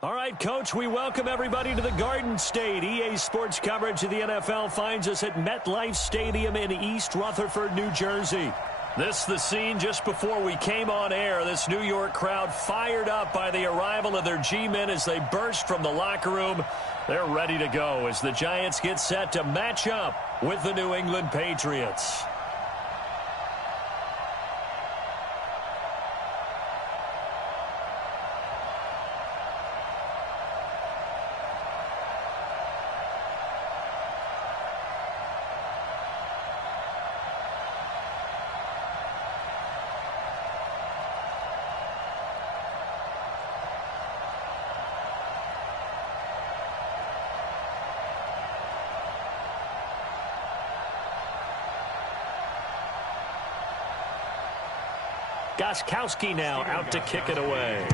All right, Coach, we welcome everybody to the Garden State. EA Sports coverage of the NFL finds us at MetLife Stadium in East Rutherford, New Jersey. This is the scene just before we came on air. This New York crowd fired up by the arrival of their G-men as they burst from the locker room. They're ready to go as the Giants get set to match up with the New England Patriots. Gostkowski now out to kick it away.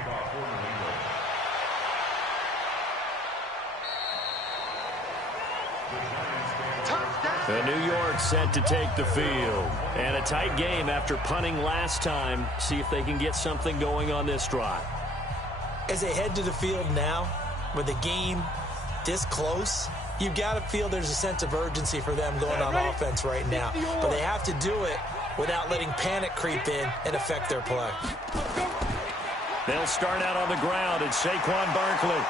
The New York set to take the field. And a tight game after punting last time. See if they can get something going on this drive. As they head to the field now, with the game this close, you've got to feel there's a sense of urgency for them going on offense right now. But they have to do it without letting panic creep in and affect their play. They'll start out on the ground. It's Saquon Barkley.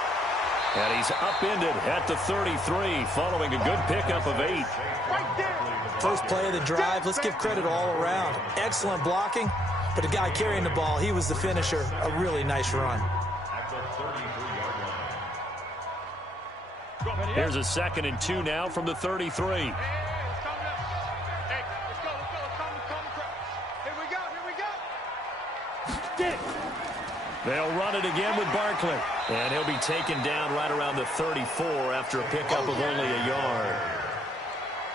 And he's upended at the 33 following a good pickup of 8. First play of the drive, let's give credit all around. Excellent blocking, but the guy carrying the ball, he was the finisher. A really nice run. Here's a 2nd and 2 now from the 33. They'll run it again with Barkley. And he'll be taken down right around the 34 after a pickup of only a yard.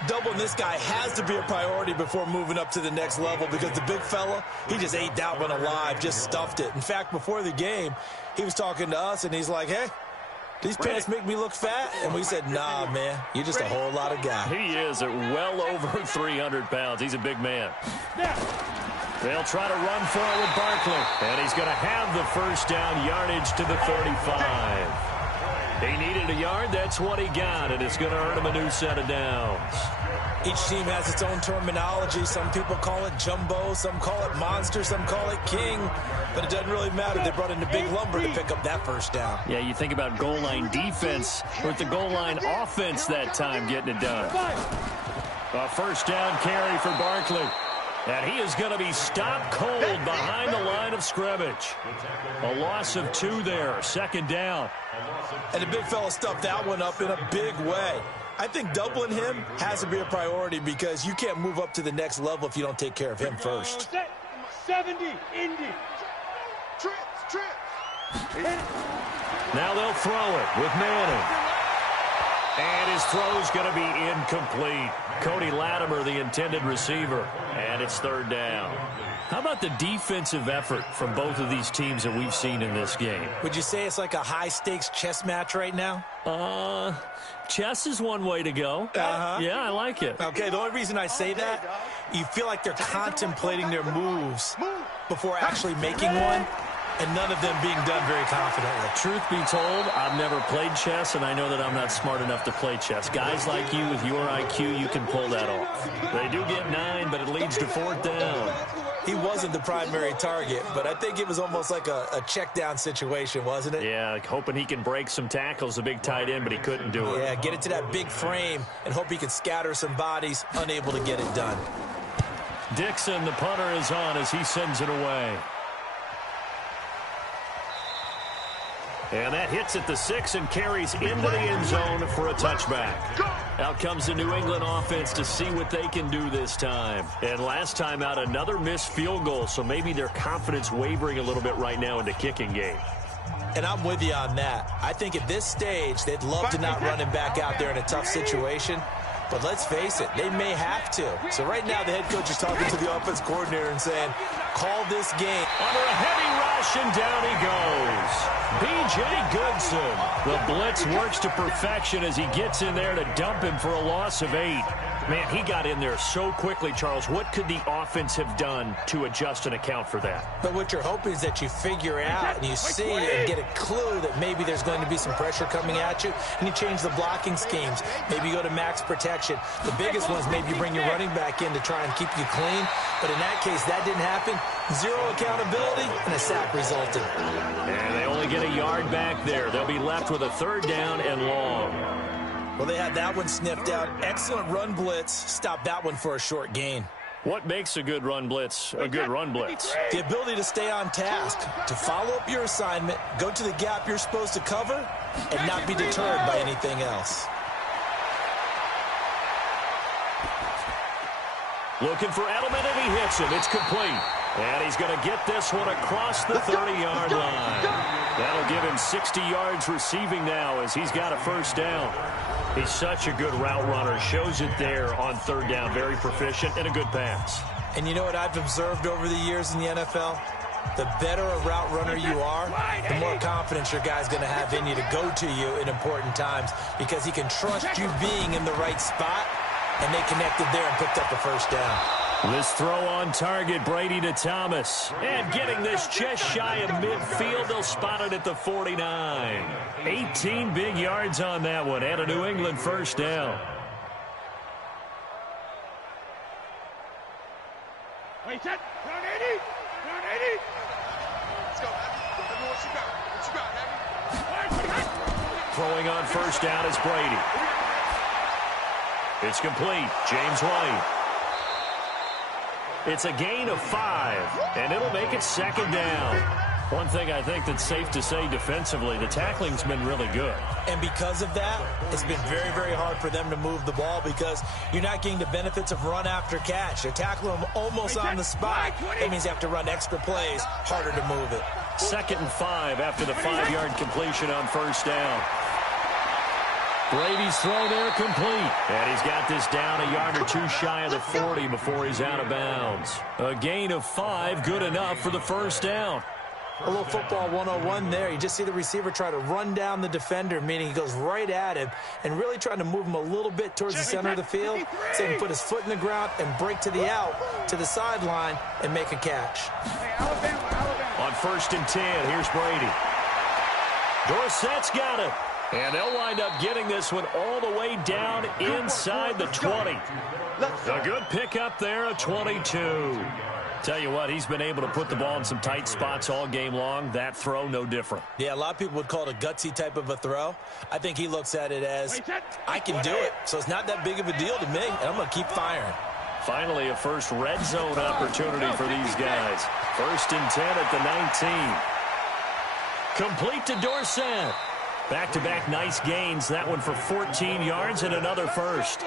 Doubling this guy has to be a priority before moving up to the next level because the big fella, he just ate that one alive, just stuffed it. In fact, before the game, he was talking to us, and he's like, hey, these pants make me look fat? And we said, nah, man, you're just a whole lot of guy. He is at well over 300 pounds. He's a big man. They'll try to run for it with Barkley. And he's going to have the first down yardage to the 35. He needed a yard. That's what he got. And it's going to earn him a new set of downs. Each team has its own terminology. Some people call it jumbo. Some call it monster. Some call it king. But it doesn't really matter. They brought in the big lumber to pick up that first down. Yeah, you think about goal line defense with the goal line offense that time getting it done. A first down carry for Barkley. And he is going to be stopped cold behind the line of scrimmage. A loss of 2 there, 2nd down. And the big fella stuffed that one up in a big way. I think doubling him has to be a priority because you can't move up to the next level if you don't take care of him first. 70, Indy. Trips. Now they'll throw it with Manning. And his throw's going to be incomplete. Cody Latimer, the intended receiver. And it's 3rd down. How about the defensive effort from both of these teams that we've seen in this game? Would you say it's like a high-stakes chess match right now? Chess is one way to go. Yeah, I like it. Okay, the only reason I say that, you feel like they're contemplating their moves before actually making one. And none of them being done very confidently. Truth be told, I've never played chess, and I know that I'm not smart enough to play chess. Guys like you with your IQ, you can pull that off. They do get 9, but it leads to 4th down. He wasn't the primary target, but I think it was almost like a check down situation, wasn't it? Yeah, like hoping he can break some tackles, a big tight end, but he couldn't do it. Yeah, get it to that big frame and hope he can scatter some bodies, unable to get it done. Dixon, the punter, is on as he sends it away. And that hits at the 6 and carries into the end zone for a touchback. Out comes the New England offense to see what they can do this time. And last time out, another missed field goal, so maybe their confidence wavering a little bit right now in the kicking game. And I'm with you on that. I think at this stage, they'd love to not run him back out there in a tough situation. But let's face it, they may have to. So right now, the head coach is talking to the offense coordinator and saying, call this game. Under a heavy rush, and down he goes. B.J. Goodson. The blitz works to perfection as he gets in there to dump him for a loss of 8. Man, he got in there so quickly, Charles. What could the offense have done to adjust and account for that? But what you're hoping is that you figure out and you see and get a clue that maybe there's going to be some pressure coming at you, and you change the blocking schemes. Maybe you go to max protection. The biggest one is maybe you bring your running back in to try and keep you clean. But in that case, that didn't happen. Zero accountability, and a sack resulted. And they only get a yard back there. They'll be left with a 3rd down and long. Well, they had that one sniffed out. Excellent run blitz. Stopped that one for a short gain. What makes a good run blitz a good run blitz? The ability to stay on task, to follow up your assignment, go to the gap you're supposed to cover, and not be deterred by anything else. Looking for Edelman, and he hits him. It's complete. And he's going to get this one across the 30-yard line. That'll give him 60 yards receiving now as he's got a 1st down. He's such a good route runner. Shows it there on 3rd down. Very proficient and a good pass. And you know what I've observed over the years in the NFL? The better a route runner you are, the more confidence your guy's going to have in you to go to you in important times because he can trust you being in the right spot, and they connected there and picked up the 1st down. This throw on target, Brady to Thomas. And getting this just shy of midfield, they'll spot it at the 49. 18 big yards on that one, and a New England 1st down. Wait, set. Run 80. Run 80. Let's go, man. Let me what you got. What you got, man? Throwing on 1st down is Brady. It's complete. James White. It's a gain of 5, and it'll make it 2nd down. One thing I think that's safe to say defensively, the tackling's been really good. And because of that, it's been very, very hard for them to move the ball because you're not getting the benefits of run after catch. They're tackling them almost on the spot. That means you have to run extra plays, harder to move it. 2nd and 5 after the 5-yard completion on 1st down. Brady's throw there complete. And he's got this down a yard or 2 shy of the 40 before he's out of bounds. A gain of 5, good enough for the 1st down. A little football 101 there. You just see the receiver try to run down the defender, meaning he goes right at him and really trying to move him a little bit towards the center of the field so he can put his foot in the ground and break to the out, to the sideline, and make a catch. On 1st and 10, here's Brady. Dorsett's got it. And they'll wind up getting this one all the way down inside the 20. A good pickup there, a 22. Tell you what, he's been able to put the ball in some tight spots all game long. That throw, no different. Yeah, a lot of people would call it a gutsy type of a throw. I think he looks at it as, I can do it, so it's not that big of a deal to me, and I'm going to keep firing. Finally, a first red zone opportunity for these guys. 1st and 10 at the 19. Complete to Dorsett. Back-to-back nice gains. That one for 14 yards and another 1st.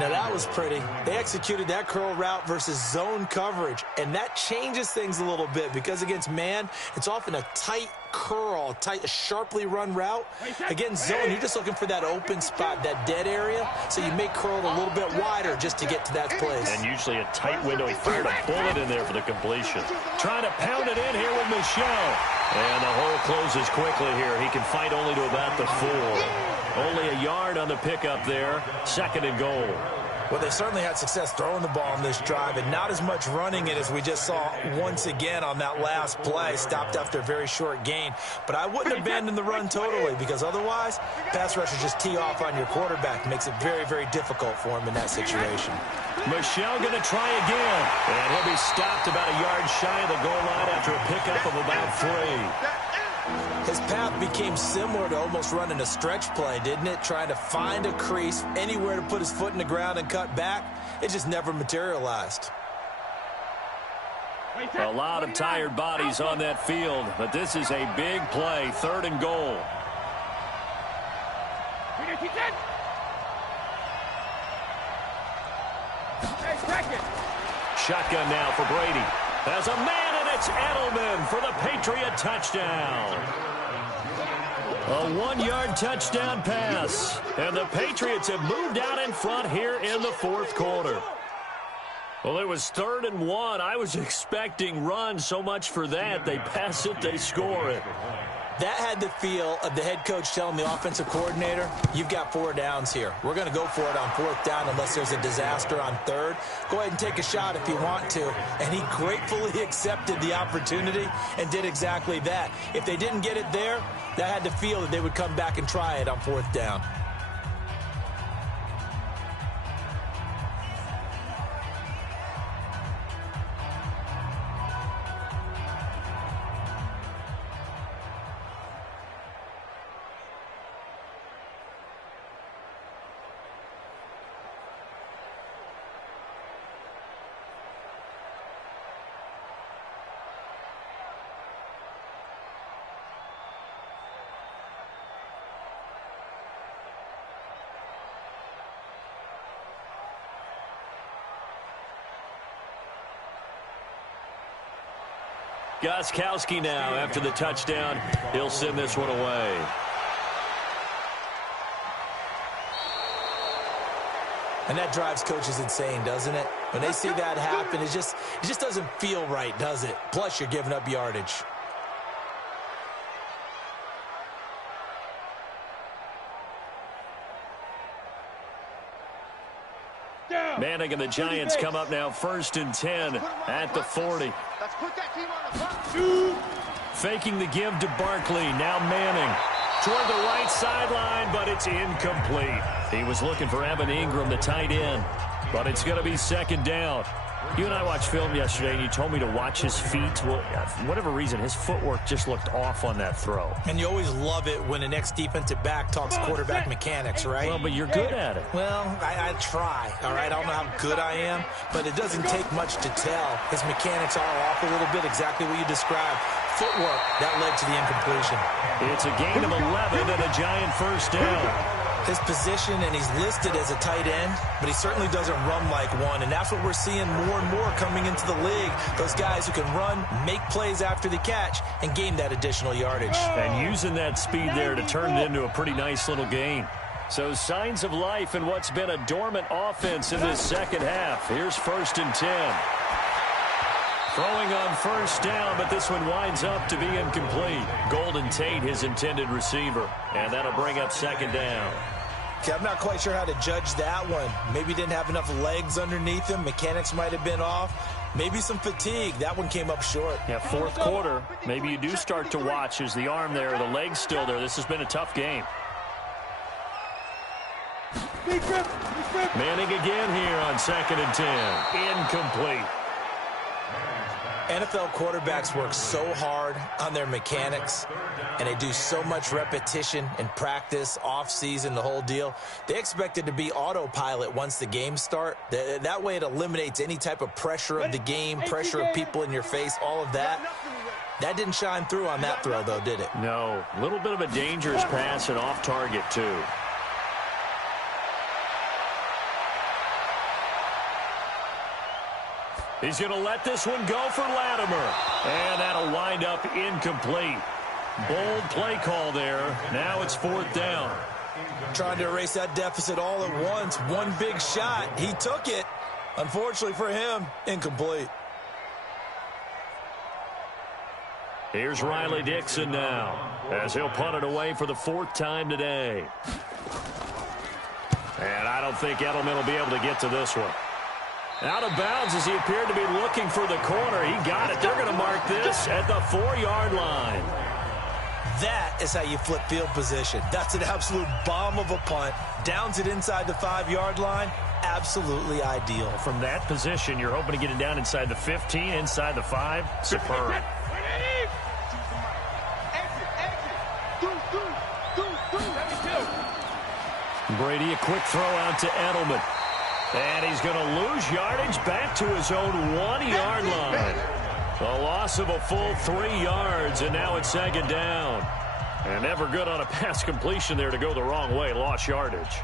Now, that was pretty. They executed that curl route versus zone coverage, and that changes things a little bit because against man, it's often a tight curl, tight, sharply run route. Against zone, you're just looking for that open spot, that dead area, so you make curl a little bit wider just to get to that place. And usually a tight window. He fired a bullet in there for the completion. Trying to pound it in here with Michel. And the hole closes quickly here. He can fight only to about the 4. Only a yard on the pickup there. 2nd and goal. Well, they certainly had success throwing the ball on this drive, and not as much running it as we just saw once again on that last play. Stopped after a very short gain. But I wouldn't abandon the run totally because otherwise, pass rushers just tee off on your quarterback. It makes it very, very difficult for him in that situation. Michel going to try again. And he'll be stopped about a yard shy of the goal line after a pickup of about 3. His path became similar to almost running a stretch play, didn't it? Trying to find a crease, anywhere to put his foot in the ground and cut back. It just never materialized. A lot of tired bodies on that field, but this is a big play. 3rd and goal. Shotgun now for Brady. There's a man, and it's Edelman for the Patriot touchdown. A 1-yard touchdown pass. And the Patriots have moved out in front here in the 4th quarter. Well, it was 3rd and 1. I was expecting runs, so much for that. They pass it, they score it. That had the feel of the head coach telling the offensive coordinator, you've got 4 downs here. We're going to go for it on 4th down unless there's a disaster on 3rd. Go ahead and take a shot if you want to. And he gratefully accepted the opportunity and did exactly that. If they didn't get it there, that had the feel that they would come back and try it on 4th down. Gostkowski now after the touchdown. He'll send this one away. And that drives coaches insane, doesn't it? When they see that happen, it just doesn't feel right, does it? Plus, you're giving up yardage. Manning and the Giants come up now 1st and 10 at the 40. Let's put that team on the front. Faking the give to Barkley. Now Manning toward the right sideline, but it's incomplete. He was looking for Evan Ingram, the tight end, but it's going to be 2nd down. You and I watched film yesterday, and you told me to watch his feet. Well, for whatever reason, his footwork just looked off on that throw. And you always love it when the next defensive back talks quarterback mechanics, right? Well, but you're good at it. Well, I try, all right? I don't know how good I am, but it doesn't take much to tell. His mechanics are off a little bit, exactly what you described. Footwork, that led to the incompletion. It's a gain of 11 and a Giant 1st down. His position, and he's listed as a tight end, but he certainly doesn't run like one, and that's what we're seeing more and more coming into the league. Those guys who can run, make plays after the catch, and gain that additional yardage. And using that speed there to turn it into a pretty nice little gain. So signs of life in what's been a dormant offense in this 2nd half. Here's 1st and 10. Throwing on 1st down, but this one winds up to be incomplete. Golden Tate, his intended receiver, and that'll bring up 2nd down. Okay, I'm not quite sure how to judge that one. Maybe didn't have enough legs underneath him. Mechanics might have been off. Maybe some fatigue. That one came up short. Yeah, 4th quarter. Maybe you do start to watch as the arm there, the leg's still there. This has been a tough game. Manning again here on 2nd and 10. Incomplete. NFL quarterbacks work so hard on their mechanics, and they do so much repetition and practice, off-season, the whole deal. They expect it to be autopilot once the games start. That way it eliminates any type of pressure of the game, pressure of people in your face, all of that. That didn't shine through on that throw, though, did it? No. A little bit of a dangerous pass and off target, too. He's going to let this one go for Latimer. And that'll wind up incomplete. Bold play call there. Now it's 4th down. Trying to erase that deficit all at once. One big shot. He took it. Unfortunately for him, incomplete. Here's Riley Dixon now, as he'll punt it away for the 4th time today. And I don't think Edelman will be able to get to this one. Out of bounds as he appeared to be looking for the corner. He got it. They're going to mark this at the 4-yard line. That is how you flip field position. That's an absolute bomb of a punt. Downs it inside the 5-yard line. Absolutely ideal. From that position, you're hoping to get it down inside the 15, inside the 5. Superb. Brady, a quick throw out to Edelman. And he's going to lose yardage back to his own 1-yard line. A loss of a full 3 yards, and now it's 2nd down. And never good on a pass completion there to go the wrong way. Lost yardage.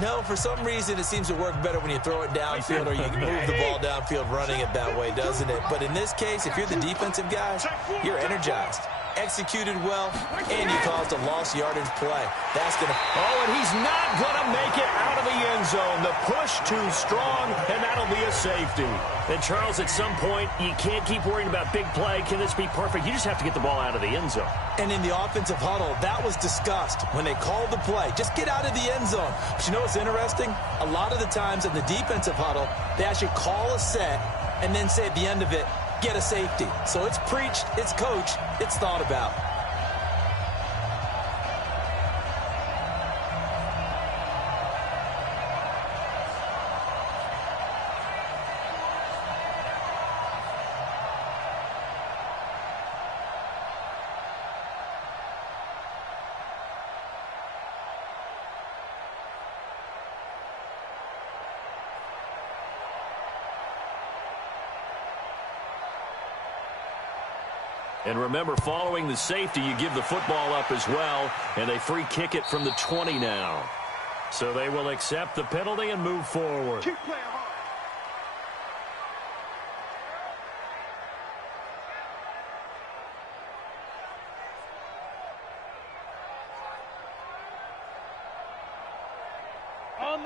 No, for some reason it seems to work better when you throw it downfield or you move the ball downfield running it that way, doesn't it? But in this case, if you're the defensive guys, you're energized. executed well, and you caused a lost yardage play. That's going to... Oh, and he's not going to make it out of the end zone. The push too strong, and that'll be a safety. And, Charles, at some point, you can't keep worrying about big play. Can this be perfect? You just have to get the ball out of the end zone. And in the offensive huddle, that was discussed when they called the play. Just get out of the end zone. But you know what's interesting? A lot of the times in the defensive huddle, they actually call a set and then say at the end of it, get a safety. So it's preached, it's coached, it's thought about. And remember, following the safety, you give the football up as well, and they free kick it from the 20 now. So they will accept the penalty and move forward. Keep playing hard.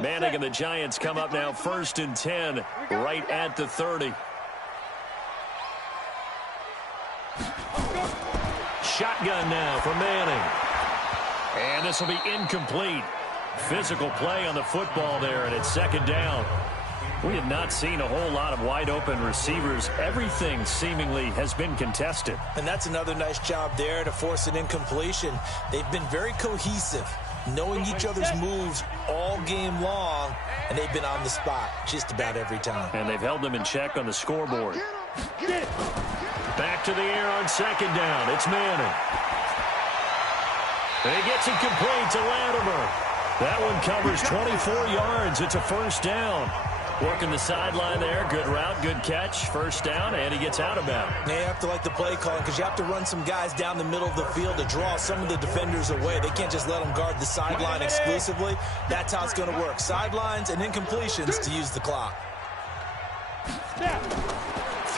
Manning and the Giants come up now 1st and 10, right at the 30. Shotgun now for Manning. And this will be incomplete. Physical play on the football there, and it's 2nd down. We have not seen a whole lot of wide-open receivers. Everything seemingly has been contested. And that's another nice job there to force an incompletion. They've been very cohesive, knowing each other's moves all game long, and they've been on the spot just about every time. And they've held them in check on the scoreboard. Back to the air on 2nd down. It's Manning. And he gets it complete to Latimer. That one covers 24 yards. It's a 1st down. Working the sideline there. Good route, good catch. 1st down, and he gets out of bounds. Now you have to like the play calling because you have to run some guys down the middle of the field to draw some of the defenders away. They can't just let them guard the sideline exclusively. That's how it's going to work. Sidelines and incompletions to use the clock.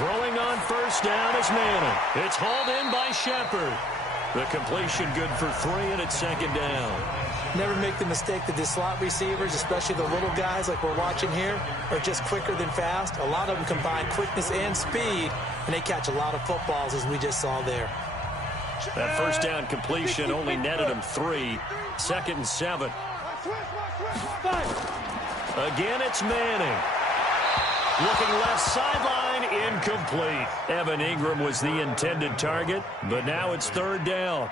Throwing on 1st down is Manning. It's hauled in by Shepard. The completion good for 3, and it's 2nd down. Never make the mistake that the slot receivers, especially the little guys like we're watching here, are just quicker than fast. A lot of them combine quickness and speed, and they catch a lot of footballs, as we just saw there. That 1st down completion only netted him 3. 2nd and 7. Again, it's Manning. Looking left sideline, incomplete. Evan Ingram was the intended target, but now it's 3rd down.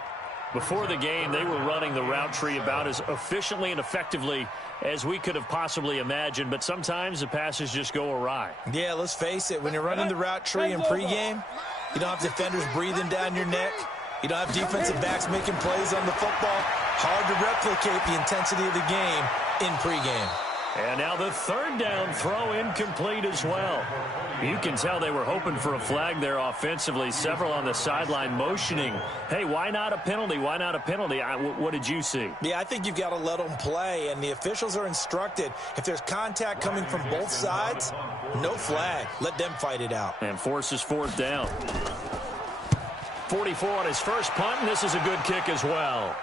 Before the game, they were running the route tree about as efficiently and effectively as we could have possibly imagined, but sometimes the passes just go awry. Yeah, let's face it. When you're running the route tree in pregame, you don't have defenders breathing down your neck. You don't have defensive backs making plays on the football. Hard to replicate the intensity of the game in pregame. And now the 3rd down throw incomplete as well. You can tell they were hoping for a flag there offensively. Several on the sideline motioning, hey, why not a penalty? Why not a penalty? What did you see? Yeah, I think you've got to let them play, and the officials are instructed. If there's contact coming from both sides, no flag. Let them fight it out. And forces 4th down. 44 on his first punt, and this is a good kick as well.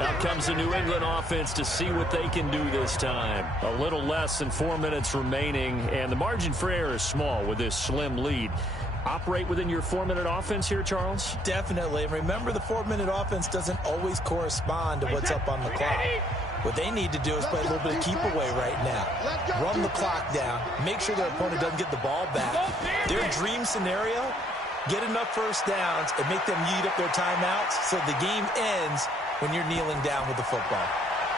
Out comes the New England offense to see what they can do this time. A little less than 4 minutes remaining, and the margin for error is small with this slim lead. Operate within your 4-minute offense here, Charles? Definitely. And remember, the 4-minute offense doesn't always correspond to what's up on the clock. What they need to do is play a little bit of keep away right now. Run the clock down. Make sure their opponent doesn't get the ball back. Their dream scenario, get enough 1st downs and make them eat up their timeouts so the game ends when you're kneeling down with the football.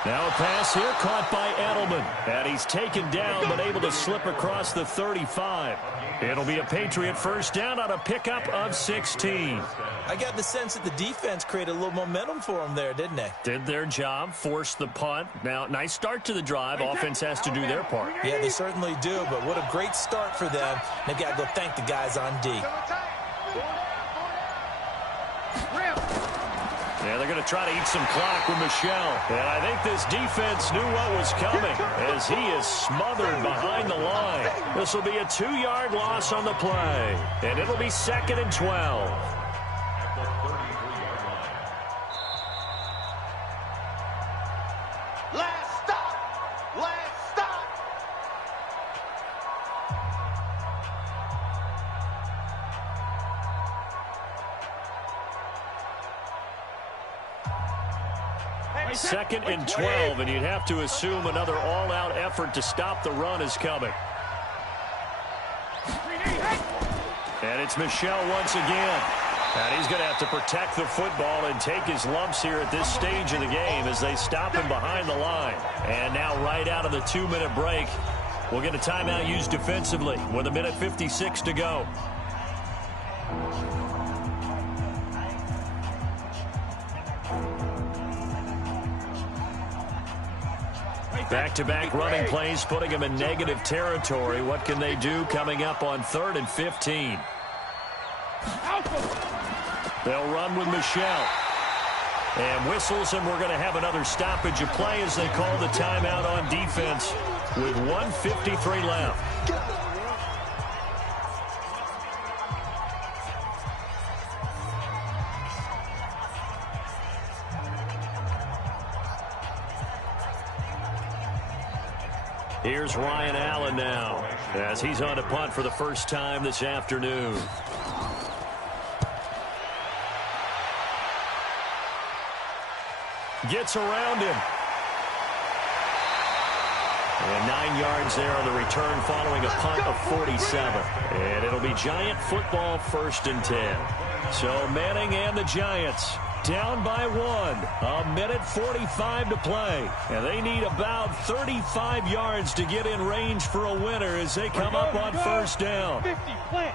Now a pass here caught by Edelman. And he's taken down but able to slip across the 35. It'll be a Patriot 1st down on a pickup of 16. I got the sense that the defense created a little momentum for them there, didn't they? Did their job, forced the punt. Now, nice start to the drive. Offense has to do their part. Yeah, they certainly do, but what a great start for them. They've got to go thank the guys on D. Yeah, they're going to try to eat some clock with Michel. And I think this defense knew what was coming as he is smothered behind the line. This will be a 2-yard loss on the play. And it'll be 2nd and 12. Last stop. Last stop. Second and 12, and you'd have to assume another all-out effort to stop the run is coming. And it's Michel once again. And he's going to have to protect the football and take his lumps here at this stage of the game as they stop him behind the line. And now right out of the 2-minute break, we'll get a timeout used defensively with 1:56 to go. Back-to-back running plays, putting them in negative territory. What can they do coming up on 3rd and 15? They'll run with Michel. And whistles, and we're going to have another stoppage of play as they call the timeout on defense with 1:53 left. Here's Ryan Allen now as he's on to punt for the first time this afternoon. Gets around him. And 9 yards there on the return following a punt of 47. And it'll be Giant football 1st and 10. So Manning and the Giants down by 1. 1:45 to play. And they need about 35 yards to get in range for a winner as they come up on 1st down. 50, plant.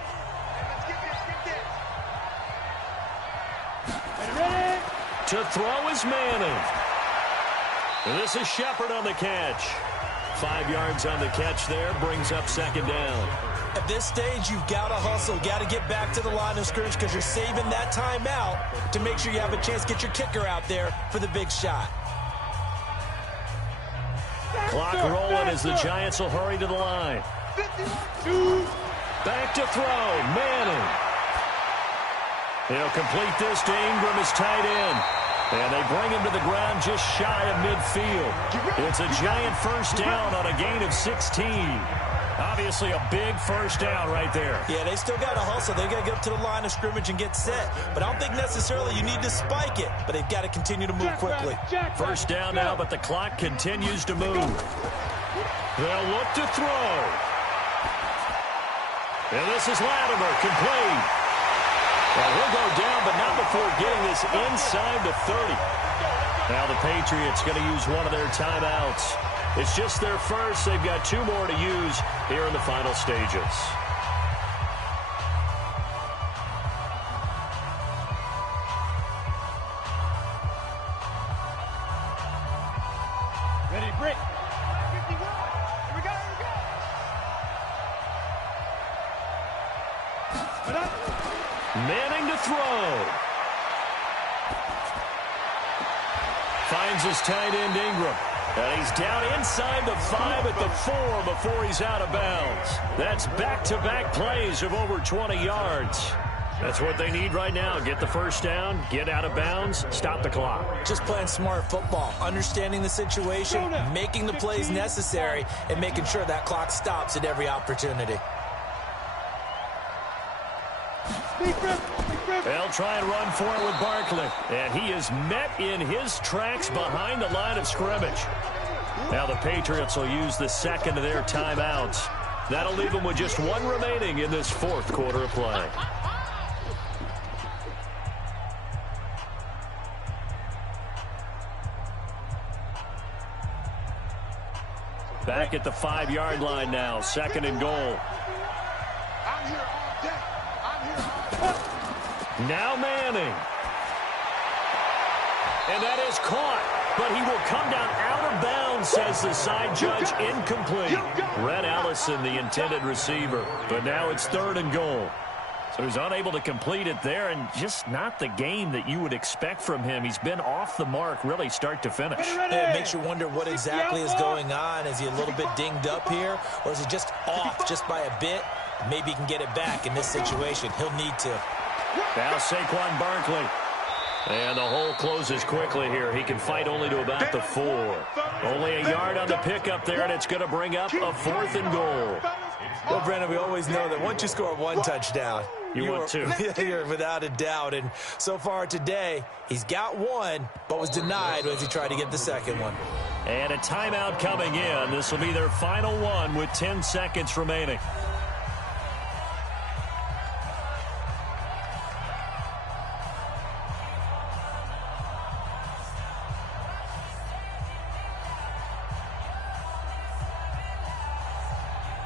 Ready? To throw is Manning. And this is Shepard on the catch. 5 yards on the catch there, brings up 2nd down. At this stage, you've got to hustle, got to get back to the line of scrimmage because you're saving that timeout to make sure you have a chance to get your kicker out there for the big shot. Clock rolling as the Giants will hurry to the line. 52. Back to throw, Manning. He'll complete this to Ingram as tight end. And they bring him to the ground just shy of midfield. It's a Giant 1st down on a gain of 16. Obviously a big 1st down right there. Yeah, they still got to hustle. They got to get up to the line of scrimmage and get set. But I don't think necessarily you need to spike it. But they've got to continue to move quickly. 1st down now, but the clock continues to move. They'll look to throw. And this is Latimer, complete. Well, he'll go down, but not before getting this inside the 30. Now the Patriots going to use one of their timeouts. It's just their first. They've got 2 more to use here in the final stages. Ready, break. 51. Here we go, here we go. Put up. Manning to throw. Finds his tight end Ingram. And he's down inside the 5 at the 4 before he's out of bounds. That's back-to-back plays of over 20 yards. That's what they need right now. Get the 1st down, get out of bounds, stop the clock. Just playing smart football, understanding the situation, making the plays necessary, and making sure that clock stops at every opportunity. They'll try and run for it with Barkley. And he is met in his tracks behind the line of scrimmage. Now the Patriots will use the 2nd of their timeouts. That'll leave them with just 1 remaining in this 4th quarter of play. Back at the 5-yard line now, 2nd and goal. I'm here all day. I'm here all day. Now Manning. And that is caught, but he will come down out of bounds, says the side judge, incomplete. Red Allison, the intended receiver, but now it's 3rd and goal. So he's unable to complete it there, and just not the game that you would expect from him. He's been off the mark really start to finish. It makes you wonder what exactly is going on. Is he a little bit dinged up here, or is he just off just by a bit? Maybe he can get it back in this situation. He'll need to. Now Saquon Barkley. And the hole closes quickly here. He can fight only to about the 4. Only a yard on the pickup there, and it's going to bring up a 4th and goal. Well, Brandon, we always know that once you score 1 touchdown, you want 2. You're without a doubt. And so far today, he's got 1, but was denied as he tried to get the second one. And a timeout coming in. This will be their final one with 10 seconds remaining.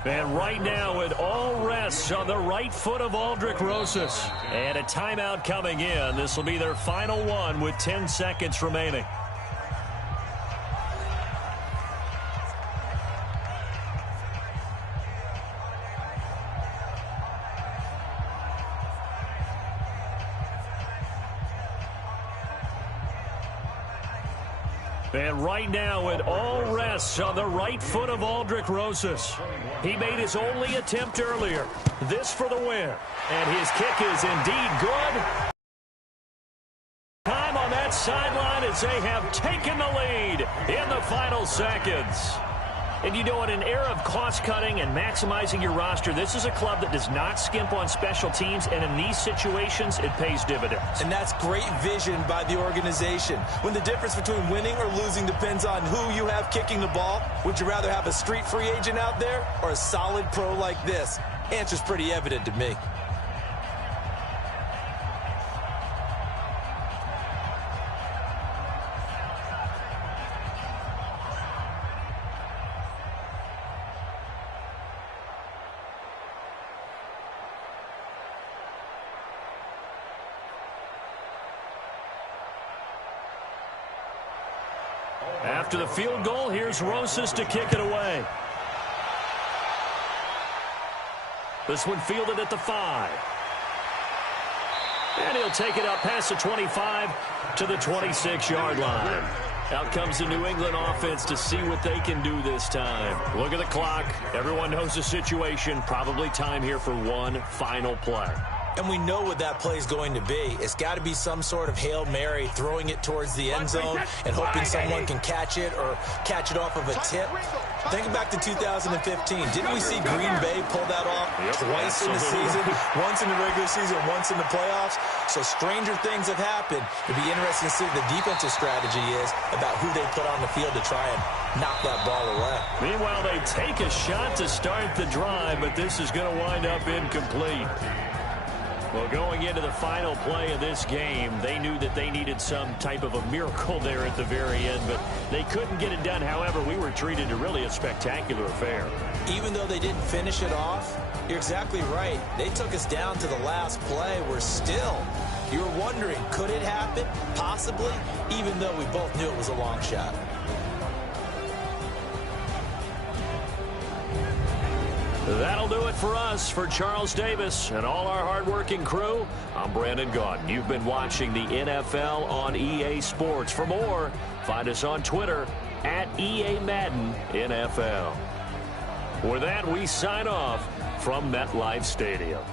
And right now it all rests on the right foot of Aldrick Rosas. And a timeout coming in. This will be their final one with 10 seconds remaining. And right now it all rests on the right foot of Aldrick Rosas. He made his only attempt earlier. This for the win. And his kick is indeed good. Time on that sideline as they have taken the lead in the final seconds. And you know, in an era of cost-cutting and maximizing your roster, this is a club that does not skimp on special teams, and in these situations, it pays dividends. And that's great vision by the organization. When the difference between winning or losing depends on who you have kicking the ball, would you rather have a street free agent out there or a solid pro like this? Answer's pretty evident to me. After the field goal, here's Rosas to kick it away. This one fielded at the 5. And he'll take it up past the 25 to the 26-yard line. Out comes the New England offense to see what they can do this time. Look at the clock. Everyone knows the situation. Probably time here for one final play. And we know what that play is going to be. It's got to be some sort of Hail Mary, throwing it towards the end zone and hoping someone can catch it or catch it off of a tip. Think back to 2015. Didn't we see Green Bay pull that off twice in the season? Once in the regular season, once in the playoffs. So stranger things have happened. It'd be interesting to see what the defensive strategy is about who they put on the field to try and knock that ball away. Meanwhile, they take a shot to start the drive, but this is going to wind up incomplete. Well, going into the final play of this game, they knew that they needed some type of a miracle there at the very end, but they couldn't get it done. However, we were treated to really a spectacular affair. Even though they didn't finish it off, you're exactly right. They took us down to the last play. We're still, you were wondering, could it happen? Possibly, even though we both knew it was a long shot. That'll do it for us. For Charles Davis and all our hardworking crew, I'm Brandon Gaudin. You've been watching the NFL on EA Sports. For more, find us on Twitter at EA Madden NFL. With that, we sign off from MetLife Stadium.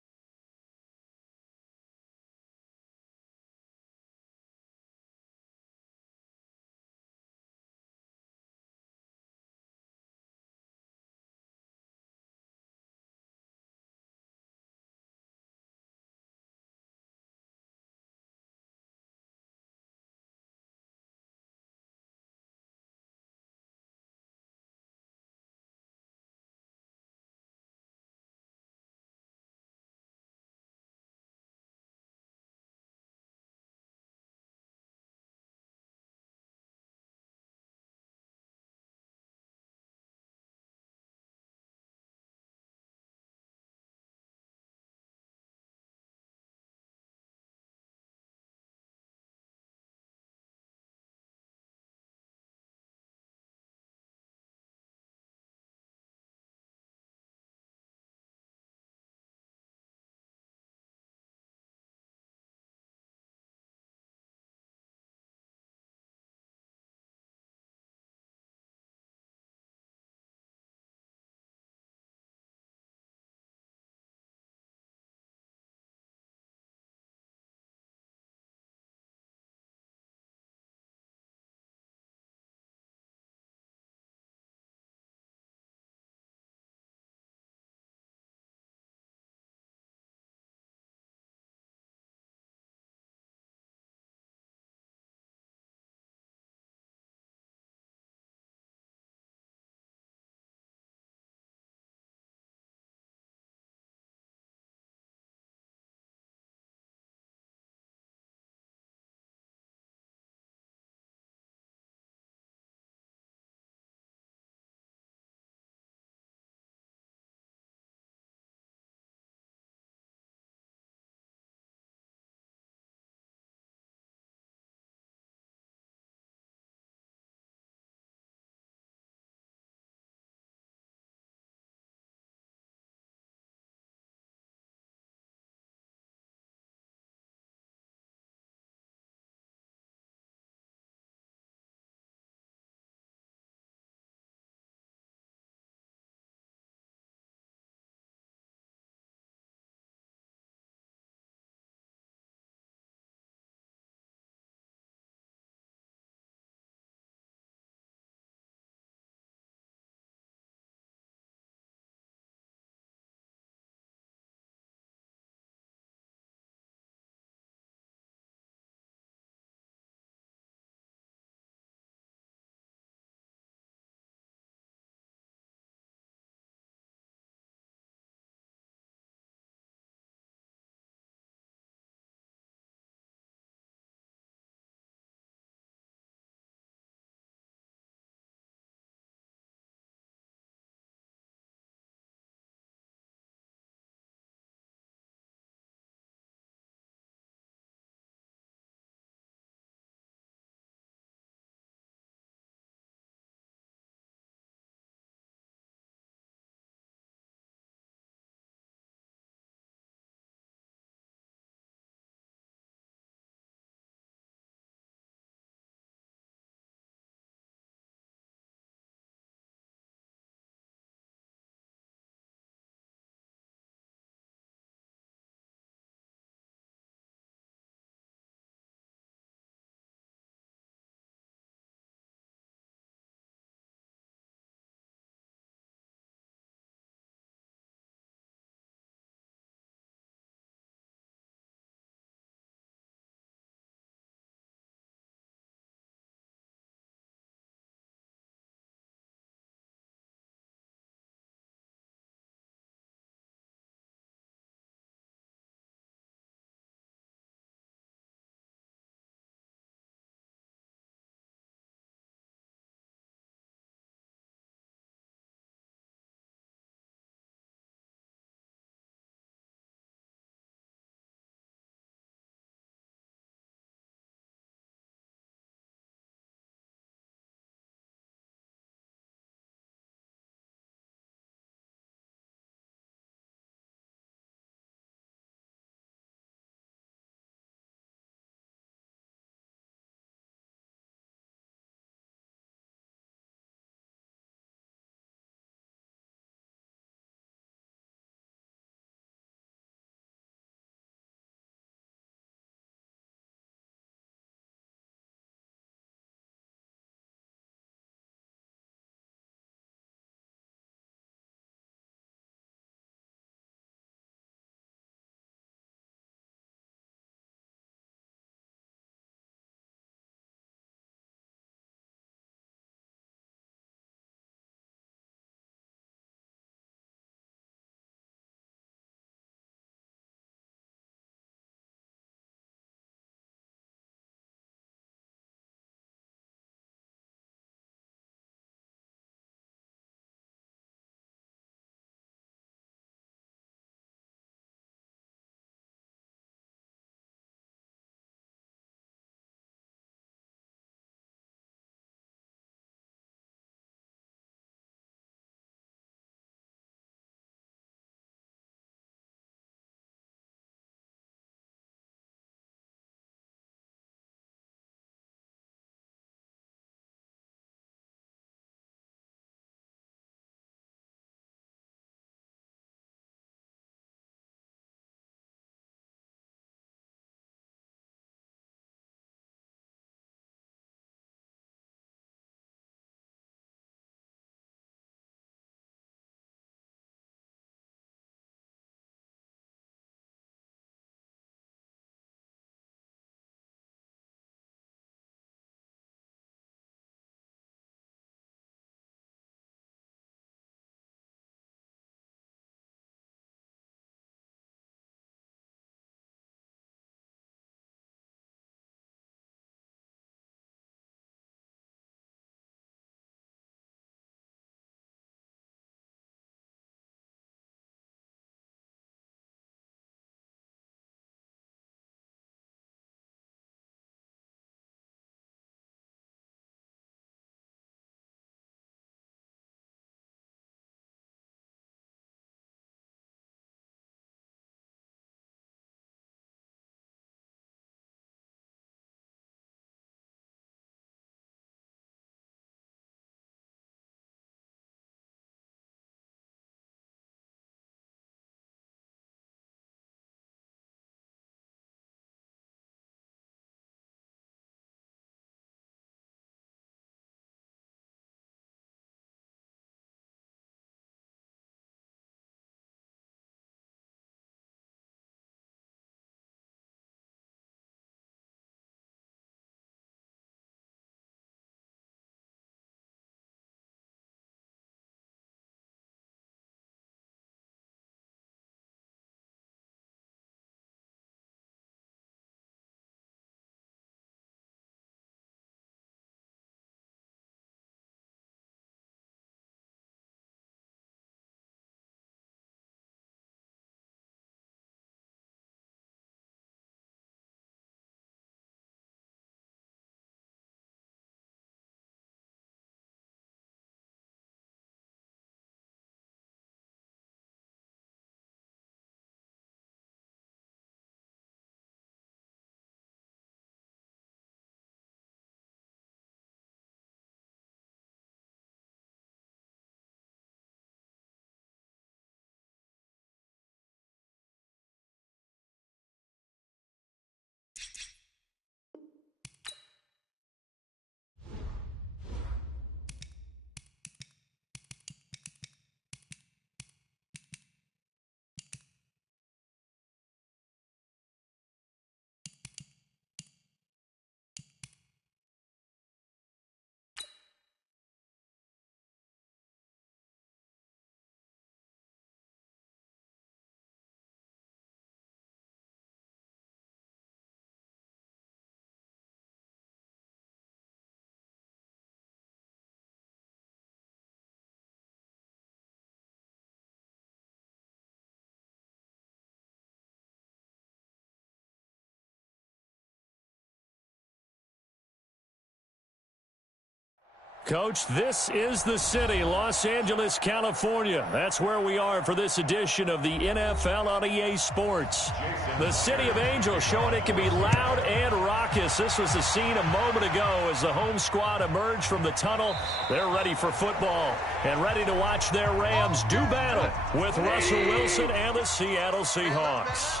Coach, this is the city, Los Angeles, California. That's where we are for this edition of the NFL on EA Sports. The City of Angels showing it can be loud and raucous. This was the scene a moment ago as the home squad emerged from the tunnel. They're ready for football and ready to watch their Rams do battle with Russell Wilson and the Seattle Seahawks.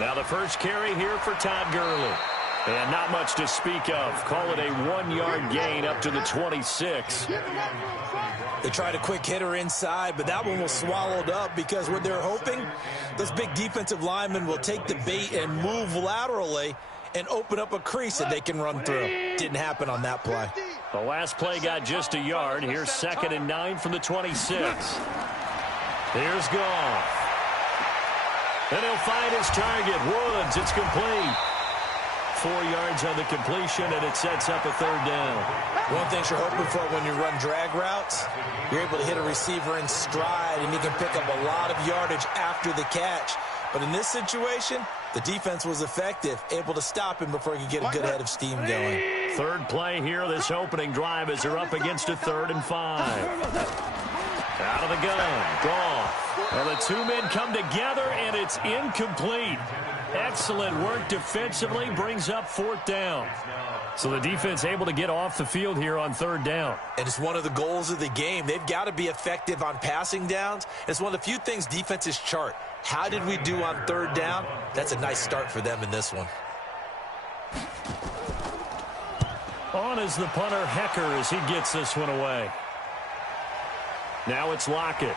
Now the first carry here for Todd Gurley. And not much to speak of. Call it a 1-yard gain up to the 26. They tried a quick hitter inside, but that one was swallowed up because what they're hoping, those big defensive linemen will take the bait and move laterally and open up a crease that they can run through. Didn't happen on that play. The last play got just a yard. Here's 2nd and 9 from the 26. Here's Goff. And he'll find his target. Woods, it's complete. 4 yards on the completion, and it sets up a 3rd down. One thing you're hoping for when you run drag routes, you're able to hit a receiver in stride, and he can pick up a lot of yardage after the catch. But in this situation, the defense was effective, able to stop him before he could get a good head of steam going. 3rd play here, this opening drive, as they're up against a 3rd and 5. Out of the gun, Goff. Well, the two men come together, and it's incomplete. Excellent work defensively, brings up 4th down. So the defense able to get off the field here on 3rd down. And it's one of the goals of the game. They've got to be effective on passing downs. It's one of the few things defenses chart. How did we do on 3rd down? That's a nice start for them in this one. On is the punter, Hecker, as he gets this one away. Now it's Lockett.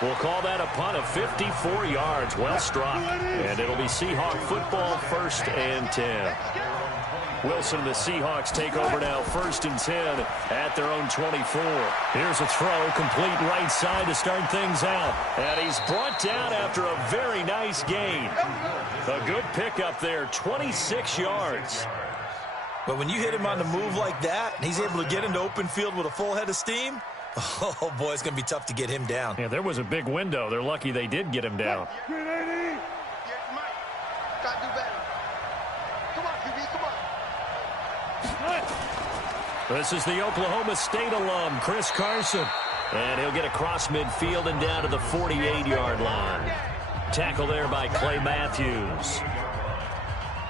We'll call that a punt of 54 yards. Well struck. And it'll be Seahawk football, 1st and 10. Wilson and the Seahawks take over now, 1st and 10 at their own 24. Here's a throw, complete right side to start things out. And he's brought down after a very nice gain. A good pickup there, 26 yards. But when you hit him on the move like that, and he's able to get into open field with a full head of steam, oh, boy, it's going to be tough to get him down. Yeah, there was a big window. They're lucky they did get him down. This is the Oklahoma State alum, Chris Carson. And he'll get across midfield and down to the 48-yard line. Tackle there by Clay Matthews.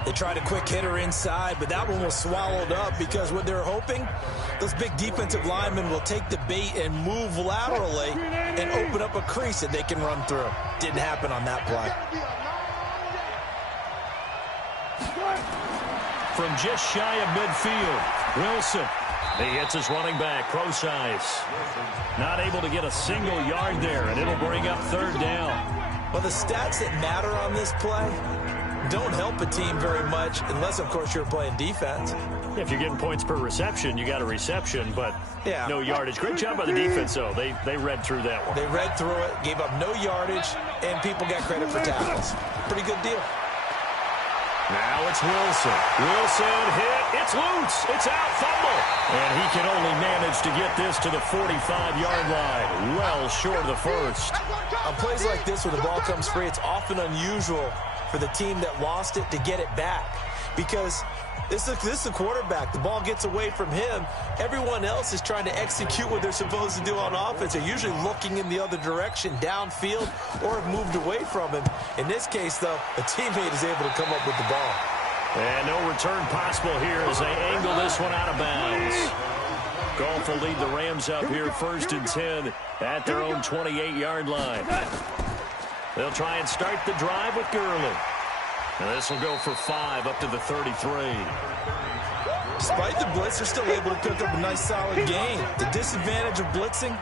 They tried a quick hitter inside, but that one was swallowed up because what they're hoping, those big defensive linemen will take the bait and move laterally and open up a crease that they can run through. Didn't happen on that play. From just shy of midfield, Wilson. He hits his running back, Procise. Not able to get a single yard there, and it'll bring up 3rd down. Well, the stats that matter on this play don't help a team very much unless, of course, you're playing defense. If you're getting points per reception, you got a reception, but no yardage. Great job by the defense, though. They read through that one. They read through it, gave up no yardage, and people got credit for tackles. Pretty good deal. Now it's Wilson. Wilson hit. It's loose. It's out. Fumble. And he can only manage to get this to the 45-yard line. Well short of the 1st. On plays like this where the ball comes free, it's often unusual for the team that lost it to get it back. Because this is the quarterback. The ball gets away from him. Everyone else is trying to execute what they're supposed to do on offense. They're usually looking in the other direction, downfield, or have moved away from him. In this case, though, a teammate is able to come up with the ball. And no return possible here as they angle this one out of bounds. Goff will lead the Rams up here, 1st and 10 at their own 28-yard line. They'll try and start the drive with Gurley. And this will go for 5 up to the 33. Despite the blitz, they're still able to cook up a nice solid gain. The disadvantage of blitzing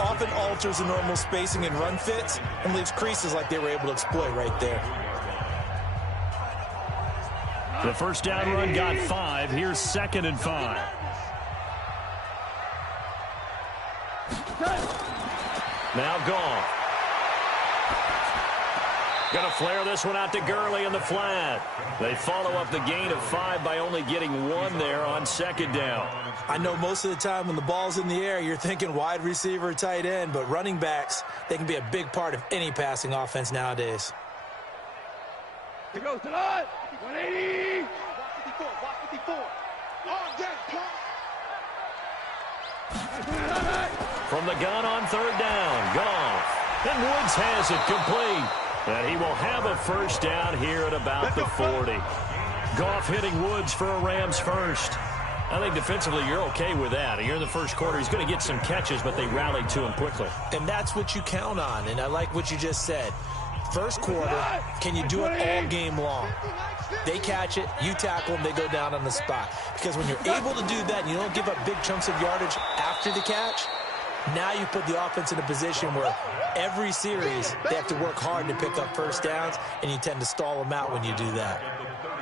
often alters the normal spacing and run fits and leaves creases like they were able to exploit right there. The 1st down run got 5. Here's 2nd and 5. Now Goff. Going to flare this one out to Gurley in the flat. They follow up the gain of 5 by only getting 1 there on 2nd down. I know most of the time when the ball's in the air, you're thinking wide receiver, tight end, but running backs, they can be a big part of any passing offense nowadays. Here goes to the 180. 54. On deck, pump. From the gun on third down, Goff. And Woods has it complete. And he will have a first down here at about the 40. Goff hitting Woods for a Rams first. I think defensively you're okay with that. Here in the first quarter, he's going to get some catches, but they rallied to him quickly. And that's what you count on, and I like what you just said. First quarter, can you do it all game long? They catch it, you tackle them, they go down on the spot. Because when you're able to do that and you don't give up big chunks of yardage after the catch, now you put the offense in a position where every series they have to work hard to pick up first downs, and you tend to stall them out when you do that.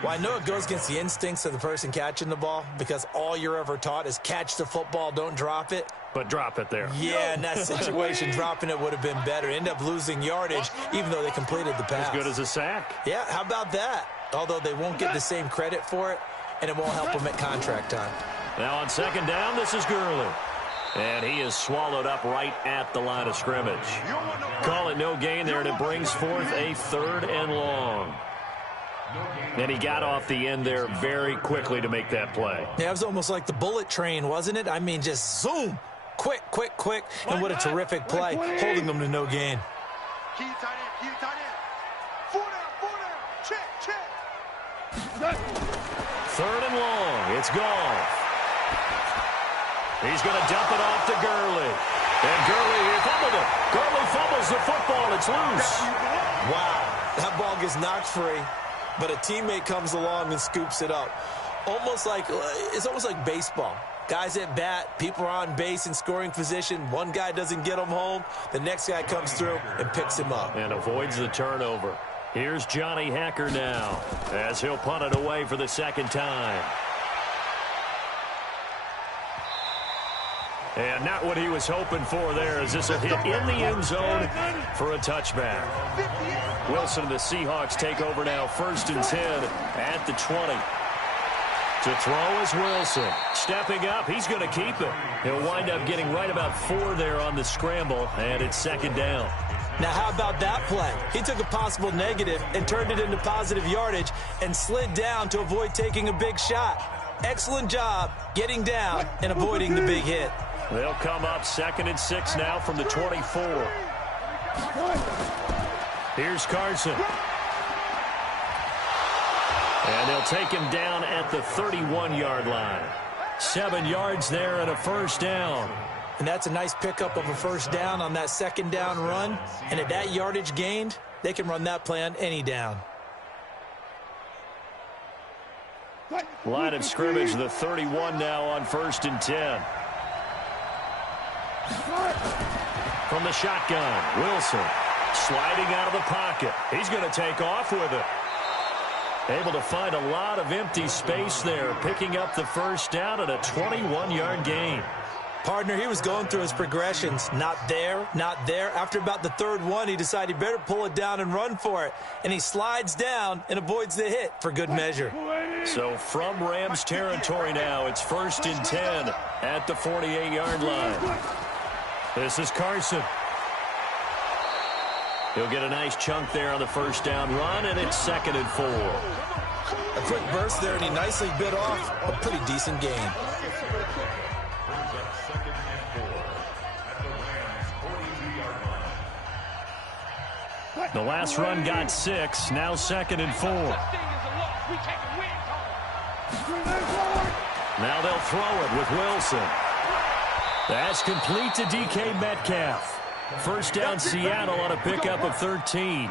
Well, I know it goes against the instincts of the person catching the ball because all you're ever taught is catch the football, don't drop it. But drop it there. Yeah, in that situation, dropping it would have been better. End up losing yardage even though they completed the pass. As good as a sack. Yeah, how about that? Although they won't get the same credit for it, and it won't help them at contract time. Now on second down, this is Gurley. And he is swallowed up right at the line of scrimmage. Call it no gain there, and it brings forth a 3rd and long. And he got off the end there very quickly to make that play. Yeah, it was almost like the bullet train, wasn't it? I mean, just zoom. Quick, quick, quick. And what a terrific play, holding them to no gain. Key tight end, key tight end. 4 down, check, check. 3rd and long, it's Goff. He's going to dump it off to Gurley. And Gurley, he fumbled it. Gurley fumbles the football. It's loose. Wow, that ball gets knocked free, but a teammate comes along and scoops it up. It's almost like baseball. Guys at bat, people are on base in scoring position. One guy doesn't get him home. The next guy comes through and picks him up. And avoids the turnover. Here's Johnny Hacker now as he'll punt it away for the second time. And not what he was hoping for there, as this will hit in the end zone for a touchback. Wilson and the Seahawks take over now, 1st and 10 at the 20. To throw is Wilson. Stepping up, he's going to keep it. He'll wind up getting right about 4 there on the scramble, and it's 2nd down. Now, how about that play? He took a possible negative and turned it into positive yardage and slid down to avoid taking a big shot. Excellent job getting down and avoiding the big hit. They'll come up 2nd and 6 now from the 24. Here's Carson. And they'll take him down at the 31-yard line. 7 yards there and a first down. And that's a nice pickup of a first down on that 2nd down run. And at that yardage gained, they can run that play on any down. Line of scrimmage, the 31 now on 1st and 10. From the shotgun, Wilson sliding out of the pocket. He's going to take off with it. Able to find a lot of empty space there, picking up the first down at a 21-yard gain. Partner, he was going through his progressions. Not there, not there. After about the 3rd one, he decided he better pull it down and run for it. And he slides down and avoids the hit for good measure. So from Rams territory now, it's 1st and 10 at the 48-yard line. This is Carson. He'll get a nice chunk there on the first down run, and it's 2nd and 4. A quick burst there, and he nicely bit off a pretty decent gain. The last run got 6, now 2nd and 4. Now they'll throw it with Wilson. That's complete to DK Metcalf. First down Seattle on a pickup of 13.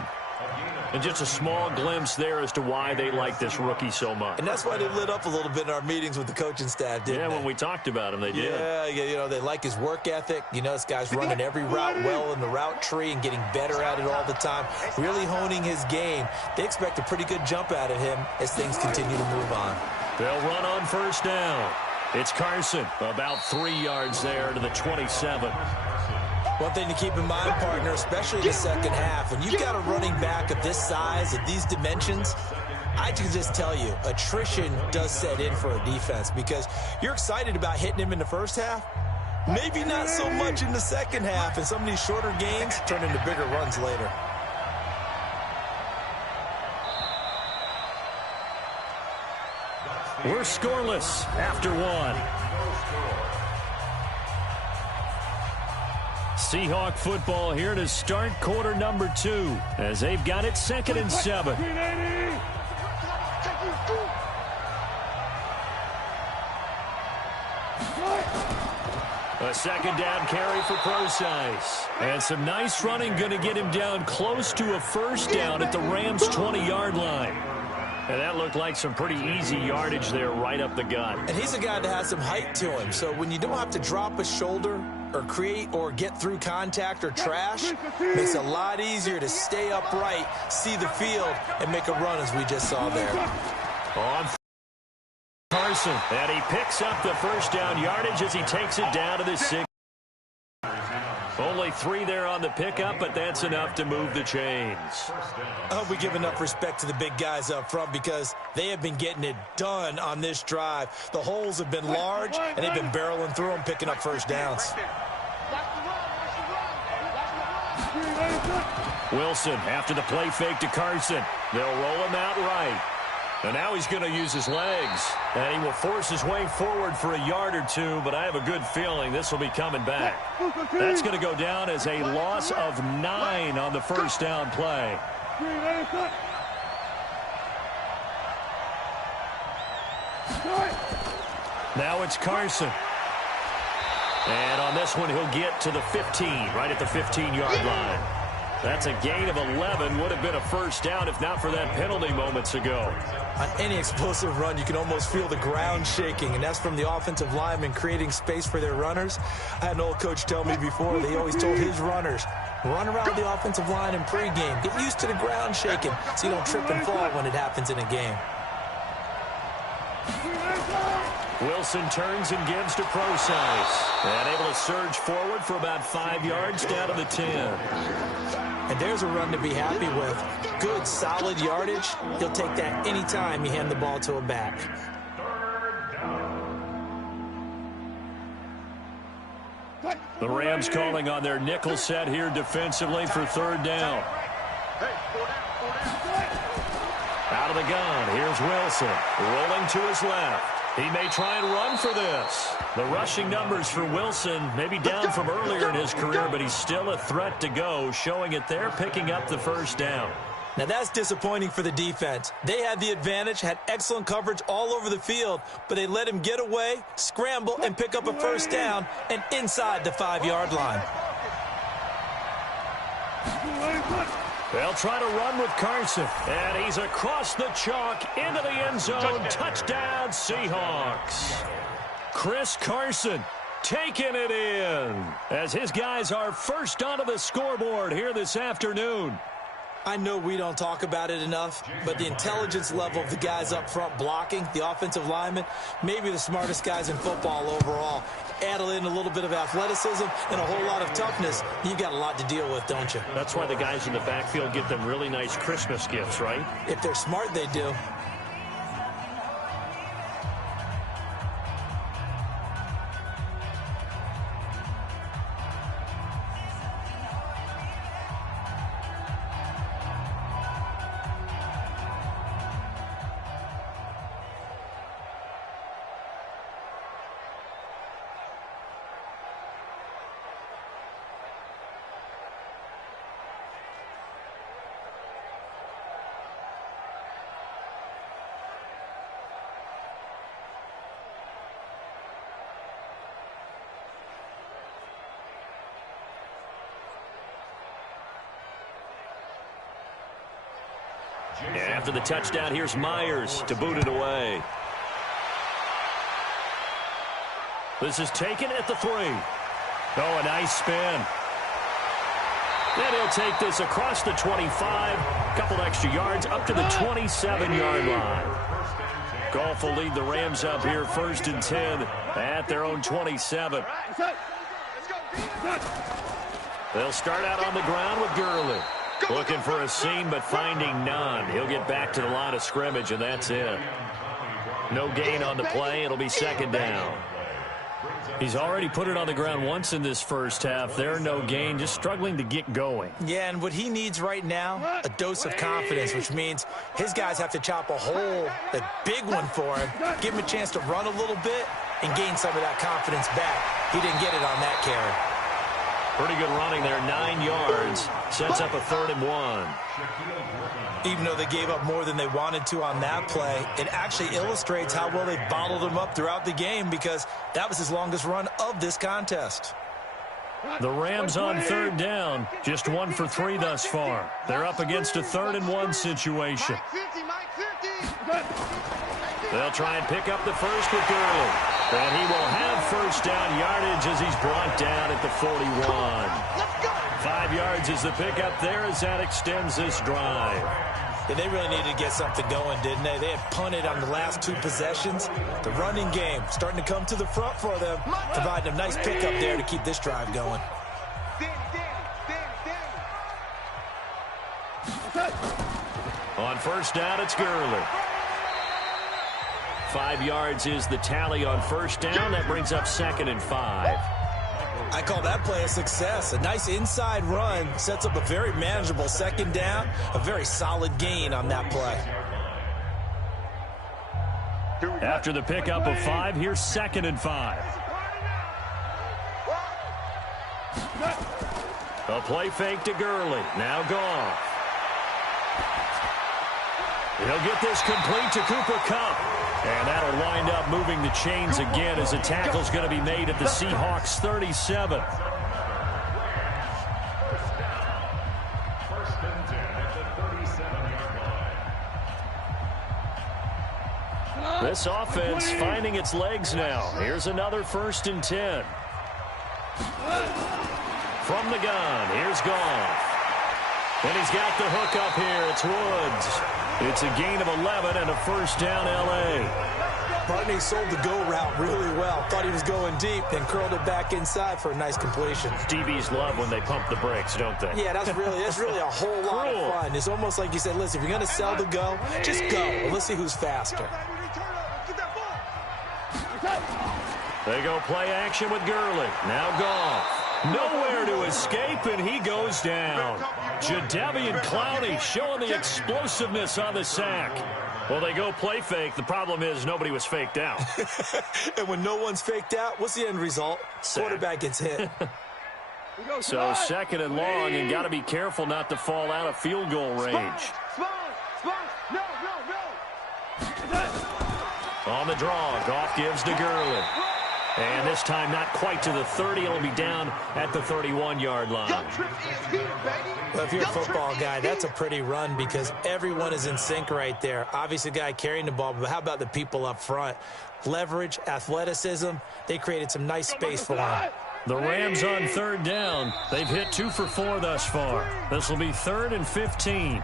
And just a small glimpse there as to why they like this rookie so much. And that's why they lit up a little bit in our meetings with the coaching staff, didn't they? Yeah, when we talked about him, they did. Yeah, you know, they like his work ethic. You know, this guy's running every route well in the route tree and getting better at it all the time, really honing his game. They expect a pretty good jump out of him as things continue to move on. They'll run on first down. It's Carson, about 3 yards there to the 27. One thing to keep in mind, partner, especially in the second half, when you've got a running back of this size, of these dimensions, I can just tell you, attrition does set in for a defense because you're excited about hitting him in the first half. Maybe not so much in the second half, and some of these shorter gains turn into bigger runs later. We're scoreless after one. Seahawk football here to start quarter number 2 as they've got it 2nd and 7. A 2nd down carry for Procise. And some nice running going to get him down close to a 1st down at the Rams' 20-yard line. And that looked like some pretty easy yardage there right up the gut. And he's a guy that has some height to him. So when you don't have to drop a shoulder or create or get through contact or trash, makes it a lot easier to stay upright, see the field, and make a run as we just saw there. On Carson, and he picks up the 1st down yardage as he takes it down to the 6. Only 3 there on the pickup, but that's enough to move the chains. I hope we give enough respect to the big guys up front because they have been getting it done on this drive. The holes have been large, and they've been barreling through them, picking up 1st downs. Wilson after the play fake to Carson. They'll roll him out right. And now he's going to use his legs. And he will force his way forward for a yard or 2, but I have a good feeling this will be coming back. That's going to go down as a loss of 9 on the 1st down play. Now it's Carson. And on this one, he'll get to the 15, right at the 15-yard line. That's a gain of 11. Would have been a 1st down if not for that penalty moments ago. On any explosive run, you can almost feel the ground shaking, and that's from the offensive linemen creating space for their runners. I had an old coach tell me before, they always told his runners, run around the offensive line in pregame. Get used to the ground shaking so you don't trip and fall when it happens in a game. Wilson turns and gives to Procise. And able to surge forward for about 5 yards down to the 10. And there's a run to be happy with. Good, solid yardage. He'll take that anytime you hand the ball to a back. The Rams calling on their nickel set here defensively for 3rd down. Out of the gun, here's Wilson. Rolling to his left. He may try and run for this. The rushing numbers for Wilson may be down from earlier in his career, but he's still a threat to go, showing it there, picking up the 1st down. Now that's disappointing for the defense. They had the advantage, had excellent coverage all over the field, but they let him get away, scramble, and pick up a 1st down and inside the 5-yard line. They'll try to run with Carson, and he's across the chalk into the end zone. Touchdown, Seahawks. Chris Carson taking it in as his guys are first onto the scoreboard here this afternoon. I know we don't talk about it enough, but the intelligence level of the guys up front blocking, the offensive linemen, maybe the smartest guys in football overall. Add in a little bit of athleticism and a whole lot of toughness, you've got a lot to deal with, don't you? That's why the guys in the backfield get them really nice Christmas gifts, right? If they're smart, they do. And after the touchdown, here's Myers to boot it away. This is taken at the 3. Oh, a nice spin. Then he'll take this across the 25. A couple extra yards up to the 27-yard line. Goff will lead the Rams up here 1st and 10 at their own 27. They'll start out on the ground with Gurley. Looking for a seam, but finding none. He'll get back to the line of scrimmage, and that's it. No gain on the play. It'll be 2nd down. He's already put it on the ground once in this first half. There, no gain, just struggling to get going. Yeah, and what he needs right now, a dose of confidence, which means his guys have to chop a hole, a big one for him, give him a chance to run a little bit and gain some of that confidence back. He didn't get it on that carry. Pretty good running there, 9 yards. Sets up a 3rd and 1. Even though they gave up more than they wanted to on that play, it actually illustrates how well they bottled him up throughout the game because that was his longest run of this contest. The Rams on 3rd down, just 1 for 3 thus far. They're up against a 3rd and 1 situation. They'll try and pick up the first with Gurley. And he will have first down yardage as he's brought down at the 41. 5 yards is the pickup there as that extends this drive. Yeah, they really needed to get something going, didn't they? They had punted on the last 2 possessions. The running game starting to come to the front for them, providing a nice pickup there to keep this drive going. On first down, it's Gurley. 5 yards is the tally on first down. That brings up 2nd and 5. I call that play a success. A nice inside run sets up a very manageable 2nd down, a very solid gain on that play. After the pickup of 5, here's 2nd and 5. A play fake to Gurley. Now Goff. He'll get this complete to Cooper Kupp. And that'll wind up moving the chains again as a tackle's going to be made at the Seahawks 37. This offense finding its legs now. Here's another 1st and 10. From the gun, here's Goff. And he's got the hook up here. It's Woods. It's a gain of 11 and a first down, L.A. Barney sold the go route really well. Thought he was going deep, then curled it back inside for a nice completion. DBs love when they pump the brakes, don't they? Yeah, that's really a whole lot of fun. It's almost like you said, listen, if you're going to sell the go, just go. Let's see who's faster. They go play action with Gurley. Now Goff. Nowhere to escape, and he goes down. Jadeveon Clowney showing the explosiveness on the sack. Well, they go play fake. The problem is nobody was faked out. And when no one's faked out, what's the end result? Sack. Quarterback gets hit. So 2nd and long, and got to be careful not to fall out of field goal range. On the draw, Goff gives to Gurley. And this time not quite to the 30. It'll be down at the 31-yard line. Well, if you're a football guy, that's a pretty run because everyone is in sync right there. Obviously, the guy carrying the ball, but how about the people up front? Leverage, athleticism, they created some nice space for him. The Rams on 3rd down. They've hit 2 for 4 thus far. This will be 3rd and 15.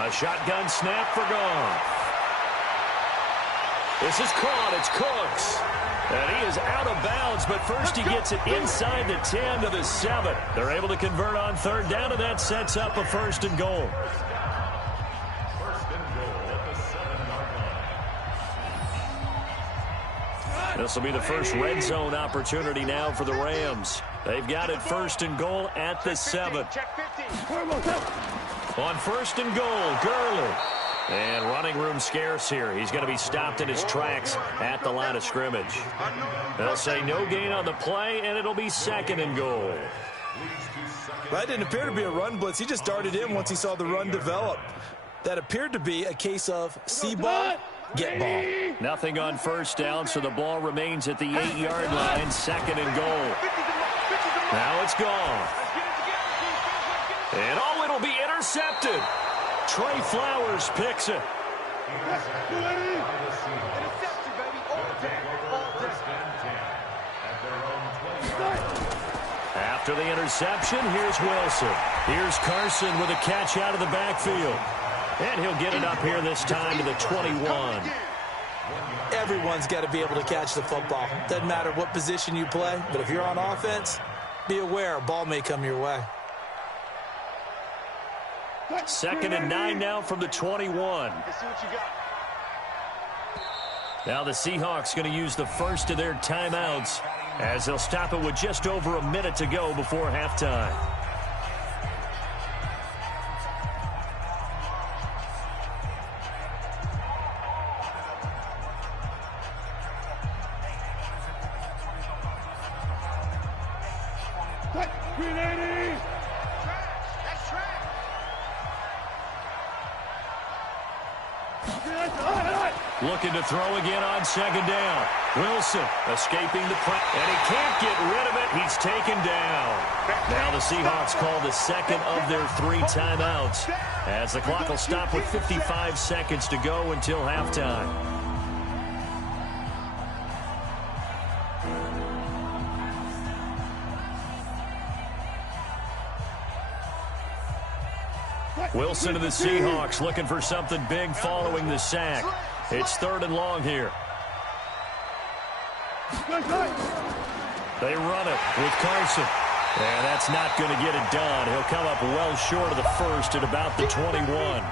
A shotgun snap for Goff. This is caught. It's Cooks. And he is out of bounds, but first he gets it inside the 10 to the 7. They're able to convert on 3rd down, and that sets up a 1st and goal. This will be the first red zone opportunity now for the Rams. They've got it 1st and goal at the 7. On 1st and goal, Gurley. And running room scarce here. He's going to be stopped in his tracks at the line of scrimmage. They'll say no gain on the play, and it'll be 2nd and goal. That didn't appear to be a run blitz. He just darted in once he saw the run develop. That appeared to be a case of see ball, get ball. Nothing on 1st down, so the ball remains at the 8-yard line. 2nd and goal. Now it's gone. And oh, it'll be intercepted. Trey Flowers picks it. After the interception, here's Wilson. Here's Carson with a catch out of the backfield. And he'll get it up here this time to the 21. Everyone's got to be able to catch the football. Doesn't matter what position you play, but if you're on offense, be aware a ball may come your way. 2nd and 9 now from the 21. Let's see what you got. Now the Seahawks going to use the first of their timeouts as they'll stop it with just over a minute to go before halftime. Looking to throw again on 2nd down. Wilson escaping the press, and he can't get rid of it. He's taken down. Now the Seahawks call the 2nd of their 3 timeouts as the clock will stop with 55 seconds to go until halftime. Wilson to the Seahawks looking for something big following the sack. It's 3rd and long here. They run it with Carson. And that's not going to get it done. He'll come up well short of the first at about the 21.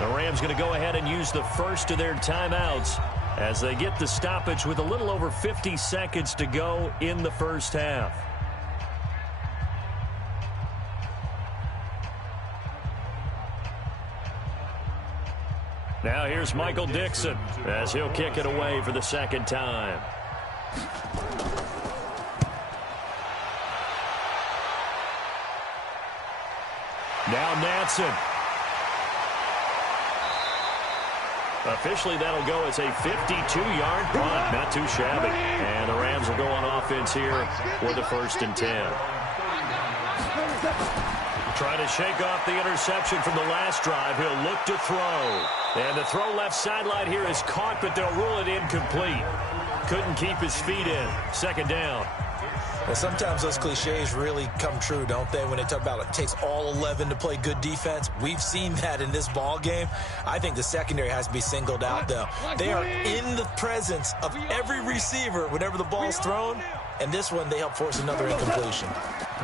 The Rams going to go ahead and use the first of their timeouts as they get the stoppage with a little over 50 seconds to go in the first half. Now here's Michael Dixon as he'll kick it away for the 2nd time. Now Natson. Officially that'll go as a 52-yard punt. Not too shabby. And the Rams will go on offense here for the 1st and 10. Trying to shake off the interception from the last drive. He'll look to throw. And the throw left sideline here is caught, but they'll rule it incomplete. Couldn't keep his feet in. 2nd down. Well, sometimes those cliches really come true, don't they, when they talk about it takes all 11 to play good defense. We've seen that in this ball game. I think the secondary has to be singled out, though. They are in the presence of every receiver whenever the ball's thrown, and this one they help force another incompletion.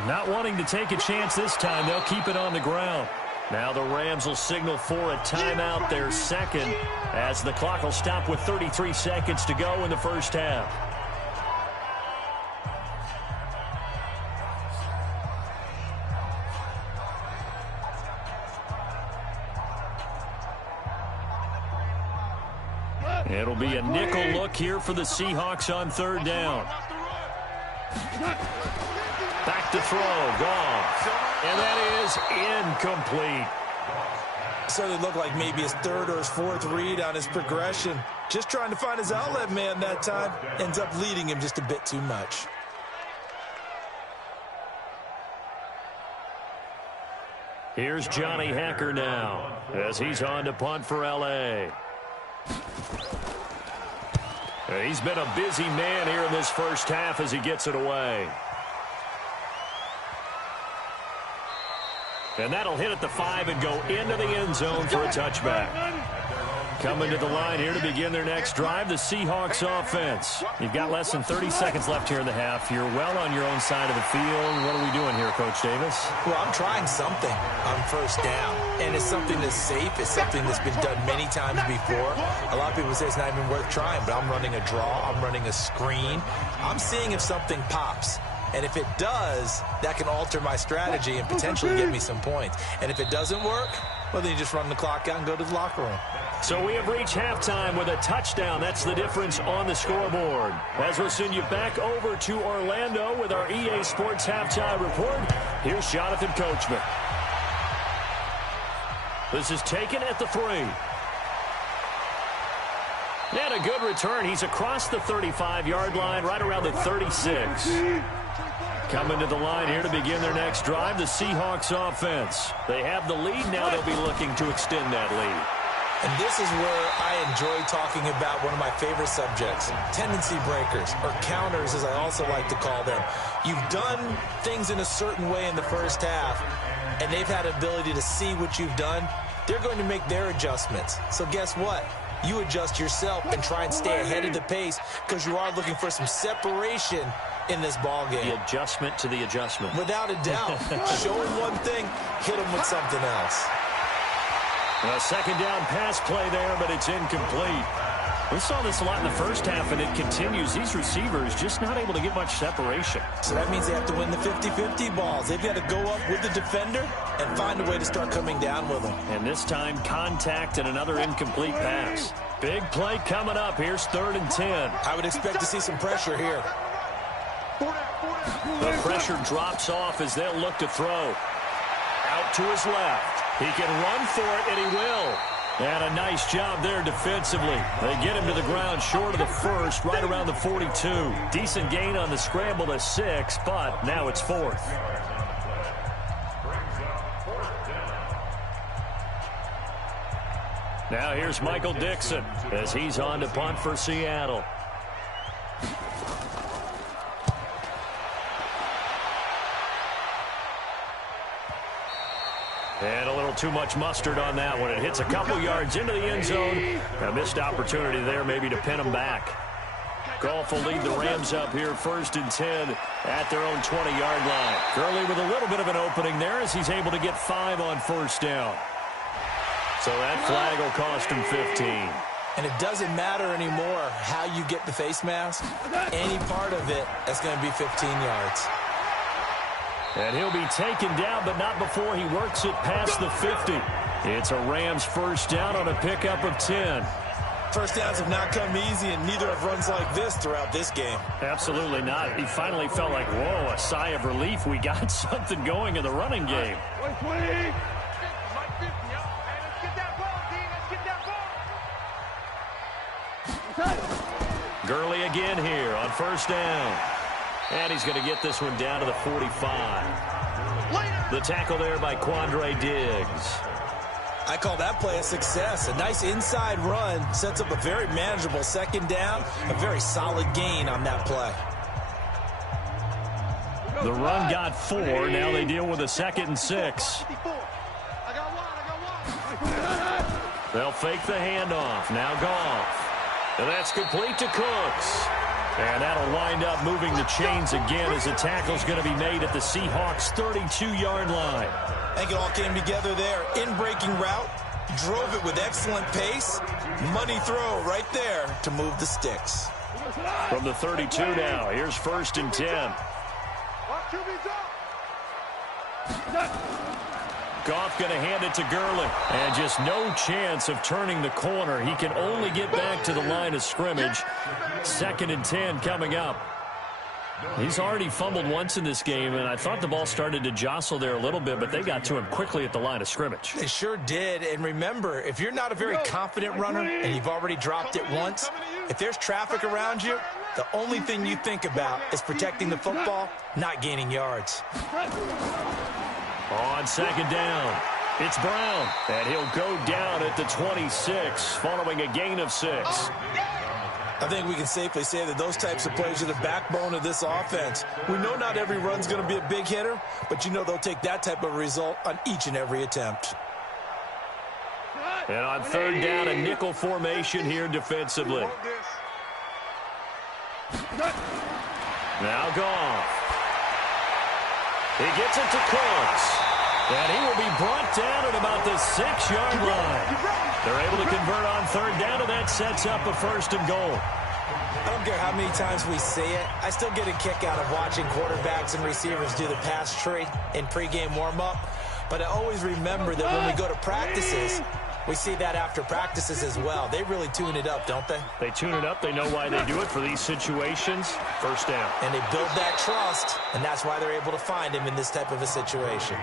Not wanting to take a chance this time, they'll keep it on the ground. Now the Rams will signal for a timeout, their 2nd, as the clock will stop with 33 seconds to go in the first half. It'll be a nickel look here for the Seahawks on 3rd down. Back to throw, gone. And that is incomplete. So it looked like maybe his 3rd or his 4th read on his progression. Just trying to find his outlet man that time. Ends up leading him just a bit too much. Here's Johnny Hacker now as he's on to punt for L.A. He's been a busy man here in this first half as he gets it away. And that'll hit at the 5 and go into the end zone for a touchback. Coming to the line here to begin their next drive, the Seahawks offense. You've got less than 30 seconds left here in the half. You're well on your own side of the field. What are we doing here, Coach Davis? Well, I'm trying something on 1st down. And it's something that's safe. It's something that's been done many times before. A lot of people say it's not even worth trying, but I'm running a draw. I'm running a screen. I'm seeing if something pops. And if it does, that can alter my strategy and potentially get me some points. And if it doesn't work, well, then you just run the clock out and go to the locker room. So we have reached halftime with a touchdown. That's the difference on the scoreboard. As we'll send you back over to Orlando with our EA Sports Halftime Report, here's Jonathan Coachman. This is taken at the 3. And a good return. He's across the 35-yard line, right around the 36. Coming to the line here to begin their next drive, the Seahawks offense. They have the lead. Now they'll be looking to extend that lead. And this is where I enjoy talking about one of my favorite subjects, tendency breakers, or counters as I also like to call them. You've done things in a certain way in the first half, and they've had ability to see what you've done. They're going to make their adjustments. So guess what? you adjust yourself and try and stay ahead of the pace because you are looking for some separation in this ball game. The adjustment to the adjustment. Without a doubt. Show him one thing, hit him with something else. A second down pass play there, but it's incomplete. We saw this a lot in the first half, and it continues. These receivers just not able to get much separation. So that means they have to win the 50-50 balls. They've got to go up with the defender and find a way to start coming down with them. And this time, contact and another incomplete pass. Big play coming up. Here's 3rd and 10. I would expect to see some pressure here. The pressure drops off as they'll look to throw. Out to his left. He can run for it, and he will. And a nice job there defensively. They get him to the ground short of the first, right around the 42. Decent gain on the scramble to 6, but now it's 4th. Now here's Michael Dixon as he's on to punt for Seattle. And a little too much mustard on that one. It hits a couple yards into the end zone. A missed opportunity there maybe to pin them back. Goff will lead the Rams up here 1st and 10 at their own 20-yard line. Gurley with a little bit of an opening there as he's able to get 5 on 1st down. So that flag will cost him 15. And it doesn't matter anymore how you get the face mask. Any part of it, that's going to be 15 yards. And he'll be taken down, but not before he works it past the 50. It's a Rams 1st down on a pickup of 10. First downs have not come easy, and neither have runs like this throughout this game. Absolutely not. He finally felt like, whoa, a sigh of relief. We got something going in the running game. Gurley again here on 1st down. And he's going to get this one down to the 45. The tackle there by Quandre Diggs. I call that play a success. A nice inside run sets up a very manageable 2nd down. A very solid gain on that play. The run got 4. Now they deal with a 2nd and 6. They'll fake the handoff. Now Goff. And that's complete to Cooks. And that'll wind up moving the chains again as the tackle's going to be made at the Seahawks' 32-yard line. I think it all came together there. In-breaking route, drove it with excellent pace. Money throw right there to move the sticks. From the 32 now, here's 1st and 10. Goff going to hand it to Gurley. And just no chance of turning the corner. He can only get back to the line of scrimmage. 2nd and 10 coming up. He's already fumbled once in this game, and I thought the ball started to jostle there a little bit, but they got to him quickly at the line of scrimmage. They sure did. And remember, if you're not a very confident runner and you've already dropped it once, if there's traffic around you, the only thing you think about is protecting the football, not gaining yards. On 2nd down, it's Brown, and he'll go down at the 26 following a gain of 6. I think we can safely say that those types of plays are the backbone of this offense. We know not every run's going to be a big hitter, but you know they'll take that type of result on each and every attempt. And on 3rd down, a nickel formation here defensively. Now Goff. He gets it to Cooks. And he will be brought down at about the 6-yard line. They're able to convert on 3rd down, and that sets up a 1st and goal. I don't care how many times we say it. I still get a kick out of watching quarterbacks and receivers do the pass tree in pregame warm-up. But I always remember that when we go to practices, we see that after practices as well. They really tune it up, don't they? They tune it up. They know why they do it for these situations. 1st down. And they build that trust, and that's why they're able to find him in this type of a situation.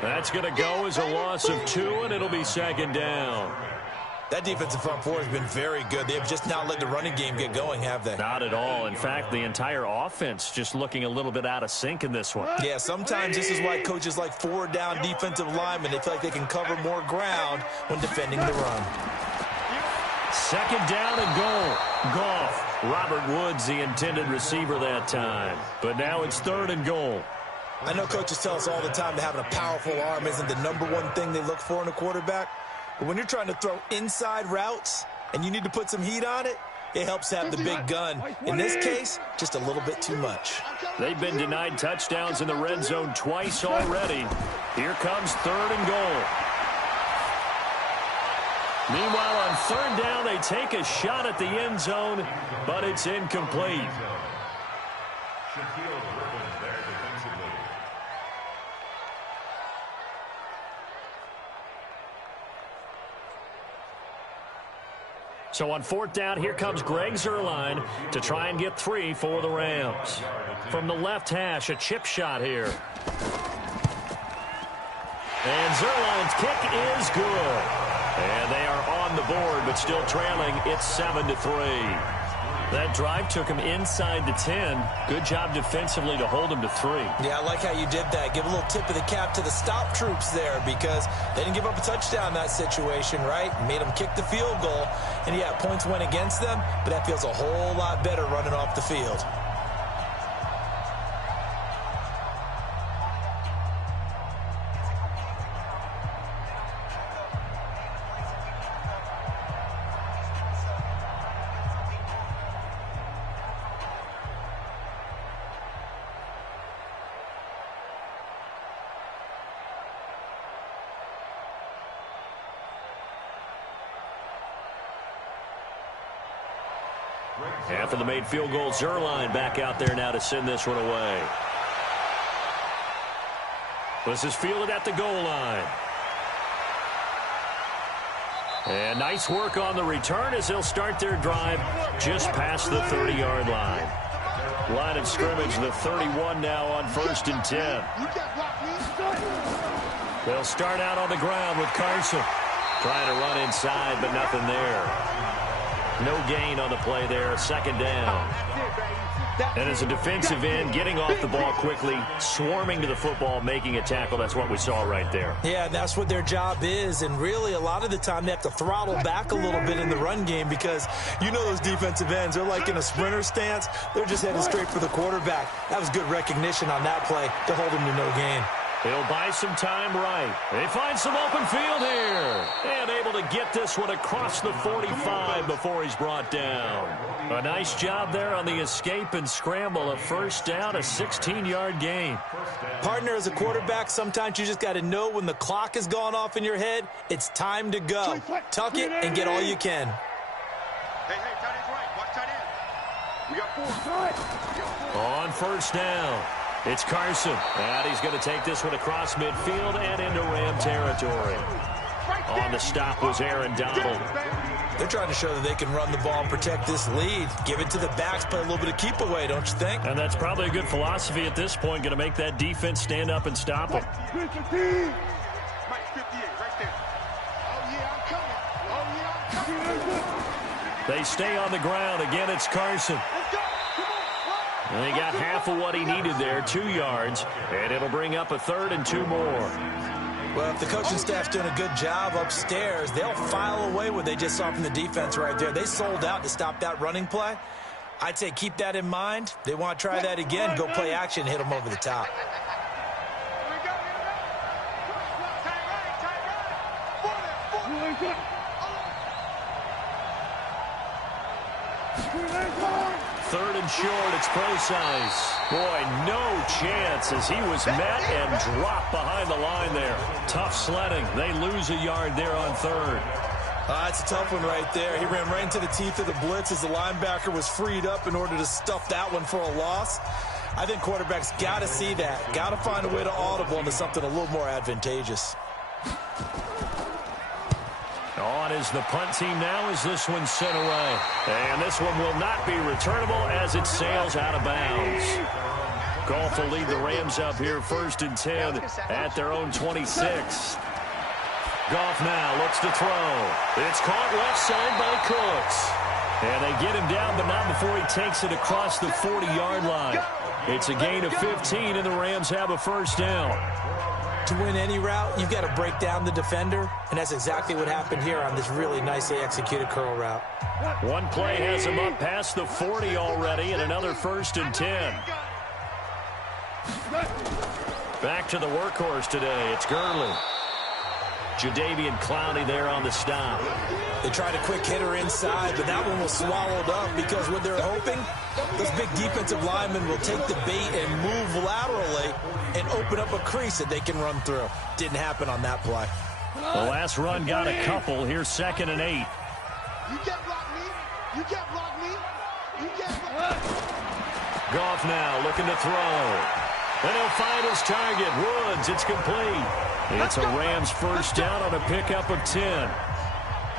That's going to go as a loss of 2, and it'll be 2nd down. That defensive front four has been very good. They have just not let the running game get going, have they? Not at all. In fact, the entire offense just looking a little bit out of sync in this one. Yeah, sometimes this is why coaches like 4-down defensive linemen, they feel like they can cover more ground when defending the run. 2nd down and goal. Goff. Robert Woods, the intended receiver that time. But now it's 3rd and goal. I know coaches tell us all the time that having a powerful arm isn't the #1 thing they look for in a quarterback. But when you're trying to throw inside routes, and you need to put some heat on it, it helps have the big gun. In this case, just a little bit too much. They've been denied touchdowns in the red zone twice already. Here comes 3rd and goal. Meanwhile, on 3rd down, they take a shot at the end zone, but it's incomplete. So on 4th down, here comes Greg Zuerlein to try and get 3 for the Rams. From the left hash, a chip shot here. And Zuerlein's kick is good. And they are on the board, but still trailing. It's 7-3. That drive took him inside the 10. Good job defensively to hold him to 3. Yeah, I like how you did that. Give a little tip of the cap to the stop troops there because they didn't give up a touchdown in that situation, right? Made them kick the field goal. And, yeah, points went against them, but that feels a whole lot better running off the field. After the made field goal, Zuerlein back out there now to send this one away. This is fielded at the goal line. And nice work on the return as they'll start their drive just past the 30-yard line. Line of scrimmage, the 31 now on 1st and 10. They'll start out on the ground with Carson. Trying to run inside, but nothing there. No gain on the play there, 2nd down. And as a defensive end, getting off the ball quickly, swarming to the football, making a tackle. That's what we saw right there. Yeah, that's what their job is. And really, a lot of the time, they have to throttle back a little bit in the run game because you know those defensive ends, they're like in a sprinter stance. They're just heading straight for the quarterback. That was good recognition on that play to hold him to no gain. He'll buy some time right. They find some open field here. And able to get this one across the 45 before he's brought down. A nice job there on the escape and scramble. A 1st down, a 16-yard gain. Partner, as a quarterback, sometimes you just got to know when the clock has gone off in your head, it's time to go. Tuck it and get all you can. Hey, tight end's right. Watch tight end. We got 4. On 1st down. It's Carson, and he's going to take this one across midfield and into Ram territory. On the stop was Aaron Donald. They're trying to show that they can run the ball and protect this lead. Give it to the backs, play a little bit of keep away, don't you think? And that's probably a good philosophy at this point, going to make that defense stand up and stop it. Mike 58, right there. Oh, yeah, I'm coming. They stay on the ground. Again, it's Carson. And he got half of what he needed there, 2 yards, and it'll bring up a 3rd and 2 more. Well, if the coaching staff's doing a good job upstairs, they'll file away what they just saw from the defense right there. They sold out to stop that running play. I'd say keep that in mind. They want to try that again, go play action, hit them over the top. Third and short, it's Precise. Boy, no chance as he was met and dropped behind the line there. Tough sledding. They lose a yard there on 3rd. That's a tough one right there. He ran right into the teeth of the blitz as the linebacker was freed up in order to stuff that one for a loss. I think quarterbacks got to see that. Got to find a way to audible into something a little more advantageous. On is the punt team now as this one's sent away. And this one will not be returnable as it sails out of bounds. Goff will lead the Rams up here 1st and 10 at their own 26. Goff now looks to throw. It's caught left side by Cooks. And they get him down, but not before he takes it across the 40-yard line. It's a gain of 15, and the Rams have a 1st down. To win any route, you've got to break down the defender, and that's exactly what happened here on this really nicely executed curl route. One play has him up past the 40 already, and another 1st and 10. Back to the workhorse today. It's Gurley. Jadeveon Clowney there on the stop. They tried a quick hitter inside, but that one was swallowed up because what they're hoping, those big defensive linemen will take the bait and move laterally and open up a crease that they can run through. Didn't happen on that play. The last run got a couple. Here's 2nd and 8. You can't block me. You can't block me. You can't block me. Goff now looking to throw. And he'll find his target. Woods, it's complete. It's a Rams first down on a pickup of 10.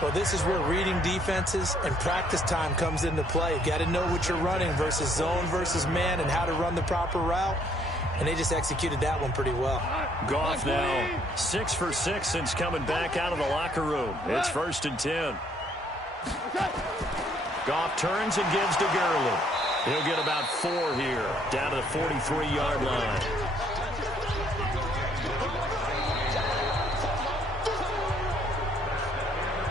Well, this is where reading defenses and practice time comes into play. You've got to know what you're running versus zone versus man and how to run the proper route. And they just executed that one pretty well. Goff now 6 for 6 since coming back out of the locker room. It's 1st and 10. Goff turns and gives to Gurley. He'll get about 4 here, down to the 43-yard line.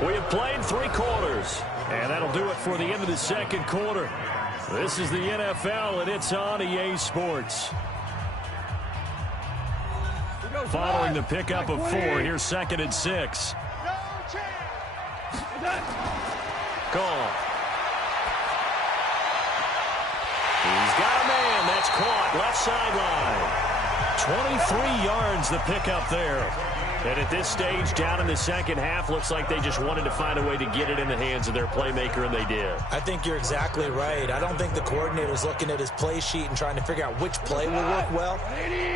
We have played 3 quarters, and that'll do it for the end of the 2nd quarter. This is the NFL, and it's on EA Sports. Following the pickup of 4, here's 2nd and 6. Goal. He's got a man. That's caught. Left sideline. 23 yards the pickup there. And at this stage, down in the second half, looks like they just wanted to find a way to get it in the hands of their playmaker, and they did. I think you're exactly right. I don't think the coordinator's looking at his play sheet and trying to figure out which play will work well.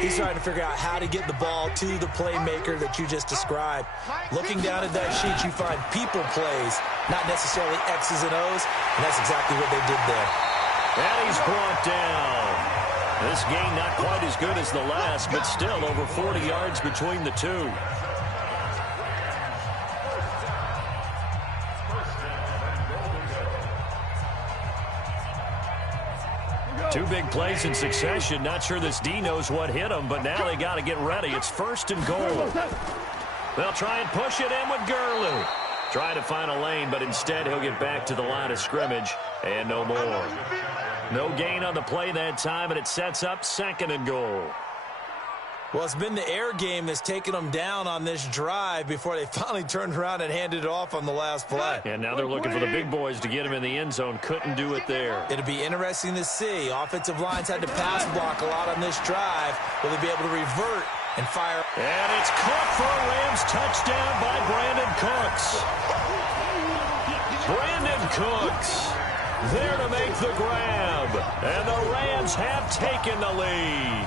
He's trying to figure out how to get the ball to the playmaker that you just described. Looking down at that sheet, you find people plays, not necessarily X's and O's, and that's exactly what they did there. And he's brought down. This game not quite as good as the last, but still over 40 yards between the two. Two big plays in succession. Not sure this D knows what hit him, but now they got to get ready. It's 1st and goal. They'll try and push it in with Gurley. Trying to find a lane, but instead he'll get back to the line of scrimmage and no more. No gain on the play that time, and it sets up 2nd and goal. Well, it's been the air game that's taken them down on this drive before they finally turned around and handed it off on the last play. And now they're looking for the big boys to get him in the end zone. Couldn't do it there. It'll be interesting to see. Offensive lines had to pass block a lot on this drive. Will they be able to revert and fire? And it's caught for a Rams touchdown by Brandon Cooks. Brandon Cooks there to make the grab. And the Rams have taken the lead.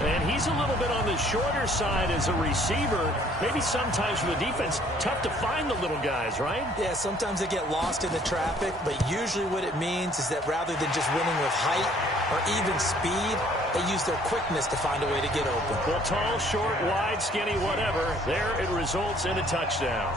And he's a little bit on the shorter side as a receiver. Maybe sometimes for the defense, tough to find the little guys, right? Yeah, sometimes they get lost in the traffic, but usually what it means is that rather than just winning with height or even speed, they use their quickness to find a way to get open. Well, tall, short, wide, skinny, whatever, there it results in a touchdown.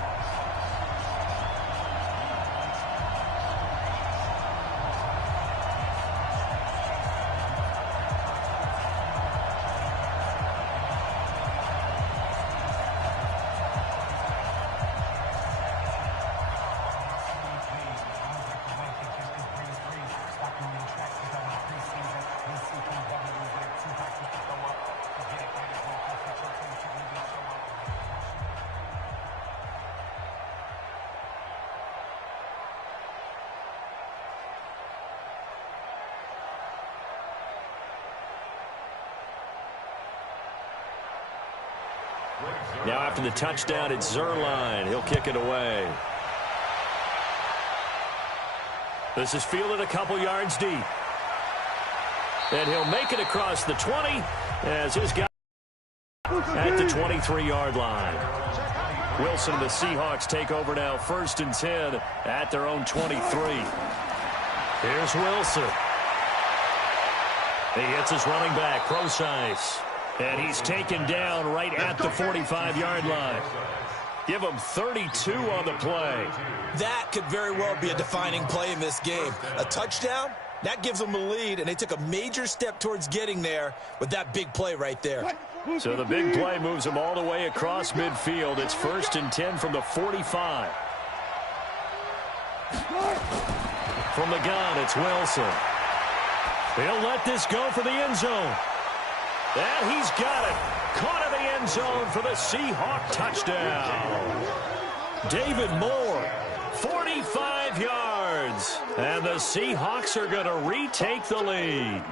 Now after the touchdown, it's Zuerlein. He'll kick it away. This is fielded a couple yards deep. And he'll make it across the 20 as his guy at the 23-yard line. Wilson and the Seahawks take over now, 1st and 10 at their own 23. Here's Wilson. He hits his running back, Prosise. And he's taken down right at the 45-yard line. Give him 32 on the play. That could very well be a defining play in this game. A touchdown, that gives them the lead, and they took a major step towards getting there with that big play right there. So the big play moves them all the way across midfield. It's 1st and 10 from the 45. From the gun, it's Wilson. He'll let this go for the end zone. And he's got it. Caught in the end zone for the Seahawk touchdown. David Moore, 45 yards. And the Seahawks are going to retake the lead.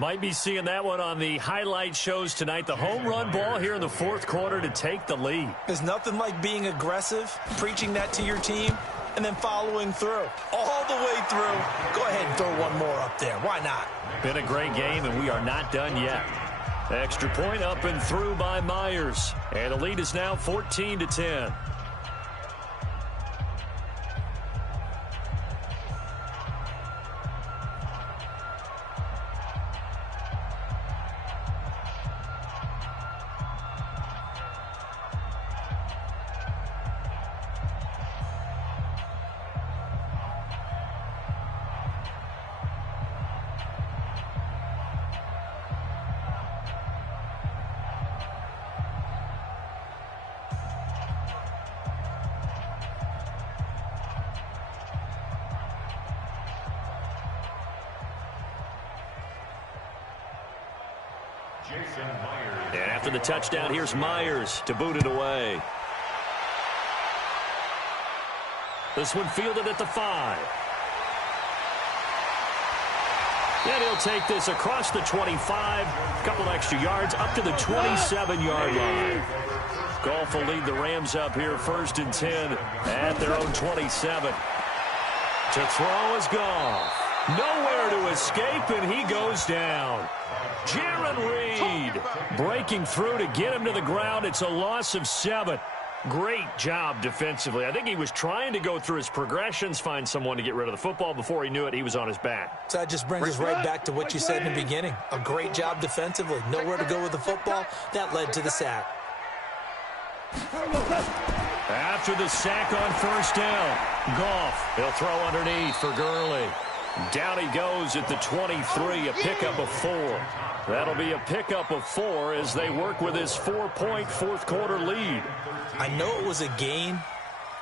Might be seeing that one on the highlight shows tonight. The home run ball here in the fourth quarter to take the lead. There's nothing like being aggressive, preaching that to your team, and then following through. All the way through. Go ahead and throw one more up there. Why not? Been a great game, and we are not done yet. Extra point up and through by Myers. And the lead is now 14-10. And after the touchdown, here's Myers to boot it away. This one fielded at the 5. And he'll take this across the 25. A couple extra yards up to the 27-yard line. Goff will lead the Rams up here 1st and 10 at their own 27. To throw is Goff. Nowhere to escape, and he goes down. Jarran Reed breaking through to get him to the ground. It's a loss of 7. Great job defensively. I think he was trying to go through his progressions, find someone to get rid of the football. Before he knew it, he was on his back. So that just brings us right back to what you said in the beginning. A great job defensively. Nowhere to go with the football. That led to the sack. After the sack on 1st down, Goff, he'll throw underneath for Gurley. Down he goes at the 23, a pickup of 4. That'll be a pickup of 4 as they work with his 4-point fourth quarter lead. I know it was a gain,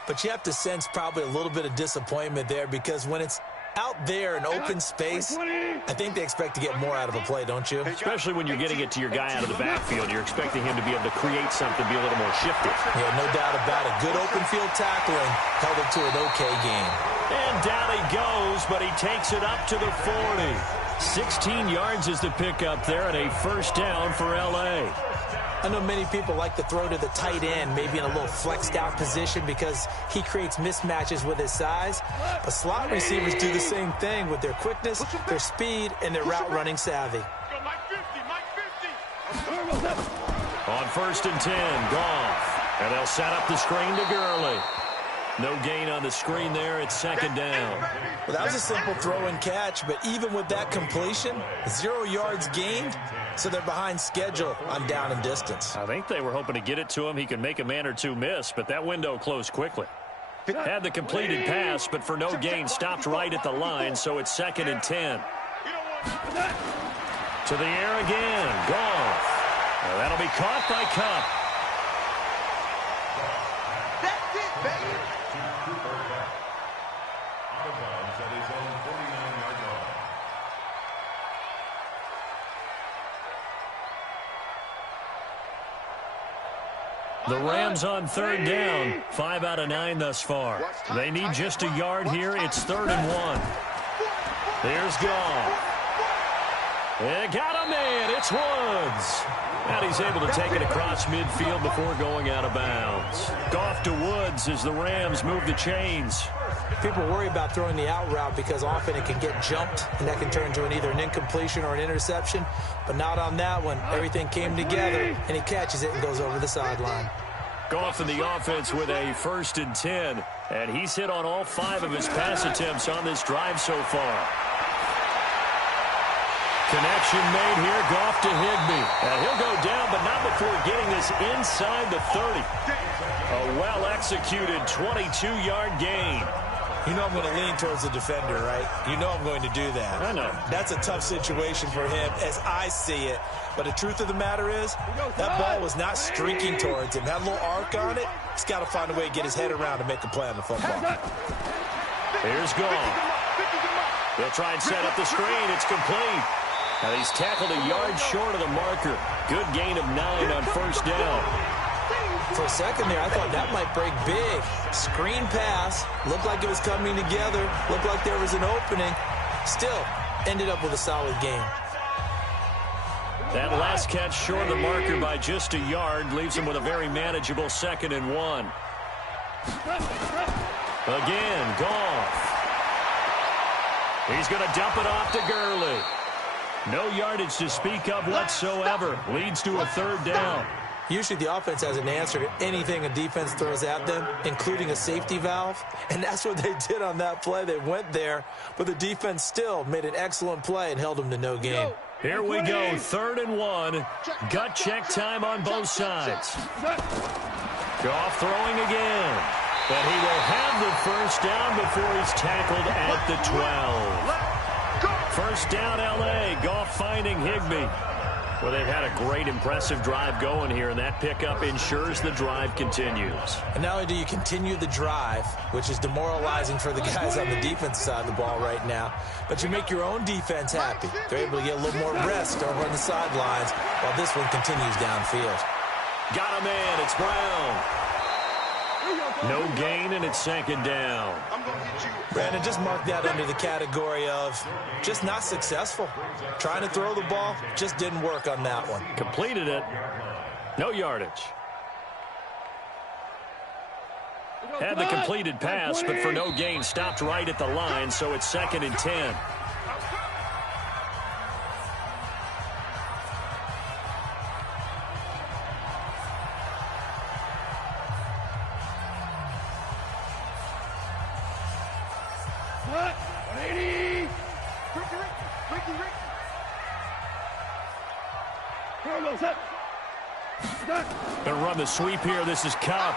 but you have to sense probably a little bit of disappointment there because when it's out there in open space, I think they expect to get more out of a play, don't you? Especially when you're getting it to your guy out of the backfield. You're expecting him to be able to create something, be a little more shifty. Yeah, no doubt about it. Good open field tackling held it to an okay game. And down he goes, but he takes it up to the 40. 16 yards is the pickup there and a 1st down for L.A. I know many people like to throw to the tight end, maybe in a little flexed out position because he creates mismatches with his size. But slot receivers do the same thing with their quickness, their speed, and their route running savvy. On 1st and 10, Goff. And they'll set up the screen to Gurley. No gain on the screen there. It's 2nd down. Well, that was a simple throw and catch, but even with that completion, 0 yards gained, so they're behind schedule on down and distance. I think they were hoping to get it to him. He could make a man or two miss, but that window closed quickly. Had the completed pass, but for no gain, stopped right at the line, so it's 2nd and 10. To the air again, Goff. Well, that'll be caught by Kupp. That's it, baby. The Rams on 3rd down. 5 out of 9 thus far. They need just a yard here. It's 3rd and 1. There's Goff. They got a man. It's Woods. And he's able to take it across midfield before going out of bounds. Goff to Woods as the Rams move the chains. People worry about throwing the out route because often it can get jumped, and that can turn into either an incompletion or an interception. But not on that one. Everything came together, and he catches it and goes over the sideline. Goff in the offense with a 1st and 10. And he's hit on all 5 of his pass attempts on this drive so far. Connection made here, Goff to Higbee. And he'll go down, but not before getting this inside the 30. A well-executed 22-yard gain. You know I'm going to lean towards the defender, right? You know I'm going to do that. I know. That's a tough situation for him as I see it. But the truth of the matter is, that ball was not streaking towards him. That little arc on it, he's got to find a way to get his head around and make a play on the football. Here's Goff. They'll try and set up the screen. It's complete. Now he's tackled a yard short of the marker. Good gain of 9 on first down. For a second there, I thought that might break big. Screen pass. Looked like it was coming together. Looked like there was an opening. Still, ended up with a solid game. That last catch short of the marker by just a yard leaves him with a very manageable 2nd and 1. Again, Goff. He's going to dump it off to Gurley. No yardage to speak of whatsoever. Leads to a 3rd down. Usually the offense has an answer to anything a defense throws at them, including a safety valve. And that's what they did on that play. They went there, but the defense still made an excellent play and held them to no gain. Here we go, 3rd and 1. Gut check time on both sides. Goff throwing again. But he will have the first down before he's tackled at the 12. First down, L.A. Goff finding Higbee. Well, they've had a great, impressive drive going here, and that pickup ensures the drive continues. And not only do you continue the drive, which is demoralizing for the guys on the defense side of the ball right now, but you make your own defense happy. They're able to get a little more rest over on the sidelines while this one continues downfield. Got a man. It's Brown. No gain, and it's 2nd down. Brandon, just mark that under the category of just not successful. Trying to throw the ball, just didn't work on that one. Completed it. No yardage. Had the completed pass, but for no gain, stopped right at the line, so it's 2nd and 10. Gonna run the sweep here. This is Kupp.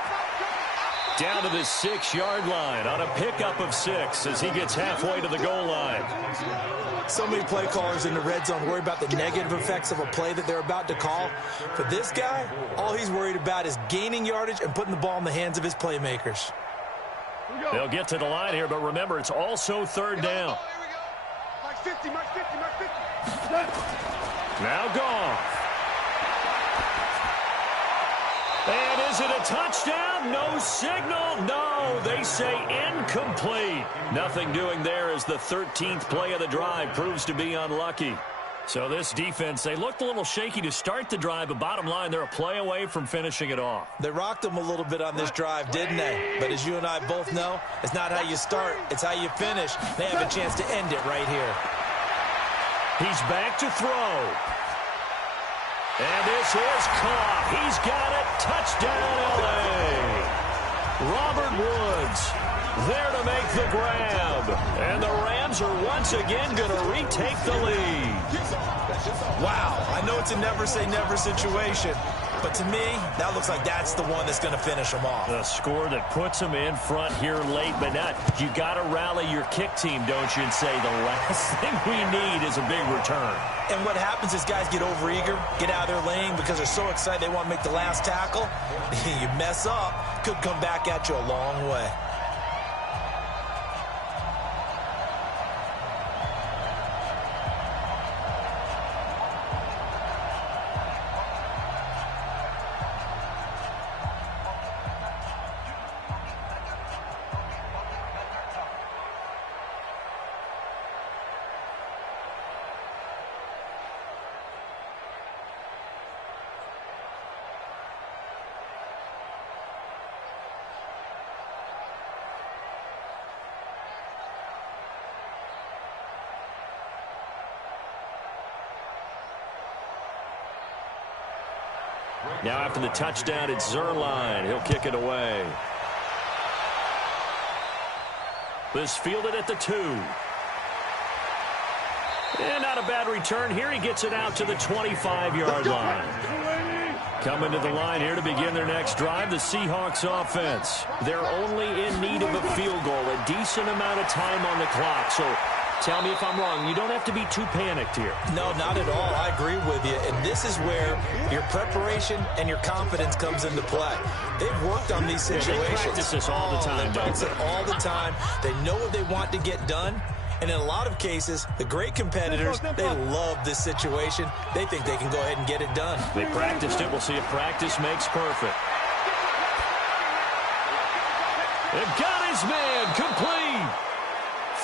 Down to the 6-yard line on a pickup of 6 as he gets halfway to the goal line. So many play callers in the red zone worry about the negative effects of a play that they're about to call. For this guy, all he's worried about is gaining yardage and putting the ball in the hands of his playmakers. They'll get to the line here, but remember, it's also 3rd down. Mark 50, Mark 50, Mark 50. Now Goff. And is it a touchdown? No signal. No, they say incomplete. Nothing doing there as the 13th play of the drive proves to be unlucky. So this defense, they looked a little shaky to start the drive, but bottom line, they're a play away from finishing it off. They rocked them a little bit on this drive, didn't they? But as you and I both know, it's not how you start, it's how you finish. They have a chance to end it right here. He's back to throw. And this is caught. He's got it. Touchdown, L.A. Robert Woods there to make the grab. And the Rams are once again going to retake the lead. Wow. I know it's a never-say-never situation, but to me, that looks like that's the one that's going to finish them off. The score that puts them in front here late, but not. You got to rally your kick team, don't you, and say the last thing we need is a big return. And what happens is guys get overeager, get out of their lane because they're so excited they want to make the last tackle. You mess up, could come back at you a long way. Now after the touchdown, it's Zuerlein. He'll kick it away. This fielded at the 2. And not a bad return here. He gets it out to the 25-yard line. Coming to the line here to begin their next drive, the Seahawks offense. They're only in need of a field goal, a decent amount of time on the clock. So tell me if I'm wrong. You don't have to be too panicked here. No, not at all. I agree with you. And this is where your preparation and your confidence comes into play. They've worked on these situations. They practice this all the time, They practice it all the time. They know what they want to get done. And in a lot of cases, the great competitors, they love this situation. They think they can go ahead and get it done. They practiced it. We'll see if practice makes perfect. They've got his man complete.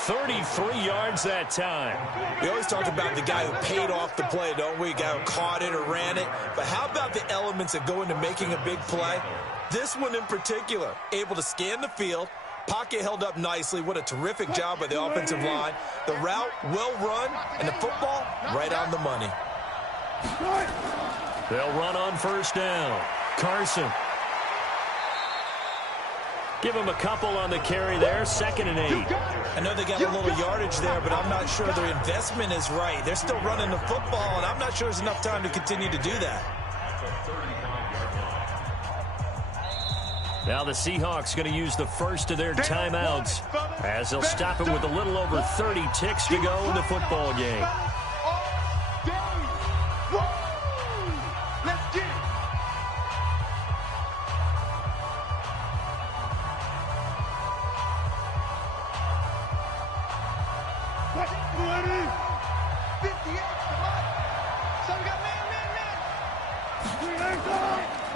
33 yards that time. We always talk about the guy who paid off the play, don't we? The guy who caught it or ran it. But how about the elements that go into making a big play? This one in particular, able to scan the field. Pocket held up nicely. What a terrific job by the offensive line. The route well run, and the football right on the money. They'll run on first down. Carson. Give him a couple on the carry there. 2nd and 8. I know they got a little yardage there, but I'm not sure their investment is right. They're still running the football, and I'm not sure there's enough time to continue to do that. Now the Seahawks going to use the first of their timeouts as they'll stop it with a little over 30 ticks to go in the football game. Let's get it.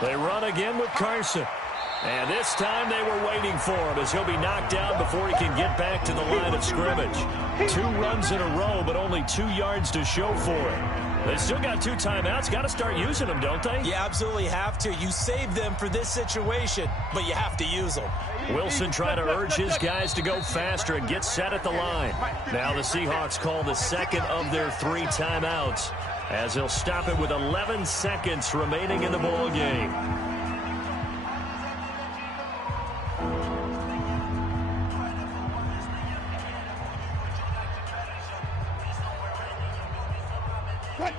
They run again with Carson. And this time they were waiting for him as he'll be knocked down before he can get back to the line of scrimmage. 2 runs in a row, but only 2 yards to show for it. They still got 2 timeouts. Got to start using them, don't they? You absolutely have to. You save them for this situation, but you have to use them. Wilson trying to urge his guys to go faster and get set at the line. Now the Seahawks call the second of their 3 timeouts as they'll stop it with 11 seconds remaining in the ball game.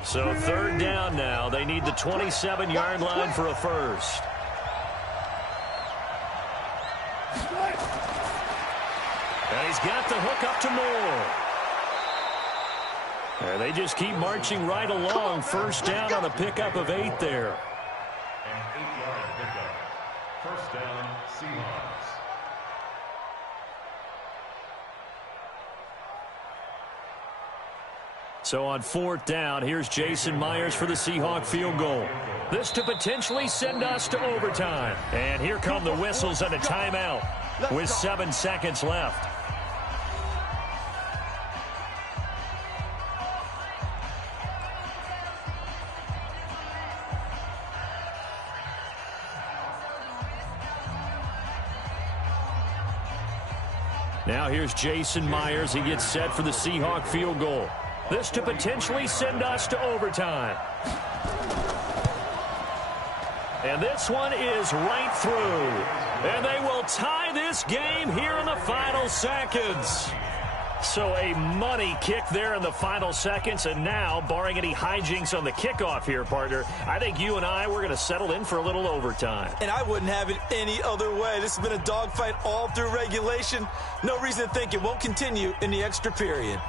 So 3rd down now. They need the 27-yard line for a first. And he's got the hook up to Moore. And they just keep marching right along. First down on a pickup of 8 there. An 8-yard pickup. First down, Seahawks. So on 4th down, here's Jason Myers for the Seahawk field goal. This to potentially send us to overtime. And here come the whistles and a timeout with 7 seconds left. Now here's Jason Myers. He gets set for the Seahawk field goal. This to potentially send us to overtime. And this one is right through. And they will tie this game here in the final seconds. So a money kick there in the final seconds. And now, barring any hijinks on the kickoff here, partner, I think you and I, we're going to settle in for a little overtime. And I wouldn't have it any other way. This has been a dogfight all through regulation. No reason to think it won't continue in the extra period.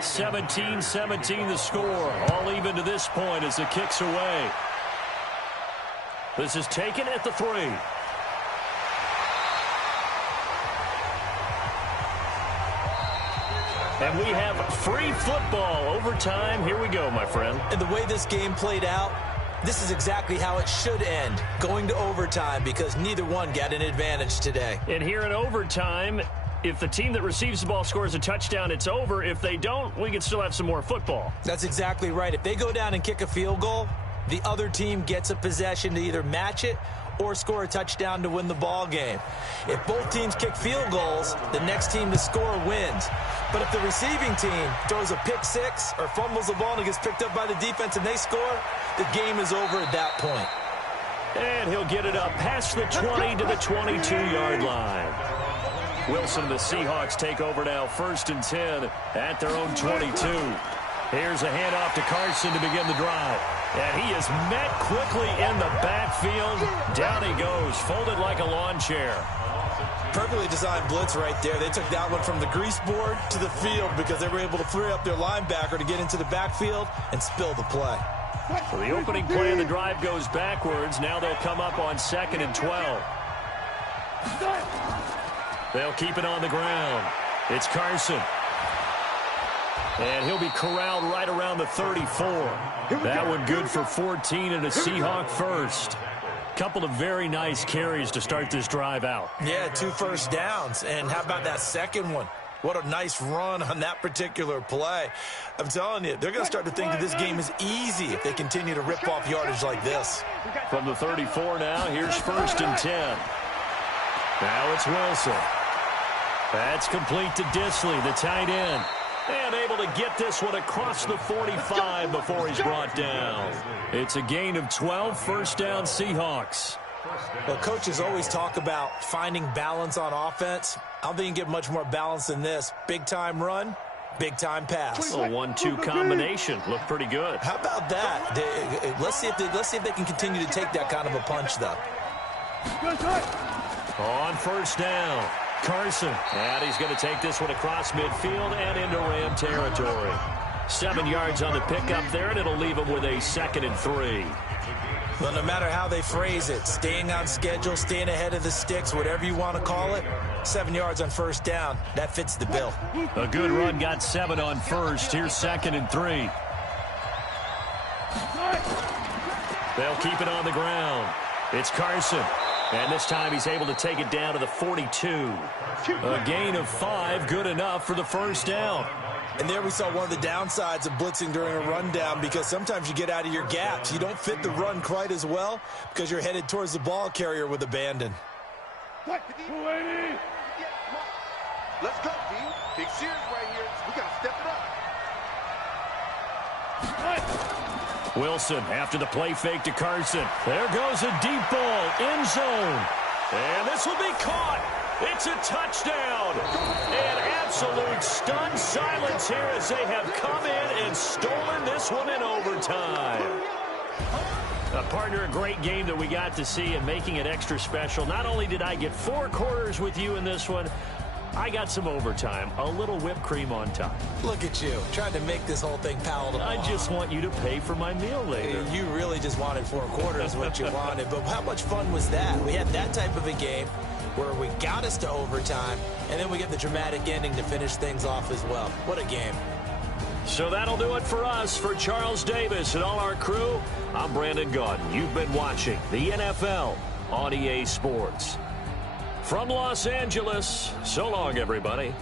(17-17) the score. All even to this point as the kick's away. This is taken at the 3. And we have free football. Overtime. Here we go, my friend. And the way this game played out, this is exactly how it should end, going to overtime, because neither one got an advantage today. And here in overtime, if the team that receives the ball scores a touchdown, it's over. If they don't, we can still have some more football. That's exactly right. If they go down and kick a field goal, the other team gets a possession to either match it or score a touchdown to win the ball game. If both teams kick field goals, the next team to score wins. But if the receiving team throws a pick six or fumbles the ball and it gets picked up by the defense and they score, the game is over at that point. And he'll get it up past the 20 to the 22-yard line. Wilson and the Seahawks take over now, 1st and 10 at their own 22. Here's a handoff to Carson to begin the drive. And he is met quickly in the backfield. Down he goes, folded like a lawn chair. Perfectly designed blitz right there. They took that one from the grease board to the field because they were able to free up their linebacker to get into the backfield and spill the play. So the opening play of the drive goes backwards. Now they'll come up on 2nd and 12. They'll keep it on the ground. It's Carson. And he'll be corralled right around the 34. That one good for 14 and a Seahawk first. Couple of very nice carries to start this drive out. Yeah, 2 first downs. And how about that second one? What a nice run on that particular play. I'm telling you, they're going to start to think that this game is easy if they continue to rip off yardage like this. From the 34 now, here's 1st and 10. Now it's Wilson. That's complete to Disley, the tight end. And able to get this one across the 45 before he's brought down. It's a gain of 12, 1st down Seahawks. Well, coaches always talk about finding balance on offense. I don't think you can get much more balance than this. Big-time run, big-time pass. A 1-2 combination. Looked pretty good. How about that? Let's see if they can continue to take that kind of a punch, though. On 1st down, Carson. And he's going to take this one across midfield and into Ram territory. 7 yards on the pickup there, and it'll leave him with a 2nd and 3. Well, no matter how they phrase it, staying on schedule, staying ahead of the sticks, whatever you want to call it, 7 yards on 1st down, that fits the bill. A good run, got 7 on 1st. Here's 2nd and 3. They'll keep it on the ground. It's Carson. And this time he's able to take it down to the 42. A gain of 5, good enough for the 1st down. And there we saw one of the downsides of blitzing during a rundown, because sometimes you get out of your gaps. You don't fit the run quite as well because you're headed towards the ball carrier with abandon. Let's go, D. Big series right here. We got to step it up. Wilson after the play fake to Carson. There goes a deep ball, end zone. And this will be caught. It's a touchdown. And absolute stunned silence here as they have come in and stolen this one in overtime. Partner, a great game that we got to see and making it extra special. Not only did I get 4 quarters with you in this one, I got some overtime, a little whipped cream on top. Look at you, trying to make this whole thing palatable. I just want you to pay for my meal later. You really just wanted 4 quarters, what you wanted. But how much fun was that? We had that type of a game where we got us to overtime, and then we get the dramatic ending to finish things off as well. What a game. So that'll do it for us. For Charles Davis and all our crew, I'm Brandon Gaudin. You've been watching the NFL on EA Sports. From Los Angeles, so long, everybody.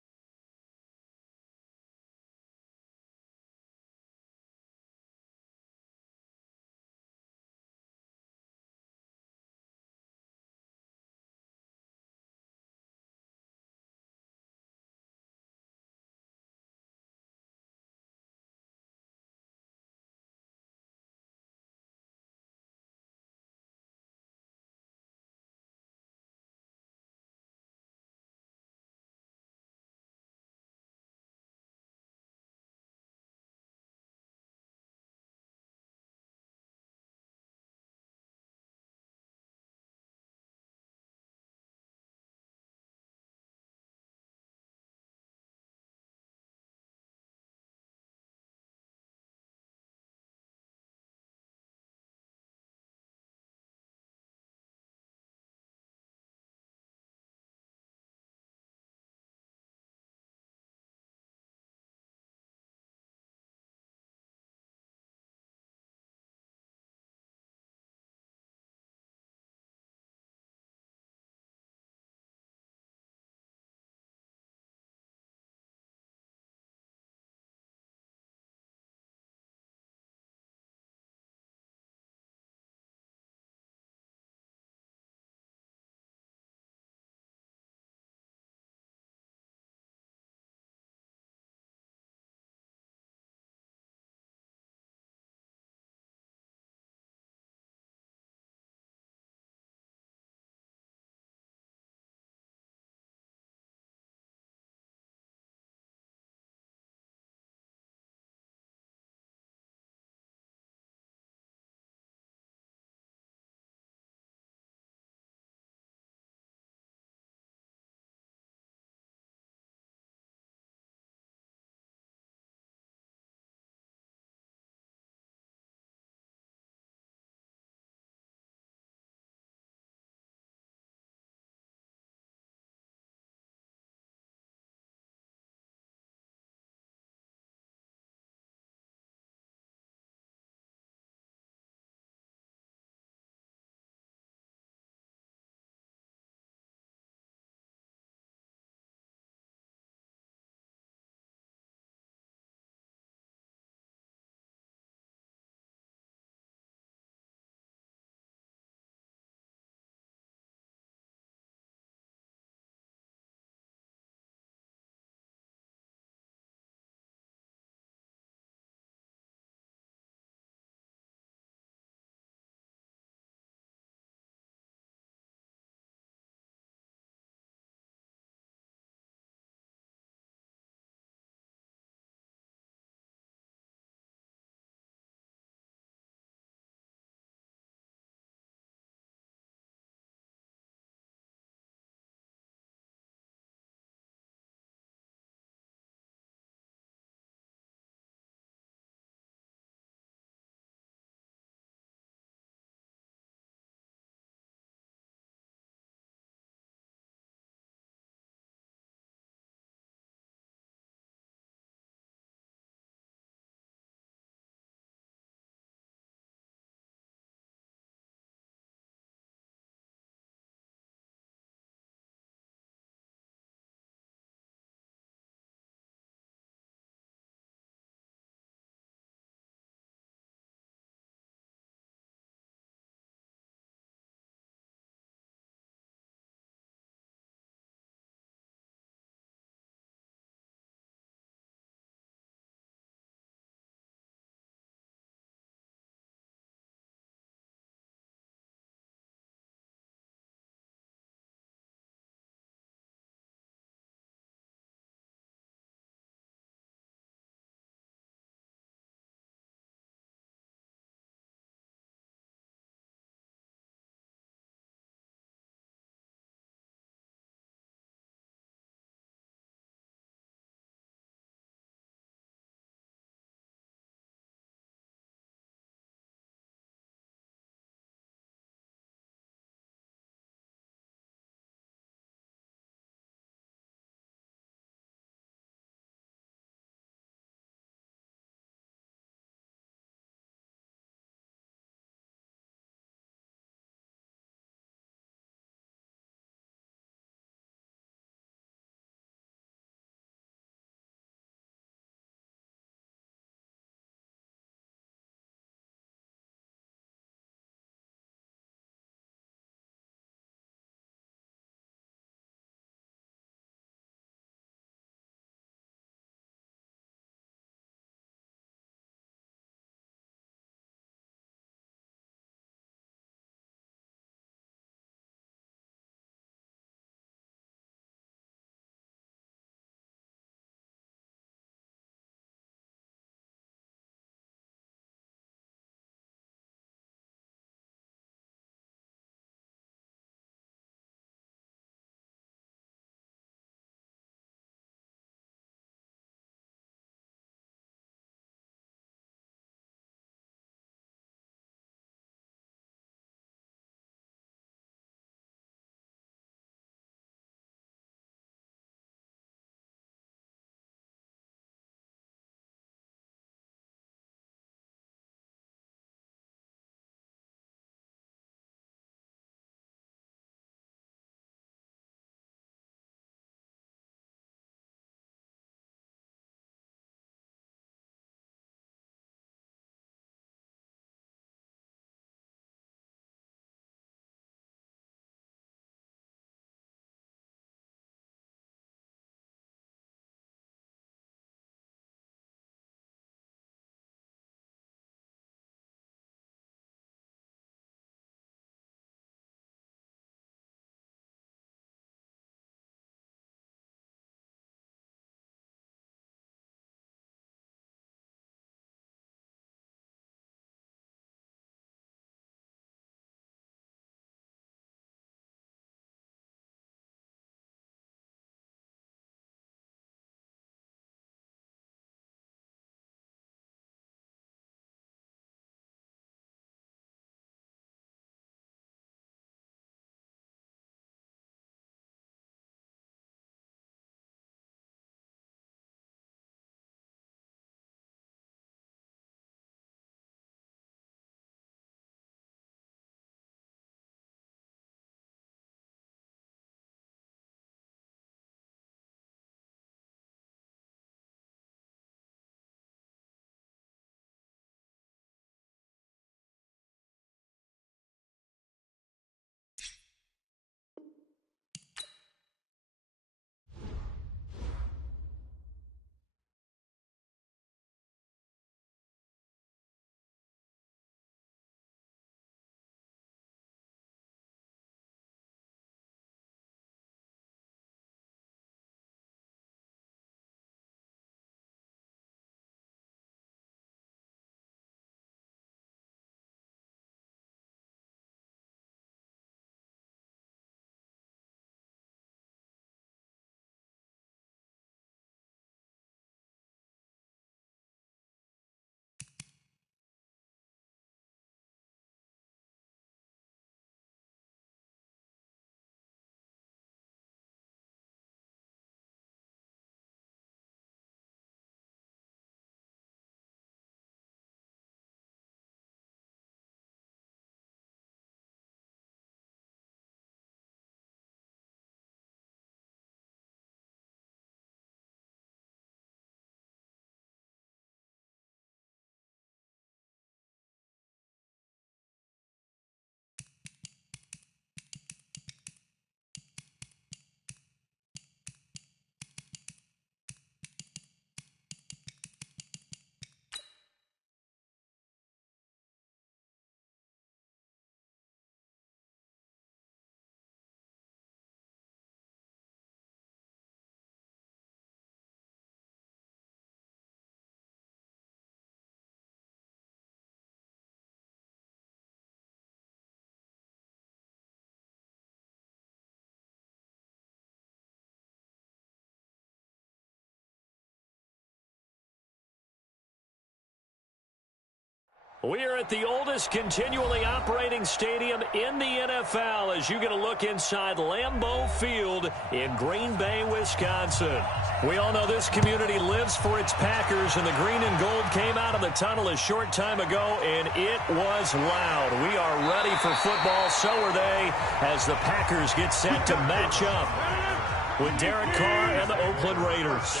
We are at the oldest continually operating stadium in the NFL as you get a look inside Lambeau Field in Green Bay, Wisconsin. We all know this community lives for its Packers, and the green and gold came out of the tunnel a short time ago, and it was loud. We are ready for football, so are they, as the Packers get set to match up with Derek Carr and the Oakland Raiders.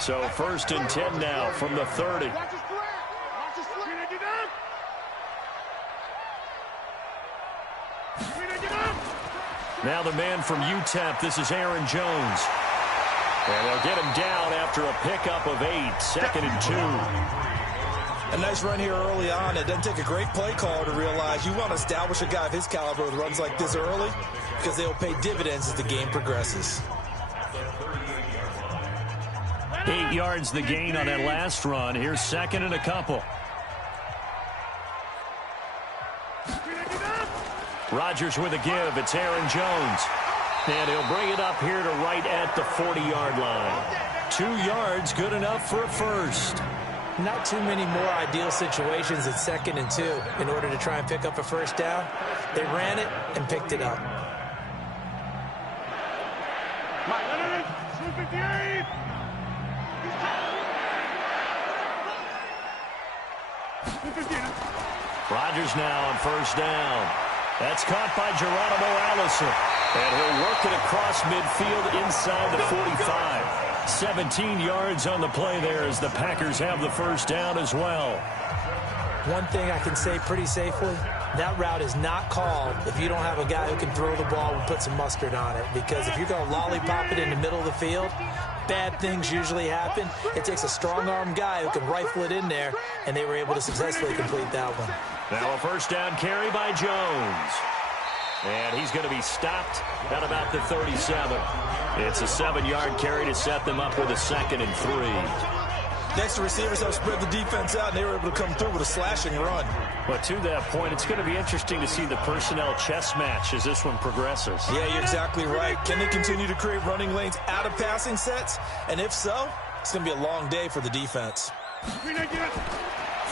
So 1st and 10 now from the 30. Now the man from UTEP, this is Aaron Jones. And they'll get him down after a pickup of 8, 2nd and 2. A nice run here early on. It doesn't take a great play caller to realize you want to establish a guy of his caliber with runs like this early because they'll pay dividends as the game progresses. 8 yards the gain on that last run. Here's 2nd and a couple. Rodgers with a give. It's Aaron Jones. And he'll bring it up here to right at the 40-yard line. 2 yards, good enough for a first. Not too many more ideal situations at 2nd and 2 in order to try and pick up a first down. They ran it and picked it up. Rodgers now on 1st down. That's caught by Geronimo Allison. And he'll work it across midfield inside the 45. 17 yards on the play there as the Packers have the first down as well. One thing I can say pretty safely, that route is not called if you don't have a guy who can throw the ball and put some mustard on it. Because if you're going to lollipop it in the middle of the field, bad things usually happen. It takes a strong-arm guy who can rifle it in there, and they were able to successfully complete that one. Now a first down carry by Jones. And he's going to be stopped at about the 37. It's a 7-yard carry to set them up with a 2nd and 3. Next, the receivers have spread the defense out, and they were able to come through with a slashing run. But to that point, it's going to be interesting to see the personnel chess match as this one progresses. Yeah, you're exactly right. Can they continue to create running lanes out of passing sets? And if so, it's going to be a long day for the defense.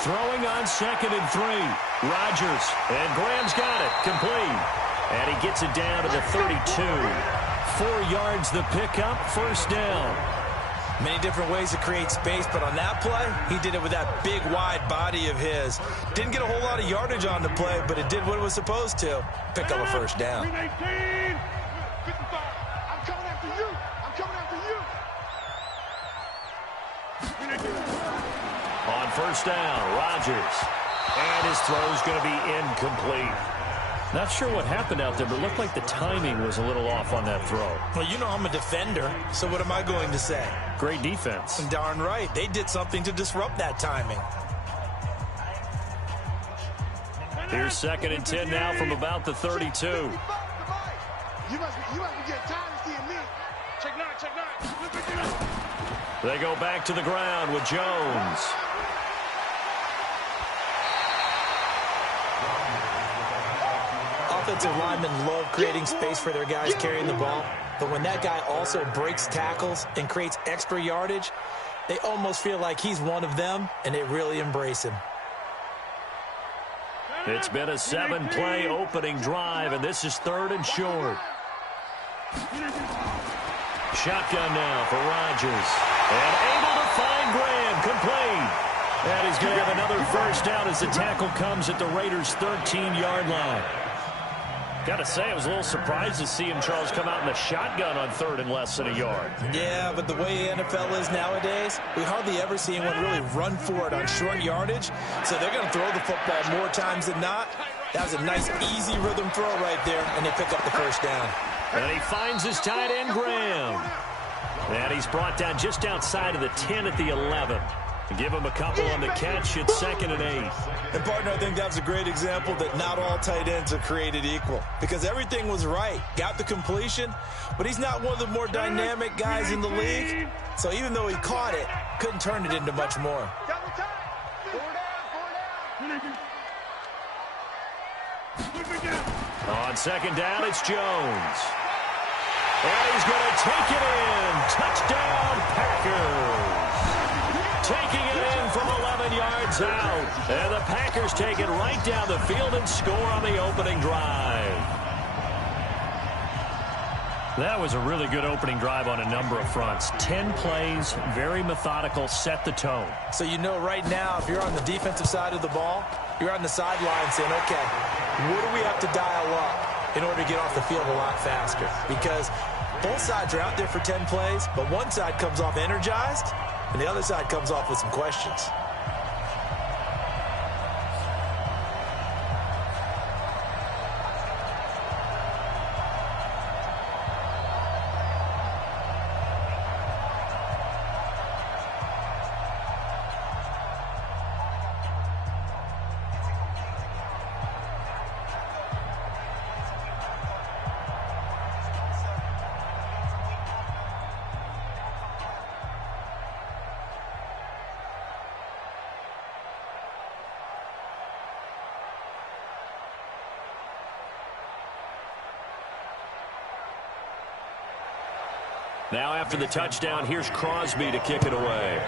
Throwing on 2nd and 3. Rodgers. And Graham's got it. Complete. And he gets it down to the 32. 4 yards the pickup. First down. Many different ways to create space, but on that play, he did it with that big, wide body of his. Didn't get a whole lot of yardage on the play, but it did what it was supposed to. Pick up a first down. I'm coming after you. I'm coming after you. On first down, Rodgers. And his throw's going to be incomplete. Not sure what happened out there, but it looked like the timing was a little off on that throw. Well, you know I'm a defender, so what am I going to say? Great defense. Darn right. They did something to disrupt that timing. Here's 2nd and 10 now from about the 32. You must be getting tired of seeing me. Check 9. They go back to the ground with Jones. Offensive linemen love creating space for their guys carrying the ball, but when that guy also breaks tackles and creates extra yardage, they almost feel like he's one of them, and they really embrace him. It's been a 7-play opening drive, and this is 3rd and short. Shotgun now for Rodgers. And able to find Graham, complete. And he's going to have another first down as the tackle comes at the Raiders' 13-yard line. Got to say, I was a little surprised to see him, Charles, come out in the shotgun on 3rd and less than a yard. Yeah, but the way the NFL is nowadays, we hardly ever see anyone really run for it on short yardage. So they're going to throw the football more times than not. That was a nice, easy rhythm throw right there, and they pick up the first down. And he finds his tight end, Graham. And he's brought down just outside of the 10 at the 11. Give him a couple on the catch. It's 2nd and 8. And, partner, I think that was a great example that not all tight ends are created equal. Because everything was right. Got the completion, but he's not one of the more dynamic guys in the league. So even though he caught it, couldn't turn it into much more. On 2nd down, it's Jones. And he's going to take it in. Touchdown, Packers. Taking it in from 11 7 yards out. And the Packers take it right down the field and score on the opening drive. That was a really good opening drive on a number of fronts. 10 plays, very methodical, set the tone. So you know right now, if you're on the defensive side of the ball, you're on the sideline saying, okay, what do we have to dial up in order to get off the field a lot faster? Because both sides are out there for 10 plays, but one side comes off energized, and the other side comes off with some questions. Now after the touchdown, here's Crosby to kick it away.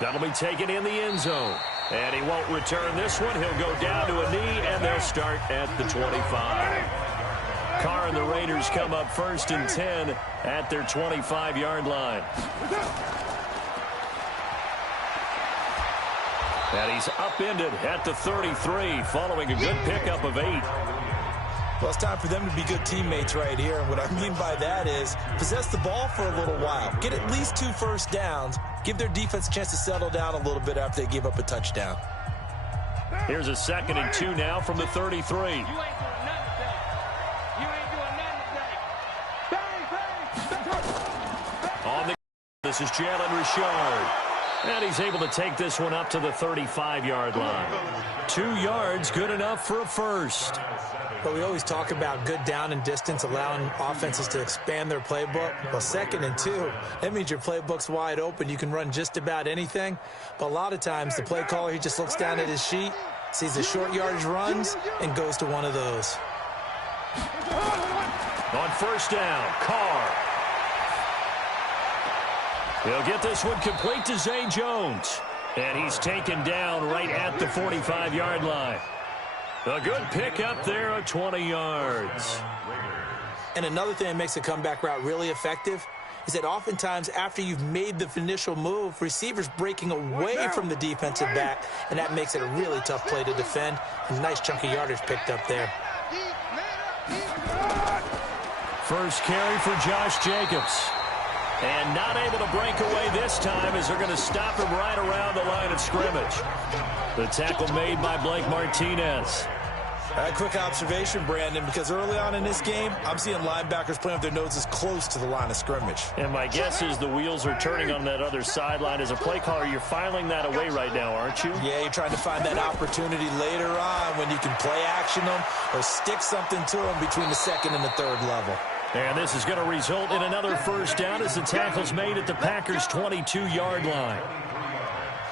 That'll be taken in the end zone. And he won't return this one. He'll go down to a knee, and they'll start at the 25. Carr and the Raiders come up 1st and 10 at their 25-yard line. And he's upended at the 33 following a good pickup of 8. Well, it's time for them to be good teammates right here. And what I mean by that is possess the ball for a little while. Get at least 2 first downs. Give their defense a chance to settle down a little bit after they give up a touchdown. Here's a 2nd and 2 now from the 33. You ain't doing nothing today. You ain't doing nothing today. On the this is Jalen Richard. And he's able to take this one up to the 35-yard line. 2 yards, good enough for a first. But we always talk about good down and distance, allowing offenses to expand their playbook. Well, 2nd and 2, that means your playbook's wide open. You can run just about anything. But a lot of times, the play caller, he just looks down at his sheet, sees the short yardage runs, and goes to one of those. On 1st down, Carr. He'll get this one complete to Zay Jones. And he's taken down right at the 45-yard line. A good pickup there of 20 yards. And another thing that makes a comeback route really effective is that oftentimes after you've made the initial move, receivers breaking away from the defensive back, and that makes it a really tough play to defend. A nice chunk of yardage picked up there. First carry for Josh Jacobs. And not able to break away this time as they're going to stop him right around the line of scrimmage. The tackle made by Blake Martinez. A quick observation, Brandon, because early on in this game, I'm seeing linebackers playing with their noses close to the line of scrimmage. And my guess is the wheels are turning on that other sideline. As a play caller, you're filing that away right now, aren't you? Yeah, you're trying to find that opportunity later on when you can play action them or stick something to them between the 2nd and the 3rd level. And this is going to result in another first down as the tackle's made at the Packers' 22-yard line.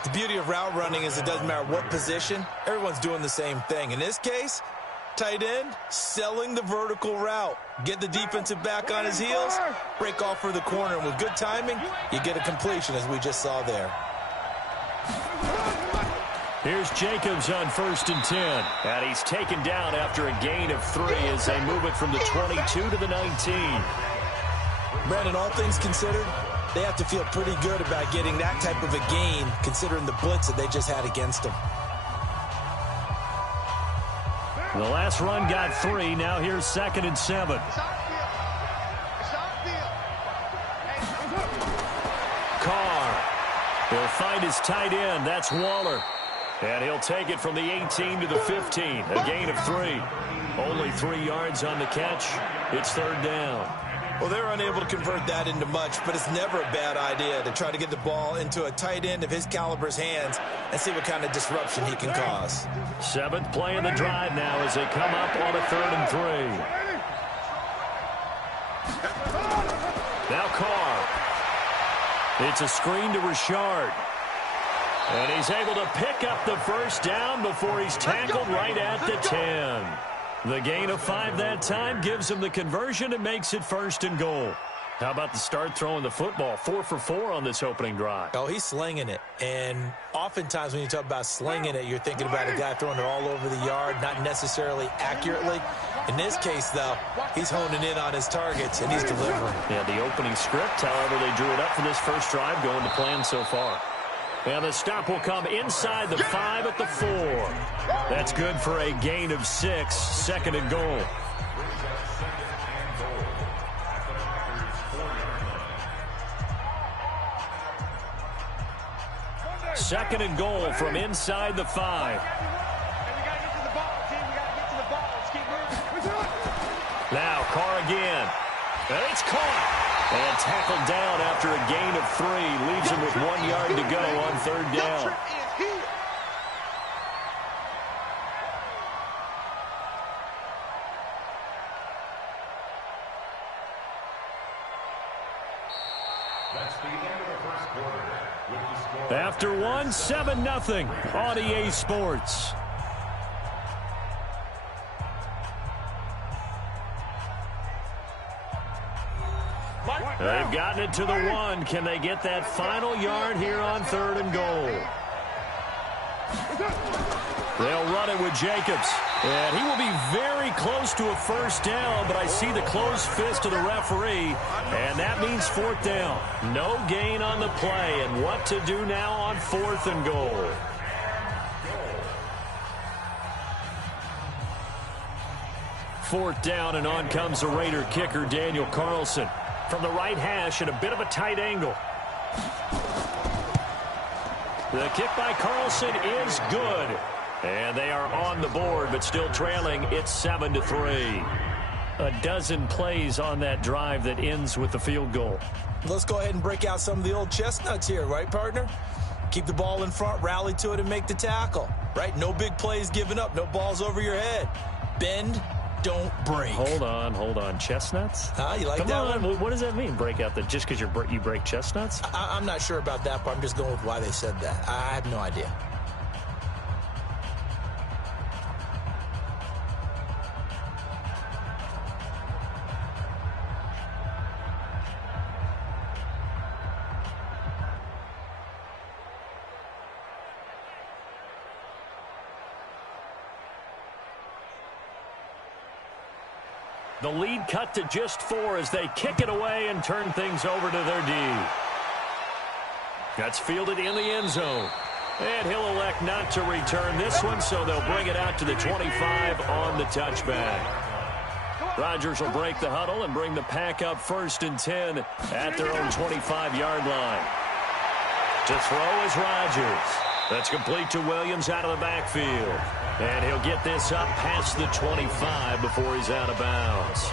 The beauty of route running is it doesn't matter what position, everyone's doing the same thing. In this case, tight end, selling the vertical route. Get the defensive back on his heels, break off for the corner. And with good timing, you get a completion, as we just saw there. Here's Jacobs on 1st and 10. And he's taken down after a gain of 3 as they move it from the 22 to the 19. Brandon, all things considered, they have to feel pretty good about getting that type of a gain, considering the blitz that they just had against them. The last run got 3. Now here's 2nd and 7. Carr. He'll find his tight end. That's Waller. And he'll take it from the 18 to the 15. A gain of 3. Only 3 yards on the catch. It's 3rd down. Well, they were unable to convert that into much, but it's never a bad idea to try to get the ball into a tight end of his caliber's hands and see what kind of disruption he can cause. 7th play of the drive now as they come up on a 3rd and 3. Now Carr. It's a screen to Richard. And he's able to pick up the first down before he's tackled right at the 10. The gain of 5 that time gives him the conversion and makes it 1st and goal. How about the start throwing the football? 4 for 4 on this opening drive. Oh, he's slinging it. And oftentimes when you talk about slinging it, you're thinking about a guy throwing it all over the yard, not necessarily accurately. In this case, though, he's honing in on his targets, and he's delivering. Yeah, the opening script, however, they drew it up for this first drive, going to plan so far. And the stop will come inside the 5 at the 4. That's good for a gain of 6, second and goal. Second and goal from inside the 5. Now Carr again. And it's caught. And tackled down after a gain of 3. Leaves him with 1 yard to go on third down. That's the end of the first quarter. After 1, 7-0 on EA Sports. They've gotten it to the 1. Can they get that final yard here on third and goal? They'll run it with Jacobs. And he will be very close to a first down, but I see the closed fist of the referee, and that means fourth down. No gain on the play, and what to do now on fourth and goal. Fourth down, and on comes the Raider kicker, Daniel Carlson. From the right hash at a bit of a tight angle. The kick by Carlson is good. And they are on the board, but still trailing. It's 7-3. A dozen plays on that drive that ends with the field goal. Let's go ahead and break out some of the old chestnuts here, right, partner? Keep the ball in front, rally to it, and make the tackle, right? No big plays given up, no balls over your head. Bend, don't break. Hold on. Chestnuts? You like that one? What does that mean, break out? Just because you break chestnuts? I'm not sure about that, but I'm just going with why they said that. I have no idea. The lead cut to just 4 as they kick it away and turn things over to their D. That's fielded in the end zone. And he'll elect not to return this one, so they'll bring it out to the 25 on the touchback. Rodgers will break the huddle and bring the pack up 1st and 10 at their own 25-yard line. To throw is Rodgers. That's complete to Williams out of the backfield. And he'll get this up past the 25 before he's out of bounds.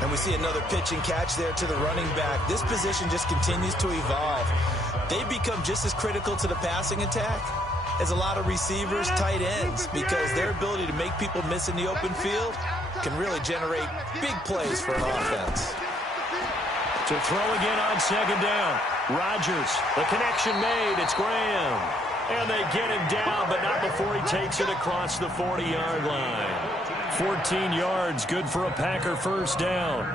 And we see another pitch and catch there to the running back. This position just continues to evolve. They become just as critical to the passing attack as a lot of receivers, tight ends, because their ability to make people miss in the open field can really generate big plays for an offense. To throw again on 2nd down. Rodgers, the connection made. It's Graham. And they get him down, but not before he takes it across the 40-yard line. 14 yards, good for a Packer first down.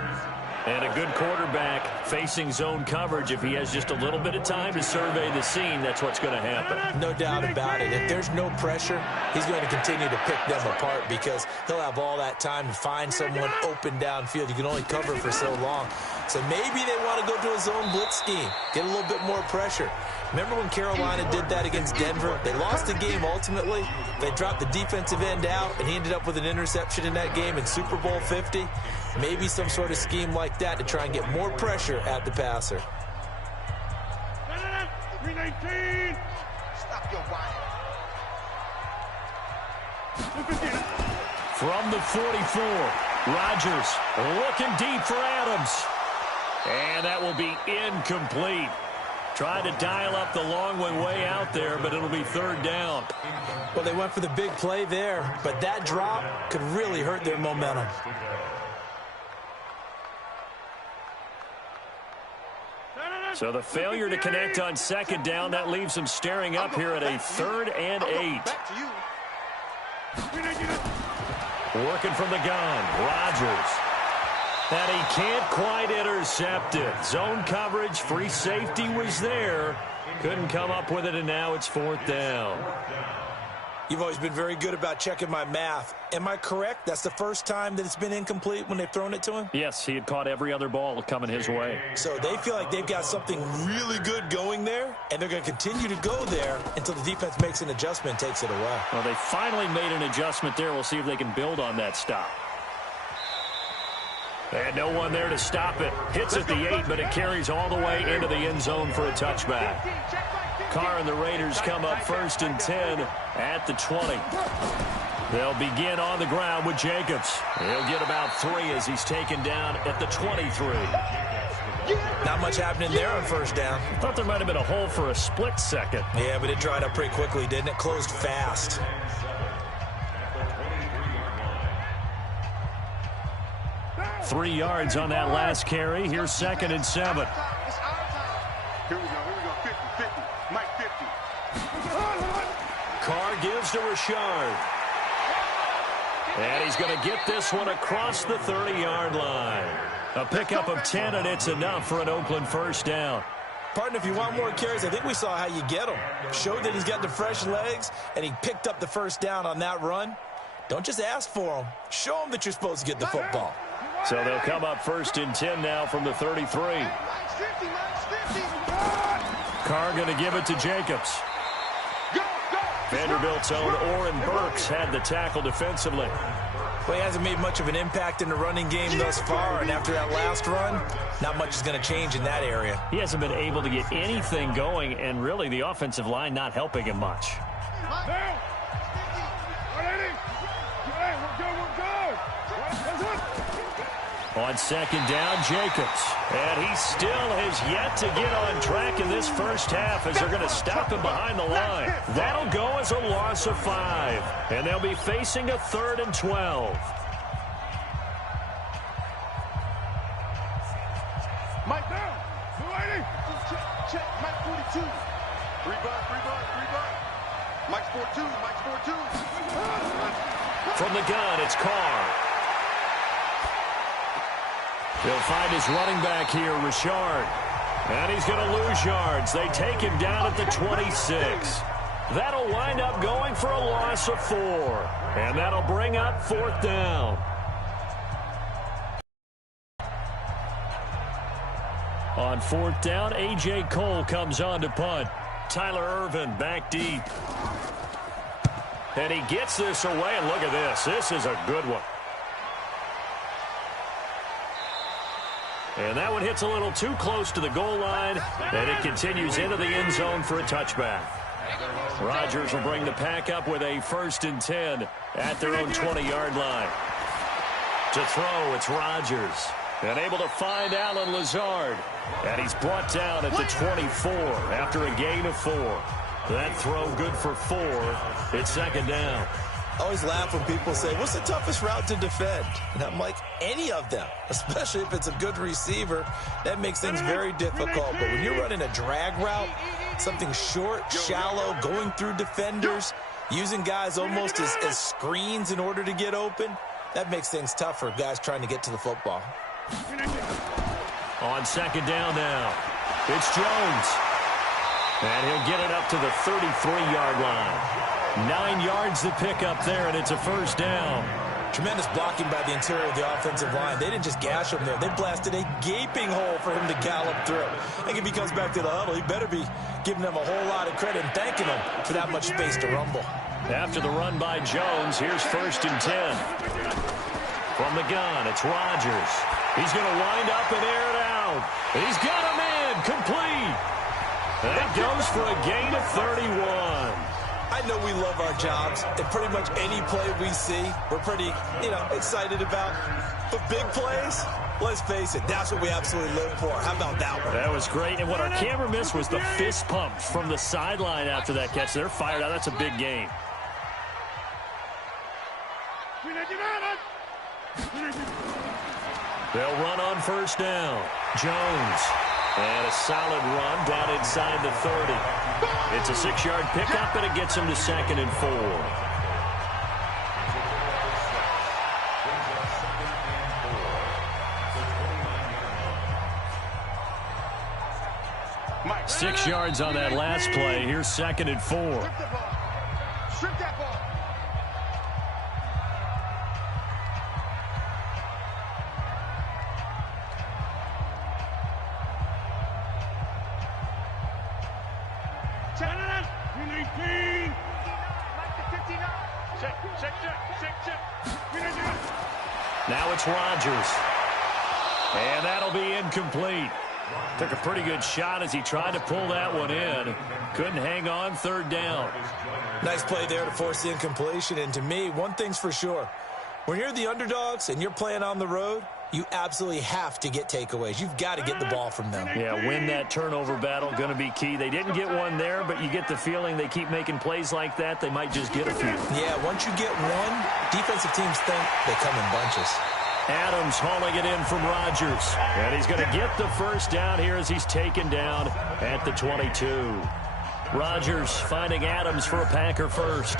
And a good quarterback facing zone coverage. If he has just a little bit of time to survey the scene, that's what's going to happen. No doubt about it. If there's no pressure, he's going to continue to pick them apart because he'll have all that time to find someone open downfield. You can only cover for so long. So maybe they want to go to a zone blitz scheme, get a little bit more pressure. Remember when Carolina did that against Denver? They lost the game ultimately. They dropped the defensive end out, and he ended up with an interception in that game in Super Bowl 50. Maybe some sort of scheme like that to try and get more pressure at the passer. 319. Stop your whining. From the 44, Rodgers looking deep for Adams. And that will be incomplete. Tried to dial up the long one way out there, but it'll be 3rd down. Well, they went for the big play there, but that drop could really hurt their momentum. So the failure to connect on 2nd down, that leaves them staring up here at a 3rd and 8. Working from the gun, Rodgers. And he can't quite intercept it. Zone coverage, free safety was there. Couldn't come up with it, and now it's 4th down. You've always been very good about checking my math. Am I correct? That's the first time that it's been incomplete when they've thrown it to him? Yes, he had caught every other ball coming his way. So they feel like they've got something really good going there, and they're going to continue to go there until the defense makes an adjustment and takes it away. Well, they finally made an adjustment there. We'll see if they can build on that stop. They had no one there to stop it. Hits at the 8, but it carries all the way into the end zone for a touchback. Carr and the Raiders come up 1st and 10 at the 20. They'll begin on the ground with Jacobs. He'll get about 3 as he's taken down at the 23. Not much happening there on 1st down. Thought there might have been a hole for a split second. Yeah, but it dried up pretty quickly, didn't it? Closed fast. Three yards on that last carry. Here's 2nd and 7. Here we go. 50. Mike 50. Carr gives to Richard. And he's going to get this one across the 30-yard line. A pickup of 10, and it's enough for an Oakland 1st down. Partner, if you want more carries, I think we saw how you get them. Showed that he's got the fresh legs, and he picked up the 1st down on that run. Don't just ask for them. Show them that you're supposed to get the football. So they'll come up 1st and 10 now from the 33. Carr going to give it to Jacobs. Vanderbilt's own Oren Burks had the tackle defensively. Well, he hasn't made much of an impact in the running game thus far, and after that last run, not much is going to change in that area. He hasn't been able to get anything going, and really the offensive line not helping him much. On 2nd down, Jacobs. And he still has yet to get on track in this first half as they're going to stop him behind the line. That'll go as a loss of 5. And they'll be facing a 3rd and 12. Mike down. 280. Check. Mike 42. 3 buck. Mike's 4-2. From the gun, it's Carr. He'll find his running back here, Richard. And he's going to lose yards. They take him down at the 26. That'll wind up going for a loss of 4. And that'll bring up 4th down. On 4th down, A.J. Cole comes on to punt. Tyler Ervin back deep. And he gets this away, and look at this. This is a good one. And that one hits a little too close to the goal line, and it continues into the end zone for a touchback. Rodgers will bring the pack up with a 1st and 10 at their own 20-yard line. To throw, it's Rodgers. And able to find Allen Lazard. And he's brought down at the 24 after a gain of 4. That throw good for 4. It's 2nd down. I always laugh when people say, what's the toughest route to defend? And I'm like, any of them, especially if it's a good receiver. That makes things very difficult. But when you're running a drag route, something short, shallow, going through defenders, using guys almost as screens in order to get open, that makes things tough for guys trying to get to the football. On 2nd down now, it's Jones. And he'll get it up to the 33-yard line. 9 yards to pick up there, and it's a 1st down. Tremendous blocking by the interior of the offensive line. They didn't just gash him there. They blasted a gaping hole for him to gallop through. I think if he comes back to the huddle, he better be giving them a whole lot of credit and thanking them for that much space to rumble. After the run by Jones, here's 1st and 10. From the gun, it's Rodgers. He's going to wind up and air it out. He's got him in, complete. That goes for a gain of 31. I know we love our jobs, and pretty much any play we see, we're pretty, excited about. But big plays, let's face it, that's what we absolutely live for. How about that one? That was great, and what our camera missed was the fist pump from the sideline after that catch. They're fired out. That's a big game. They'll run on 1st down. Jones. And a solid run down inside the 30. It's a 6-yard pickup, and it gets him to 2nd and 4. 6 yards on that last play. Here's 2nd and 4. Strip that ball. Now it's Rodgers. And that'll be incomplete. Took a pretty good shot as he tried to pull that one in. Couldn't hang on, 3rd down. Nice play there to force the incompletion. And to me, one thing's for sure. When you're the underdogs and you're playing on the road, you absolutely have to get takeaways. You've got to get the ball from them. Yeah, win that turnover battle, going to be key. They didn't get one there, but you get the feeling they keep making plays like that, they might just get a few. Yeah, once you get one, defensive teams think they come in bunches. Adams hauling it in from Rodgers. And he's going to get the 1st down here as he's taken down at the 22. Rodgers finding Adams for a Packer first.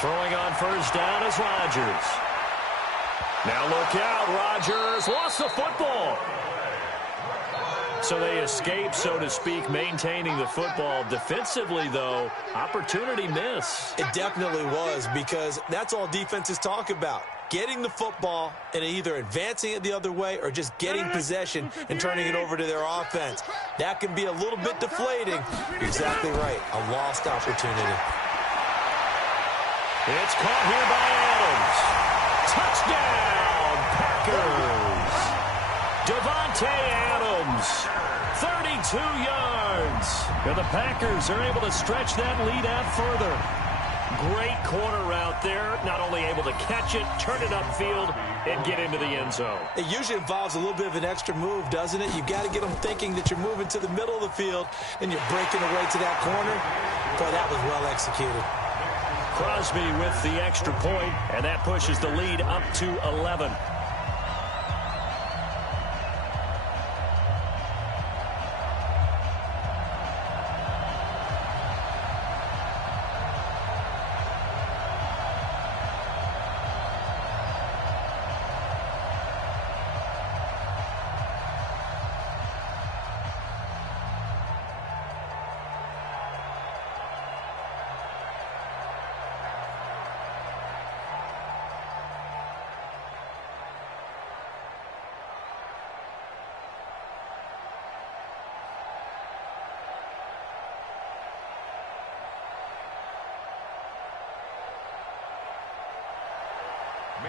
Throwing on 1st down is Rodgers. Now look out, Rodgers lost the football. So they escape, so to speak, maintaining the football. Defensively, though, opportunity miss. It definitely was, because that's all defenses talk about. Getting the football and either advancing it the other way or just getting possession and turning it over to their offense. That can be a little bit deflating. Exactly right. A lost opportunity. It's caught here by Adams. Touchdown, Packers. Davante Adams, 32 yards. And the Packers are able to stretch that lead out further. Great corner route there. Not only able to catch it, turn it upfield, and get into the end zone. It usually involves a little bit of an extra move, doesn't it? You've got to get them thinking that you're moving to the middle of the field and you're breaking away to that corner. Boy, that was well executed. Crosby with the extra point, and that pushes the lead up to 11.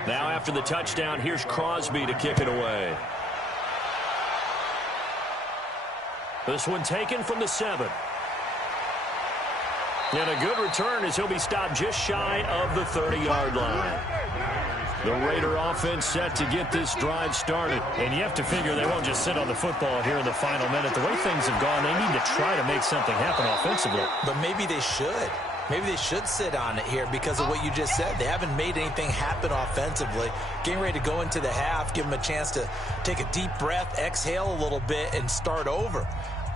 Now after the touchdown, here's Crosby to kick it away. This one taken from the 7. And a good return as he'll be stopped just shy of the 30-yard line. The Raider offense set to get this drive started. And you have to figure they won't just sit on the football here in the final minute. The way things have gone, they need to try to make something happen offensively. But maybe they should. Maybe they should sit on it here because of what you just said. They haven't made anything happen offensively. Getting ready to go into the half, give them a chance to take a deep breath, exhale a little bit, and start over.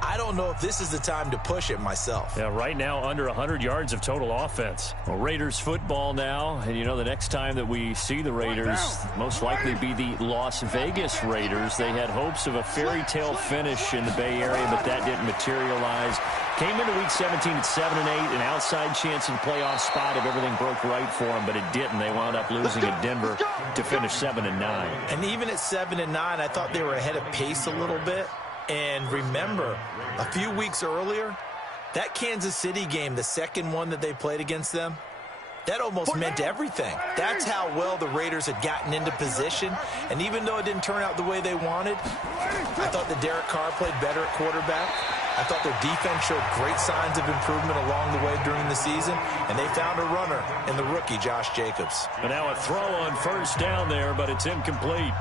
I don't know if this is the time to push it myself. Yeah, right now under 100 yards of total offense. Well, Raiders football now, and you know the next time that we see the Raiders, most likely be the Las Vegas Raiders. They had hopes of a fairy tale finish in the Bay Area, but that didn't materialize. Came into Week 17 at 7-8, an outside chance in playoff spot if everything broke right for them, but it didn't. They wound up losing at Denver to finish 7-9. And even at 7-9, I thought they were ahead of pace a little bit. And remember, a few weeks earlier, that Kansas City game, the second one that they played against them, that almost meant everything. That's how well the Raiders had gotten into position. And even though it didn't turn out the way they wanted, I thought that Derek Carr played better at quarterback. I thought their defense showed great signs of improvement along the way during the season. And they found a runner in the rookie, Josh Jacobs. And now a throw on first down there, but it's incomplete.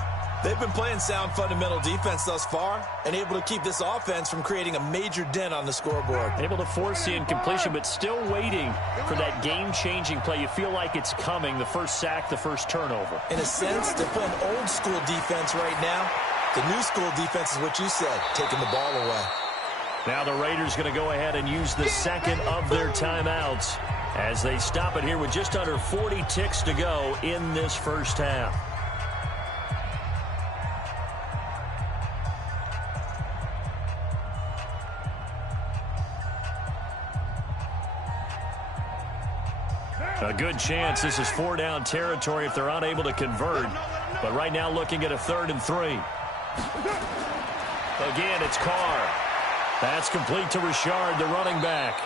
They've been playing sound fundamental defense thus far and able to keep this offense from creating a major dent on the scoreboard. Able to force the incompletion, but still waiting for that game-changing play. You feel like it's coming, the first sack, the first turnover. In a sense, they're playing old school defense right now. The new school defense is what you said, taking the ball away. Now the Raiders going to go ahead and use the second of their timeouts as they stop it here with just under 40 ticks to go in this first half. A good chance this is 4-down territory if they're unable to convert. But right now looking at a 3rd and 3. Again, it's Carr. That's complete to Richard, the running back.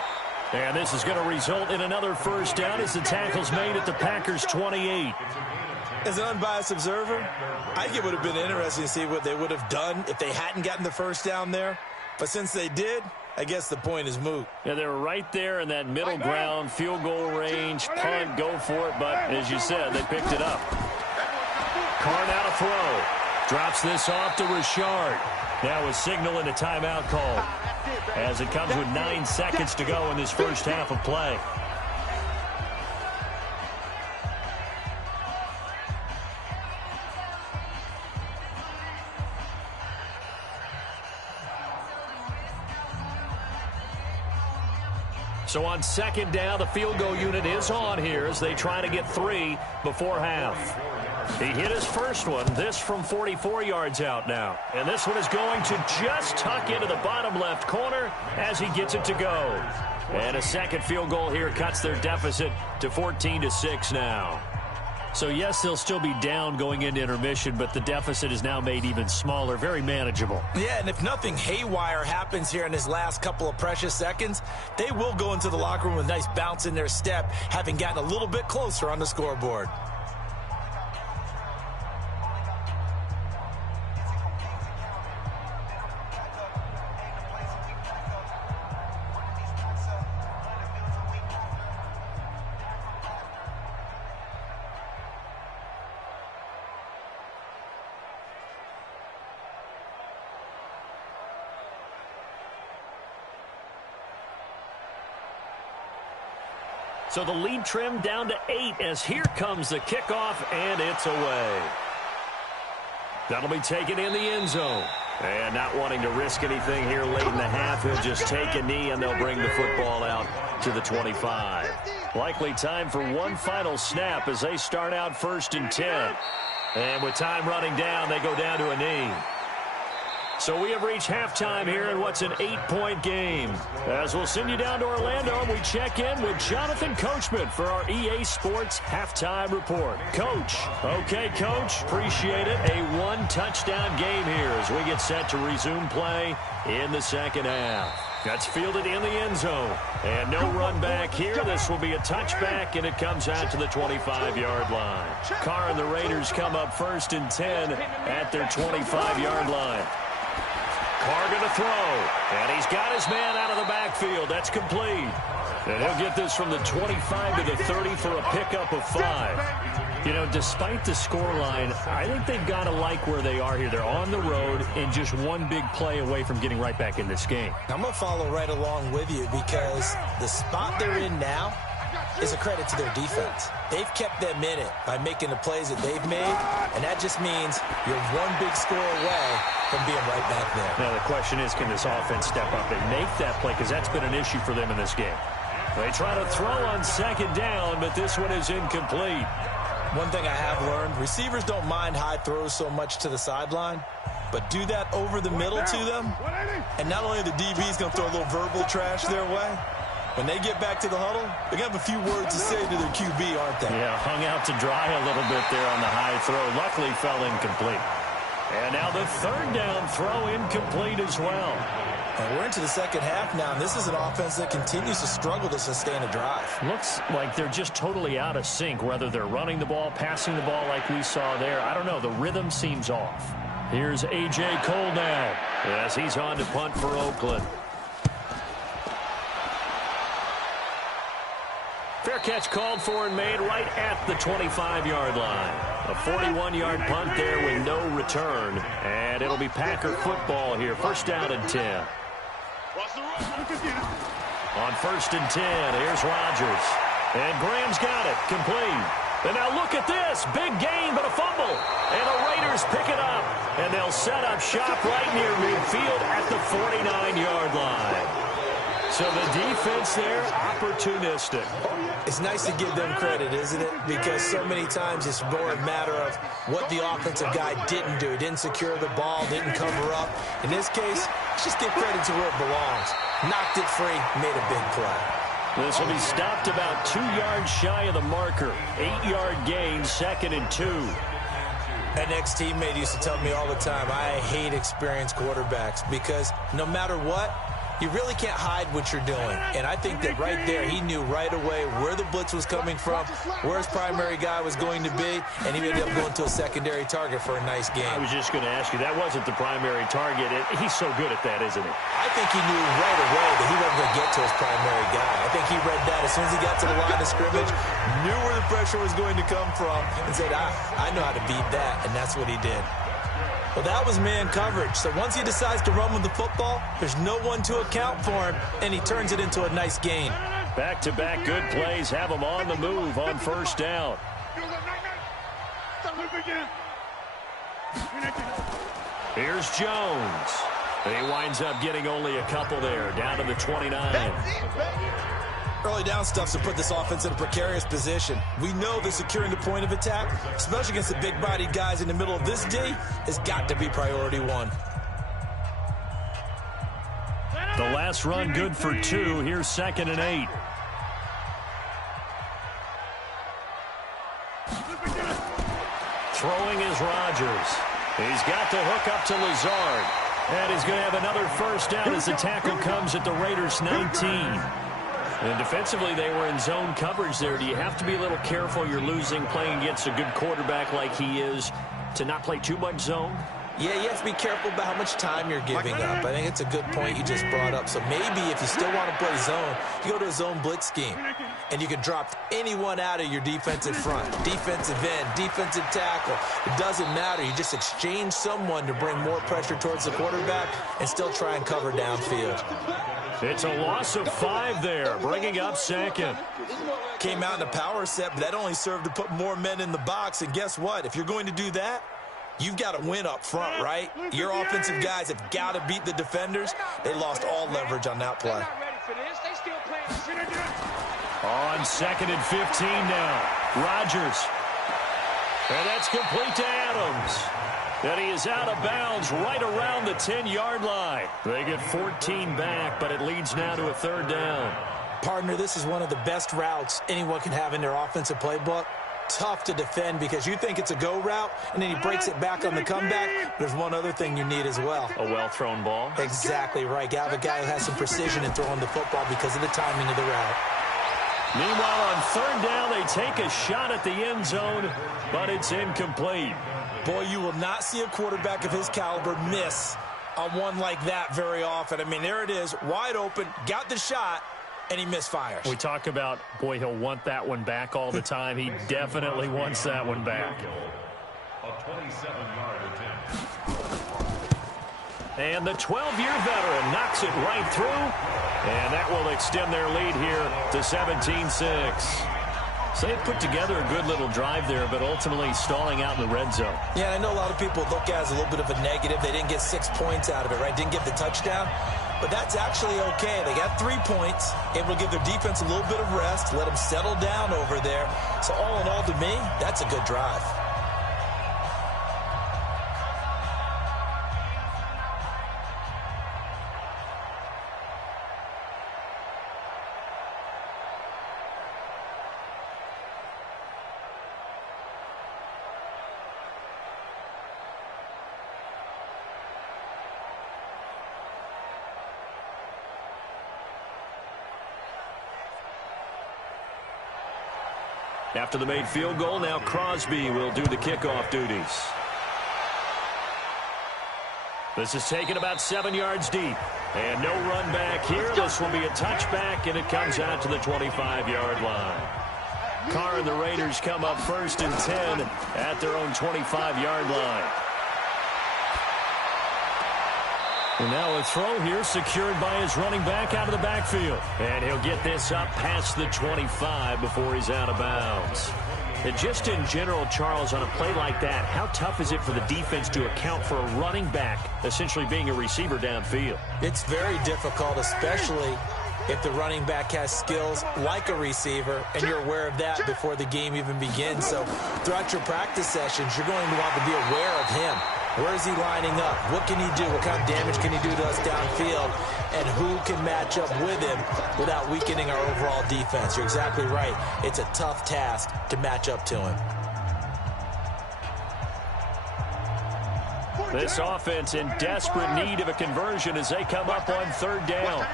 And this is going to result in another first down as the tackle's made at the Packers' 28. As an unbiased observer, I think it would have been interesting to see what they would have done if they hadn't gotten the first down there. But since they did, I guess the point is moot. Yeah, they were right there in that middle ground, field goal range, punt, go for it. But as you said, they picked it up. Carr now to throw. Drops this off to Richard. Now a signal and a timeout call as it comes with 9 seconds to go in this first half of play. So on second down, the field goal unit is on here as they try to get 3 before half. He hit his first one, this from 44 yards out now. And this one is going to just tuck into the bottom left corner as he gets it to go. And a second field goal here cuts their deficit to 14-6 now. So yes, they'll still be down going into intermission, but the deficit is now made even smaller, very manageable. Yeah, and if nothing haywire happens here in his last couple of precious seconds, they will go into the locker room with a nice bounce in their step, having gotten a little bit closer on the scoreboard. So the lead trimmed down to 8 as here comes the kickoff, and it's away. That'll be taken in the end zone. And not wanting to risk anything here late in the half, he'll just take a knee, and they'll bring the football out to the 25. Likely time for one final snap as they start out 1st and 10. And with time running down, they go down to a knee. So we have reached halftime here in what's an 8-point game. As we'll send you down to Orlando, and we check in with Jonathan Coachman for our EA Sports Halftime Report. Coach. Okay, Coach. Appreciate it. A 1-touchdown game here as we get set to resume play in the second half. That's fielded in the end zone. And no run back here. This will be a touchback, and it comes out to the 25-yard line. Carr and the Raiders come up 1st and 10 at their 25-yard line. Carr going to throw, and he's got his man out of the backfield. That's complete. And he'll get this from the 25 to the 30 for a pickup of 5. You know, despite the scoreline, I think they've got to like where they are here. They're on the road and just one big play away from getting right back in this game. I'm going to follow right along with you because the spot they're in now is a credit to their defense. They've kept them in it by making the plays that they've made, and that just means you're one big score away from being right back there. Now the question is, can this offense step up and make that play? Because that's been an issue for them in this game. They try to throw on second down, but this one is incomplete. One thing I have learned, receivers don't mind high throws so much to the sideline, but do that over the middle to them, and not only the DB's going to throw a little verbal trash their way, when they get back to the huddle, they're going to have a few words to say to their QB, aren't they? Yeah, hung out to dry a little bit there on the high throw. Luckily, fell incomplete. And now the 3rd down throw incomplete as well. And we're into the second half now, and this is an offense that continues to struggle to sustain a drive. Looks like they're just totally out of sync, whether they're running the ball, passing the ball like we saw there. I don't know. The rhythm seems off. Here's A.J. Cole now as he's on to punt for Oakland. Fair catch called for and made right at the 25-yard line. A 41-yard punt there with no return. And it'll be Packer football here. 1st down and 10. On 1st and 10, here's Rodgers. And Graham's got it. Complete. And now look at this. Big gain, but a fumble. And the Raiders pick it up. And they'll set up shop right near midfield at the 49-yard line. So the defense there, opportunistic. It's nice to give them credit, isn't it? Because so many times it's more a matter of what the offensive guy didn't do. Didn't secure the ball, didn't cover up. In this case, let's just give credit to where it belongs. Knocked it free, made a big play. This will be stopped about 2 yards shy of the marker. 8-yard gain, 2nd and 2. An ex-teammate used to tell me all the time, I hate experienced quarterbacks because no matter what, you really can't hide what you're doing. And I think that right there, he knew right away where the blitz was coming from, where his primary guy was going to be, and he ended up going to a secondary target for a nice game. I was just going to ask you, that wasn't the primary target. He's so good at that, isn't he? I think he knew right away that he wasn't going to get to his primary guy. I think he read that as soon as he got to the line of scrimmage, knew where the pressure was going to come from, and said, I know how to beat that, and that's what he did. Well, that was man coverage. So once he decides to run with the football, there's no one to account for him, and he turns it into a nice gain. Back-to-back good plays have him on the move on first down. Here's Jones. And he winds up getting only a couple there, down to the 29. Early down stuff's to put this offense in a precarious position. We know that securing the point of attack, especially against the big-bodied guys in the middle of this D, has got to be priority one. The last run good for 2. Here's 2nd and 8. Throwing is Rodgers. He's got the hook up to Lazard. And he's going to have another first down as the tackle comes at the Raiders' 19. And defensively, they were in zone coverage there. Do you have to be a little careful? You're losing, playing against a good quarterback like he is, to not play too much zone? Yeah, you have to be careful about how much time you're giving up. I think it's a good point you just brought up. So maybe if you still want to play zone, you go to a zone blitz scheme. And you can drop anyone out of your defensive front. Defensive end, defensive tackle. It doesn't matter. You just exchange someone to bring more pressure towards the quarterback and still try and cover downfield. It's a loss of 5 there, bringing up 2nd. Came out in a power set, but that only served to put more men in the box. And guess what? If you're going to do that, you've got to win up front, right? Your offensive guys have got to beat the defenders. They lost all leverage on that play. On 2nd and 15 now. Rodgers. And that's complete to Adams. And he is out of bounds right around the 10-yard line. They get 14 back, but it leads now to a 3rd down. Partner, this is one of the best routes anyone can have in their offensive playbook. Tough to defend because you think it's a go route, and then he breaks it back on the comeback. There's one other thing you need as well. A well-thrown ball. Exactly right. You have a guy who has some precision in throwing the football because of the timing of the route. Meanwhile, on 3rd down, they take a shot at the end zone, but it's incomplete. Boy, you will not see a quarterback of his caliber miss on one like that very often. I mean, there it is, wide open, got the shot, and he misfires. We talk about, boy, he'll want that one back all the time. He definitely wants that one back. A 27-yard attempt. And the 12-year veteran knocks it right through, and that will extend their lead here to 17-6. So they put together a good little drive there, but ultimately stalling out in the red zone. Yeah, I know a lot of people look at it as a little bit of a negative. They didn't get 6 points out of it, right? Didn't get the touchdown. But that's actually okay. They got 3 points, able to give their defense a little bit of rest, let them settle down over there. So all in all, to me, that's a good drive. After the made field goal, now Crosby will do the kickoff duties. This is taken about 7 yards deep. And no run back here. This will be a touchback, and it comes out to the 25-yard line. Carr and the Raiders come up 1st and 10 at their own 25-yard line. And now a throw here secured by his running back out of the backfield. And he'll get this up past the 25 before he's out of bounds. And just in general, Charles, on a play like that, how tough is it for the defense to account for a running back essentially being a receiver downfield? It's very difficult, especially if the running back has skills like a receiver, and you're aware of that before the game even begins. So throughout your practice sessions, you're going to want to be aware of him. Where is he lining up? What can he do? What kind of damage can he do to us downfield? And who can match up with him without weakening our overall defense? You're exactly right. It's a tough task to match up to him. This offense in desperate need of a conversion as they come up on third down.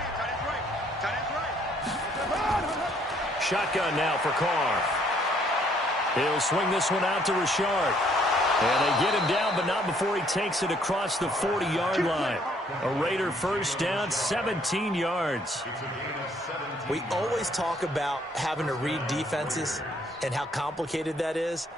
Shotgun now for Carr. He'll swing this one out to Richard. And they get him down, but not before he takes it across the 40-yard line. A Raider first down, 17 yards. We always talk about having to read defenses and how complicated that is.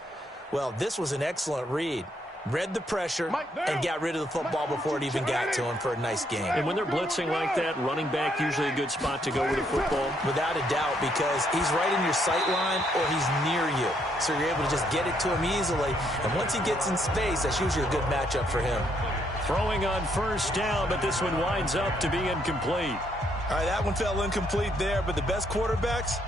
Well, this was an excellent read. Read the pressure and got rid of the football before it even got to him for a nice game. And when they're blitzing like that, running back usually a good spot to go with the football? Without a doubt, because he's right in your sight line or he's near you. So you're able to just get it to him easily. And once he gets in space, that's usually a good matchup for him. Throwing on first down, but this one winds up to be incomplete. All right, that one fell incomplete there, but the best quarterbacks,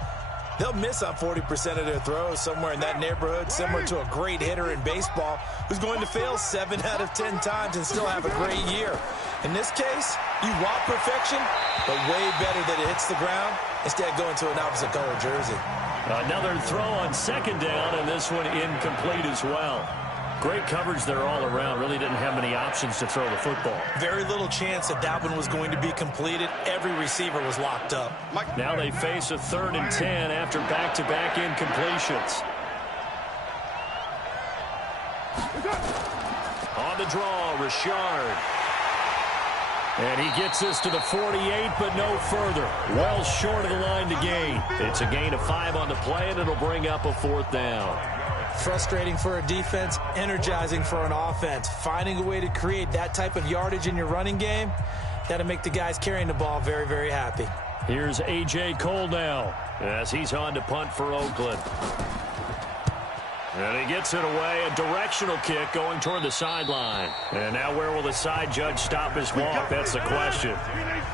they'll miss on 40% of their throws, somewhere in that neighborhood, similar to a great hitter in baseball who's going to fail 7 out of 10 times and still have a great year. In this case, you want perfection, but way better that it hits the ground instead of going to an opposite color jersey. Another throw on second down, and this one incomplete as well. Great coverage there all around. Really didn't have many options to throw the football. Very little chance that that one was going to be completed. Every receiver was locked up. Now they face a 3rd and 10 after back-to-back incompletions. On the draw, Richard. And he gets this to the 48, but no further. Well short of the line to gain. It's a gain of 5 on the play, and it'll bring up a 4th down. Frustrating for a defense, energizing for an offense. Finding a way to create that type of yardage in your running game, that'll make the guys carrying the ball very, very happy. Here's A.J. Cole now as he's on to punt for Oakland. And he gets it away, a directional kick going toward the sideline. And now where will the side judge stop his walk? That's the question.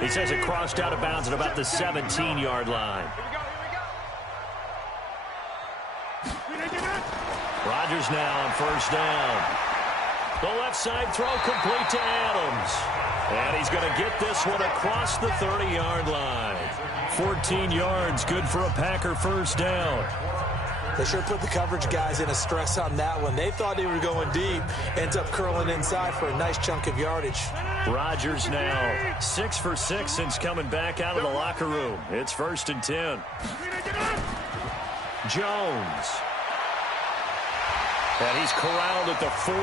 He says it crossed out of bounds at about the 17-yard line. Rodgers now on first down. The left side throw complete to Adams. And he's going to get this one across the 30-yard line. 14 yards, good for a Packer first down. They sure put the coverage guys in a stress on that one. They thought they were going deep. Ends up curling inside for a nice chunk of yardage. Rodgers now 6 for 6 since coming back out of the locker room. It's 1st and 10. Jones. And he's corralled at the 40,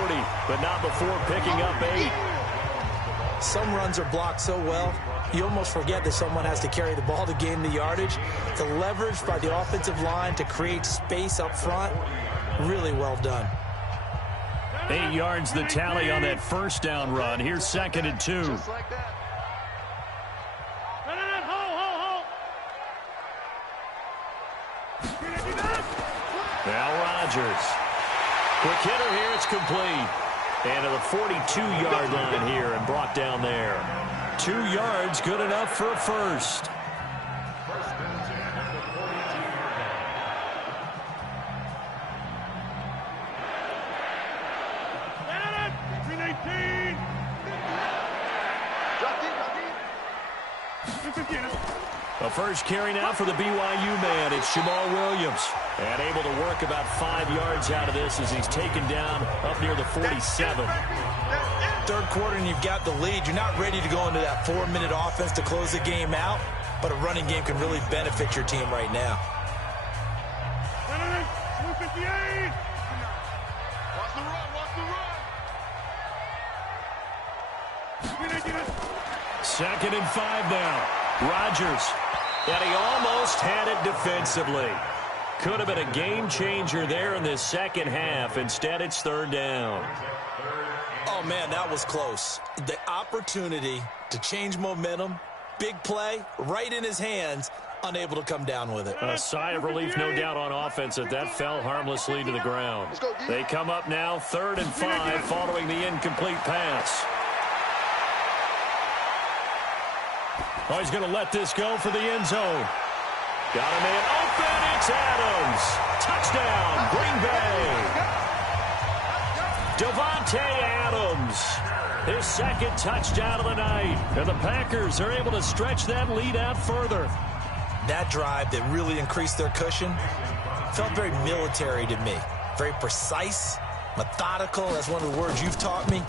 but not before picking up 8. Some runs are blocked so well, you almost forget that someone has to carry the ball to gain the yardage. The leverage by the offensive line to create space up front, really well done. 8 yards the tally on that first down run. Here's 2nd and 2. Just like that. Now Rodgers. Quick hitter here, it's complete. And to the 42-yard line here and brought down there. 2 yards, good enough for a first. First and 10 at the 42-yard line. The first carry now for the BYU man. It's Jamal Williams. And able to work about 5 yards out of this as he's taken down up near the 47. Third quarter and you've got the lead. You're not ready to go into that 4-minute offense to close the game out, but a running game can really benefit your team right now. Second and 5 now. Rodgers. And he almost had it defensively. Could have been a game changer there in this second half. Instead, it's 3rd down. Oh, man, that was close. The opportunity to change momentum, big play, right in his hands, unable to come down with it. A sigh of relief, no doubt, on offense that fell harmlessly to the ground. They come up now 3rd and 5 following the incomplete pass. Oh, he's going to let this go for the end zone. Got a man open. It's Adams. Touchdown, Green Bay. Davante Adams, his second touchdown of the night. And the Packers are able to stretch that lead out further. That drive that really increased their cushion felt very military to me. Very precise, methodical. That's one of the words you've taught me.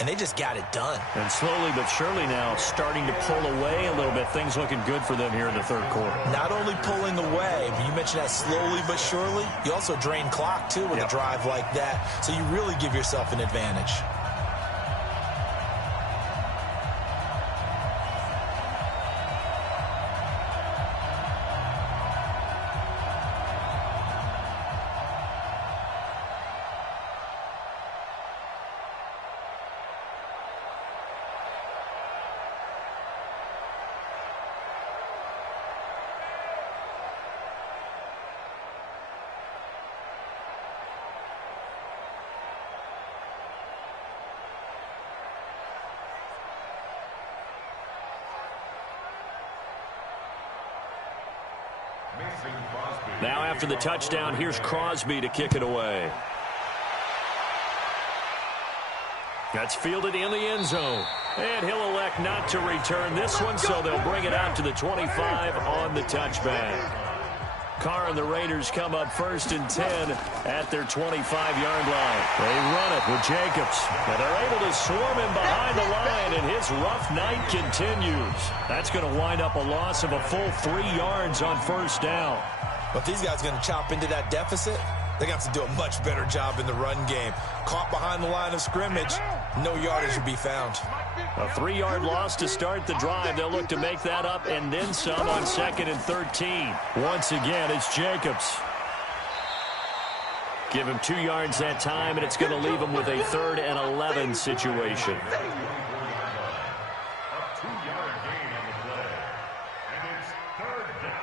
And they just got it done. And slowly but surely now starting to pull away a little bit. Things looking good for them here in the third quarter. Not only pulling away, but you mentioned that slowly but surely. You also drain clock, too, with a drive like that. So you really give yourself an advantage. Now after the touchdown, here's Crosby to kick it away. That's fielded in the end zone. And he'll elect not to return this one, so they'll bring it out to the 25 on the touchback. Carr and the Raiders come up 1st and 10 at their 25-yard line. They run it with Jacobs. And they're able to swarm him behind the line, and his rough night continues. That's going to wind up a loss of a full 3 yards on 1st down. But these guys are going to chop into that deficit. They're going to have to do a much better job in the run game. Caught behind the line of scrimmage, no yardage will be found. A 3-yard loss to start the drive. They'll look to make that up and then some on 2nd and 13. Once again, it's Jacobs. Give him 2 yards that time, and it's going to leave him with a 3rd and 11 situation. A 2-yard gain on the play. And it's 3rd down.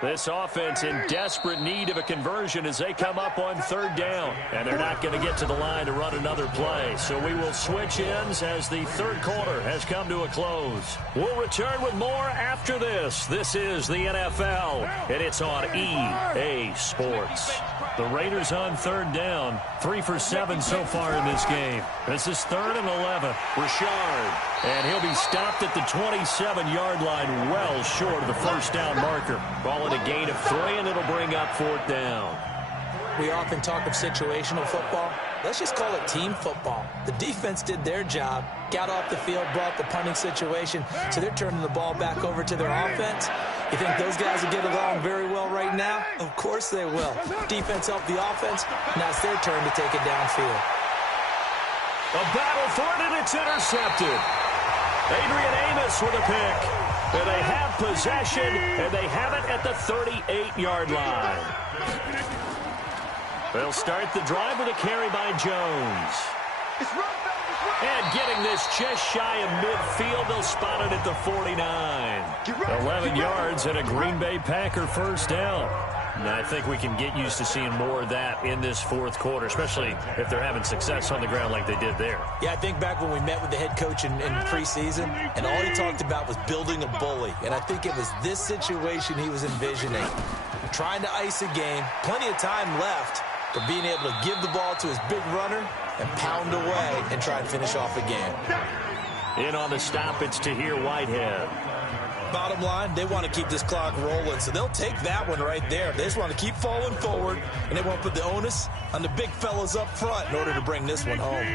This offense in desperate need of a conversion as they come up on 3rd down. And they're not going to get to the line to run another play. So we will switch ends as the 3rd quarter has come to a close. We'll return with more after this. This is the NFL, and it's on EA Sports. The Raiders on 3rd down. 3 for 7 so far in this game. This is 3rd and 11. Richard. And he'll be stopped at the 27-yard line, well short of the 1st down marker. Ball at a gain of 3, and it'll bring up 4th down. We often talk of situational football. Let's just call it team football. The defense did their job, got off the field, brought the punting situation, so they're turning the ball back over to their offense. You think those guys will get along very well right now? Of course they will. Defense helped the offense. Now it's their turn to take it downfield. A battle for it, and it's intercepted. Adrian Amos with a pick. And they have possession, and they have it at the 38-yard line. They'll start the drive with a carry by Jones. And getting this just shy of midfield, they'll spot it at the 49. 11 yards and a Green Bay Packer 1st down. And I think we can get used to seeing more of that in this 4th quarter, especially if they're having success on the ground like they did there. Yeah, I think back when we met with the head coach in preseason, and all he talked about was building a bully. And I think it was this situation he was envisioning. Trying to ice a game, plenty of time left, but being able to give the ball to his big runner and pound away and try and finish off a game. In on the stop, it's Tahir Whitehead. Bottom line, they want to keep this clock rolling, so they'll take that one right there. They just want to keep falling forward, and they want to put the onus on the big fellas up front in order to bring this one home.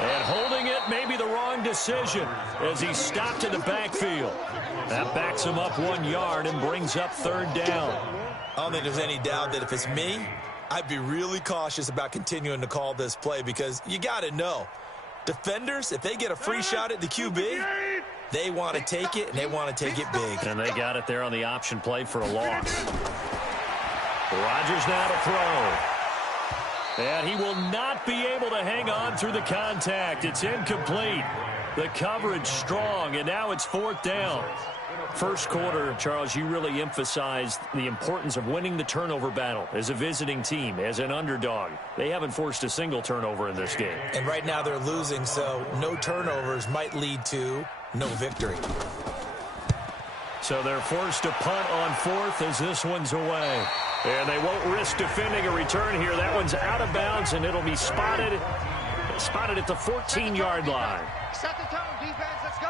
And holding it may be the wrong decision as he stopped in the backfield. That backs him up 1 yard and brings up 3rd down. I don't think there's any doubt that if it's me, I'd be really cautious about continuing to call this play because you got to know, defenders, if they get a free shot at the QB, they want to take it, and they want to take it big. And they got it there on the option play for a loss. Rodgers now to throw. And he will not be able to hang on through the contact. It's incomplete. The coverage strong, and now it's 4th down. First quarter, Charles, you really emphasized the importance of winning the turnover battle as a visiting team, as an underdog. They haven't forced a single turnover in this game. And right now they're losing, so no turnovers might lead to no victory. So they're forced to punt on fourth as this one's away. And they won't risk defending a return here. That one's out of bounds, and it'll be spotted at the 14-yard line. Set the tone, defense, let's go.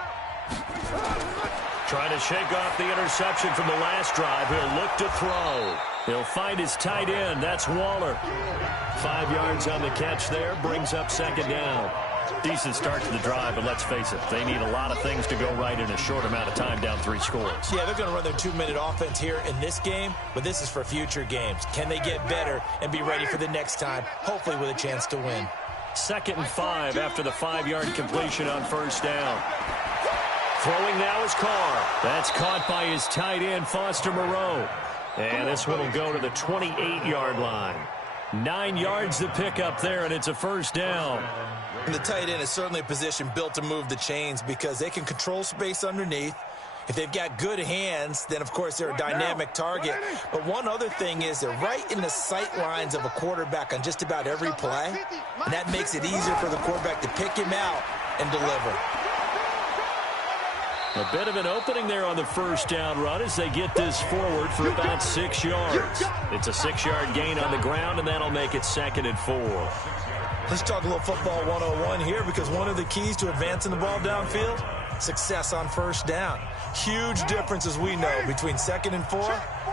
Trying to shake off the interception from the last drive. He'll look to throw. He'll find his tight end. That's Waller. 5 yards on the catch there. Brings up second down. Decent start to the drive, but let's face it, they need a lot of things to go right in a short amount of time, down 3 scores. Yeah, they're going to run their 2-minute offense here in this game, but this is for future games. Can they get better and be ready for the next time, hopefully with a chance to win? 2nd and 5 after the 5-yard completion on first down. Throwing now is Carr. That's caught by his tight end, Foster Moreau. And this one will go to the 28-yard line. 9 yards to pick up there, and it's a first down. And the tight end is certainly a position built to move the chains because they can control space underneath. If they've got good hands, then, of course, they're a dynamic target. But one other thing is they're right in the sight lines of a quarterback on just about every play, and that makes it easier for the quarterback to pick him out and deliver. A bit of an opening there on the first down run as they get this forward for about 6 yards. It's a 6-yard gain on the ground, and that'll make it 2nd and 4. Let's talk a little football 101 here because one of the keys to advancing the ball downfield, success on first down. Huge difference, as we know, between 2nd and 4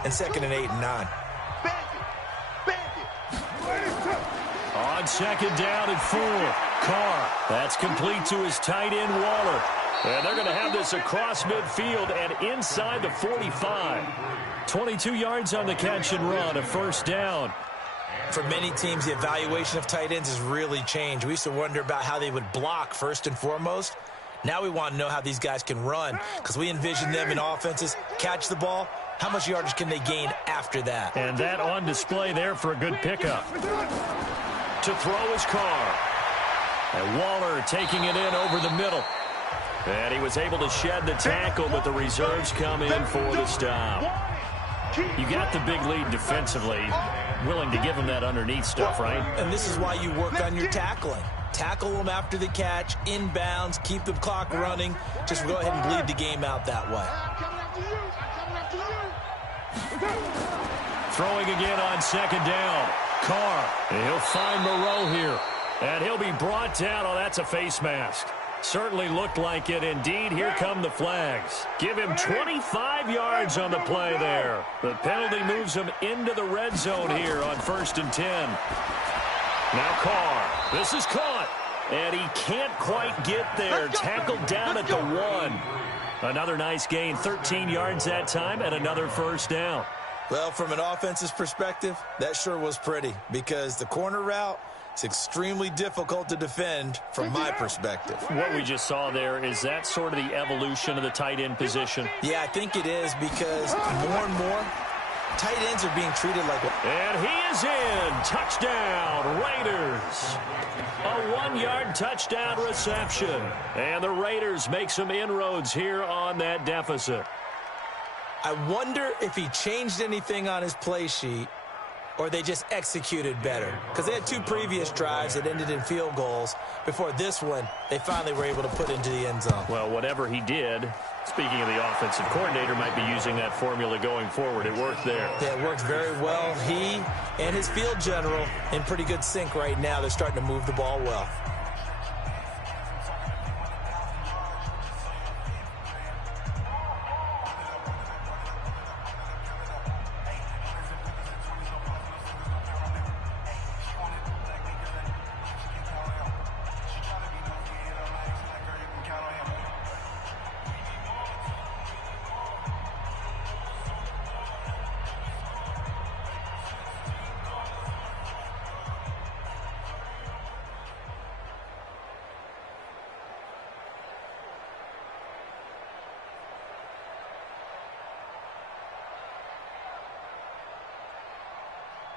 and 2nd and 8 and 9. On 2nd down and 4, Carr. That's complete to his tight end, Waller. And they're going to have this across midfield and inside the 45. 22 yards on the catch and run, a first down. For many teams, the evaluation of tight ends has really changed. We used to wonder about how they would block first and foremost. Now we want to know how these guys can run because we envision them in offenses, catch the ball. How much yardage can they gain after that? And that on display there for a good pickup. To throw is Carr. And Waller taking it in over the middle. And he was able to shed the tackle, but the reserves come in for the stop. You got the big lead defensively. Willing to give him that underneath stuff, right? And this is why you work on your tackling. Tackle them after the catch, inbounds, keep the clock running. Just go ahead and bleed the game out that way. Throwing again on 2nd down. Carr. And he'll find Moreau here. And he'll be brought down. Oh, that's a face mask. Certainly looked like it. Indeed, here come the flags. Give him 25 yards on the play there. The penalty moves him into the red zone here on 1st and 10. Now Carr. This is caught. And he can't quite get there. Tackled down at the 1. Another nice gain. 13 yards that time and another first down. Well, from an offense's perspective, that sure was pretty because the corner route, it's extremely difficult to defend from my perspective. What we just saw there, is that sort of the evolution of the tight end position? Yeah, I think it is because more and more tight ends are being treated like... And he is in. Touchdown, Raiders. A 1-yard touchdown reception. And the Raiders make some inroads here on that deficit. I wonder if he changed anything on his play sheet or they just executed better. Because they had 2 previous drives that ended in field goals. Before this one, they finally were able to put into the end zone. Well, whatever he did, speaking of the offensive coordinator, might be using that formula going forward. It worked there. Yeah, it worked very well. He and his field general in pretty good sync right now. They're starting to move the ball well.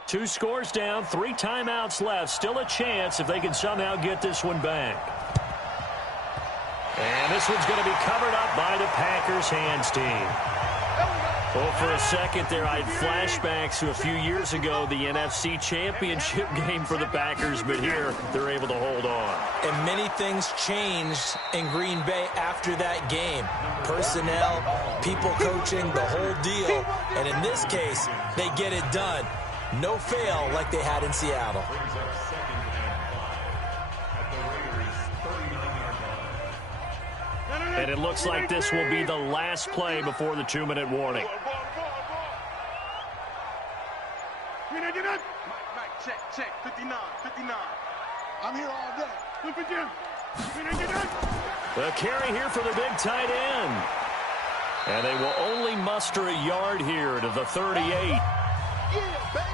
Two scores down, 3 timeouts left. Still a chance if they can somehow get this one back. And this one's going to be covered up by the Packers hands team. Well, for a second there, I had flashbacks to a few years ago, the NFC Championship game for the Packers, but here they're able to hold on. And many things changed in Green Bay after that game. Personnel, people coaching, the whole deal. And in this case, they get it done. No fail like they had in Seattle. And it looks like this will be the last play before the 2-minute warning. Mike, check, 59. I'm here all day. Look for Jim. The carry here for the big tight end. And they will only muster a yard here to the 38. Yeah, baby.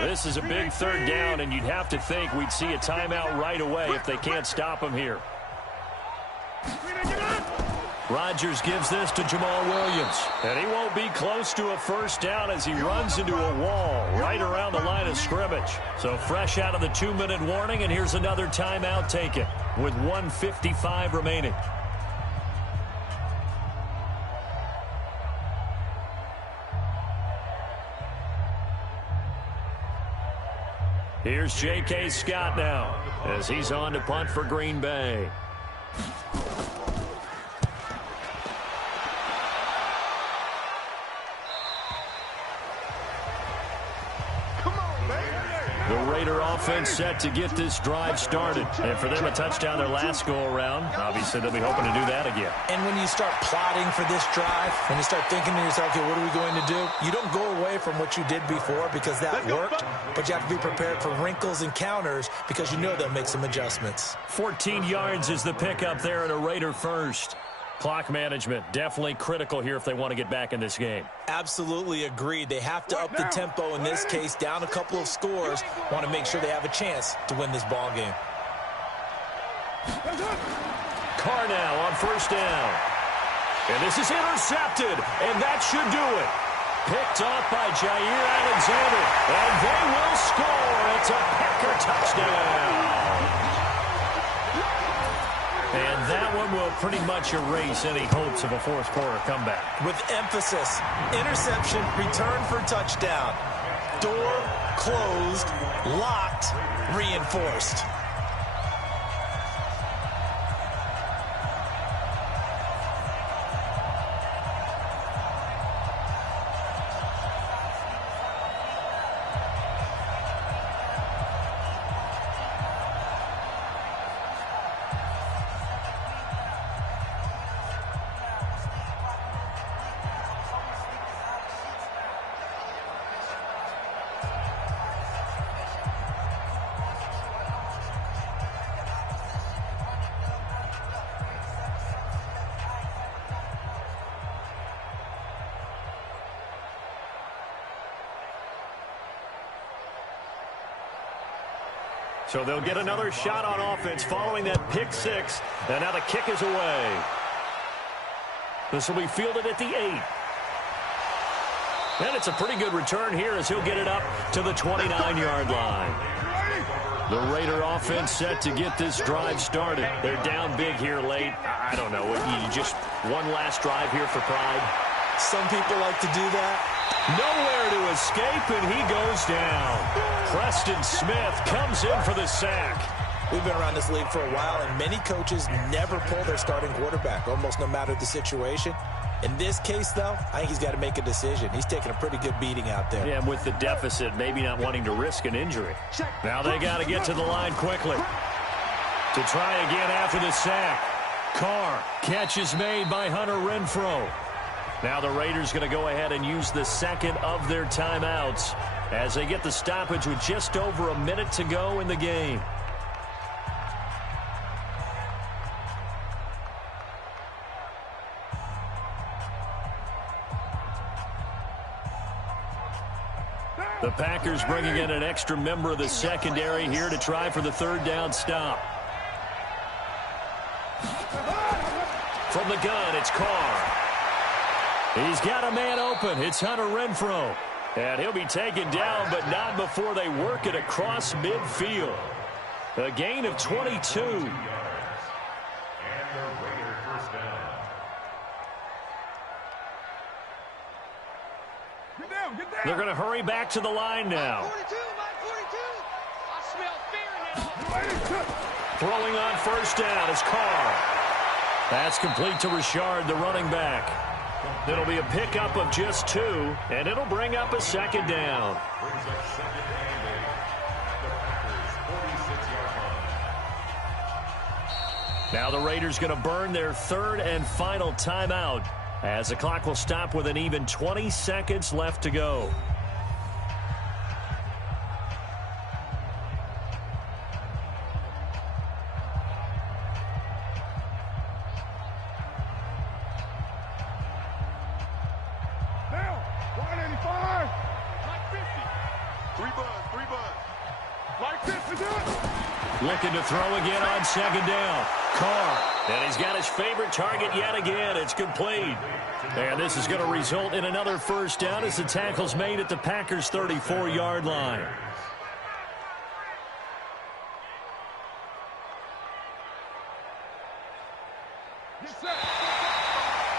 This is a big third down, and you'd have to think we'd see a timeout right away if they can't stop him here. Rodgers gives this to Jamal Williams, and he won't be close to a first down as he runs into a wall right around the line of scrimmage. So fresh out of the 2-minute warning, and here's another timeout taken with 1:55 remaining. Here's J.K. Scott now as he's on to punt for Green Bay. The Raider offense set to get this drive started. And for them, a touchdown their last go-around. Obviously, they'll be hoping to do that again. And when you start plotting for this drive, when you start thinking to yourself, okay, what are we going to do? You don't go away from what you did before because that worked, but you have to be prepared for wrinkles and counters because you know they'll make some adjustments. 14 yards is the pickup there and a Raider first. Clock management, definitely critical here if they want to get back in this game. Absolutely agreed. They have to up the tempo in this case, down a couple of scores. Want to make sure they have a chance to win this ball game. Carr now on first down. And this is intercepted, and that should do it. Picked off by Jair Alexander, and they will score. It's a Packer touchdown. And that one will pretty much erase any hopes of a fourth-quarter comeback. With emphasis, interception, return for touchdown. Door closed, locked, reinforced. So they'll get another shot on offense following that pick six. And now the kick is away. This will be fielded at the 8. And it's a pretty good return here as he'll get it up to the 29-yard line. The Raider offense set to get this drive started. They're down big here late. I don't know. You just one last drive here for pride. Some people like to do that. Nowhere to escape, and he goes down. Preston Smith comes in for the sack. We've been around this league for a while, and many coaches never pull their starting quarterback, almost no matter the situation. In this case, though, I think he's got to make a decision. He's taking a pretty good beating out there. Yeah, and with the deficit, maybe not wanting to risk an injury. Now they got to get to the line quickly. To try again after the sack. Carr, catch is made by Hunter Renfrow. Now the Raiders going to go ahead and use the second of their timeouts as they get the stoppage with just over a minute to go in the game. The Packers bringing in an extra member of the secondary here to try for the third down stop. From the gun, it's Carr. He's got a man open. It's Hunter Renfrow. And he'll be taken down, but not before they work it across midfield. A gain of 22. And the Raider first down. Get down, get down. They're going to hurry back to the line now. 42, line 42. I smell fear now. Throwing on first down is Carr. That's complete to Richard, the running back. It'll be a pickup of just 2, and it'll bring up a second down. Brings up second and 8 at the Packers' 46-yard line. Now the Raiders going to burn their third and final timeout as the clock will stop with an even 20 seconds left to go. Now, 185. Like 50. 3 buds. Like 50, do it. Looking to throw again on second down. Carr. And he's got his favorite target yet again. It's complete. And this is going to result in another first down as the tackle's made at the Packers' 34-yard line. Yes, sir.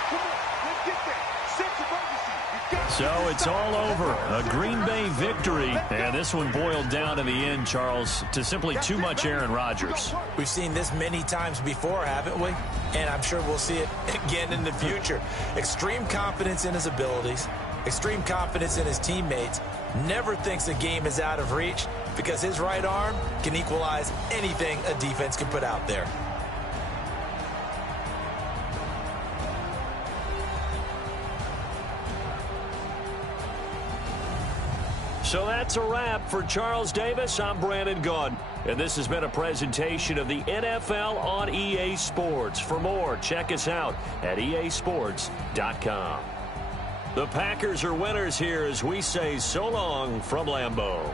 Come on, let's get there. Sense of urgency. We got So it's all over. A Green Bay victory. And this one boiled down in the end, Charles, to simply too much Aaron Rodgers. We've seen this many times before, haven't we? And I'm sure we'll see it again in the future. Extreme confidence in his abilities, extreme confidence in his teammates, never thinks a game is out of reach because his right arm can equalize anything a defense can put out there. So that's a wrap for Charles Davis. I'm Brandon Gaudin, and this has been a presentation of the NFL on EA Sports. For more, check us out at easports.com. The Packers are winners here as we say so long from Lambeau.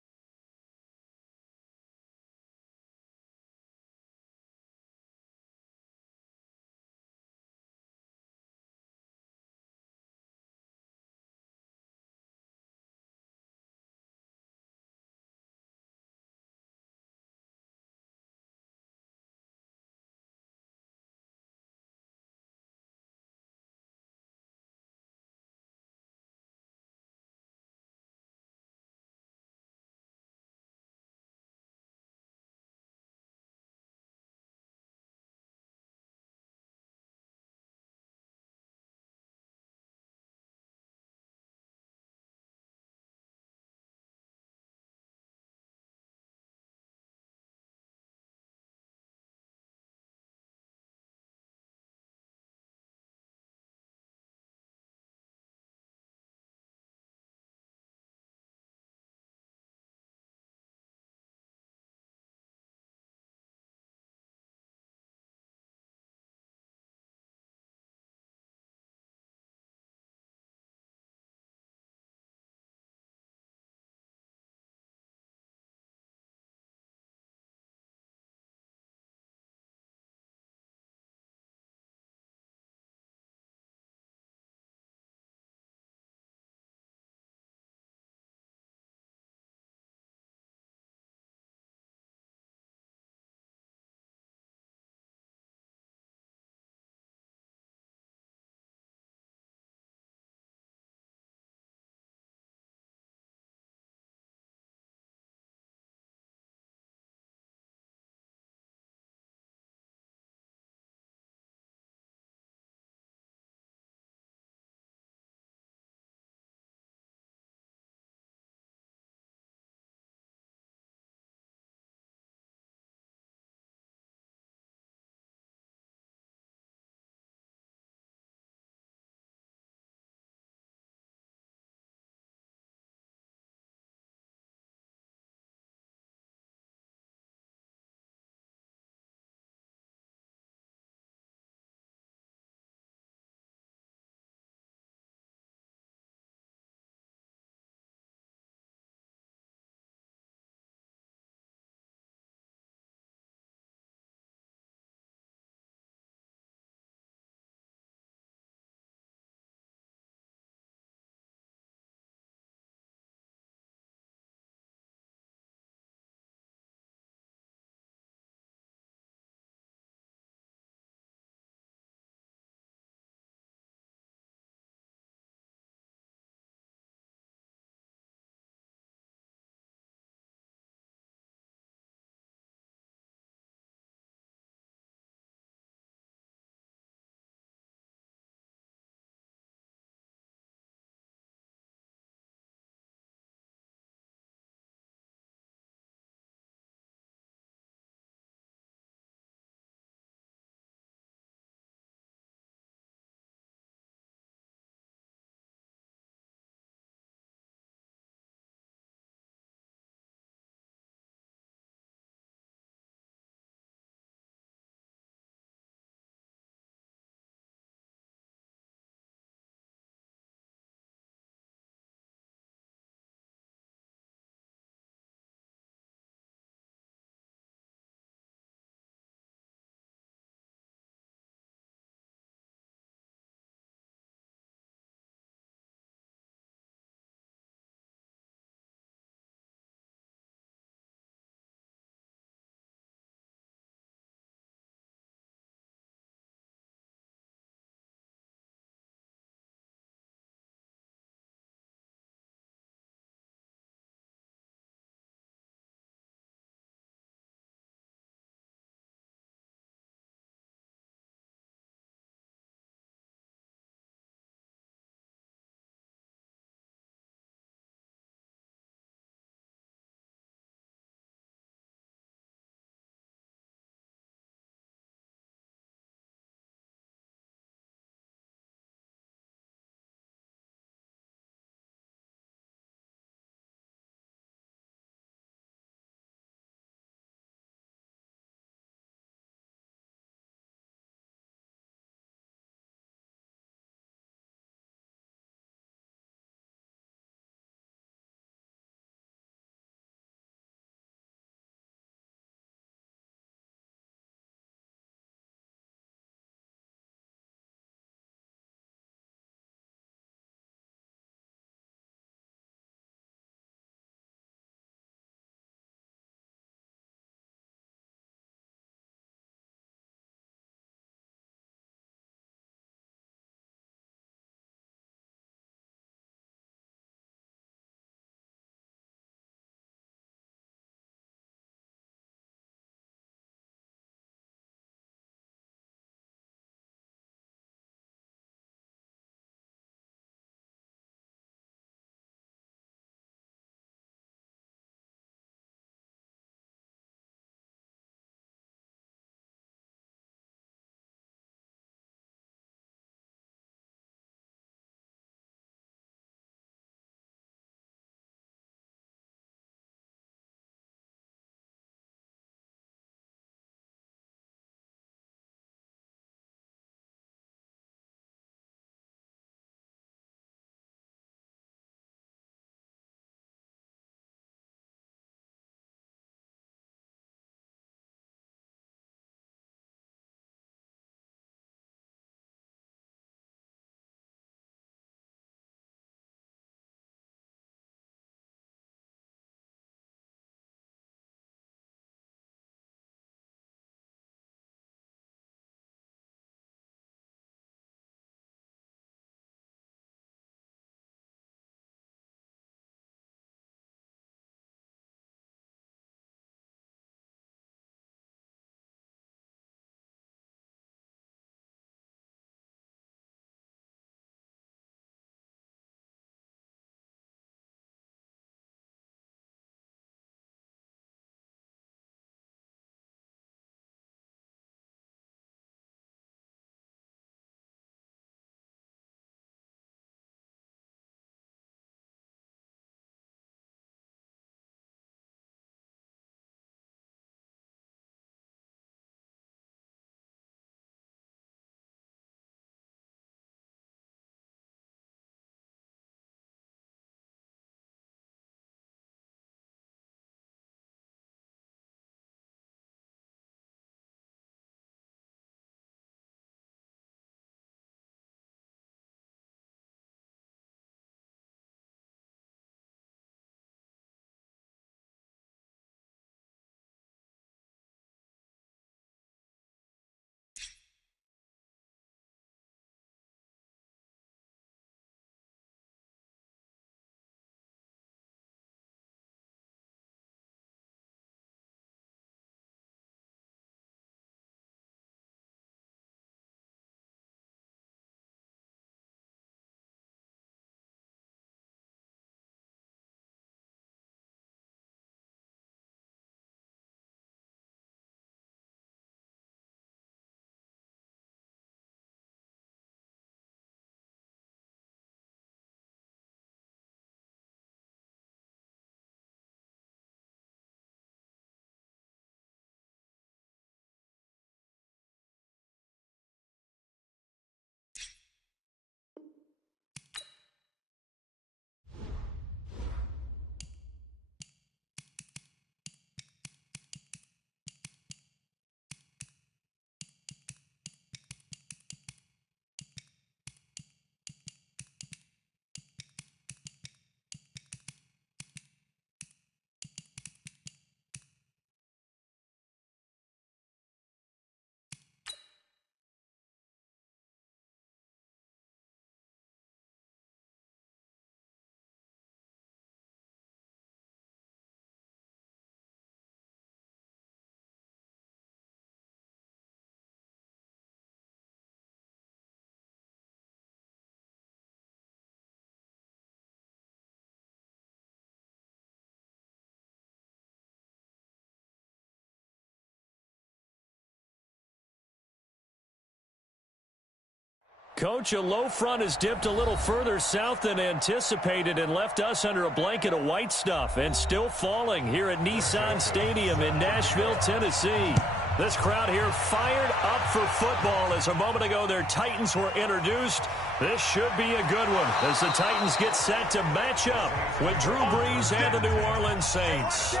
Coach, a low front has dipped a little further south than anticipated and left us under a blanket of white stuff, and still falling here at Nissan Stadium in Nashville, Tennessee. This crowd here fired up for football as a moment ago their Titans were introduced. This should be a good one as the Titans get set to match up with Drew Brees and the New Orleans Saints. Check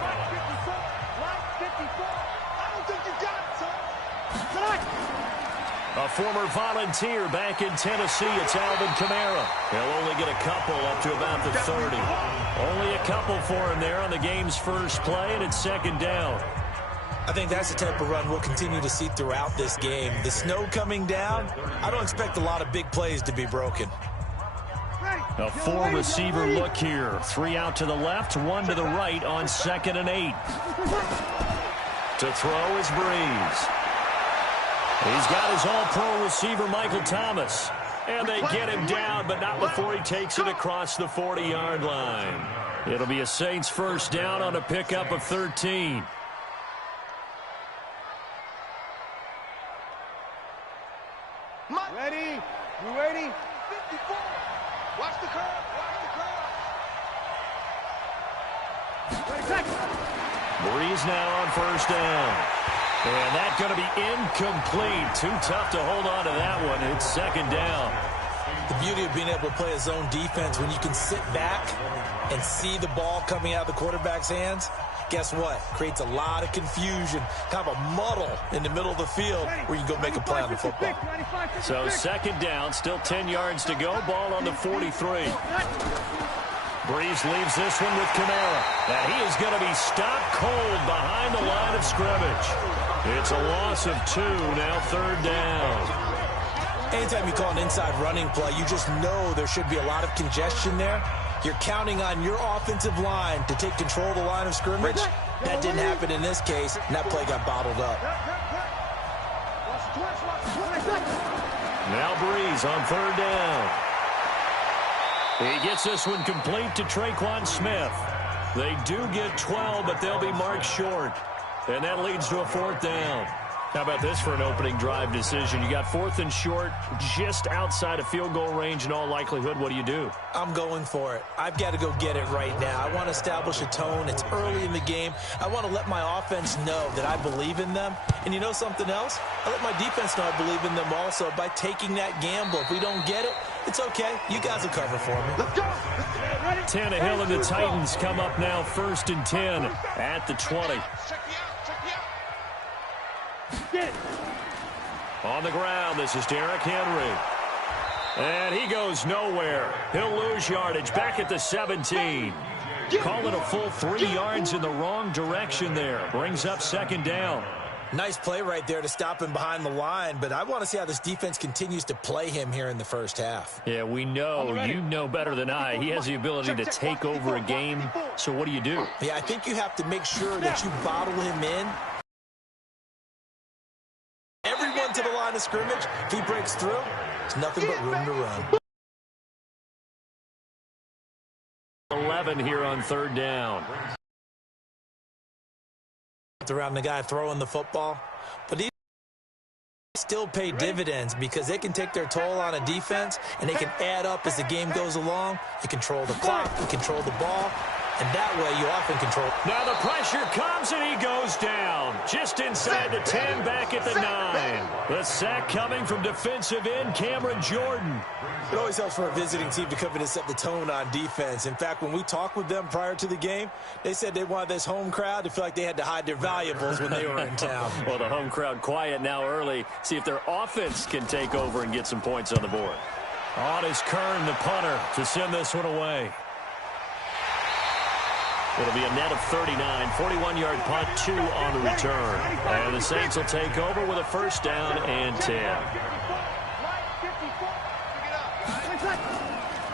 line 54. Line 54. I don't think you got it, son. Tonight. A former Volunteer back in Tennessee, it's Alvin Kamara. He'll only get a couple up to about the 30. Only a couple for him there on the game's first play, and it's second down. I think that's the type of run we'll continue to see throughout this game. The snow coming down, I don't expect a lot of big plays to be broken. A four-receiver look here. 3 out to the left, 1 to the right on 2nd and 8. To throw is Brees. He's got his all-pro receiver, Michael Thomas. And they get him down, but not before he takes it across the 40-yard line. It'll be a Saints first down on a pickup of 13. Ready? You ready? 54. Watch the curve. Watch the curve. Brees now on first down. And that's going to be incomplete. Too tough to hold on to that one. It's second down. The beauty of being able to play a zone defense when you can sit back and see the ball coming out of the quarterback's hands, guess what? Creates a lot of confusion, kind of a muddle in the middle of the field where you can go make a play on the football. So second down, still 10 yards to go. Ball on the 43. Brees leaves this one with Kamara. And he is going to be stopped cold behind the line of scrimmage. It's a loss of 2, now third down. Anytime you call an inside running play, you just know there should be a lot of congestion there. You're counting on your offensive line to take control of the line of scrimmage. That didn't happen in this case, and that play got bottled up. Now Brees on third down. He gets this one complete to Traquan Smith. They do get 12, but they'll be marked short. And that leads to a fourth down. How about this for an opening drive decision? You got 4th and short, just outside of field goal range in all likelihood. What do you do? I'm going for it. I've got to go get it right now. I want to establish a tone. It's early in the game. I want to let my offense know that I believe in them. And you know something else? I let my defense know I believe in them also by taking that gamble. If we don't get it, it's okay. You guys will cover for me. Let's go. Tannehill and the Titans come up now 1st and 10 at the 20. On the ground, this is Derrick Henry. And he goes nowhere. He'll lose yardage back at the 17. Call it a full 3 yards in the wrong direction there. Brings up second down. Nice play right there to stop him behind the line, but I want to see how this defense continues to play him here in the first half. Yeah, we know. You know better than I. He has the ability to take over a game. So what do you do? Yeah, I think you have to make sure that you bottle him in. Everyone to the line of scrimmage. If he breaks through, there's nothing but room to run. 11 here on third down. Around the guy throwing the football, but he still pay dividends because they can take their toll on a defense and they can add up as the game goes along. You control the clock, you control the ball, and that way you often control. Now the pressure comes and he goes down just inside the 10, back at the 9. The sack coming from defensive end Cameron Jordan. It always helps for a visiting team to come in and set the tone on defense. In fact, when we talked with them prior to the game, they said they wanted this home crowd to feel like they had to hide their valuables when they were in town. Well, the home crowd quiet now early. See if their offense can take over and get some points on the board. On is Kern, the punter, to send this one away. It'll be a net of 39, 41-yard punt, 2 on the return. And the Saints will take over with a first down and 10.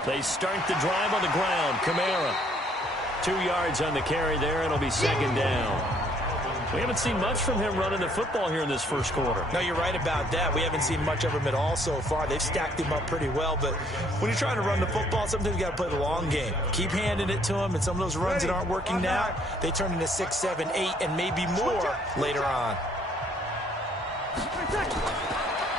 They start the drive on the ground. Kamara, 2 yards on the carry there. It'll be second down. We haven't seen much from him running the football here in this first quarter. No, you're right about that. We haven't seen much of him at all so far. They've stacked him up pretty well, but when you're trying to run the football, sometimes you got to play the long game. Keep handing it to him, and some of those runs that aren't working now, they turn into 6, 7, 8, and maybe more later on.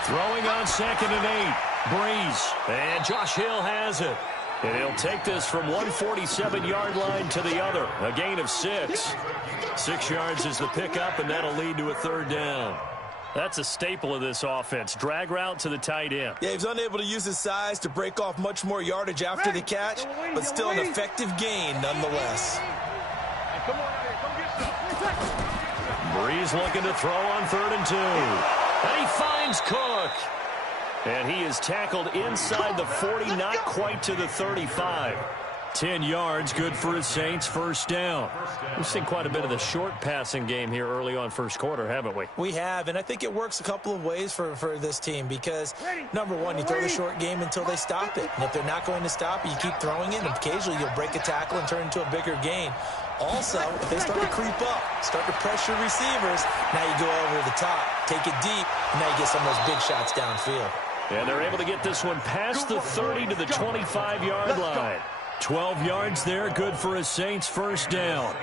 Throwing on 2nd and 8. Breeze. And Josh Hill has it. And he'll take this from 147-yard line to the other. A gain of 6. 6 yards is the pickup, and that'll lead to a 3rd down. That's a staple of this offense. Drag route to the tight end. Yeah, he was unable to use his size to break off much more yardage after the catch, but still an effective gain nonetheless. Breeze looking to throw on 3rd and 2. And he finds Cook. And he is tackled inside the 40, not quite to the 35. 10 yards, good for his Saints, 1st down. We've seen quite a bit of the short passing game here early on 1st quarter, haven't we? We have, and I think it works a couple of ways for this team because, number one, you throw the short game until they stop it. And if they're not going to stop it, you keep throwing it, and occasionally you'll break a tackle and turn into a bigger gain. Also, if they start to creep up, start to pressure receivers, now you go over the top, take it deep, and now you get some of those big shots downfield. And they're able to get this one past the 30 to the 25-yard line. 12 yards there, good for his Saints, 1st down.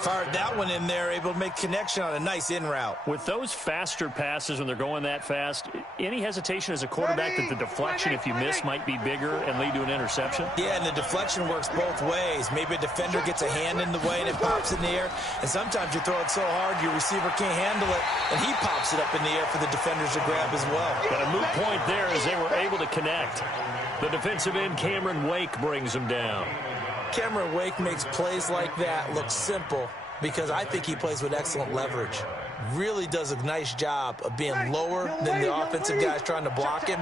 Fired that one in there, able to make connection on a nice in route. With those faster passes when they're going that fast, any hesitation as a quarterback that the deflection, if you miss, might be bigger and lead to an interception? Yeah, and the deflection works both ways. Maybe a defender gets a hand in the way and it pops in the air, and sometimes you throw it so hard your receiver can't handle it, and he pops it up in the air for the defenders to grab as well. But a moot point there as they were able to connect. The defensive end, Cameron Wake, brings him down. Cameron Wake makes plays like that look simple because I think he plays with excellent leverage. Really does a nice job of being lower than the offensive guys trying to block him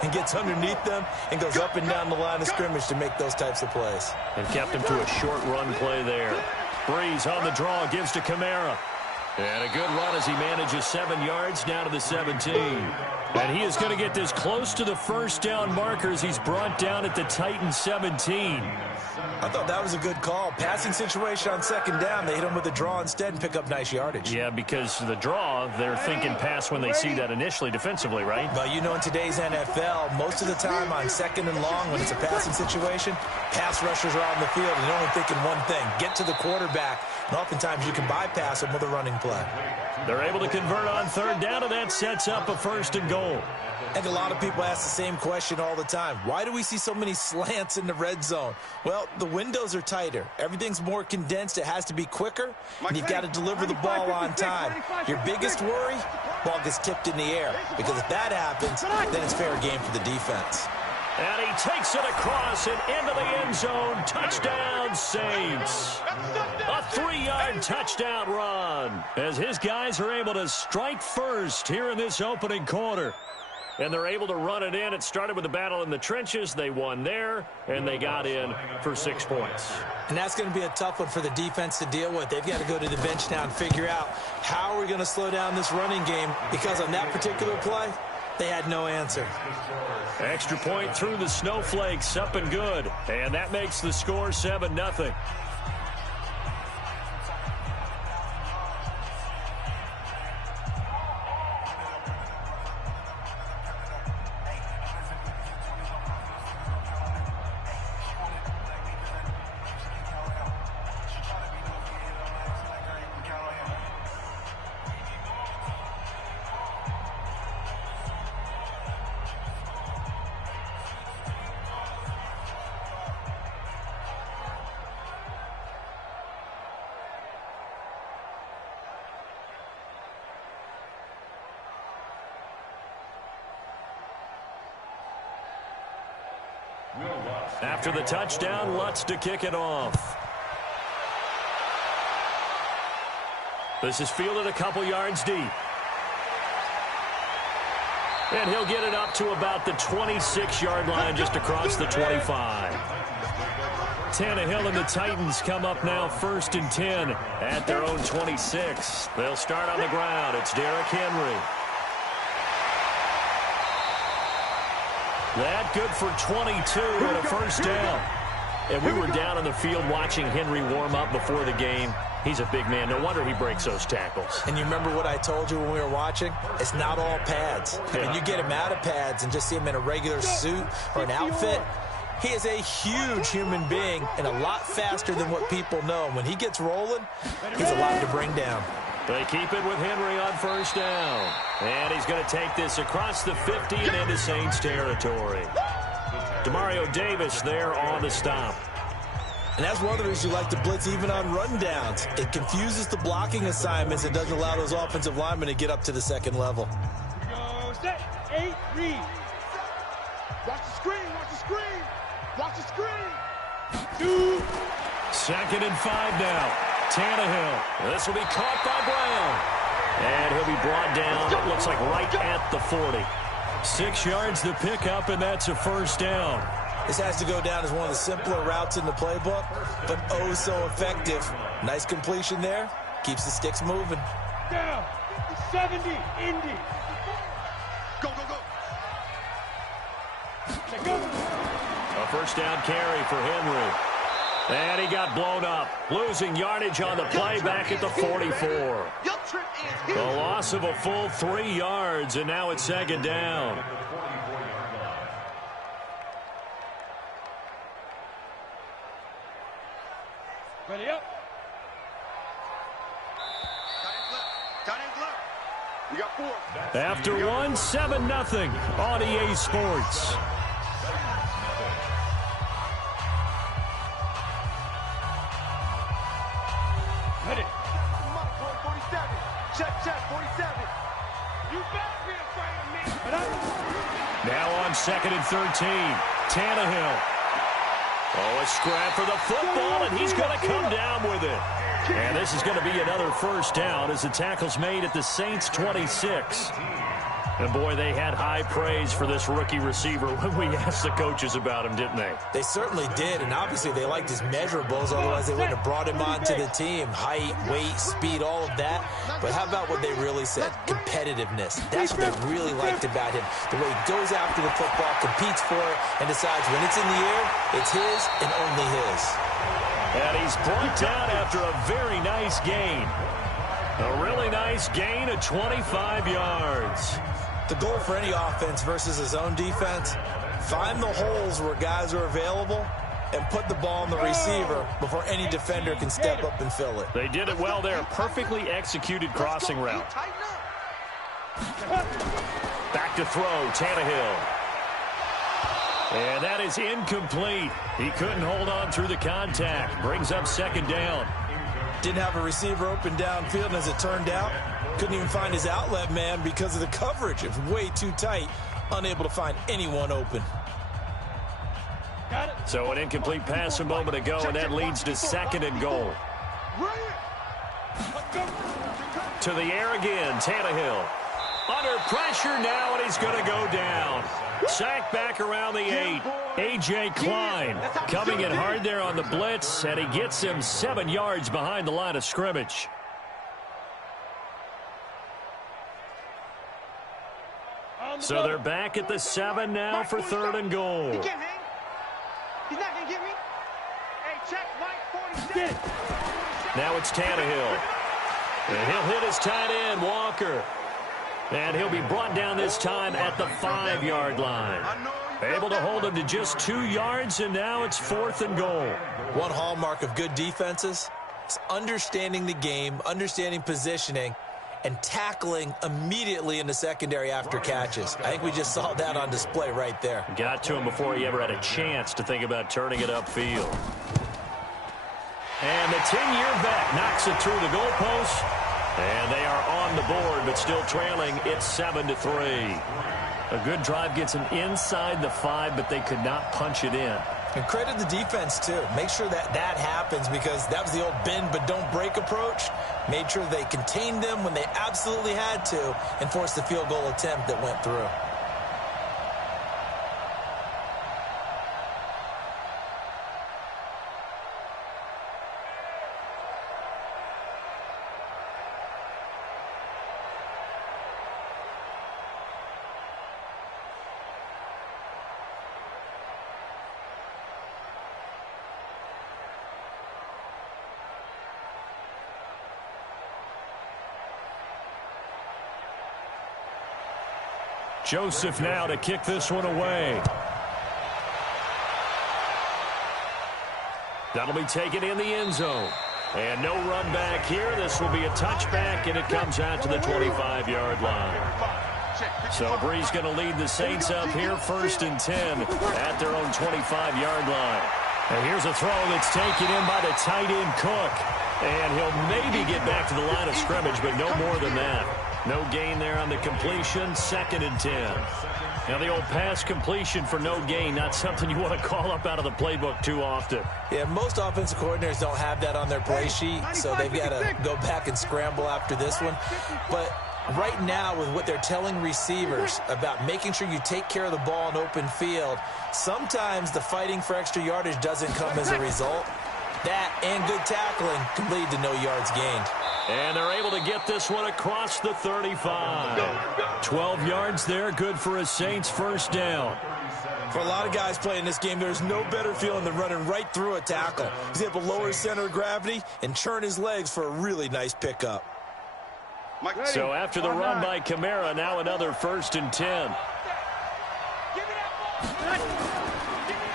and gets underneath them and goes up and down the line of scrimmage to make those types of plays. And kept him to a short run play there. Breeze on the draw, gives to Kamara. And a good run as he manages 7 yards down to the 17. And he is going to get this close to the 1st down markers. He's brought down at the Titans 17. I thought that was a good call. Passing situation on 2nd down. They hit him with a draw instead and pick up nice yardage. Yeah, because the draw, they're thinking pass when they see that initially defensively, right? But you know, in today's NFL, most of the time on 2nd and long, when it's a passing situation, pass rushers are out in the field and they're only thinking one thing, get to the quarterback. And oftentimes you can bypass them with a running play. They're able to convert on 3rd down, and that sets up a 1st and goal. I think a lot of people ask the same question all the time. Why do we see so many slants in the red zone? Well, the windows are tighter. Everything's more condensed. It has to be quicker, and you've got to deliver the ball on time. Your biggest worry, ball gets tipped in the air, because if that happens, then it's fair game for the defense. And he takes it across and into the end zone. Touchdown, Saints. A 3-yard touchdown run as his guys are able to strike first here in this opening quarter. And they're able to run it in. It started with a battle in the trenches. They won there, and they got in for 6 points. And that's going to be a tough one for the defense to deal with. They've got to go to the bench now and figure out how are we going to slow down this running game, because on that particular play, they had no answer. Extra point through the snowflakes, up and good. And that makes the score 7-0. After the touchdown, Lutz to kick it off. This is fielded a couple yards deep. And he'll get it up to about the 26-yard line, just across the 25. Tannehill and the Titans come up now 1st and 10 at their own 26. They'll start on the ground. It's Derrick Henry. That good for 22 and a 1st down. And we were down on the field watching Henry warm up before the game. He's a big man. No wonder he breaks those tackles. And you remember what I told you when we were watching? It's not all pads. I mean, you get him out of pads and just see him in a regular suit or an outfit. He is a huge human being and a lot faster than what people know. And when he gets rolling, he's a lot to bring down. They keep it with Henry on 1st down. And he's going to take this across the 50 and into Saints territory. Demario Davis there on the stop. And that's one of the reasons you like to blitz even on rundowns. It confuses the blocking assignments and doesn't allow those offensive linemen to get up to the second level. Go set. 8, read. Watch the screen, watch the screen. Watch the screen. 2. 2nd and 5 now. Tannehill. This will be caught by Brown. And he'll be brought down, it looks like right at the 40. 6 yards to pick up, and that's a first down. This has to go down as one of the simpler routes in the playbook, but oh so effective. Nice completion there. Keeps the sticks moving. Down. 70. Indy. Go, go, go. Let go. A first down carry for Henry. And he got blown up, losing yardage on the play back at the 44. The loss of a full 3 yards, and now it's 2nd down. Ready up. You got 4. After one, 7-0 on EA Sports. Ready. 47. Check, 47. You better be afraid of me. Now on 2nd and 13. Tannehill. Oh, a scrap for the football, and he's going to come down with it. And this is going to be another first down as the tackle's made at the Saints 26. And, boy, they had high praise for this rookie receiver when we asked the coaches about him, didn't they? They certainly did, and obviously they liked his measurables, otherwise they wouldn't have brought him onto the team. Height, weight, speed, all of that. But how about what they really said? Competitiveness. That's what they really liked about him. The way he goes after the football, competes for it, and decides when it's in the air, it's his and only his. And he's brought down after a very nice gain. A really nice gain of 25 yards. The goal for any offense versus his own defense, find the holes where guys are available and put the ball on the receiver before any defender can step up and fill it. They did it well there. Perfectly executed crossing route. Back to throw, Tannehill. And that is incomplete. He couldn't hold on through the contact. Brings up 2nd down. Didn't have a receiver open downfield, and as it turned out, couldn't even find his outlet man because of the coverage. It was way too tight, unable to find anyone open. So an incomplete pass a moment ago, and that leads to 2nd and goal. To the air again, Tannehill. Under pressure now, and he's going to go down. Sacked back around the 8. A.J. Klein coming in hard there on the blitz, and he gets him 7 yards behind the line of scrimmage. So they're back at the 7 now for 3rd and goal. He can't hang. He's not going to get me. Hey, check, Mike 47. Now it's Tannehill. And he'll hit his tight end, Walker. And he'll be brought down this time at the 5-yard line. Able to hold him to just 2 yards, and now it's 4th and goal. One hallmark of good defenses is understanding the game, understanding positioning, and tackling immediately in the secondary after catches. I think we just saw that on display right there. Got to him before he ever had a chance to think about turning it upfield. And the 10-year vet knocks it through the goalpost. And they are on the board, but still trailing. It's 7-3. A good drive gets them inside the 5, but they could not punch it in. And credit the defense, too. Make sure that happens, because that was the old bend but don't break approach. Made sure they contained them when they absolutely had to and forced the field goal attempt that went through. Joseph now to kick this one away. That'll be taken in the end zone. And no run back here. This will be a touchback, and it comes out to the 25-yard line. So Brees going to lead the Saints up here, 1st and 10 at their own 25-yard line. And here's a throw that's taken in by the tight end Cook. And he'll maybe get back to the line of scrimmage, but no more than that. No gain there on the completion, 2nd and 10. Now the old pass completion for no gain, not something you want to call up out of the playbook too often. Yeah, most offensive coordinators don't have that on their play sheet, so they've got to go back and scramble after this one. But right now, with what they're telling receivers about making sure you take care of the ball in open field, sometimes the fighting for extra yardage doesn't come as a result. That and good tackling can lead to no yards gained. And they're able to get this one across the 35. 12 yards there, good for a Saints first down. For a lot of guys playing this game, there's no better feeling than running right through a tackle. He's able to lower his center of gravity and churn his legs for a really nice pickup. So after the run by Kamara, now another 1st and 10.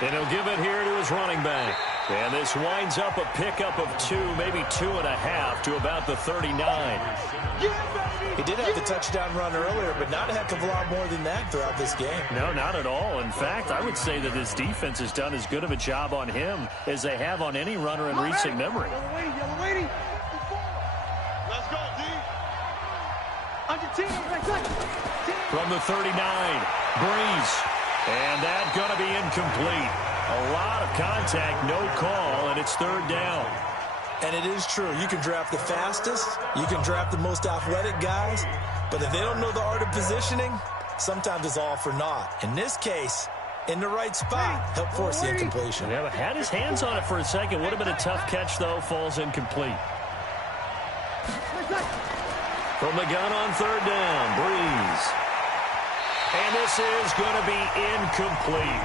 And he'll give it here to his running back. And this winds up a pickup of 2, maybe 2.5 to about the 39. He did have the touchdown run earlier, but not a heck of a lot more than that throughout this game. No, not at all. In fact, I would say that this defense has done as good of a job on him as they have on any runner in recent memory. Let's go, D. From the 39, Brees. And that's going to be incomplete. A lot of contact, no call, and it's 3rd down. And it is true. You can draft the fastest. You can draft the most athletic guys. But if they don't know the art of positioning, sometimes it's all for naught. In this case, in the right spot, help force the incompletion. Yeah, but had his hands on it for a second. Would have been a tough catch, though. Falls incomplete. From the gun on 3rd down, Brees. And this is going to be incomplete.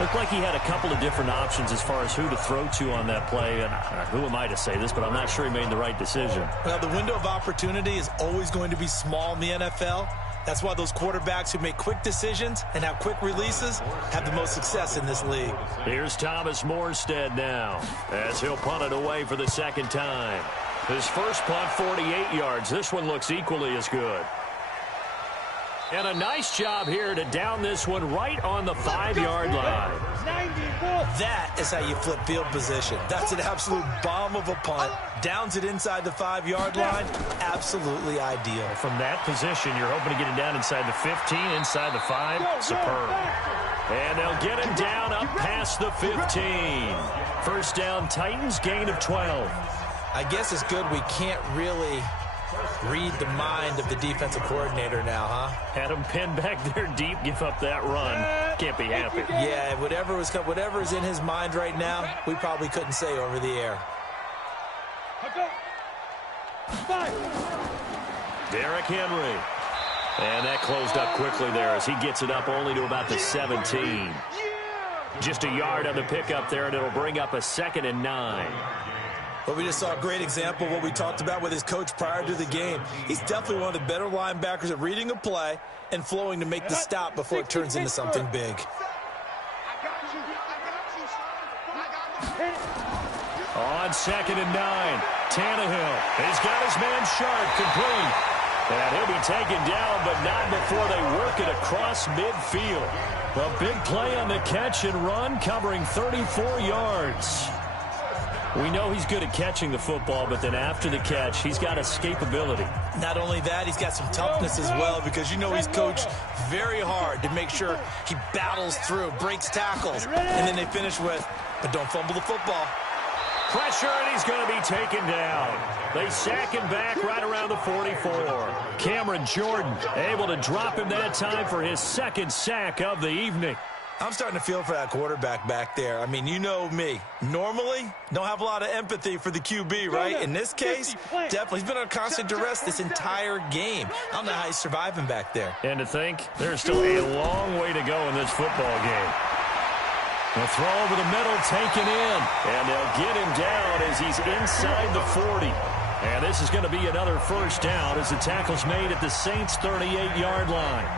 Looked like he had a couple of different options as far as who to throw to on that play. And who am I to say this, but I'm not sure he made the right decision. Well, the window of opportunity is always going to be small in the NFL. That's why those quarterbacks who make quick decisions and have quick releases have the most success in this league. Here's Thomas Morstead now as he'll punt it away for the 2nd time. His first punt, 48 yards. This one looks equally as good. And a nice job here to down this one right on the 5-yard line. That is how you flip field position. That's an absolute bomb of a punt. Downs it inside the 5-yard line. Absolutely ideal. From that position, you're hoping to get it down inside the 15, inside the 5. Superb. And they'll get him down up past the 15. First down, Titans, gain of 12. I guess it's good we can't really read the mind of the defensive coordinator now, huh? Had him pinned back there deep, give up that run. Can't be happy. Yeah, whatever is in his mind right now, we probably couldn't say over the air. Derrick Henry. And that closed up quickly there as he gets it up only to about the 17. Just a yard on the pickup there, and it'll bring up a 2nd and 9. But we just saw a great example of what we talked about with his coach prior to the game. He's definitely one of the better linebackers at reading a play and flowing to make the stop before it turns into something big. On 2nd and 9, Tannehill. He's got his man Sharp complete. And he'll be taken down, but not before they work it across midfield. A big play on the catch and run, covering 34 yards. We know he's good at catching the football, but then after the catch, he's got escapability. Not only that, he's got some toughness as well, because you know he's coached very hard to make sure he battles through, breaks tackles, and then they finish with, but don't fumble the football. Pressure, and he's going to be taken down. They sack him back right around the 44. Cameron Jordan able to drop him that time for his 2nd sack of the evening. I'm starting to feel for that quarterback back there. I mean, you know me. Normally, don't have a lot of empathy for the QB, right? In this case, definitely. He's been under constant duress this entire game. I don't know how he's surviving back there. And to think, there's still a long way to go in this football game. The throw over the middle taken in. And they'll get him down as he's inside the 40. And this is going to be another first down as the tackle's made at the Saints' 38-yard line.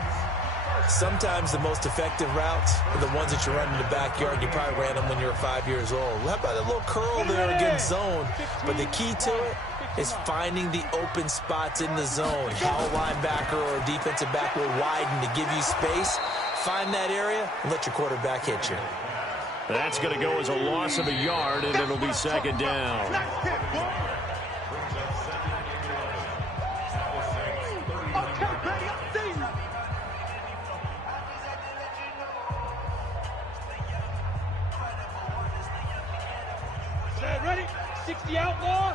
Sometimes the most effective routes are the ones that you run in the backyard. You probably ran them when you were 5 years old. How about a little curl there against zone? But the key to it is finding the open spots in the zone. How a linebacker or a defensive back will widen to give you space. Find that area and let your quarterback hit you. That's going to go as a loss of a yard, and it'll be second down. Ready? 60 outlaw.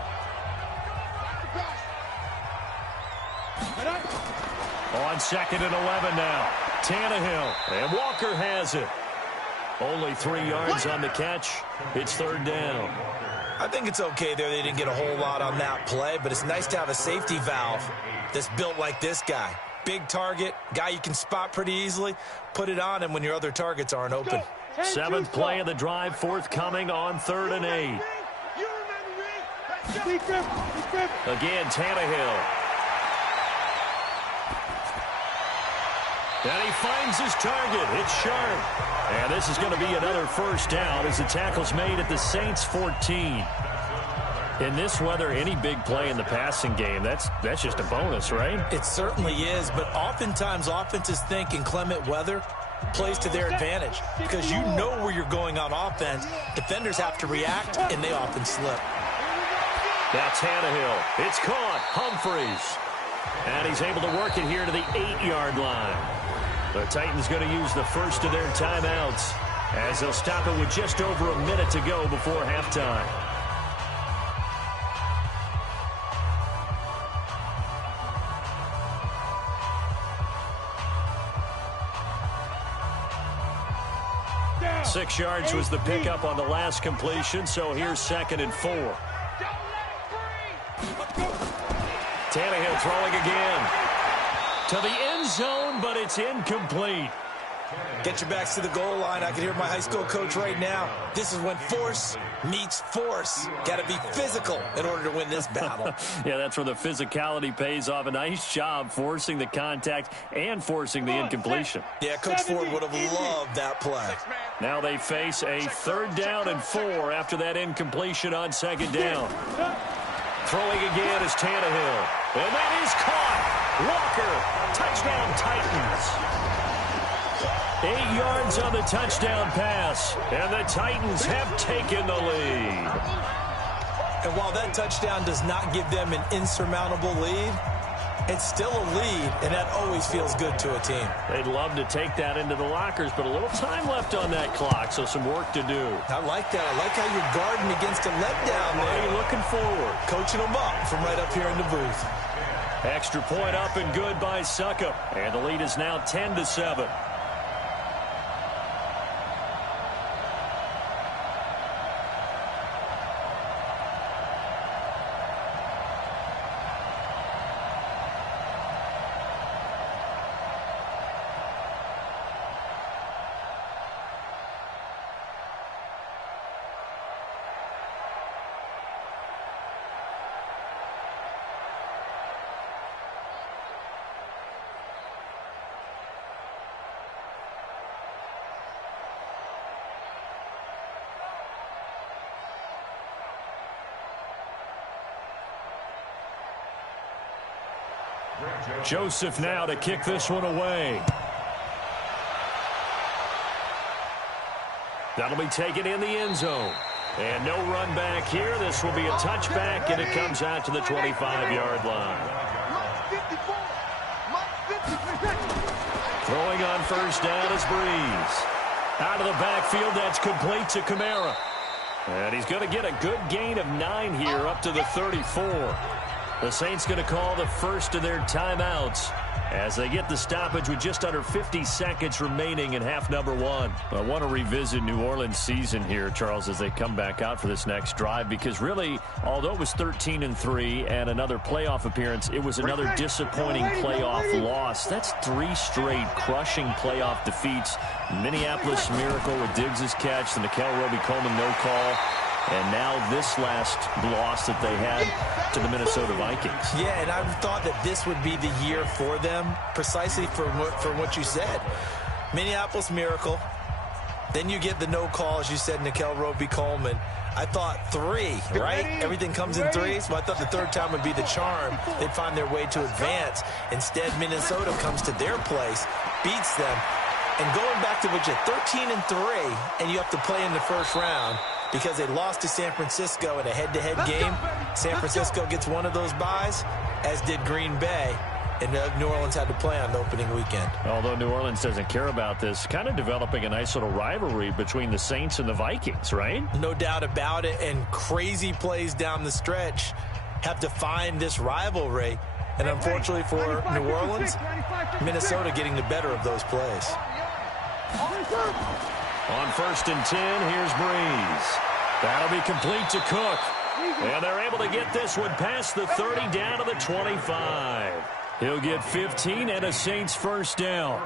On 2nd and 11 now. Tannehill, and Walker has it. Only 3 yards on the catch. It's third down. I think it's okay there. They didn't get a whole lot on that play, but it's nice to have a safety valve that's built like this guy. Big target, guy you can spot pretty easily. Put it on him when your other targets aren't open. 7th play of the drive, forthcoming on 3rd and 8. Again, Tannehill. And he finds his target. It's sharp. And this is going to be another first down as the tackle's made at the Saints 14. In this weather, any big play in the passing game, that's just a bonus, right? It certainly is, but oftentimes offenses think inclement weather plays to their advantage because you know where you're going on offense. Defenders have to react, and they often slip. Now Tannehill. It's caught. Humphreys. And he's able to work it here to the 8-yard line. The Titans going to use the first of their timeouts as they'll stop it with just over a minute to go before halftime. Down. 6 yards was the pickup on the last completion, so here's 2nd and 4. Tannehill throwing again. To the end zone, but it's incomplete. Get your backs to the goal line. I can hear my high school coach right now. This is when force meets force. Got to be physical in order to win this battle. Yeah, that's where the physicality pays off. A nice job forcing the contact and forcing the incompletion. Yeah, Coach Ford would have loved that play. Now they face a 3rd down and 4 after that incompletion on 2nd down. Throwing again is Tannehill. And that is caught. Walker, touchdown Titans. 8 yards on the touchdown pass. And the Titans have taken the lead. And while that touchdown does not give them an insurmountable lead, it's still a lead, and that always feels good to a team. They'd love to take that into the lockers, but a little time left on that clock, so some work to do. I like that. I like how you're guarding against a letdown there. Hey, looking forward. Coaching them up from right up here in the booth. Extra point up and good by Succop. And the lead is now 10-7. Joseph now to kick this one away. That'll be taken in the end zone. And no run back here. This will be a touchback, and it comes out to the 25-yard line. Throwing on first down is Breeze. Out of the backfield, that's complete to Kamara. And he's going to get a good gain of 9 here up to the 34. The Saints going to call the first of their timeouts as they get the stoppage with just under 50 seconds remaining in half number 1. I want to revisit New Orleans' season here, Charles, as they come back out for this next drive, because really, although it was 13-3 and another playoff appearance, it was another disappointing playoff loss. That's 3 straight crushing playoff defeats. Minneapolis Miracle with Diggs' catch, the Nickel Roby-Coleman no call. And now this last loss that they had to the Minnesota Vikings. Yeah, and I thought that this would be the year for them, precisely for what you said. Minneapolis Miracle. Then you get the no call, as you said, Nickel Roby-Coleman. I thought 3, right? Everything comes in 3, so I thought the third time would be the charm. They'd find their way to advance. Instead, Minnesota comes to their place, beats them, and going back to what you 13-3, and you have to play in the first round because they lost to San Francisco in a head-to-head game. San Francisco gets one of those byes, as did Green Bay. And New Orleans had to play on the opening weekend. Although New Orleans doesn't care about this, kind of developing a nice little rivalry between the Saints and the Vikings, right? No doubt about it, and crazy plays down the stretch have defined this rivalry. And unfortunately for New Orleans, Minnesota getting the better of those plays. On 1st and 10, here's Breeze. That'll be complete to Cook. And they're able to get this one past the 30 down to the 25. He'll get 15 and a Saints first down.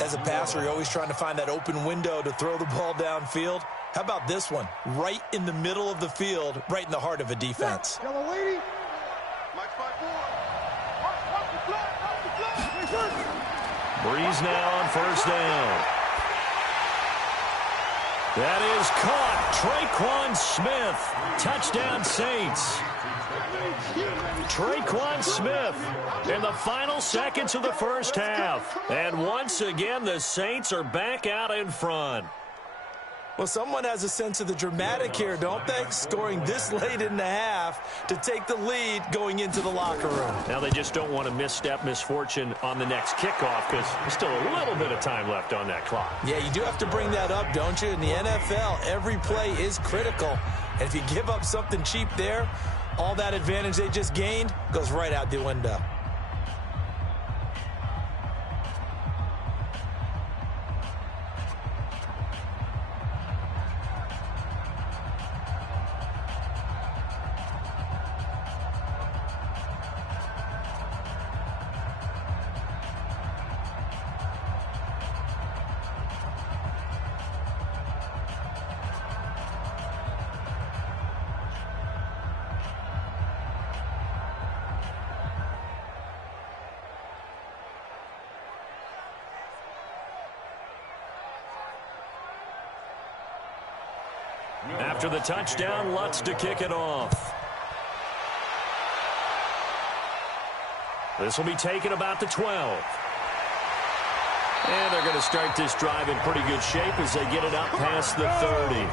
As a passer, you're always trying to find that open window to throw the ball downfield. How about this one? Right in the middle of the field, right in the heart of a defense. Yellow lady. Breeze now on 1st down. That is caught. Traquan Smith. Touchdown Saints. Traquan Smith in the final seconds of the first half. And once again, the Saints are back out in front. Well, someone has a sense of the dramatic here, don't they? Scoring this late in the half to take the lead going into the locker room. Now they just don't want to misfortune on the next kickoff because there's still a little bit of time left on that clock. Yeah, you do have to bring that up, don't you? In the NFL, every play is critical. And if you give up something cheap there, all that advantage they just gained goes right out the window. After the touchdown, Lutz to kick it off. This will be taken about the 12. And they're going to start this drive in pretty good shape as they get it up past the 30.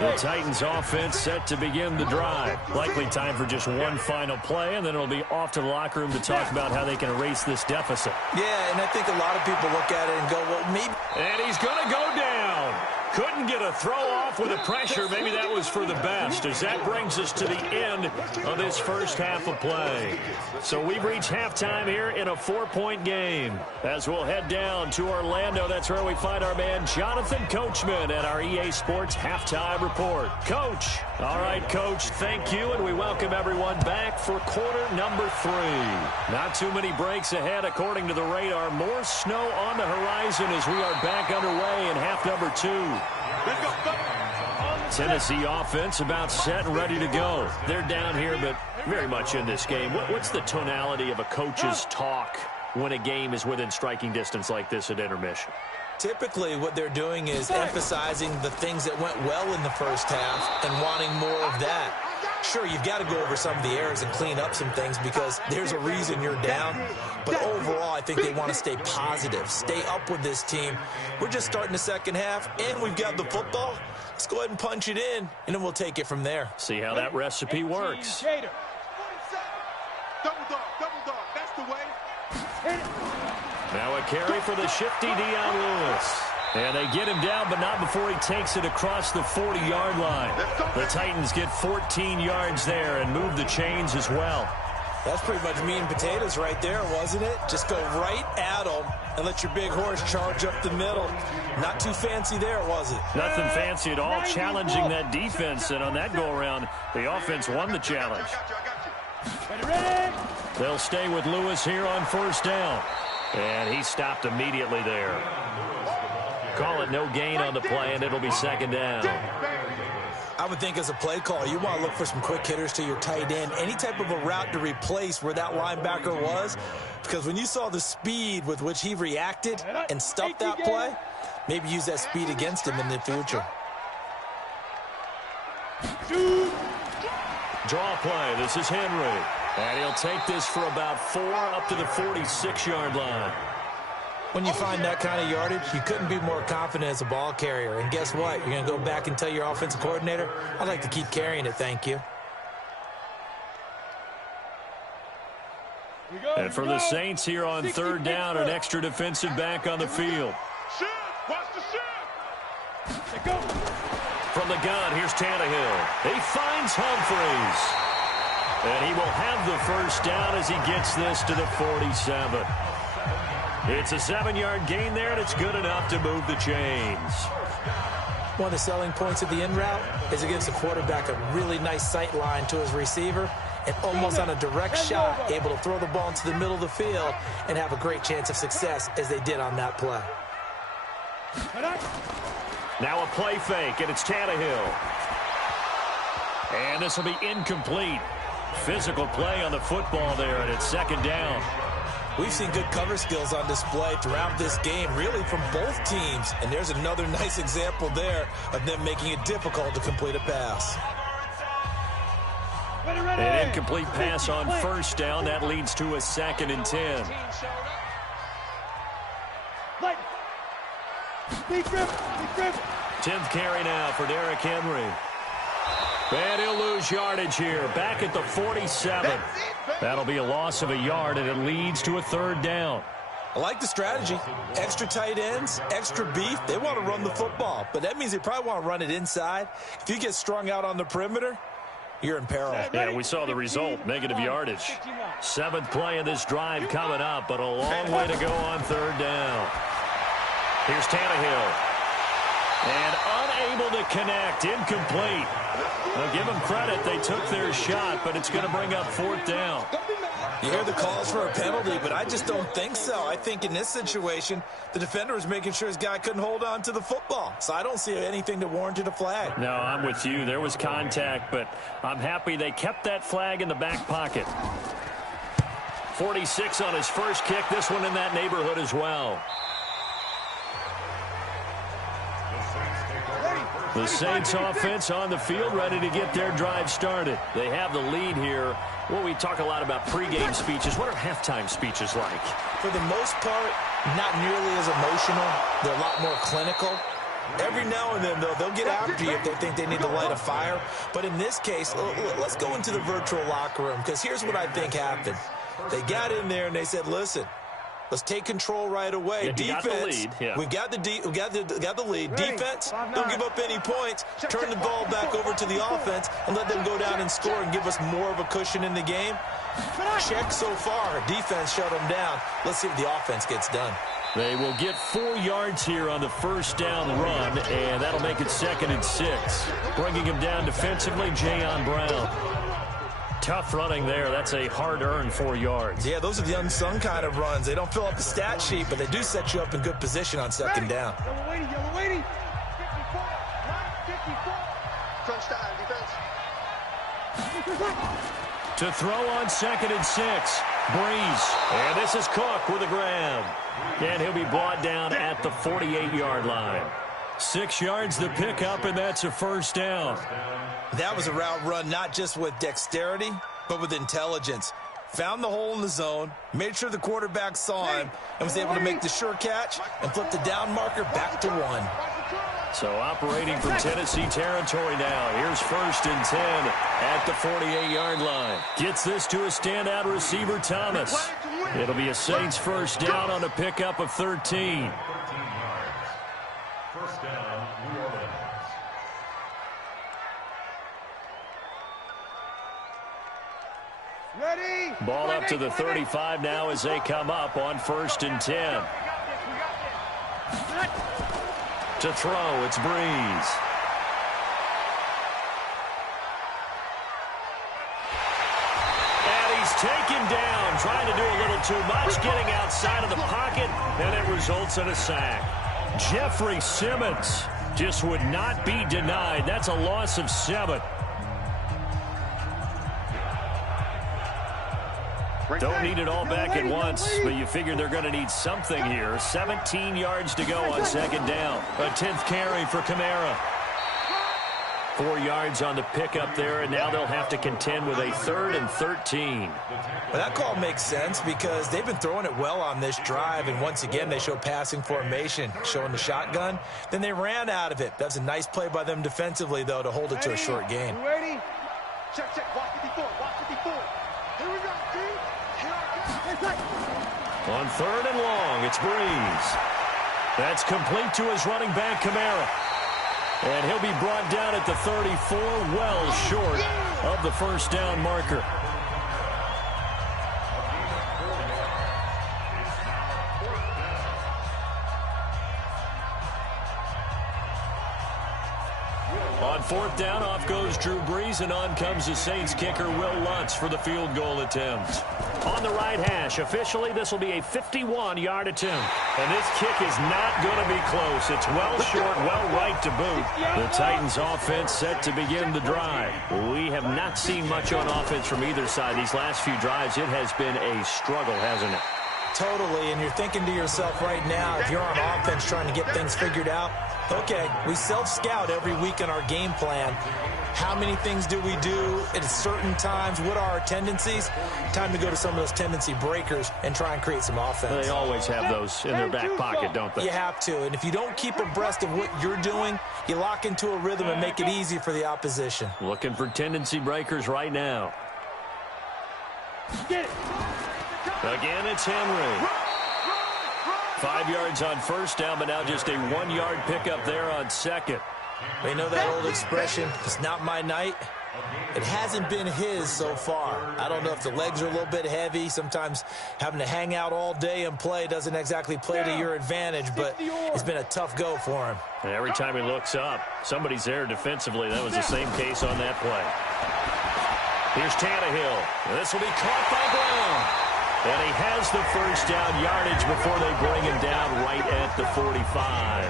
The Titans offense set to begin the drive. Likely time for just one final play, and then it'll be off to the locker room to talk about how they can erase this deficit. Yeah, and I think a lot of people look at it and go, well, maybe. And he's going to go down. Couldn't get a throw off with the pressure. Maybe that was for the best, as that brings us to the end of this first half of play. So we've reached halftime here in a 4-point game. As we'll head down to Orlando, that's where we find our man Jonathan Coachman at our EA Sports Halftime Report. Coach. All right, Coach, thank you, and we welcome everyone back for quarter number 3. Not too many breaks ahead according to the radar. More snow on the horizon as we are back underway in half number 2. Tennessee offense about set and ready to go. They're down here, but very much in this game. What's the tonality of a coach's talk when a game is within striking distance like this at intermission? Typically, what they're doing is emphasizing the things that went well in the first half and wanting more of that. Sure, you've got to go over some of the errors and clean up some things because there's a reason you're down. But overall, I think they want to stay positive, stay up with this team. We're just starting the second half, and we've got the football. Let's go ahead and punch it in, and then we'll take it from there. See how that recipe works. Double dog, that's the way. Now a carry for the shifty Dion Lewis. And they get him down, but not before he takes it across the 40-yard line. The Titans get 14 yards there and move the chains as well. That's pretty much meat and potatoes right there, wasn't it? Just go right at them and let your big horse charge up the middle. Not too fancy there, was it? Nothing fancy at all, challenging that defense. And on that go-around, the offense won the challenge. They'll stay with Lewis here on first down. And he stopped immediately there. Call it no gain on the play, and it'll be second down. I would think as a play call, you want to look for some quick hitters to your tight end, any type of a route to replace where that linebacker was, because when you saw the speed with which he reacted and stuffed that play, maybe use that speed against him in the future. Draw play. This is Henry. And he'll take this for about 4 up to the 46-yard line. When you find that kind of yardage, you couldn't be more confident as a ball carrier. And guess what? You're going to go back and tell your offensive coordinator, I'd like to keep carrying it, thank you. And for the Saints here on third down, an extra defensive back on the field. Watch the shift. From the gun, here's Tannehill. He finds Humphries. And he will have the first down as he gets this to the 47. It's a 7-yard gain there, and it's good enough to move the chains. One of the selling points of the in route is it gives the quarterback a really nice sight line to his receiver and almost on a direct shot able to throw the ball into the middle of the field and have a great chance of success as they did on that play. Now a play fake, and it's Tannehill. And this will be incomplete. Physical play on the football there, and it's second down. We've seen good cover skills on display throughout this game, really from both teams. And there's another nice example there of them making it difficult to complete a pass. An incomplete pass on first down. That leads to a 2nd and 10. 10th carry now for Derrick Henry. And he'll lose yardage here. Back at the 47. That'll be a loss of a yard, and it leads to a third down. I like the strategy. Extra tight ends, extra beef. They want to run the football, but that means they probably want to run it inside. If you get strung out on the perimeter, you're in peril. Yeah, we saw the result, negative yardage. 7th play of this drive coming up, but a long way to go on third down. Here's Tannehill. And unable to connect, incomplete. Now give them credit, they took their shot, but it's going to bring up 4th down. You hear the calls for a penalty, but I just don't think so. I think in this situation, the defender was making sure his guy couldn't hold on to the football. So I don't see anything that warranted a flag. No, I'm with you. There was contact, but I'm happy they kept that flag in the back pocket. 46 on his first kick, this one in that neighborhood as well. The Saints offense on the field, ready to get their drive started. They have the lead here. Well, we talk a lot about pregame speeches. What are halftime speeches like? For the most part, not nearly as emotional. They're a lot more clinical. Every now and then, though, they'll get after you if they think they need to light a fire. But in this case, let's go into the virtual locker room, because here's what I think happened. They got in there and they said, listen, let's take control right away. Yeah, defense, we got the lead. Defense, don't give up any points. Turn the ball back over to the offense and let them go down and score and give us more of a cushion in the game. Check so far. Defense shut them down. Let's see if the offense gets done. They will get 4 yards here on the first down run, and that'll make it 2nd and 6. Bringing him down defensively, Jayon Brown. Tough running there. That's a hard-earned 4 yards. Yeah, those are the unsung kind of runs. They don't fill up the stat sheet, but they do set you up in good position on second down. Yellow lady. 54. Crunch time, defense. To throw on 2nd and 6. Breeze. And this is Cook with a grab. And he'll be brought down at the 48-yard line. 6 yards the pickup, and that's a first down. That was a route run not just with dexterity, but with intelligence. Found the hole in the zone, made sure the quarterback saw him, and was able to make the sure catch and flip the down marker back to 1. So operating from Tennessee territory now. Here's 1st and 10 at the 48-yard line. Gets this to a standout receiver, Thomas. It'll be a Saints first down on a pickup of 13. First down, New Orleans. Ready. Ball up to the 35 now as they come up on 1st and 10. To throw, it's Breeze. And he's taken down, trying to do a little too much, getting outside of the pocket, and it results in a sack. Jeffrey Simmons just would not be denied. That's a loss of 7. Don't need it all back at once, but you figure they're going to need something here. 17 yards to go on second down. A 10th carry for Kamara. 4 yards on the pickup there, and now they'll have to contend with a 3rd and 13. Well, that call makes sense because they've been throwing it well on this drive, and once again they show passing formation, showing the shotgun. Then they ran out of it. That's a nice play by them defensively, though, to hold it to a short gain. Ready? Check, check. Watch 54. Watch 54. Here we go, dude. Here I go. On 3rd and long, it's Breeze. That's complete to his running back, Kamara. And he'll be brought down at the 34, well short of the first down marker. On 4th down, off goes Drew Brees, and on comes the Saints kicker, Will Lutz, for the field goal attempt. On the right hash, officially, this will be a 51-yard attempt. And this kick is not going to be close. It's well short, well right to boot. The Titans offense set to begin the drive. We have not seen much on offense from either side. These last few drives, it has been a struggle, hasn't it? Totally, and you're thinking to yourself right now, if you're on offense trying to get things figured out, okay, we self-scout every week in our game plan. How many things do we do at certain times? What are our tendencies? Time to go to some of those tendency breakers and try and create some offense. They always have those in their back pocket, don't they? You have to, and if you don't keep abreast of what you're doing, you lock into a rhythm and make it easy for the opposition. Looking for tendency breakers right now. Get it. Again, it's Henry. 5 yards on first down, but now just a 1-yard pickup there on second. You know that old expression, it's not my night? It hasn't been his so far. I don't know if the legs are a little bit heavy. Sometimes having to hang out all day and play doesn't exactly play to your advantage, but it's been a tough go for him. And every time he looks up, somebody's there defensively. That was the same case on that play. Here's Tannehill. This will be caught by Brown. And he has the first down yardage before they bring him down right at the 45.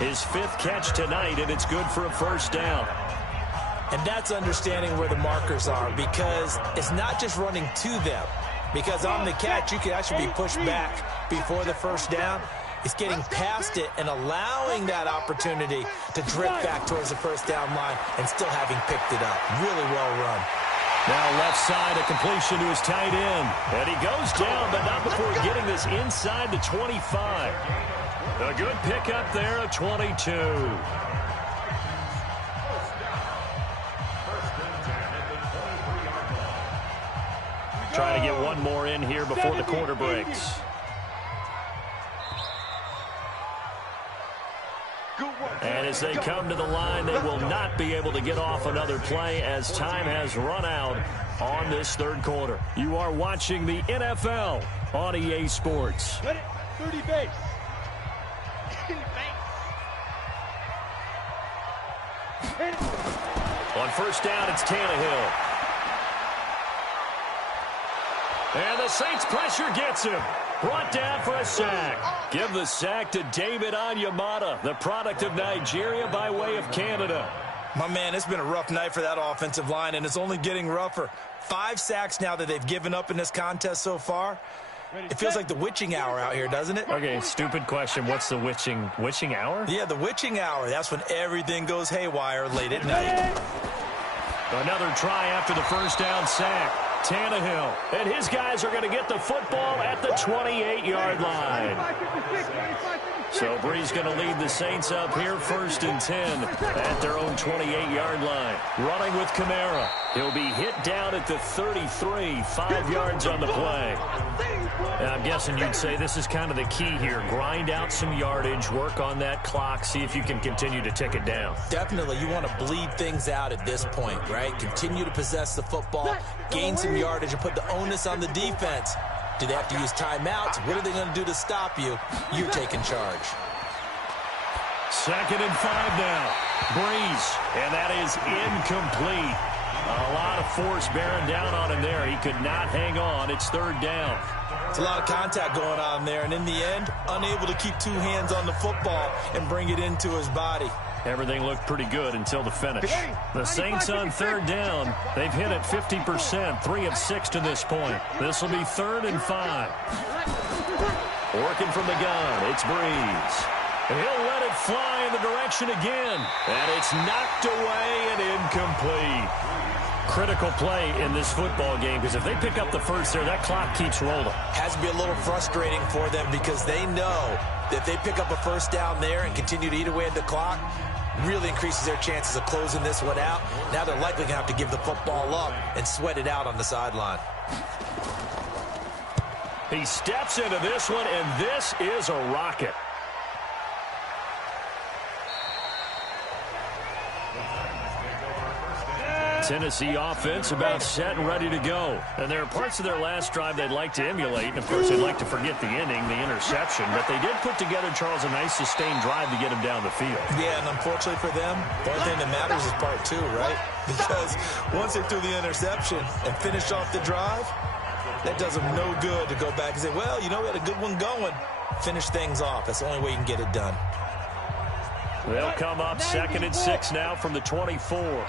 His 5th catch tonight, and it's good for a first down. And that's understanding where the markers are, because it's not just running to them. Because on the catch, you could actually be pushed back before the first down. It's getting past it and allowing that opportunity to drift back towards the first down line and still having picked it up. Really well run. Now left side, a completion to his tight end. And he goes down, but not before getting this inside the 25. A good pickup there of 22. Trying to get one more in here before the quarter breaks. And as they come to the line, they will not be able to get off another play as time has run out on this 3rd quarter. You are watching the NFL on EA Sports. 30 base. On first down, it's Tannehill. And the Saints pressure gets him. Brought down for a sack. Give the sack to David Onyemata, the product of Nigeria by way of Canada. My man, it's been a rough night for that offensive line, and it's only getting rougher. 5 sacks now that they've given up in this contest so far. It feels like the witching hour out here, doesn't it? Okay, stupid question. What's the witching hour? Yeah, the witching hour. That's when everything goes haywire late at night. Another try after the first down sack. Tannehill, and his guys are going to get the football at the 28-yard line. So Brees going to lead the Saints up here 1st and 10 at their own 28-yard line. Running with Kamara. He'll be hit down at the 33, 5 yards on the play. Now, I'm guessing you'd say this is kind of the key here. Grind out some yardage, work on that clock, see if you can continue to tick it down. Definitely. You want to bleed things out at this point, right? Continue to possess the football, gain some yardage, and put the onus on the defense. Do they have to use timeouts? What are they going to do to stop you? You're taking charge. 2nd and 5 now. Brees, and that is incomplete. A lot of force bearing down on him there. He could not hang on. It's third down. It's a lot of contact going on there, and in the end, unable to keep two hands on the football and bring it into his body. Everything looked pretty good until the finish. The Saints on third down. They've hit it 50%, 3 of 6 to this point. This will be 3rd and 5. Working from the gun, it's Breeze. He'll let it fly in the direction again. And it's knocked away and incomplete. Critical play in this football game, because if they pick up the first there, that clock keeps rolling. Has to be a little frustrating for them because they know that if they pick up a first down there and continue to eat away at the clock, really increases their chances of closing this one out. Now they're likely going to have to give the football up and sweat it out on the sideline. He steps into this one, and this is a rocket. Tennessee offense about set and ready to go. And there are parts of their last drive they'd like to emulate. And, of course, they'd like to forget the ending, the interception. But they did put together, Charles, a nice sustained drive to get him down the field. Yeah, and unfortunately for them, the only thing that matters is part 2, right? Because once they threw the interception and finished off the drive, that does them no good to go back and say, well, you know, we had a good one going. Finish things off. That's the only way you can get it done. They'll come up 2nd and 6 now from the 24.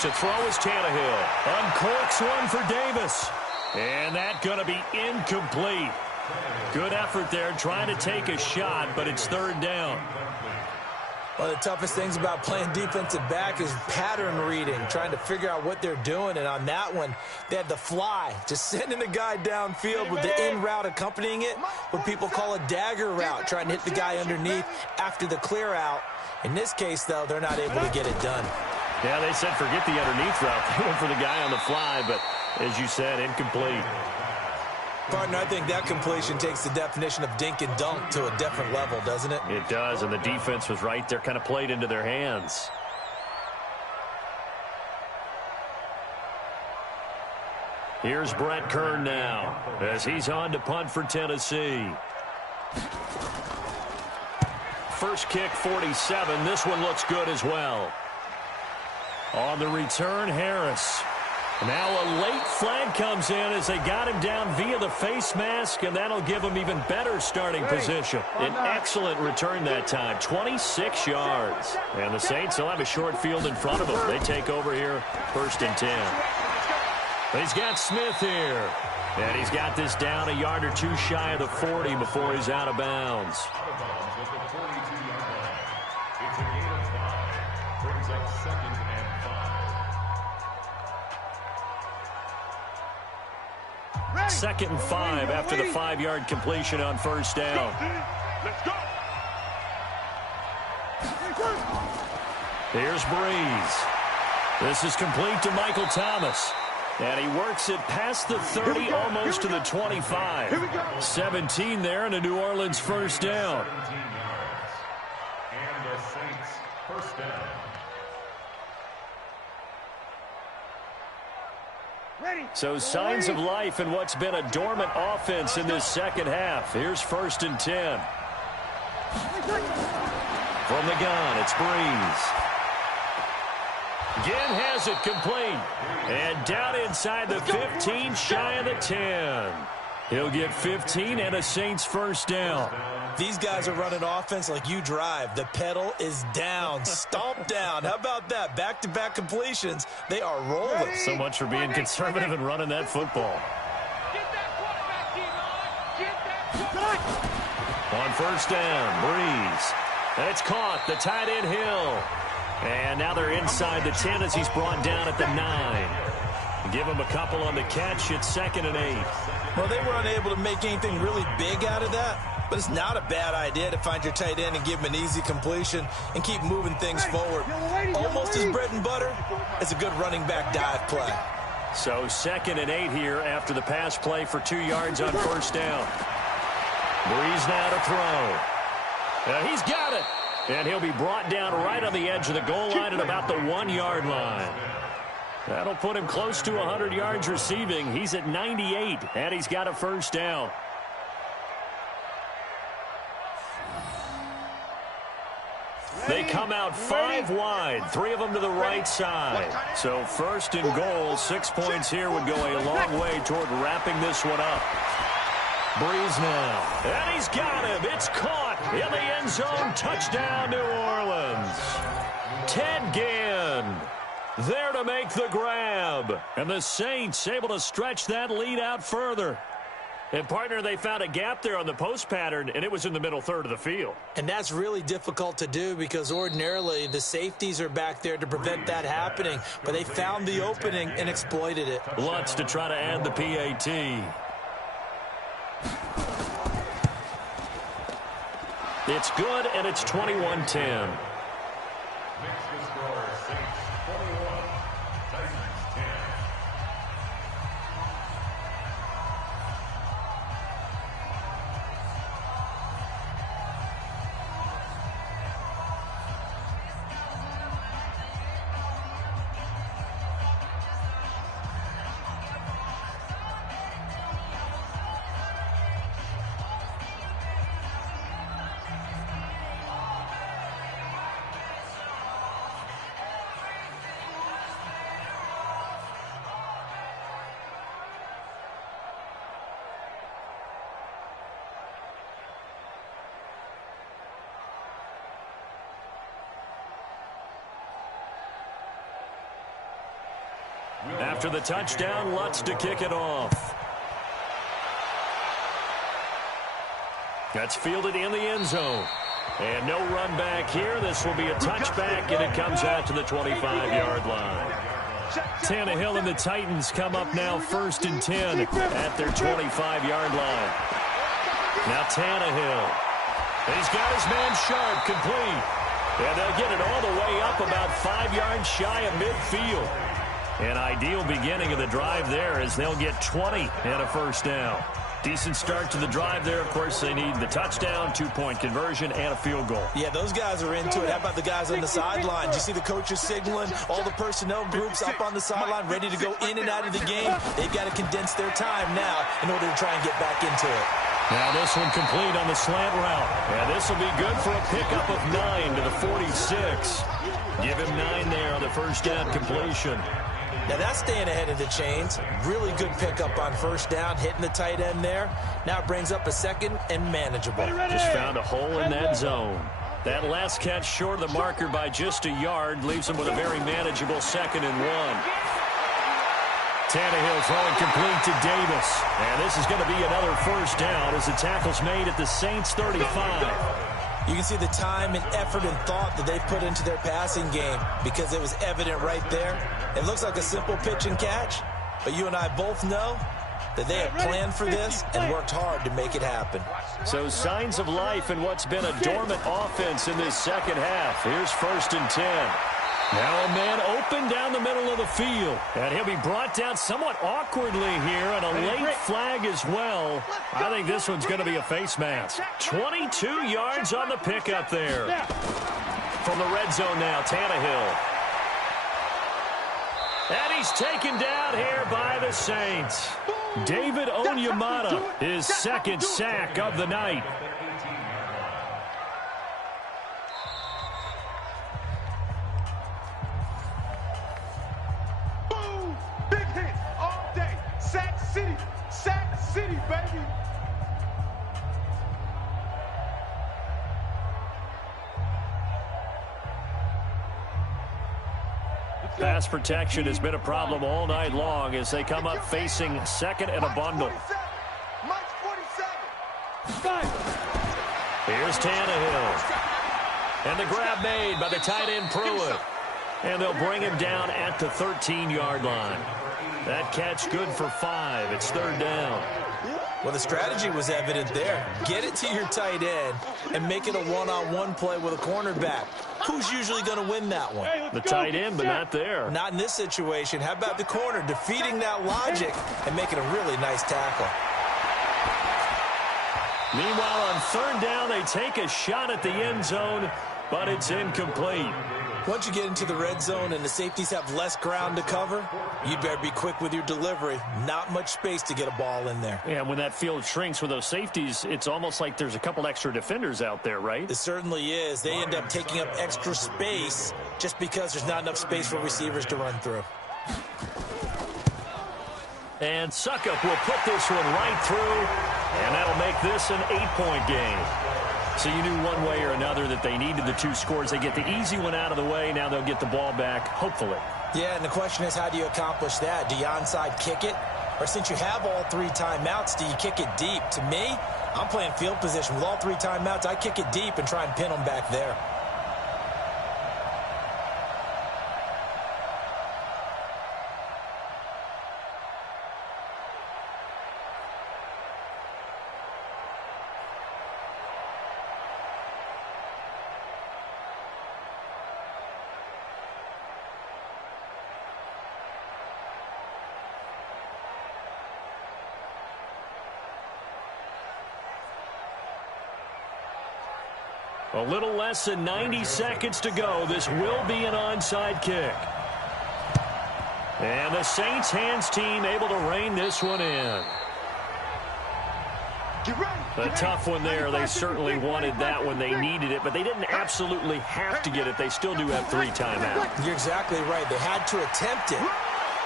To throw is Tannehill. Uncorks one for Davis. And that going to be incomplete. Good effort there trying to take a shot, but it's 3rd down. One of the toughest things about playing defensive back is pattern reading, trying to figure out what they're doing. And on that one, they had the fly, just sending the guy downfield with the in route accompanying it, what people call a dagger route, trying to hit the guy underneath after the clear out. In this case, though, they're not able to get it done. Yeah, they said forget the underneath route. They went for the guy on the fly, but as you said, incomplete. Partner, I think that completion takes the definition of dink and dunk to a different level, doesn't it? It does, and the defense was right there, kind of played into their hands. Here's Brett Kern now as he's on to punt for Tennessee. First kick, 47. This one looks good as well. On the return, Harris. Now a late flag comes in as they got him down via the face mask, and that'll give him even better starting position. An excellent return that time, 26 yards. And the Saints will have a short field in front of them. They take over here, 1st and 10. He's got Smith here. And he's got this down a yard or two shy of the 40 before he's out of bounds. Second and 5 after the 5-yard completion on 1st down. Let's go. Here's Breeze. This is complete to Michael Thomas. And he works it past the 30, almost to the 25. 17 there and a New Orleans 1st down. And the Saints 1st down. So signs of life in what's been a dormant offense in this second half. Here's 1st and 10. From the gun, it's Breeze. Again has it complete. And down inside the 15, shy of the 10. He'll get 15 and a Saints 1st down. These guys are running offense like you drive. The pedal is down, stomp down. How about that? Back-to-back completions. They are rolling. So much for being conservative and running that football. Get that quarterback, D-line. Get that quarterback. On 1st down, Breeze. And it's caught. The tight end Hill. And now they're inside the 10 as he's brought down at the 9. Give him a couple on the catch. It's 2nd and 8. Well, they were unable to make anything really big out of that. But it's not a bad idea to find your tight end and give him an easy completion and keep moving things forward. Almost as bread and butter as a good running back dive play. So 2nd and 8 here after the pass play for 2 yards on 1st down. Breeze now to throw. He's got it. And he'll be brought down right on the edge of the goal line at about the 1-yard line. That'll put him close to 100 yards receiving. He's at 98, and he's got a 1st down. They come out 5 wide, 3 of them to the right side. So first and goal, 6 points here would go a long way toward wrapping this one up. Breeze now, and he's got him. It's caught in the end zone. Touchdown, New Orleans. Ted Ginn there to make the grab. And the Saints able to stretch that lead out further. And, partner, they found a gap there on the post pattern, and it was in the middle third of the field. And that's really difficult to do because ordinarily the safeties are back there to prevent that happening. But they found the opening and exploited it. Lutz to try to add the PAT. It's good, and it's 21-10. After the touchdown, Lutz to kick it off. That's fielded in the end zone. And no run back here. This will be a touchback, and it comes out to the 25-yard line. Tannehill and the Titans come up now 1st and 10 at their 25-yard line. Now Tannehill. He's got his man Sharp complete. And they'll get it all the way up about 5 yards shy of midfield. An ideal beginning of the drive there as they'll get 20 and a first down. Decent start to the drive there. Of course, they need the touchdown, 2-point conversion, and a field goal. Yeah, those guys are into it. How about the guys on the sideline? Do you see the coaches signaling? All the personnel groups up on the sideline ready to go in and out of the game. They've got to condense their time now in order to try and get back into it. Now this one complete on the slant route. And this will be good for a pickup of 9 to the 46. Give him 9 there on the first down completion. Now that's staying ahead of the chains. Really good pickup on first down, hitting the tight end there. Now it brings up a second and manageable. Just found a hole in that zone. That last catch short of the marker by just a yard leaves him with a very manageable 2nd and 1. Tannehill throwing complete to Davis. And this is going to be another first down as the tackle's made at the Saints 35. You can see the time and effort and thought that they put into their passing game because it was evident right there. It looks like a simple pitch and catch, but you and I both know that they have planned for this and worked hard to make it happen. So signs of life in what's been a dormant offense in this second half. Here's 1st and 10. Now a man open down the middle of the field. And he'll be brought down somewhat awkwardly here, and a late flag as well. I think this one's going to be a face mask. 22 yards on the pickup there. From the red zone now, Tannehill. And he's taken down here by the Saints. David Onyemata, his 2nd sack of the night. Baby. Pass protection has been a problem all night long as they come up facing 2nd and a bundle. Here's Tannehill. And the grab made by the tight end Pruitt. And they'll bring him down at the 13-yard line. That catch good for 5. It's 3rd down. Well, the strategy was evident there. Get it to your tight end and make it a one-on-one play with a cornerback. Who's usually going to win that one? The tight end, but not there. Not in this situation. How about the corner defeating that logic and making a really nice tackle? Meanwhile, on 3rd down, they take a shot at the end zone. but it's incomplete. Once you get into the red zone and the safeties have less ground to cover, you'd better be quick with your delivery. Not much space to get a ball in there. Yeah, when that field shrinks with those safeties, it's almost like there's a couple extra defenders out there, right? It certainly is. They end up taking up extra space just because there's not enough space for receivers to run through. And Succop will put this one right through, and that'll make this an 8-point game. So you knew one way or another that they needed the 2 scores. They get the easy one out of the way. Now they'll get the ball back, hopefully. Yeah, and the question is, how do you accomplish that? Do you onside kick it? Or since you have all 3 timeouts, do you kick it deep? To me, I'm playing field position. With all 3 timeouts, I kick it deep and try and pin them back there. A little less than 90 seconds to go. This will be an onside kick. And the Saints hands team able to rein this one in. A tough one there. They certainly wanted that when they needed it, but they didn't absolutely have to get it. They still do have 3 timeouts. You're exactly right. They had to attempt it.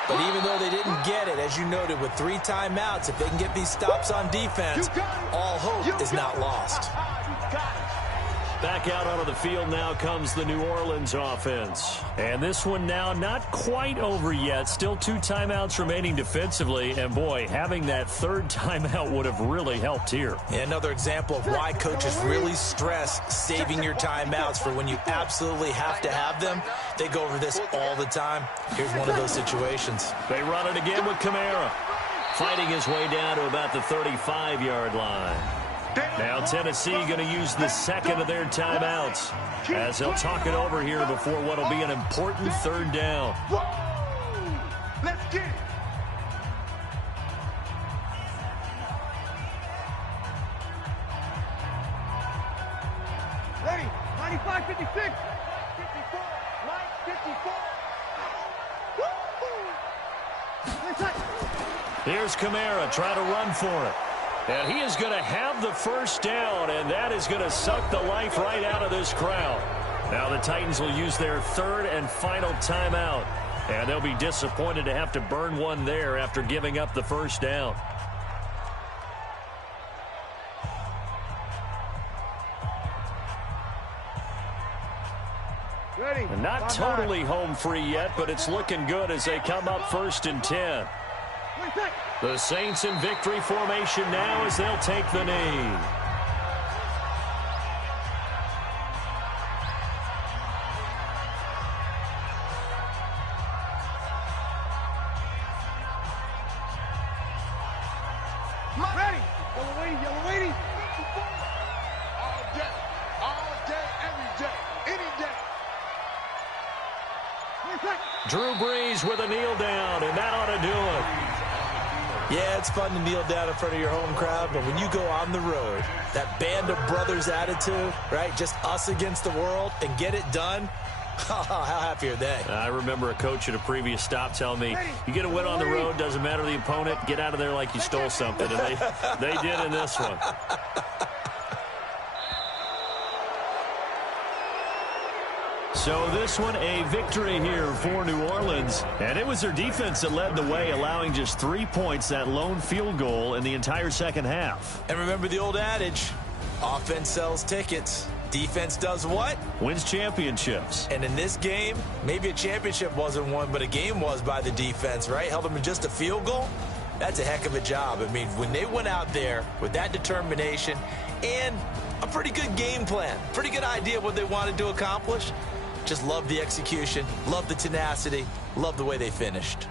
But even though they didn't get it, as you noted, with 3 timeouts, if they can get these stops on defense, all hope is not lost. Back out onto the field now comes the New Orleans offense. And this one now not quite over yet. Still 2 timeouts remaining defensively. And, boy, having that 3rd timeout would have really helped here. Another example of why coaches really stress saving your timeouts for when you absolutely have to have them. They go over this all the time. Here's one of those situations. They run it again with Kamara. Fighting his way down to about the 35-yard line. Now Tennessee going to use the 2nd of their timeouts as they'll talk it over here before what will be an important 3rd down. Let's get it. Ready, 95, 56, 54, 54. Here's Kamara trying to run for it. And he is going to have the 1st down, and that is going to suck the life right out of this crowd. Now the Titans will use their 3rd and final timeout, and they'll be disappointed to have to burn one there after giving up the 1st down. Ready. And not totally home free yet, but it's looking good as they come up 1st and 10. The Saints in victory formation now as they'll take the knee. Ready. Yellow lady. All day, every day, any day. Drew Brees with a kneel down, and that ought to do it. Yeah, it's fun to kneel down in front of your home crowd, but when you go on the road, that band of brothers attitude, right, just us against the world, and get it done, how happy are they? I remember a coach at a previous stop telling me, you get a win on the road, doesn't matter the opponent, get out of there like you stole something, and they did in this one. So this one a victory here for New Orleans. And it was their defense that led the way, allowing just 3 points, that lone field goal in the entire 2nd half. And remember the old adage, offense sells tickets. Defense does what? Wins championships. And in this game, maybe a championship wasn't won, but a game was by the defense, right? Held them to just a field goal. That's a heck of a job. I mean, when they went out there with that determination and a pretty good game plan, pretty good idea of what they wanted to accomplish, just love the execution, love the tenacity, love the way they finished.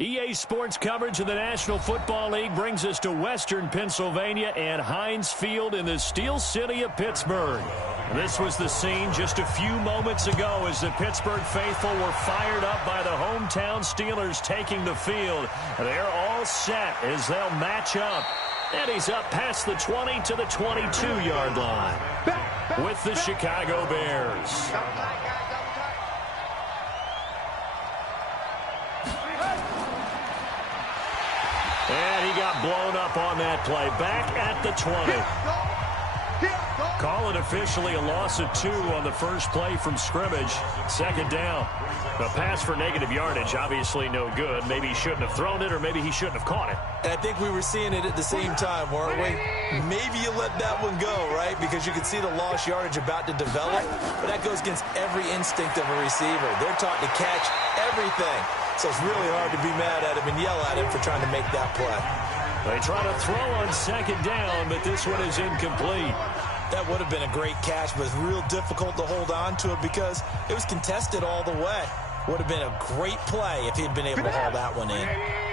EA Sports coverage of the National Football League brings us to Western Pennsylvania and Heinz Field in the Steel City of Pittsburgh. This was the scene just a few moments ago as the Pittsburgh faithful were fired up by the hometown Steelers taking the field. They're all set as they'll match up. And he's up past the 20 to the 22-yard line with the Chicago Bears. And he got blown up on that play. Back at the 20. Call it officially a loss of 2 on the first play from scrimmage. Second down. The pass for negative yardage, obviously no good. Maybe he shouldn't have thrown it, or maybe he shouldn't have caught it. And I think we were seeing it at the same time, weren't we? Maybe you let that one go, right? Because you can see the lost yardage about to develop. But that goes against every instinct of a receiver. They're taught to catch everything. So it's really hard to be mad at him and yell at him for trying to make that play. They try to throw on second down, but this one is incomplete. That would have been a great catch, but it's real difficult to hold on to it because it was contested all the way. Would have been a great play if he'd been able to haul that one in.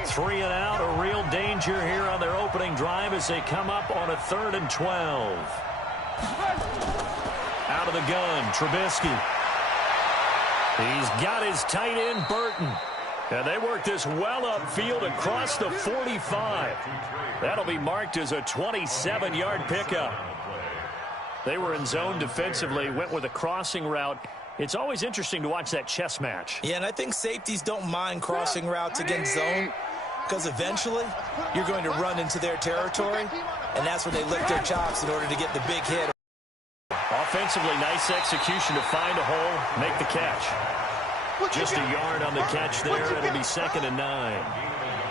3 and out, a real danger here on their opening drive as they come up on a 3rd and 12. Out of the gun, Trubisky. He's got his tight end, Burton. And they work this well upfield across the 45. That'll be marked as a 27-yard pickup. They were in zone defensively, went with a crossing route. It's always interesting to watch that chess match. Yeah, and I think safeties don't mind crossing routes against zone because eventually you're going to run into their territory, and that's when they lick their chops in order to get the big hit. Offensively, nice execution to find a hole, make the catch. Just a yard on the catch there. It'll be 2nd and 9.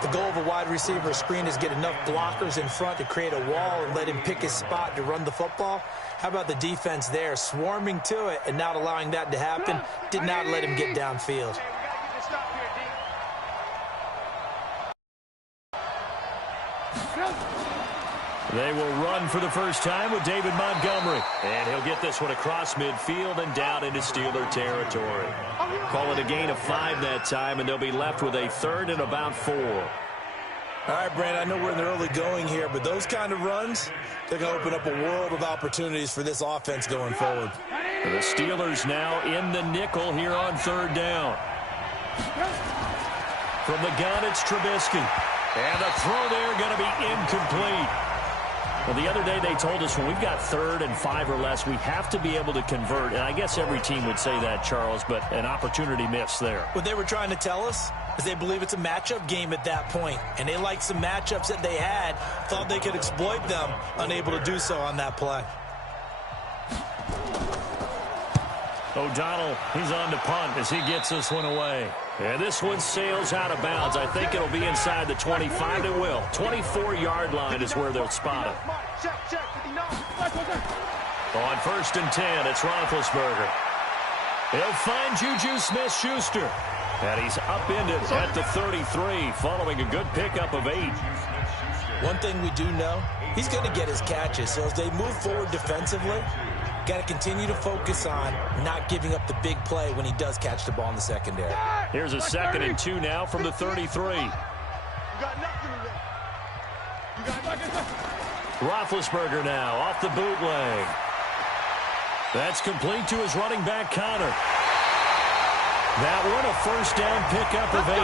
The goal of a wide receiver screen is get enough blockers in front to create a wall and let him pick his spot to run the football. How about the defense there, swarming to it and not allowing that to happen? Did not let him get downfield. They will run for the first time with David Montgomery. And he'll get this one across midfield and down into Steeler territory. Call it a gain of 5 that time, and they'll be left with a 3rd and about 4. All right, Brandon, I know we're in the early going here, but those kind of runs, they're going to open up a world of opportunities for this offense going forward. The Steelers now in the nickel here on 3rd down. From the gun, it's Trubisky. And the throw there going to be incomplete. Well, the other day they told us when we've got 3rd and 5 or less, we have to be able to convert. And I guess every team would say that, Charles, but an opportunity missed there. What they were trying to tell us is they believe it's a matchup game at that point. And they liked some matchups that they had, thought they could exploit them, unable to do so on that play. O'Donnell, he's on to punt as he gets this one away. And this one sails out of bounds. I think it'll be inside the 25. It will. 24-yard line is where they'll spot it. On 1st and 10, it's Roethlisberger. He'll find Juju Smith-Schuster. And he's upended at the 33 following a good pickup of 8. One thing we do know, he's going to get his catches. So as they move forward defensively, got to continue to focus on not giving up the big play when he does catch the ball in the secondary. Here's a 2nd and 2 now from the 33. Roethlisberger now off the bootleg. That's complete to his running back, Connor. That one a 1st down pickup of 8.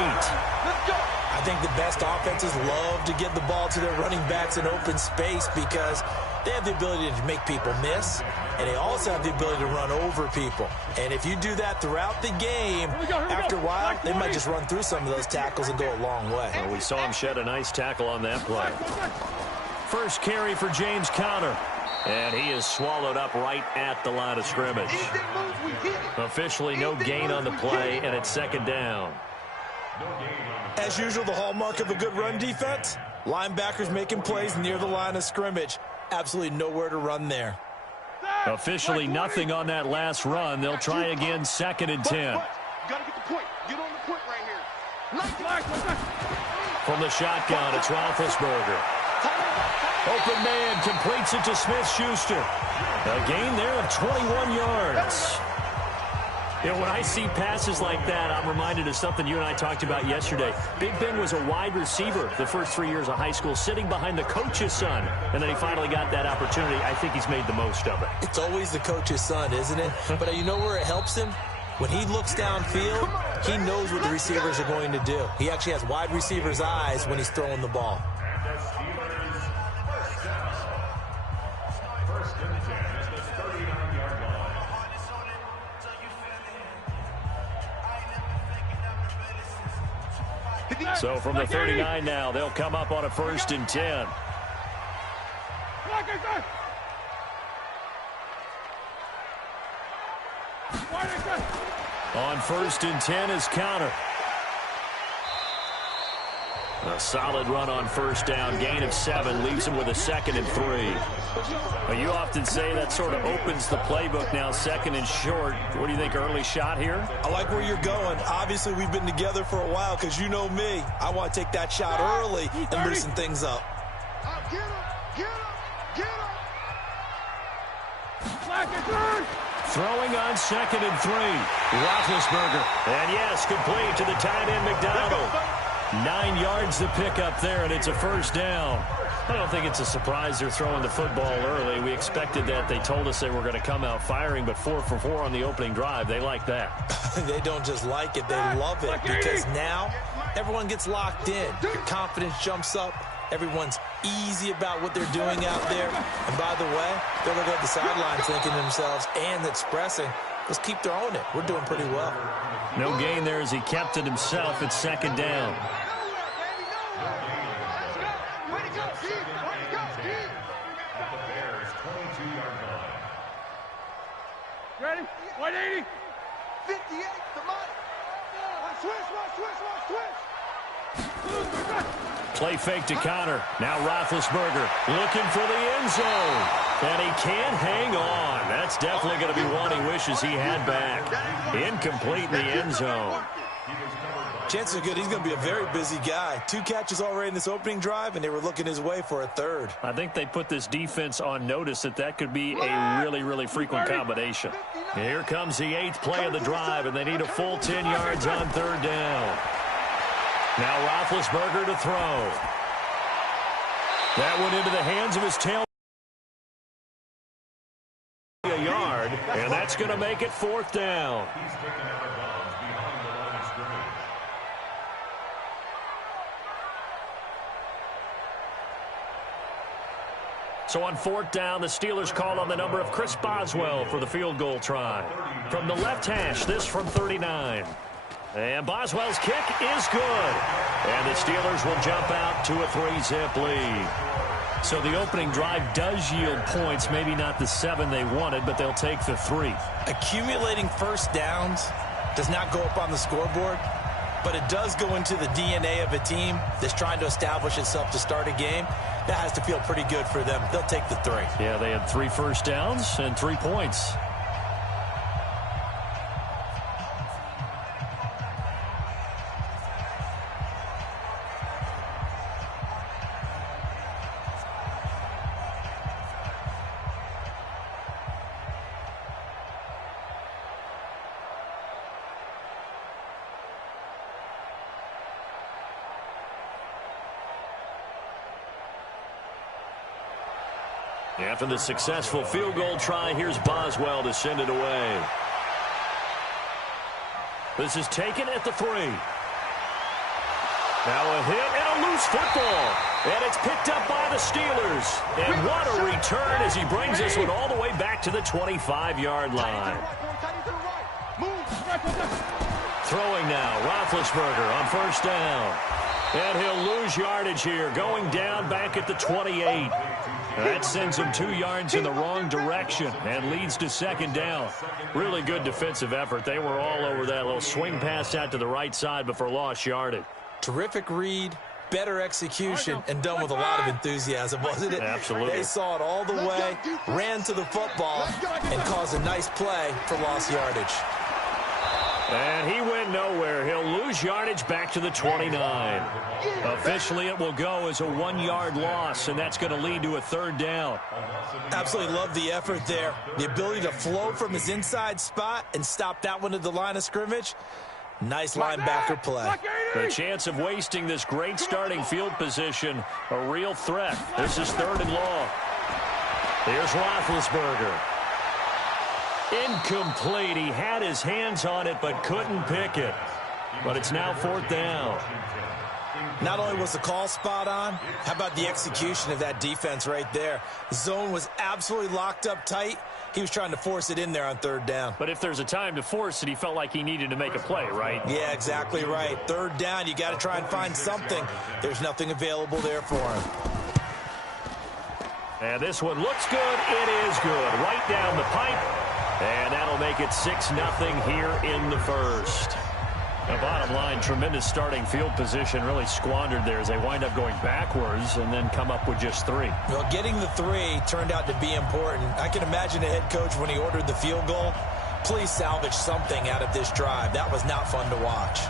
I think the best offenses love to get the ball to their running backs in open space because they have the ability to make people miss, and they also have the ability to run over people. And if you do that throughout the game, after a while, they might just run through some of those tackles and go a long way. Well, we saw him shed a nice tackle on that play. First carry for James Conner. And he is swallowed up right at the line of scrimmage. Officially no gain on the play, and it's 2nd down. As usual, the hallmark of a good run defense, linebackers making plays near the line of scrimmage. Absolutely nowhere to run there. Officially nothing on that last run. They'll try again, 2nd and 10. You gotta get the point. Get on the point right here. From the shotgun, it's Roethlisberger. Open man completes it to Smith-Schuster. A gain there of 21 yards. You know, when I see passes like that, I'm reminded of something you and I talked about yesterday. Big Ben was a wide receiver the first 3 years of high school, sitting behind the coach's son. And then he finally got that opportunity. I think he's made the most of it. It's always the coach's son, isn't it? But you know where it helps him? When he looks downfield, he knows what the receivers are going to do. He actually has wide receivers' eyes when he's throwing the ball. First and 10 at the 39-yard line. So from the 39 now, they'll come up on a 1st and 10. On 1st and 10 is counter. A solid run on 1st down. Gain of 7 leaves him with a 2nd and 3. Well, you often say that sort of opens the playbook now, 2nd and short. What do you think, early shot here? I like where you're going. Obviously, we've been together for a while because you know me. I want to take that shot early and loosen things up. Get him! Get him! Get him! Throwing on 2nd and 3. Roethlisberger. And yes, complete to the tight end, McDonald. 9 yards to pick up there, and it's a 1st down. I don't think it's a surprise they're throwing the football early. We expected that. They told us they were going to come out firing, but 4 for 4 on the opening drive. They like that. They don't just like it, they love it, because now everyone gets locked in. Your confidence jumps up. Everyone's easy about what they're doing out there. And by the way, they're looking at the sidelines thinking to themselves and expressing, let's keep throwing it. We're doing pretty well. No gain there as he kept it himself at 2nd down. Ready? 180. 58, the money. Switch. Play fake to Connor. Now Roethlisberger looking for the end zone. And he can't hang on. That's definitely going to be one he wishes he had back. Incomplete in the end zone. Chances are good he's going to be a very busy guy. 2 catches already in this opening drive, and they were looking his way for a 3rd. I think they put this defense on notice that could be a really, really frequent combination. Here comes the 8th play of the drive, and they need a full 10 yards on 3rd down. Now Roethlisberger to throw. That went into the hands of his tail. A yard, and that's going to make it 4th down. He's picking out of bounds behind the line of scrimmage. So on 4th down, the Steelers call on the number of Chris Boswell for the field goal try. From the left hash, this from 39. And Boswell's kick is good. And the Steelers will jump out to a 3-zip lead. So the opening drive does yield points, maybe not the 7 they wanted, but they'll take the 3. Accumulating 1st downs does not go up on the scoreboard, but it does go into the DNA of a team that's trying to establish itself to start a game. That has to feel pretty good for them. They'll take the 3. Yeah, they had 3 first downs and 3 points. After the successful field goal try, here's Boswell to send it away. This is taken at the 3. Now a hit and a loose football. And it's picked up by the Steelers. And what a return as he brings this one all the way back to the 25-yard line. Throwing now, Roethlisberger on 1st down. And he'll lose yardage here, going down back at the 28. That sends him 2 yards in the wrong direction and leads to 2nd down. Really good defensive effort. They were all over that little swing pass out to the right side before lost yardage. Terrific read, better execution, and done with a lot of enthusiasm, wasn't it? Absolutely. They saw it all the way, ran to the football, and caused a nice play for lost yardage. And he went nowhere. He'll lose yardage back to the 29. Officially, it will go as a 1-yard loss, and that's going to lead to a 3rd down. Absolutely love the effort there. The ability to flow from his inside spot and stop that one at the line of scrimmage. Nice linebacker play. The chance of wasting this great starting field position, a real threat. This is 3rd and long. Here's Roethlisberger. Incomplete. He had his hands on it but couldn't pick it. But it's now 4th down. Not only was the call spot on, how about the execution of that defense right there? The zone was absolutely locked up tight. He was trying to force it in there on 3rd down. But if there's a time to force it, he felt like he needed to make a play, right? Yeah, exactly right. 3rd down, you got to try and find something. There's nothing available there for him. And this one looks good. It is good. Right down the pipe. And that'll make it 6-0 here in the first. The bottom line, tremendous starting field position, really squandered there as they wind up going backwards and then come up with just 3. Well, getting the 3 turned out to be important. I can imagine the head coach when he ordered the field goal. Please salvage something out of this drive. That was not fun to watch.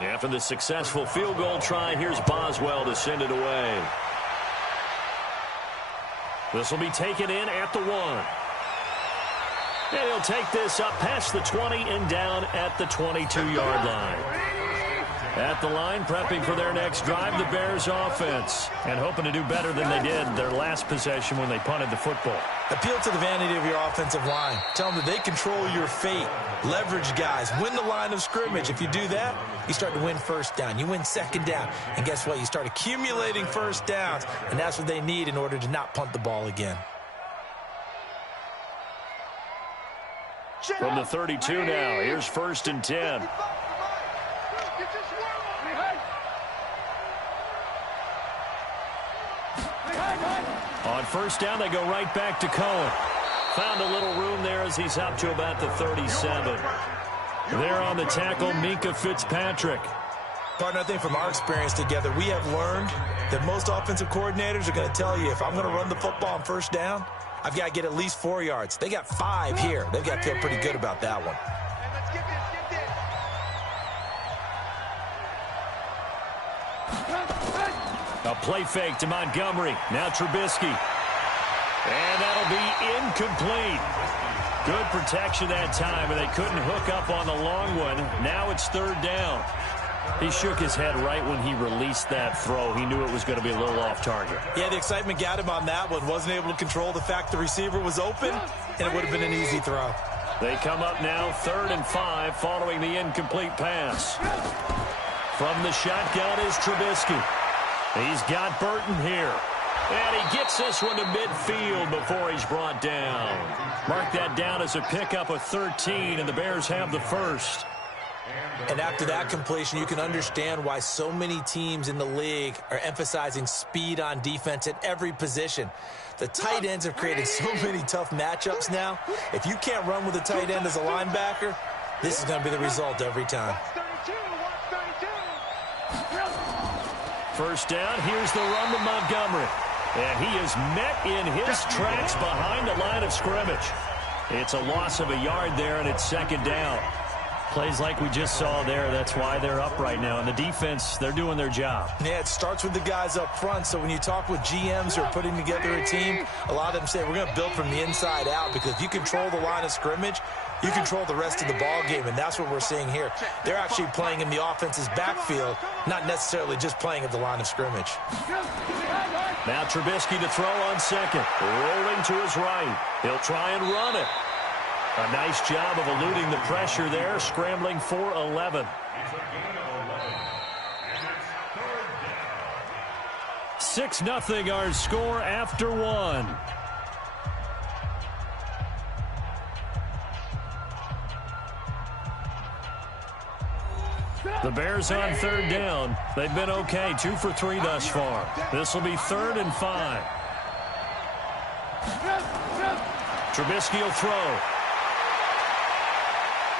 After the successful field goal try, here's Boswell to send it away. This will be taken in at the 1. And he'll take this up past the 20 and down at the 22-yard line. At the line, prepping for their next drive, the Bears offense, and hoping to do better than they did their last possession when they punted the football. Appeal to the vanity of your offensive line. Tell them that they control your fate. Leverage guys. Win the line of scrimmage. If you do that, you start to win 1st down. You win 2nd down. And guess what? You start accumulating 1st downs, and that's what they need in order to not punt the ball again. From the 32 now, here's 1st and 10. On 1st down, they go right back to Cohen. Found a little room there as he's up to about the 37. There on the tackle, Minkah Fitzpatrick. Partner, I think from our experience together, we have learned that most offensive coordinators are going to tell you, if I'm going to run the football on 1st down, I've got to get at least 4 yards. They got 5 here. They've got to feel pretty good about that one. A play fake to Montgomery. Now Trubisky. And that'll be incomplete. Good protection that time, and they couldn't hook up on the long one. Now it's 3rd down. He shook his head right when he released that throw. He knew it was going to be a little off target. Yeah, the excitement got him on that one. Wasn't able to control the fact the receiver was open, and it would have been an easy throw. They come up now 3rd and 5 following the incomplete pass. From the shotgun is Trubisky. He's got Burton here. And he gets this one to midfield before he's brought down. Mark that down as a pickup of 13, and the Bears have the 1st. And after that completion, you can understand why so many teams in the league are emphasizing speed on defense at every position. The tight ends have created so many tough matchups now. If you can't run with a tight end as a linebacker, this is going to be the result every time. 1st down, here's the run to Montgomery. And he is met in his tracks behind the line of scrimmage. It's a loss of a yard there, and it's 2nd down. Plays like we just saw there. That's why they're up right now. And the defense, they're doing their job. Yeah, it starts with the guys up front. So when you talk with GMs who are putting together a team, a lot of them say we're going to build from the inside out, because if you control the line of scrimmage, you control the rest of the ball game, and that's what we're seeing here. They're actually playing in the offense's backfield, not necessarily just playing at the line of scrimmage. Now Trubisky to throw on 2nd. Rolling to his right. He'll try and run it. A nice job of eluding the pressure there, scrambling for 11. 6-0 our score after 1. The Bears on third down. They've been okay, 2 for 3 thus far. This will be 3rd and 5. Trubisky will throw.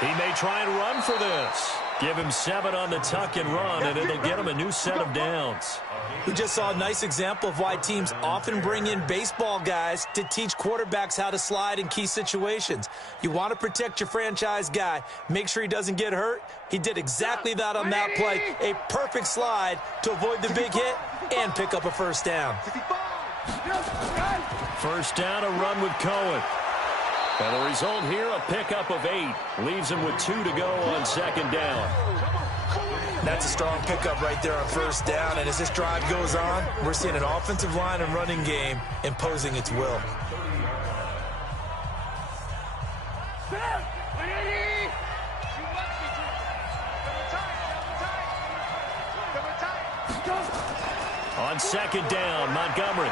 He may try and run for this. Give him 7 on the tuck and run, and it'll get him a new set of downs. We just saw a nice example of why teams often bring in baseball guys to teach quarterbacks how to slide in key situations. You want to protect your franchise guy. Make sure he doesn't get hurt. He did exactly that on that play. A perfect slide to avoid the big hit and pick up a first down. First down, a run with Cohen. And the result here, a pickup of 8. Leaves him with 2 to go on second down. That's a strong pickup right there on first down. And as this drive goes on, we're seeing an offensive line and running game imposing its will. On second down, Montgomery.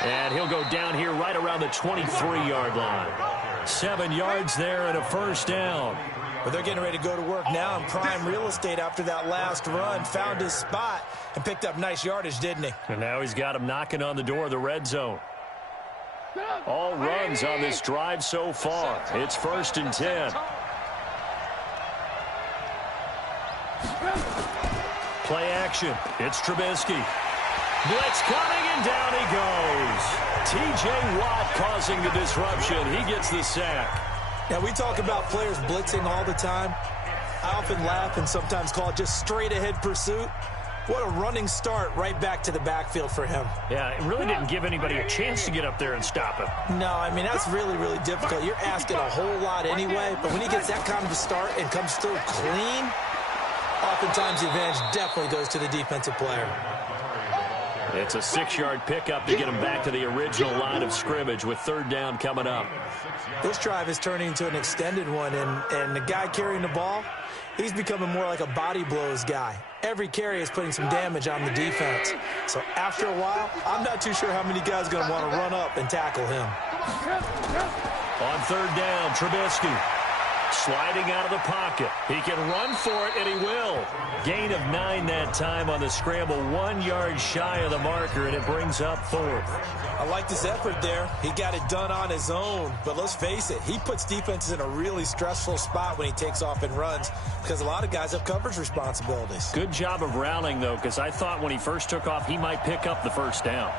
And he'll go down here right around the 23-yard line. 7 yards there and a first down. But they're getting ready to go to work now in prime real estate after that last run. Found his spot and picked up nice yardage, didn't he? And now he's got him knocking on the door of the red zone. All runs on this drive so far. It's 1st and 10. Play action. It's Trubisky. Blitz coming, and down he goes. T.J. Watt causing the disruption. He gets the sack. Now, we talk about players blitzing all the time. I often laugh and sometimes call it just straight-ahead pursuit. What a running start right back to the backfield for him. Yeah, it really didn't give anybody a chance to get up there and stop him. No, I mean, that's really, really difficult. You're asking a whole lot anyway, but when he gets that kind of a start and comes through clean, oftentimes the advantage definitely goes to the defensive player. It's a 6-yard pickup to get him back to the original line of scrimmage with third down coming up. This drive is turning into an extended one, and the guy carrying the ball, he's becoming more like a body blows guy. Every carry is putting some damage on the defense. So after a while, I'm not too sure how many guys are going to want to run up and tackle him. On third down, Trubisky. Sliding out of the pocket. He can run for it, and he will. Gain of 9 that time on the scramble. 1 yard shy of the marker, and it brings up 4th. I like this effort there. He got it done on his own. But let's face it, he puts defenses in a really stressful spot when he takes off and runs because a lot of guys have coverage responsibilities. Good job of rallying, though, because I thought when he first took off, he might pick up the first down.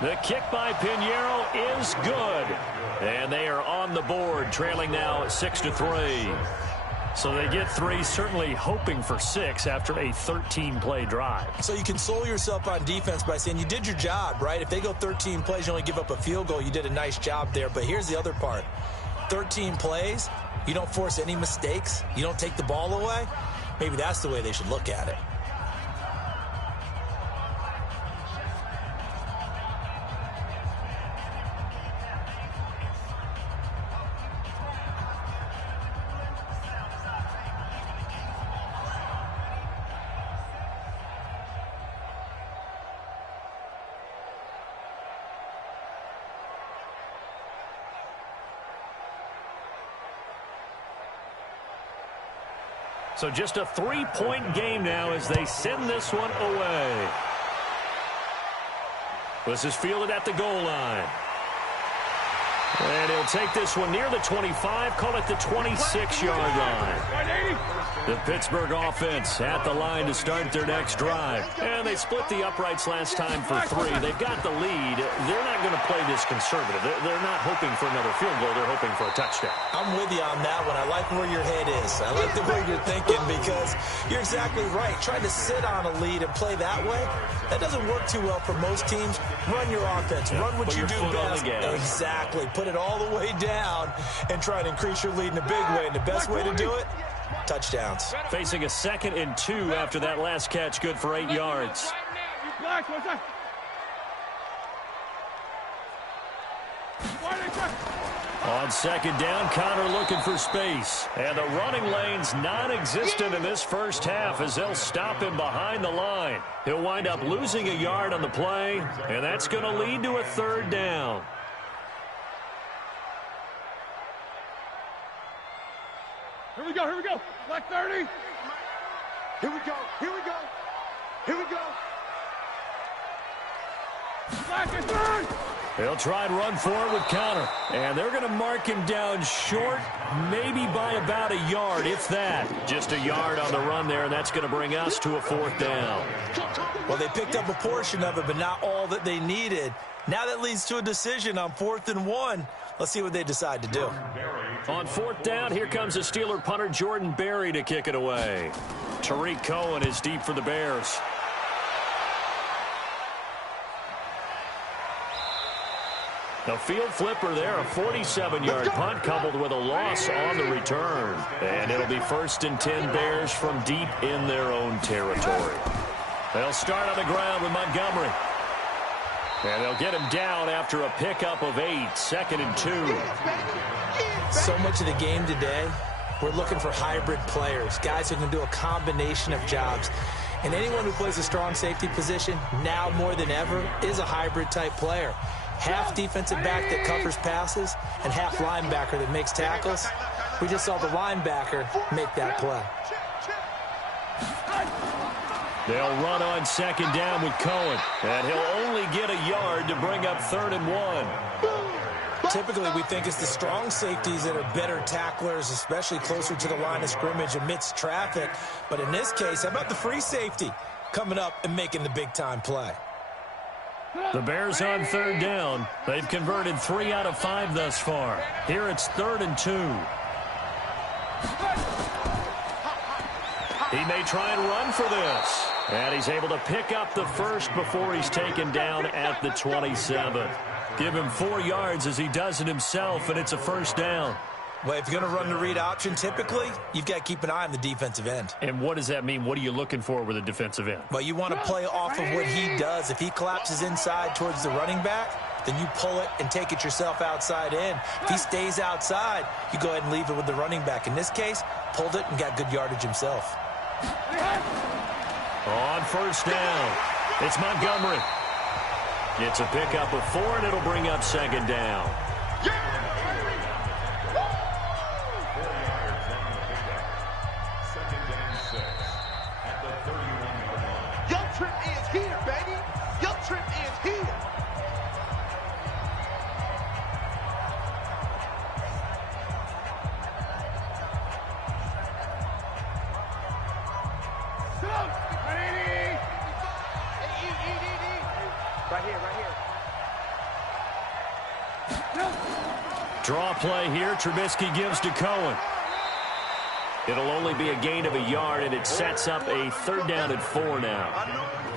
The kick by Pinheiro is good. And they are on the board, trailing now 6-3. So they get 3, certainly hoping for 6 after a 13-play drive. So you console yourself on defense by saying you did your job, right? If they go 13 plays, you only give up a field goal, you did a nice job there. But here's the other part. 13 plays, you don't force any mistakes, you don't take the ball away. Maybe that's the way they should look at it. So just a 3-point game now as they send this one away. This is fielded at the goal line. And he'll take this one near the 25, call it the 26-yard line. The Pittsburgh offense at the line to start their next drive. And they split the uprights last time for 3. They've got the lead. They're not going to play this conservative. They're not hoping for another field goal. They're hoping for a touchdown. I'm with you on that one. I like where your head is. I like the way you're thinking because you're exactly right. Trying to sit on a lead and play that way, that doesn't work too well for most teams. Run your offense. Run what you do best. Exactly. Put it all the way down and try to increase your lead in a big way. And the best way to do it, touchdowns. Facing a 2nd and 2 after that last catch, good for 8 yards. On second down, Connor looking for space. And the running lane's non-existent in this first half as they'll stop him behind the line. He'll wind up losing a yard on the play, and that's going to lead to a third down. we go, here we go. Black 30. Here we go, here we go. Here we go. Black and third. They'll try and run forward with Conner. And they're going to mark him down short, maybe by about a yard, if that. Just a yard on the run there, and that's going to bring us to a 4th down. Well, they picked up a portion of it, but not all that they needed. Now that leads to a decision on 4th and 1. Let's see what they decide to do. On 4th down, here comes the Steeler punter Jordan Berry to kick it away. Tariq Cohen is deep for the Bears. A field flipper there, a 47-yard punt coupled with a loss on the return. And it'll be 1st and 10 Bears from deep in their own territory. They'll start on the ground with Montgomery. And they'll get him down after a pickup of 8, 2nd and 2. So much of the game today, we're looking for hybrid players, guys who can do a combination of jobs. And anyone who plays a strong safety position, now more than ever, is a hybrid-type player. Half defensive back that covers passes and half linebacker that makes tackles. We just saw the linebacker make that play. They'll run on 2nd down with Cohen. And he'll only get a yard to bring up 3rd and 1. Typically, we think it's the strong safeties that are better tacklers, especially closer to the line of scrimmage amidst traffic. But in this case, how about the free safety coming up and making the big-time play? The Bears on 3rd down. They've converted 3 out of 5 thus far. Here it's 3rd and 2. He may try and run for this. And he's able to pick up the first before he's taken down at the 27. Give him 4 yards as he does it himself, and it's a 1st down. Well, if you're going to run the read option, typically, you've got to keep an eye on the defensive end. And what does that mean? What are you looking for with a defensive end? Well, you want to play off of what he does. If he collapses inside towards the running back, then you pull it and take it yourself outside in. If he stays outside, you go ahead and leave it with the running back. In this case, pulled it and got good yardage himself. On 1st down, it's Montgomery. It's a pickup of 4, and it'll bring up 2nd down. Trip is here, baby. Your trip is here. Go, ready? Right here, right here. Draw play here. Trubisky gives to Cohen. It'll only be a gain of a yard, and it sets up a 3rd down and 4 now.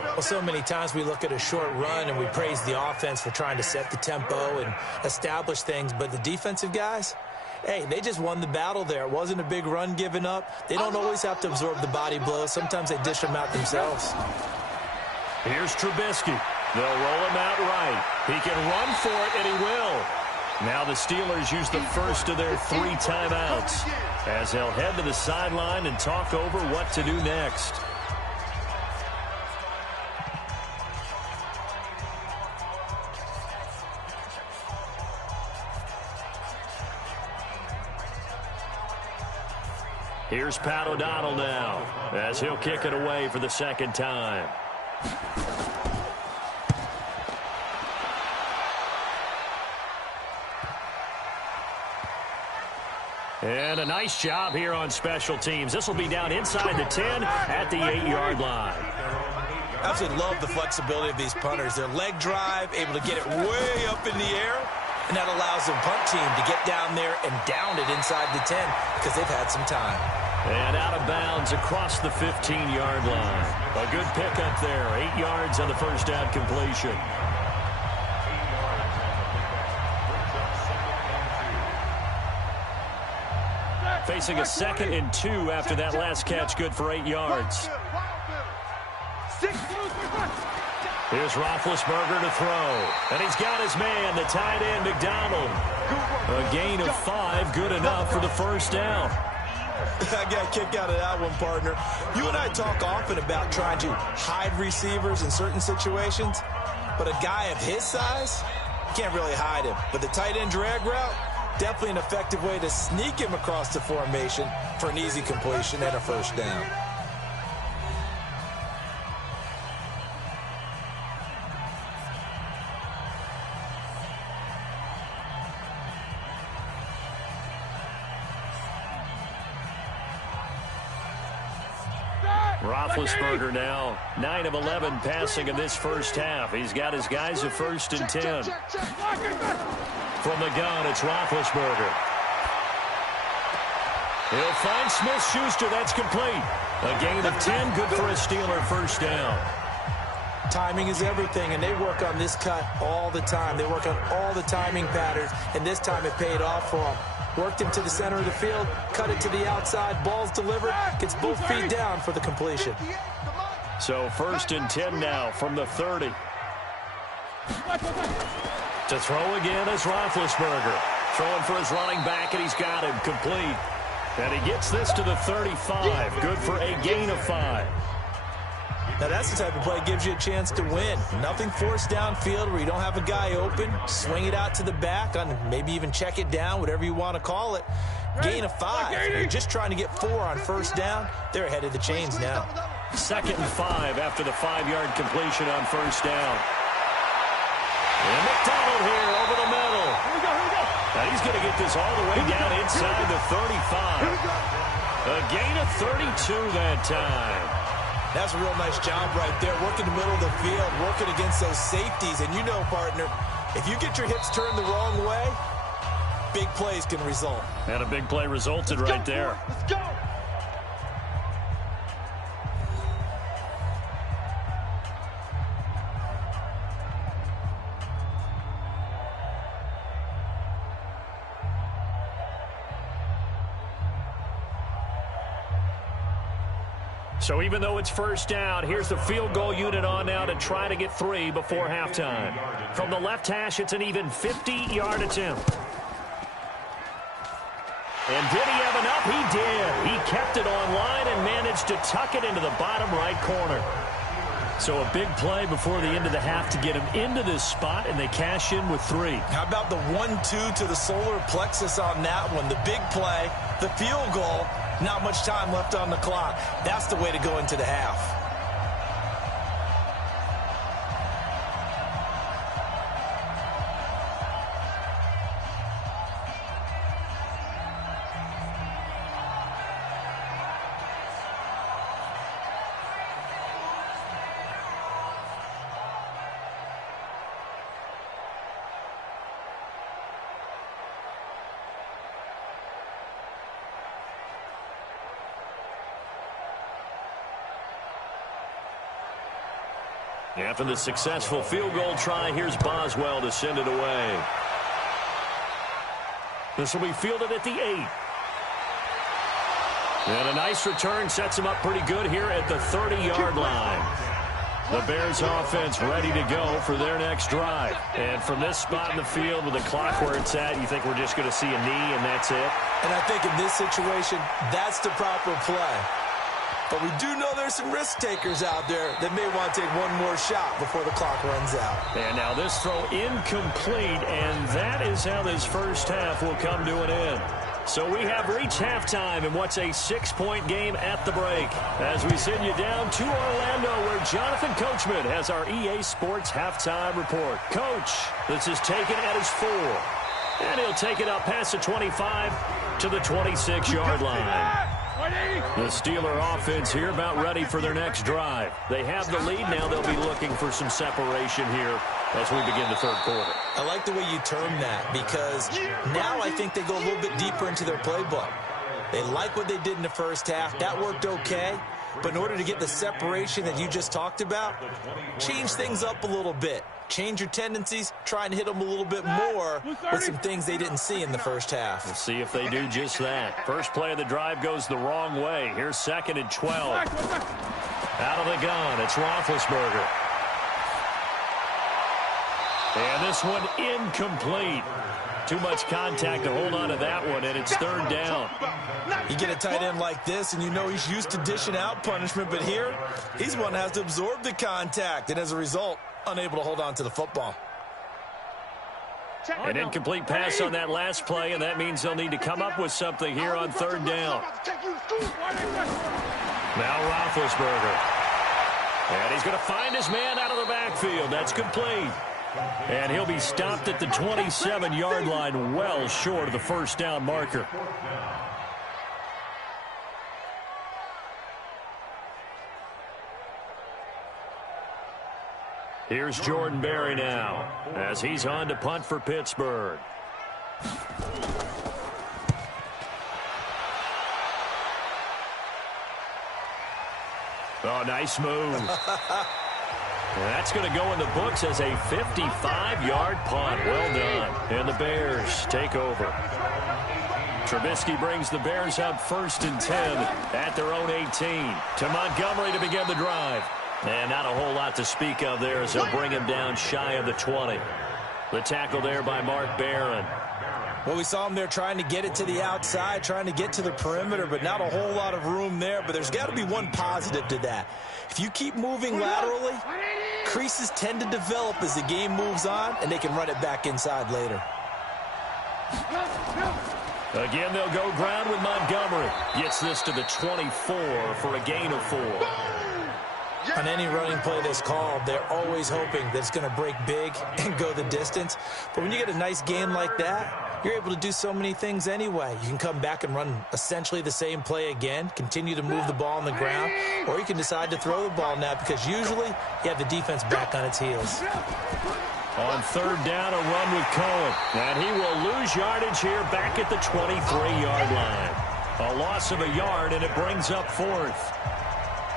Well, so many times we look at a short run and we praise the offense for trying to set the tempo and establish things, but the defensive guys, hey, they just won the battle there. It wasn't a big run given up. They don't always have to absorb the body blows. Sometimes they dish them out themselves. Here's Trubisky. They'll roll him out right. He can run for it, and he will. Now the Steelers use the first of their 3 timeouts as they'll head to the sideline and talk over what to do next. Here's Pat O'Donnell now as he'll kick it away for the 2nd time. And a nice job here on special teams. This will be down inside the 10 at the 8-yard line. Absolutely love the flexibility of these punters. Their leg drive, able to get it way up in the air, and that allows the punt team to get down there and down it inside the 10 because they've had some time. And out of bounds across the 15-yard line. A good pickup there. 8 yards on the 1st down completion. Facing a 2nd and 2 after that last catch, good for 8 yards. Here's Roethlisberger to throw. And he's got his man, the tight end, McDonald. A gain of 5, good enough for the 1st down. I got a kick out of that one, partner. You and I talk often about trying to hide receivers in certain situations, but a guy of his size, you can't really hide him. But the tight end drag route, Definitely an effective way to sneak him across the formation for an easy completion and a first down. Roethlisberger now 9 of 11 passing in this first half. He's got his guys at 1st and 10. From the gun, it's Roethlisberger. He'll find Smith-Schuster. That's complete. A gain of 10, good for a Steeler first down. Timing is everything, and they work on this cut all the time. They work on all the timing patterns, and this time it paid off for them. Worked him to the center of the field, cut it to the outside, ball's delivered, gets both feet down for the completion. So 1st and 10 now from the 30. To throw again is Roethlisberger. Throwing for his running back, and he's got him complete. And he gets this to the 35. Good for a gain of 5. Now, that's the type of play that gives you a chance to win. Nothing forced downfield where you don't have a guy open. Swing it out to the back, on maybe even check it down, whatever you want to call it. Gain of 5. You're just trying to get 4 on first down. They're ahead of the chains now. 2nd and 5 after the 5-yard completion on first down. And McDonald here over the middle. Now he's going to get this all the way down inside the 35. A gain of 32 that time. That's a real nice job right there. Working the middle of the field, working against those safeties. And you know, partner, if you get your hips turned the wrong way, big plays can result. And a big play resulted right there. Let's go. So even though it's first down, here's the field goal unit on now to try to get 3 before halftime. From the left hash, it's an even 50-yard attempt. And did he have enough? He did. He kept it on line and managed to tuck it into the bottom right corner. So a big play before the end of the half to get him into this spot, and they cash in with 3. How about the 1-2 to the solar plexus on that one? The big play, the field goal, not much time left on the clock. That's the way to go into the half. After the successful field goal try, here's Boswell to send it away. This will be fielded at the 8. And a nice return sets him up pretty good here at the 30-yard line. The Bears offense ready to go for their next drive. And from this spot in the field with the clock where it's at, you think we're just going to see a knee and that's it? And I think in this situation, that's the proper play. But we do know there's some risk takers out there that may want to take one more shot before the clock runs out. And now this throw incomplete, and that is how this first half will come to an end. So we have reached halftime in what's a 6-point game at the break. As we send you down to Orlando, where Jonathan Coachman has our EA Sports halftime report. Coach, this is taken at his 4. And he'll take it up past the 25 to the 26-yard line. The Steeler offense here about ready for their next drive. They have the lead now. They'll be looking for some separation here as we begin the third quarter. I like the way you term that because now I think they go a little bit deeper into their playbook. They like what they did in the first half. That worked okay. But in order to get the separation that you just talked about, change things up a little bit. Change your tendencies, try and hit them a little bit more with some things they didn't see in the first half. We'll see if they do just that. First play of the drive goes the wrong way. Here's 2nd and 12. Out of the gun, it's Roethlisberger. And this one incomplete. Too much contact to hold on to that one, and it's 3rd down. You get a tight end like this, and you know he's used to dishing out punishment, but here, he's one that has to absorb the contact, and as a result, unable to hold on to the football. An incomplete pass on that last play, and that means they'll need to come up with something here on third down. Now Roethlisberger. And he's going to find his man out of the backfield. That's complete. And he'll be stopped at the 27-yard line, well short of the first down marker. Here's Jordan Berry now as he's on to punt for Pittsburgh. Oh, nice move. That's going to go in the books as a 55-yard punt. Well done. And the Bears take over. Trubisky brings the Bears up 1st and 10 at their own 18. To Montgomery to begin the drive. And not a whole lot to speak of there as they'll bring him down shy of the 20. The tackle there by Mark Barron. Well, we saw him there trying to get it to the outside, trying to get to the perimeter, but not a whole lot of room there. But there's got to be one positive to that. If you keep moving laterally, creases tend to develop as the game moves on, and they can run it back inside later. Again, they'll go ground with Montgomery. Gets this to the 24 for a gain of 4. On any running play that's called, they're always hoping that it's going to break big and go the distance. But when you get a nice gain like that, you're able to do so many things anyway. You can come back and run essentially the same play again, continue to move the ball on the ground, or you can decide to throw the ball now because usually you have the defense back on its heels. On third down, a run with Cohen. And he will lose yardage here back at the 23-yard line. A loss of a yard, and it brings up 4th.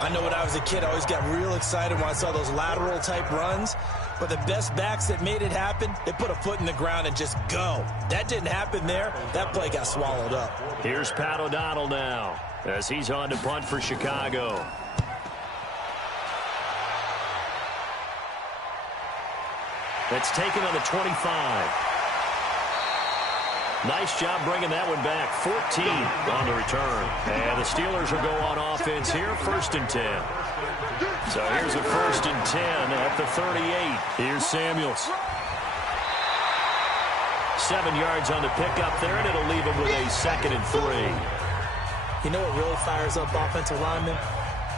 I know when I was a kid, I always got real excited when I saw those lateral-type runs. But the best backs that made it happen, they put a foot in the ground and just go. That didn't happen there. That play got swallowed up. Here's Pat O'Donnell now as he's on to punt for Chicago. That's taken on the 25. Nice job bringing that one back. 14 on the return. And the Steelers will go on offense here, 1st and 10. So here's a 1st and 10 at the 38. Here's Samuels. 7 yards on the pickup there, and it'll leave him with a 2nd and 3. You know what really fires up offensive linemen?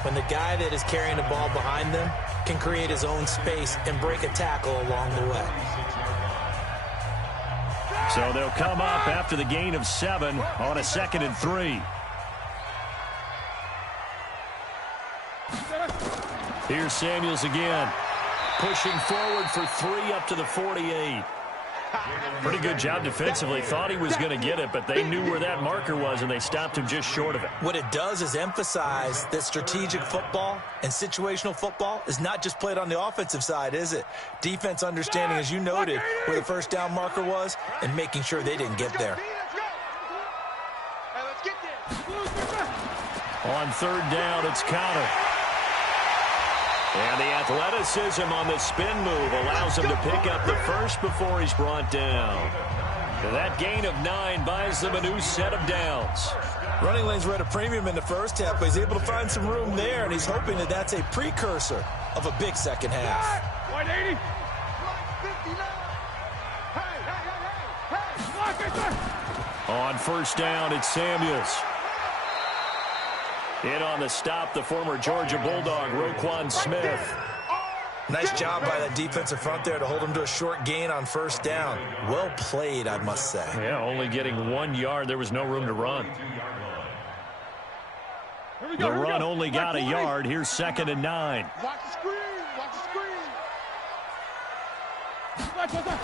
When the guy that is carrying the ball behind them can create his own space and break a tackle along the way. So they'll come up after the gain of 7 on a 2nd and 3. Here's Samuels again. Pushing forward for 3 up to the 48. Pretty good job defensively. Thought he was going to get it, but they knew where that marker was, and they stopped him just short of it. What it does is emphasize that strategic football and situational football is not just played on the offensive side, is it? Defense understanding, as you noted, where the first down marker was and making sure they didn't get there. On third down, it's Conner. And the athleticism on the spin move allows him to pick up the first before he's brought down. That gain of 9 buys them a new set of downs. Running lanes were at a premium in the first half, but he's able to find some room there, and he's hoping that that's a precursor of a big second half. 180. On first down, it's Samuels. In on the stop, the former Georgia Bulldog, Roquan Smith. Nice job by that defensive front there to hold him to a short gain on first down. Well played, I must say. Yeah, only getting 1 yard. There was no room to run. The run only got a yard. Here's 2nd and 9. Watch the screen. Watch the screen.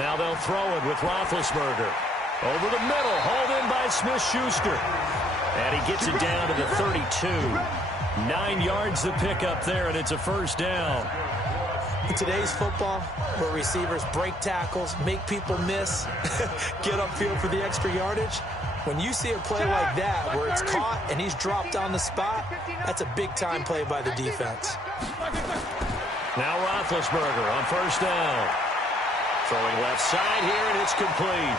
Now they'll throw it with Roethlisberger. Over the middle, hauled in by Smith-Schuster. And he gets it down to the 32. 9 yards to pick up there, and it's a first down. In today's football, where receivers break tackles, make people miss, get upfield for the extra yardage, when you see a play like that where it's caught and he's dropped on the spot, that's a big-time play by the defense. Now Roethlisberger on first down. Throwing left side here, and it's complete.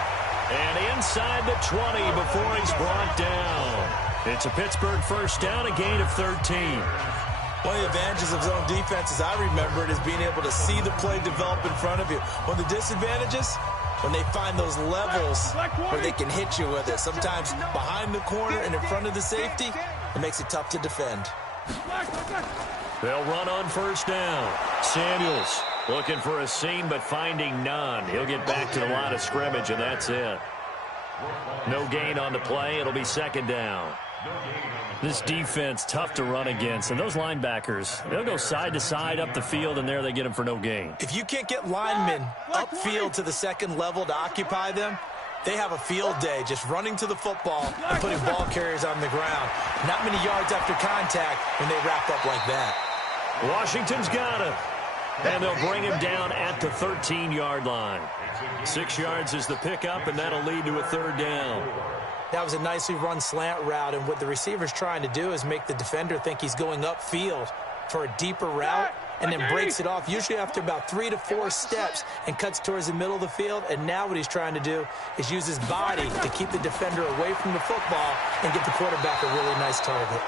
And inside the 20 before he's brought down. It's a Pittsburgh first down, a gain of 13. One of the advantages of zone defense, as I remember it, is being able to see the play develop in front of you. One of the disadvantages, when they find those levels where they can hit you with it. Sometimes behind the corner and in front of the safety, it makes it tough to defend. They'll run on first down. Samuels looking for a seam, but finding none. He'll get back to the line of scrimmage, and that's it. No gain on the play. It'll be second down. This defense, tough to run against. And those linebackers, they'll go side to side up the field, and there they get them for no gain. If you can't get linemen upfield to the second level to occupy them, they have a field day just running to the football and putting ball carriers on the ground. Not many yards after contact when they wrap up like that. Washington's got it. And they'll bring him down at the 13-yard line. 6 yards is the pickup, and that'll lead to a third down. That was a nicely run slant route, and what the receiver's trying to do is make the defender think he's going upfield for a deeper route, and then breaks it off, usually after about 3 to 4 steps, and cuts towards the middle of the field. And now what he's trying to do is use his body to keep the defender away from the football and give the quarterback a really nice target.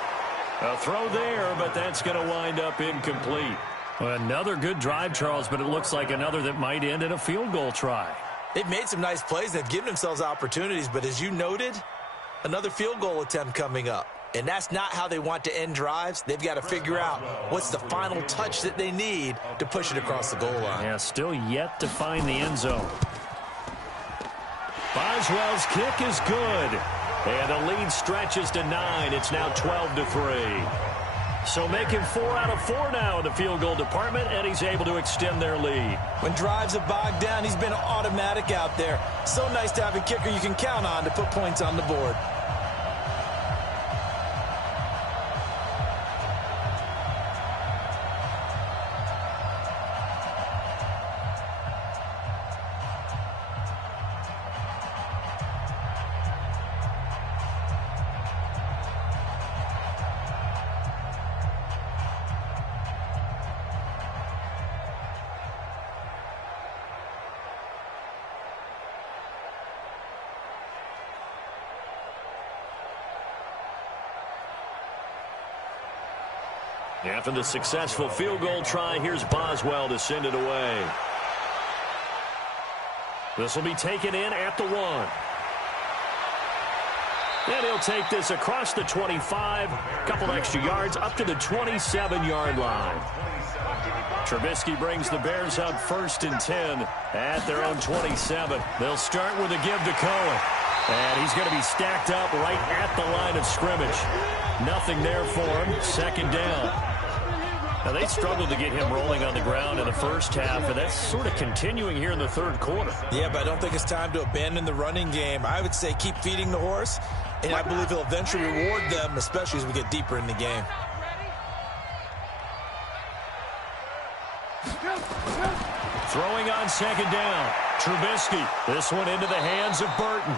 A throw there, but that's going to wind up incomplete. Well, another good drive, Charles, but it looks like another that might end in a field goal try. They've made some nice plays. They've given themselves opportunities, but as you noted, another field goal attempt coming up. And that's not how they want to end drives. They've got to figure out what's the final touch that they need to push it across the goal line. Yeah, still yet to find the end zone. Boswell's kick is good. And the lead stretches to 9. It's now 12-3. So making 4 out of 4 now in the field goal department, and he's able to extend their lead. When drives have bogged down, he's been automatic out there. So nice to have a kicker you can count on to put points on the board. After the successful field goal try, here's Boswell to send it away. This will be taken in at the 1. And he'll take this across the 25, a couple extra yards up to the 27-yard line. Trubisky brings the Bears up 1st and 10 at their own 27. They'll start with a give to Cohen. And he's going to be stacked up right at the line of scrimmage. Nothing there for him. Second down. Now, they struggled to get him rolling on the ground in the first half, and that's sort of continuing here in the third quarter. Yeah, but I don't think it's time to abandon the running game. I would say keep feeding the horse, and I believe he'll eventually reward them, especially as we get deeper in the game. Throwing on second down. Trubisky. This one into the hands of Burton.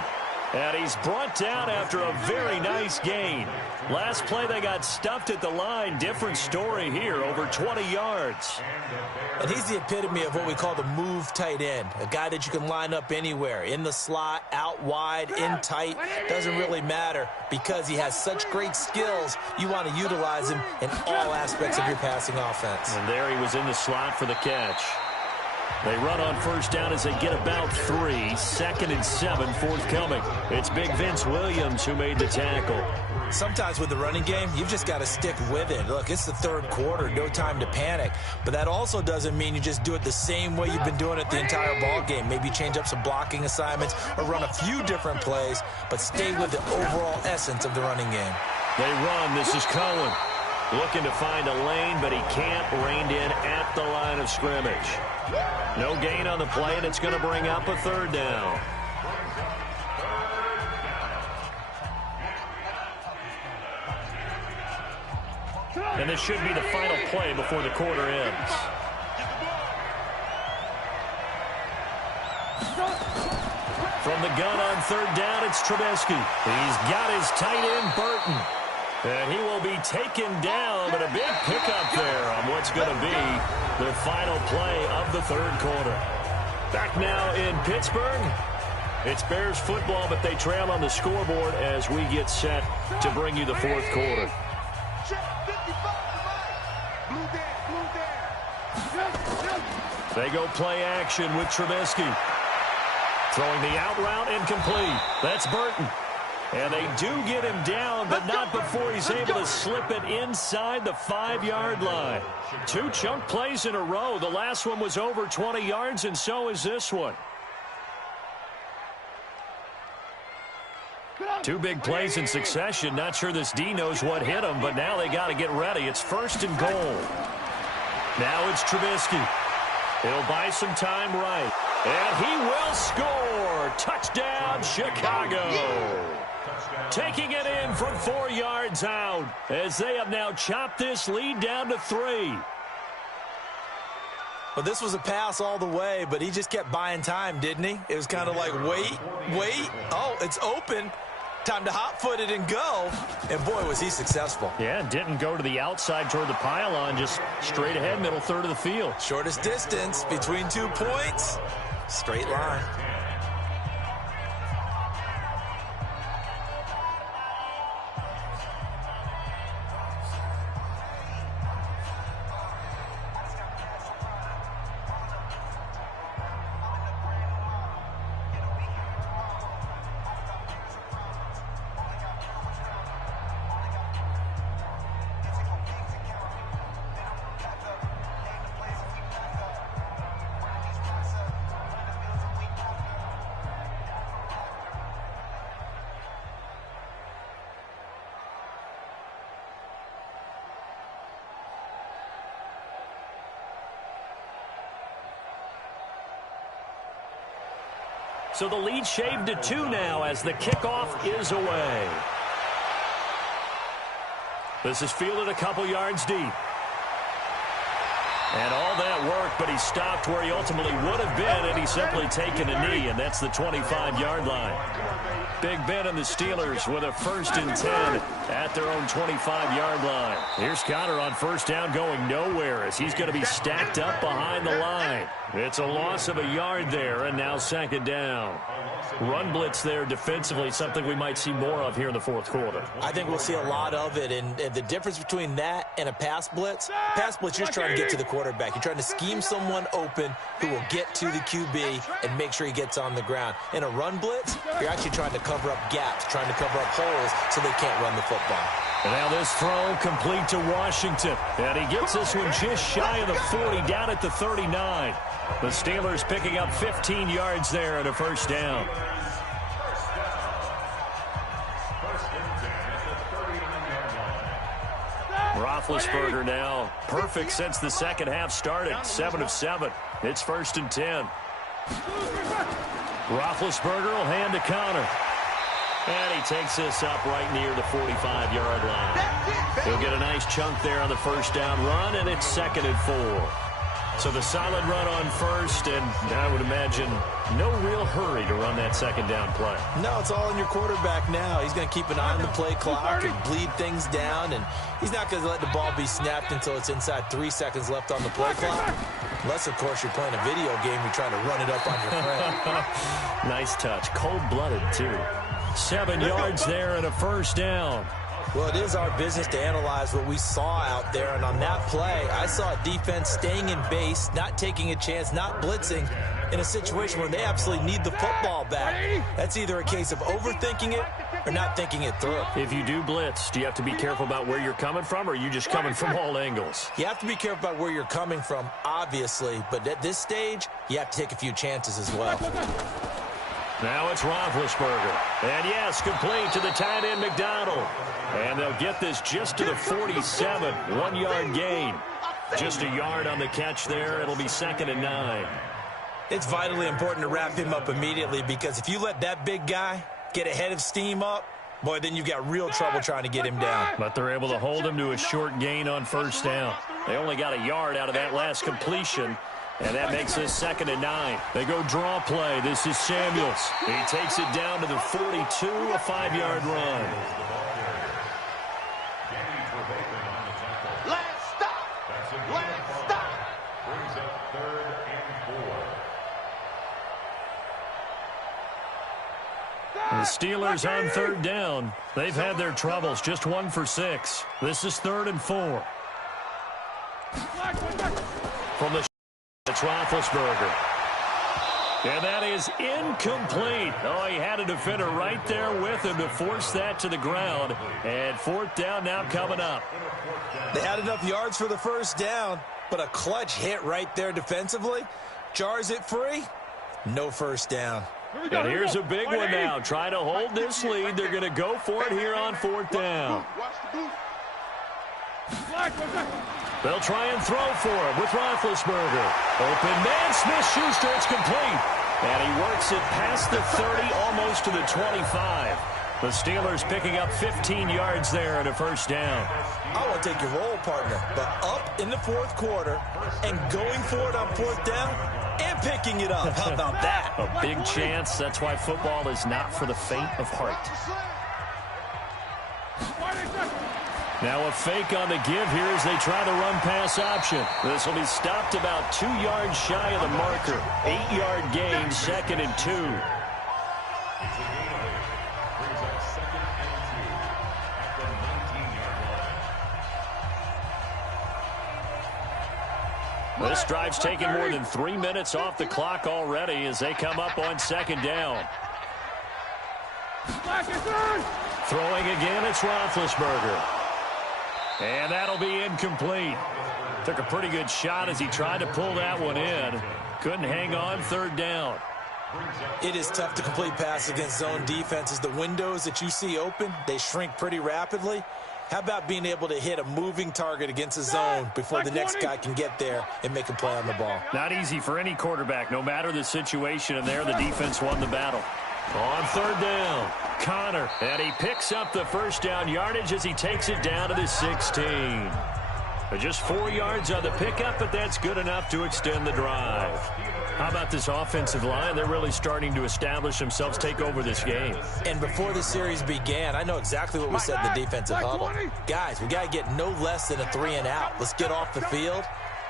And he's brought down after a very nice gain. Last play, they got stuffed at the line. Different story here, over 20 yards. And he's the epitome of what we call the move tight end, a guy that you can line up anywhere, in the slot, out wide, in tight, doesn't really matter because he has such great skills. You want to utilize him in all aspects of your passing offense. And there he was in the slot for the catch. They run on first down as they get about 3. 2nd and 7 forthcoming. It's Big Vince Williams who made the tackle. Sometimes with the running game, you've just got to stick with it. Look, it's the third quarter, no time to panic. But that also doesn't mean you just do it the same way you've been doing it the entire ball game. Maybe change up some blocking assignments or run a few different plays, but stay with the overall essence of the running game. They run. This is Cohen. Looking to find a lane, but he can't. Reined in at the line of scrimmage. No gain on the play, and it's going to bring up a third down. And this should be the final play before the quarter ends. From the gun on third down, it's Trubisky. He's got his tight end, Burton. And he will be taken down, but a big pickup there on what's going to be the final play of the third quarter. Back now in Pittsburgh. It's Bears football, but they trail on the scoreboard as we get set to bring you the fourth quarter. They go play action with Trubisky. Throwing the out route incomplete. That's Burton. And they do get him down, but not before he's able to slip it inside the 5-yard line. 2 chunk plays in a row. The last one was over 20 yards, and so is this one. 2 big plays in succession. Not sure this D knows what hit him, but now they got to get ready. It's 1st and goal. Now it's Trubisky. He'll buy some time right. And he will score. Touchdown, Chicago. Taking it in from 4 yards out as they have now chopped this lead down to 3. Well, this was a pass all the way, but he just kept buying time, didn't he? It was kind of like, wait. Oh, it's open. Time to hot-foot it and go. And, boy, was he successful. Yeah, didn't go to the outside toward the pylon, just straight ahead, middle third of the field. Shortest distance between 2 points. Straight line. So the lead shaved to 2 now as the kickoff is away. This is fielded a couple yards deep. And all that work, but he stopped where he ultimately would have been, and he's simply taken a knee, and that's the 25-yard line. Big Ben and the Steelers with a 1st and 10 at their own 25-yard line. Here's Conner on 1st down going nowhere as he's going to be stacked up behind the line. It's a loss of a yard there, and now 2nd down. Run blitz there defensively, something we might see more of here in the 4th quarter. I think we'll see a lot of it, and the difference between that and a pass blitz, you're just trying to get to the quarterback. You're trying to scheme someone open who will get to the QB and make sure he gets on the ground. In a run blitz, you're actually trying to cover up gaps, trying to cover up holes so they can't run the football. And now this throw complete to Washington. And he gets this one just shy of the 40, down at the 39. The Steelers picking up 15 yards there and a 1st down. Roethlisberger now perfect since the 2nd half started. 7 of 7. It's 1st and 10. Roethlisberger will hand to Conner. And he takes this up right near the 45-yard line. He'll get a nice chunk there on the 1st down run, and it's 2nd and 4. So the solid run on 1st, and I would imagine no real hurry to run that 2nd down play. No, it's all in your quarterback now. He's going to keep an eye on the play clock and bleed things down, and he's not going to let the ball be snapped until it's inside 3 seconds left on the play clock. Unless, of course, you're playing a video game, you're trying to run it up on your friend. Nice touch. Cold-blooded, too. 7 yards there and a 1st down. Well, it is our business to analyze what we saw out there, and on that play, I saw a defense staying in base, not taking a chance, not blitzing, in a situation where they absolutely need the football back. That's either a case of overthinking it or not thinking it through. If you do blitz, do you have to be careful about where you're coming from, or are you just coming from all angles? You have to be careful about where you're coming from, obviously, but at this stage, you have to take a few chances as well. Now it's Roethlisberger. And yes, complete to the tight end McDonald. And they'll get this just to the 47. 1-yard gain. Just a yard on the catch there. It'll be 2nd and 9. It's vitally important to wrap him up immediately, because if you let that big guy get ahead of steam up, boy, then you've got real trouble trying to get him down. But they're able to hold him to a short gain on 1st down. They only got a yard out of that last completion. And that makes this 2nd and 9. They go draw play. This is Samuels. He takes it down to the 42, a 5-yard run. Let's stop. Let's stop. Brings up 3rd and 4. The Steelers on 3rd down. They've had their troubles. Just 1 for 6. This is 3rd and 4. From the it's Roethlisberger. And that is incomplete. Oh, he had a defender right there with him to force that to the ground. And fourth down now coming up. They had enough yards for the first down, but a clutch hit right there defensively jars it free. No first down. And here's a big one now. Trying to hold this lead. They're going to go for it here on fourth down. They'll try and throw for him with Roethlisberger. Open man, Smith-Schuster, it's complete. And he works it past the 30, almost to the 25. The Steelers picking up 15 yards there and a first down. I want to take your role, partner, but up in the fourth quarter and going for it on fourth down and picking it up. How about that? A big chance. That's why football is not for the faint of heart. Now a fake on the give here as they try the run-pass option. This will be stopped about 2 yards shy of the marker. 8-yard gain, 2nd and 2. This drive's taken more than 3 minutes off the clock already as they come up on 2nd down. Throwing again, it's Roethlisberger. And that'll be incomplete. Took a pretty good shot as he tried to pull that one in. Couldn't hang on, 3rd down. It is tough to complete passes against zone defenses. The windows that you see open, they shrink pretty rapidly. How about being able to hit a moving target against a zone before the next guy can get there and make a play on the ball? Not easy for any quarterback, no matter the situation, and there the defense won the battle. On 3rd down, Connor, and he picks up the first down yardage as he takes it down to the 16. Just 4 yards on the pickup, but that's good enough to extend the drive. How about this offensive line? They're really starting to establish themselves, take over this game. And before the series began, I know exactly what we said in the defensive huddle. Guys, we got to get no less than a 3-and-out. Let's get off the field.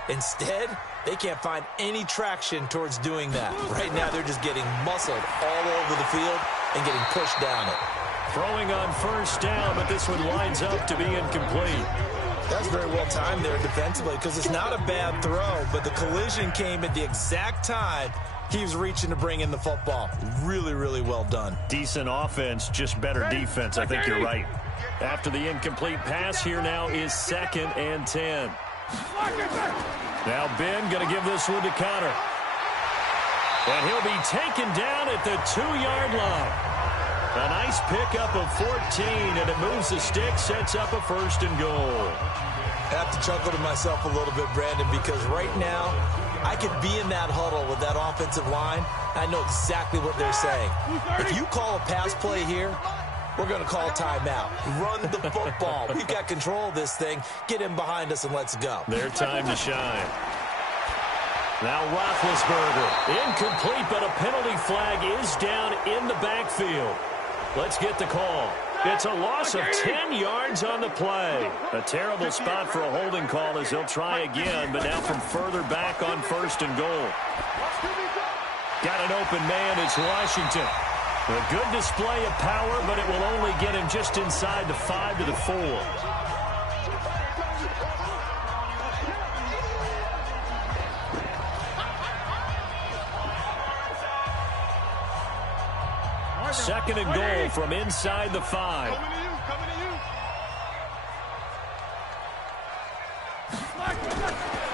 Instead, they can't find any traction towards doing that. Right now, they're just getting muscled all over the field and getting pushed down it. Throwing on first down, but this one lines up to be incomplete. That's very well timed there defensively because it's not a bad throw, but the collision came at the exact time he was reaching to bring in the football. Really, really well done. Decent offense, just better defense. I think you're right. After the incomplete pass, here now is 2nd and 10. Now Ben going to give this one to Connor. And he'll be taken down at the 2-yard line. A nice pickup of 14, and it moves the stick, sets up a 1st and goal. I have to chuckle to myself a little bit, Brandon, because right now I could be in that huddle with that offensive line. I know exactly what they're saying. If you call a pass play here, we're going to call timeout. Run the football. We've got control of this thing. Get in behind us and let's go. Their time to shine. Now Roethlisberger. Incomplete, but a penalty flag is down in the backfield. Let's get the call. It's a loss of 10 yards on the play. A terrible spot for a holding call as they'll try again, but now from further back on 1st and goal. Got an open man, it's Washington. A good display of power, but it will only get him just inside the 5 to the 4. Second and goal from inside the 5.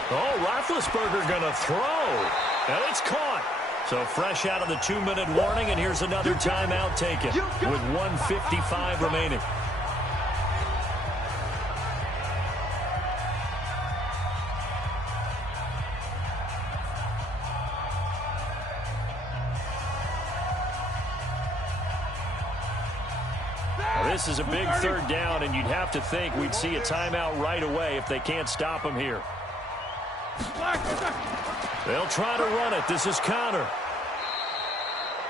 Oh, Roethlisberger going to throw. And it's caught. So fresh out of the 2-minute warning, and here's another timeout taken with 1:55 remaining. This is a big 3rd down, and you'd have to think we'd see a timeout right away if they can't stop him here. They'll try to run it. This is Connor.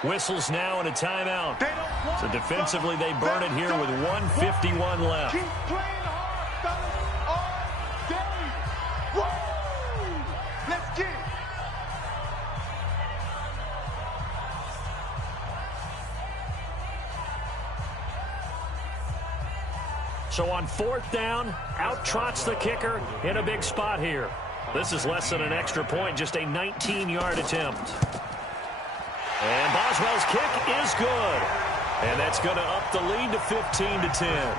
Whistles now and a timeout. So defensively, they burn it here with 1:51 left. Keep playing hard, fellas, all day. Woo! Let's get it. So on 4th down, out trots the kicker in a big spot here. This is less than an extra point, just a 19-yard attempt. And Boswell's kick is good. And that's going to up the lead to 15-10.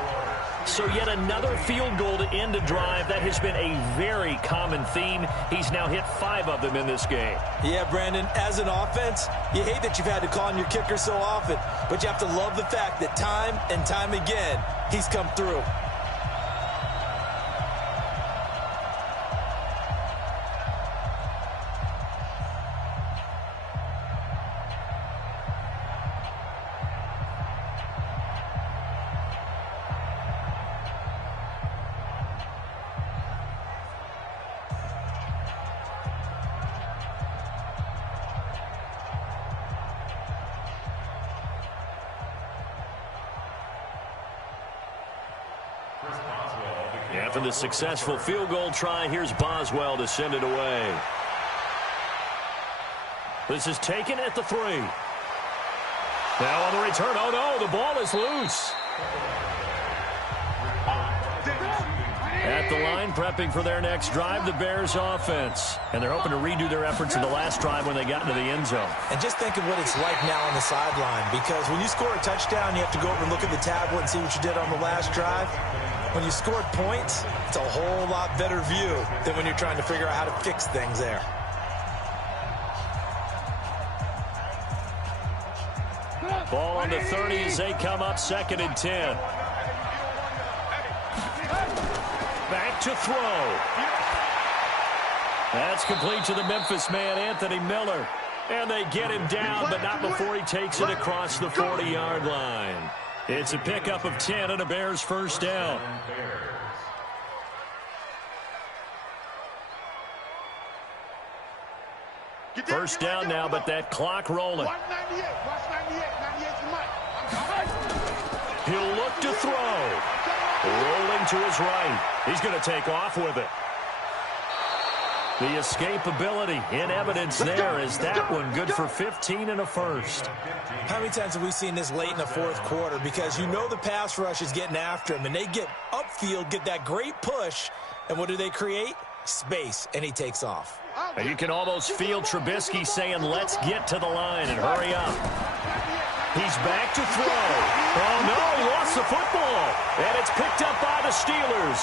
So yet another field goal to end a drive. That has been a very common theme. He's now hit 5 of them in this game. Yeah, Brandon, as an offense, you hate that you've had to call on your kicker so often, but you have to love the fact that time and time again, he's come through. After the successful field goal try, here's Boswell to send it away. This is taken at the 3. Now on the return. Oh, no, the ball is loose. At the line, prepping for their next drive, the Bears offense. And they're hoping to redo their efforts in the last drive when they got into the end zone. And just think of what it's like now on the sideline, because when you score a touchdown, you have to go over and look at the tablet and see what you did on the last drive. When you scored points, it's a whole lot better view than when you're trying to figure out how to fix things there. Ball on the 30 as they come up 2nd and 10. Back to throw. That's complete to the Memphis man, Anthony Miller. And they get him down, but not before he takes it across the 40-yard line. It's a pickup of 10 and a Bears first down. First down now, but that clock rolling. He'll look to throw. Rolling to his right. He's going to take off with it. The escapability in evidence there is that one good for 15 and a first. How many times have we seen this late in the fourth quarter? Because you know the pass rush is getting after him, and they get upfield, get that great push, and what do they create? Space, and he takes off. And you can almost feel Trubisky saying, let's get to the line and hurry up. He's back to throw. Oh, no, he lost the football. And it's picked up by the Steelers.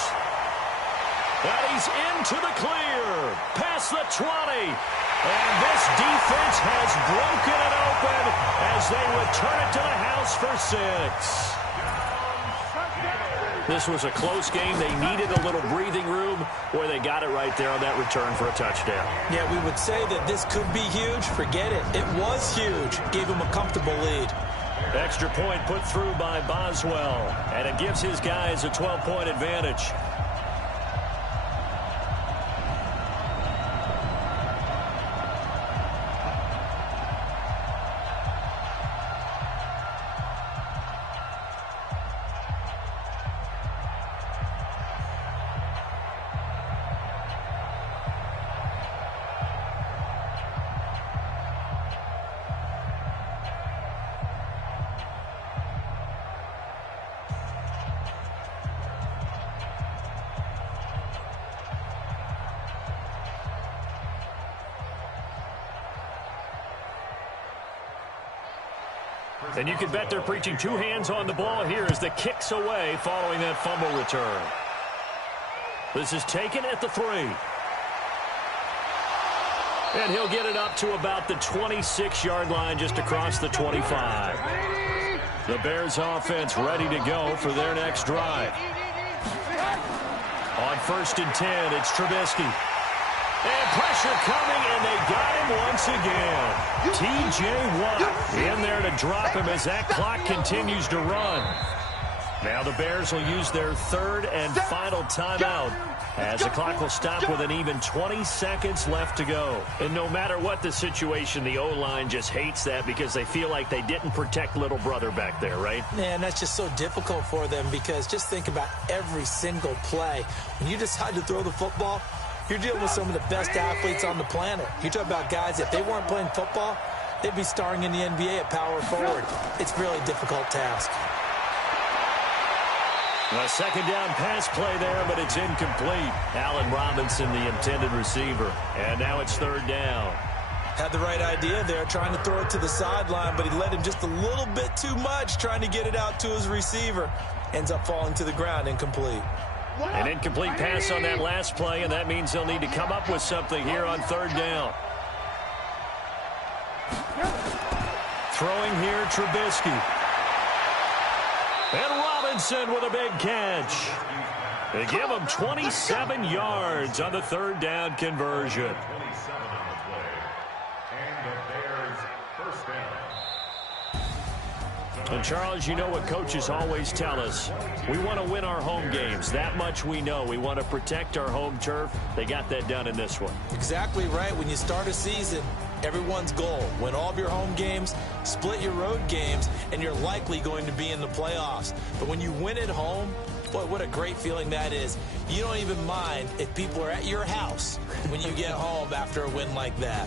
And he's into the clear. Past the 20. And this defense has broken it open as they return it to the house for 6. This was a close game. They needed a little breathing room, where they got it right there on that return for a touchdown. Yeah, we would say that this could be huge. Forget it. It was huge. Gave him a comfortable lead. Extra point put through by Boswell, and it gives his guys a 12-point advantage. And you can bet they're preaching 2 hands on the ball here as the kick's away following that fumble return. This is taken at the 3. And he'll get it up to about the 26-yard line, just across the 25. The Bears offense ready to go for their next drive. On 1st and 10, it's Trubisky. And pressure coming, and they got him once again. T.J. Watt in there to drop him as that clock continues to run. Now the Bears will use their 3rd and final timeout, as the clock will stop with an even 20 seconds left to go. And no matter what the situation, the O-line just hates that because they feel like they didn't protect little brother back there, right? Man, that's just so difficult for them, because just think about every single play. When you decide to throw the football, you're dealing with some of the best athletes on the planet. You talk about guys, if they weren't playing football, they'd be starring in the NBA at power forward. It's a really difficult task. A second down pass play there, but it's incomplete. Allen Robinson, the intended receiver. And now it's 3rd down. Had the right idea there, trying to throw it to the sideline, but he led him just a little bit too much, trying to get it out to his receiver. Ends up falling to the ground, incomplete. An incomplete pass on that last play, and that means they'll need to come up with something here on third down. Throwing here, Trubisky. And Robinson with a big catch. They give him 27 yards on the third down conversion. 27 on the play. And the Bears first down. And, Charles, you know what coaches always tell us. We want to win our home games. That much we know. We want to protect our home turf. They got that done in this one. Exactly right. When you start a season, everyone's goal, win all of your home games, split your road games, and you're likely going to be in the playoffs. But when you win at home, boy, what a great feeling that is. You don't even mind if people are at your house when you get home after a win like that.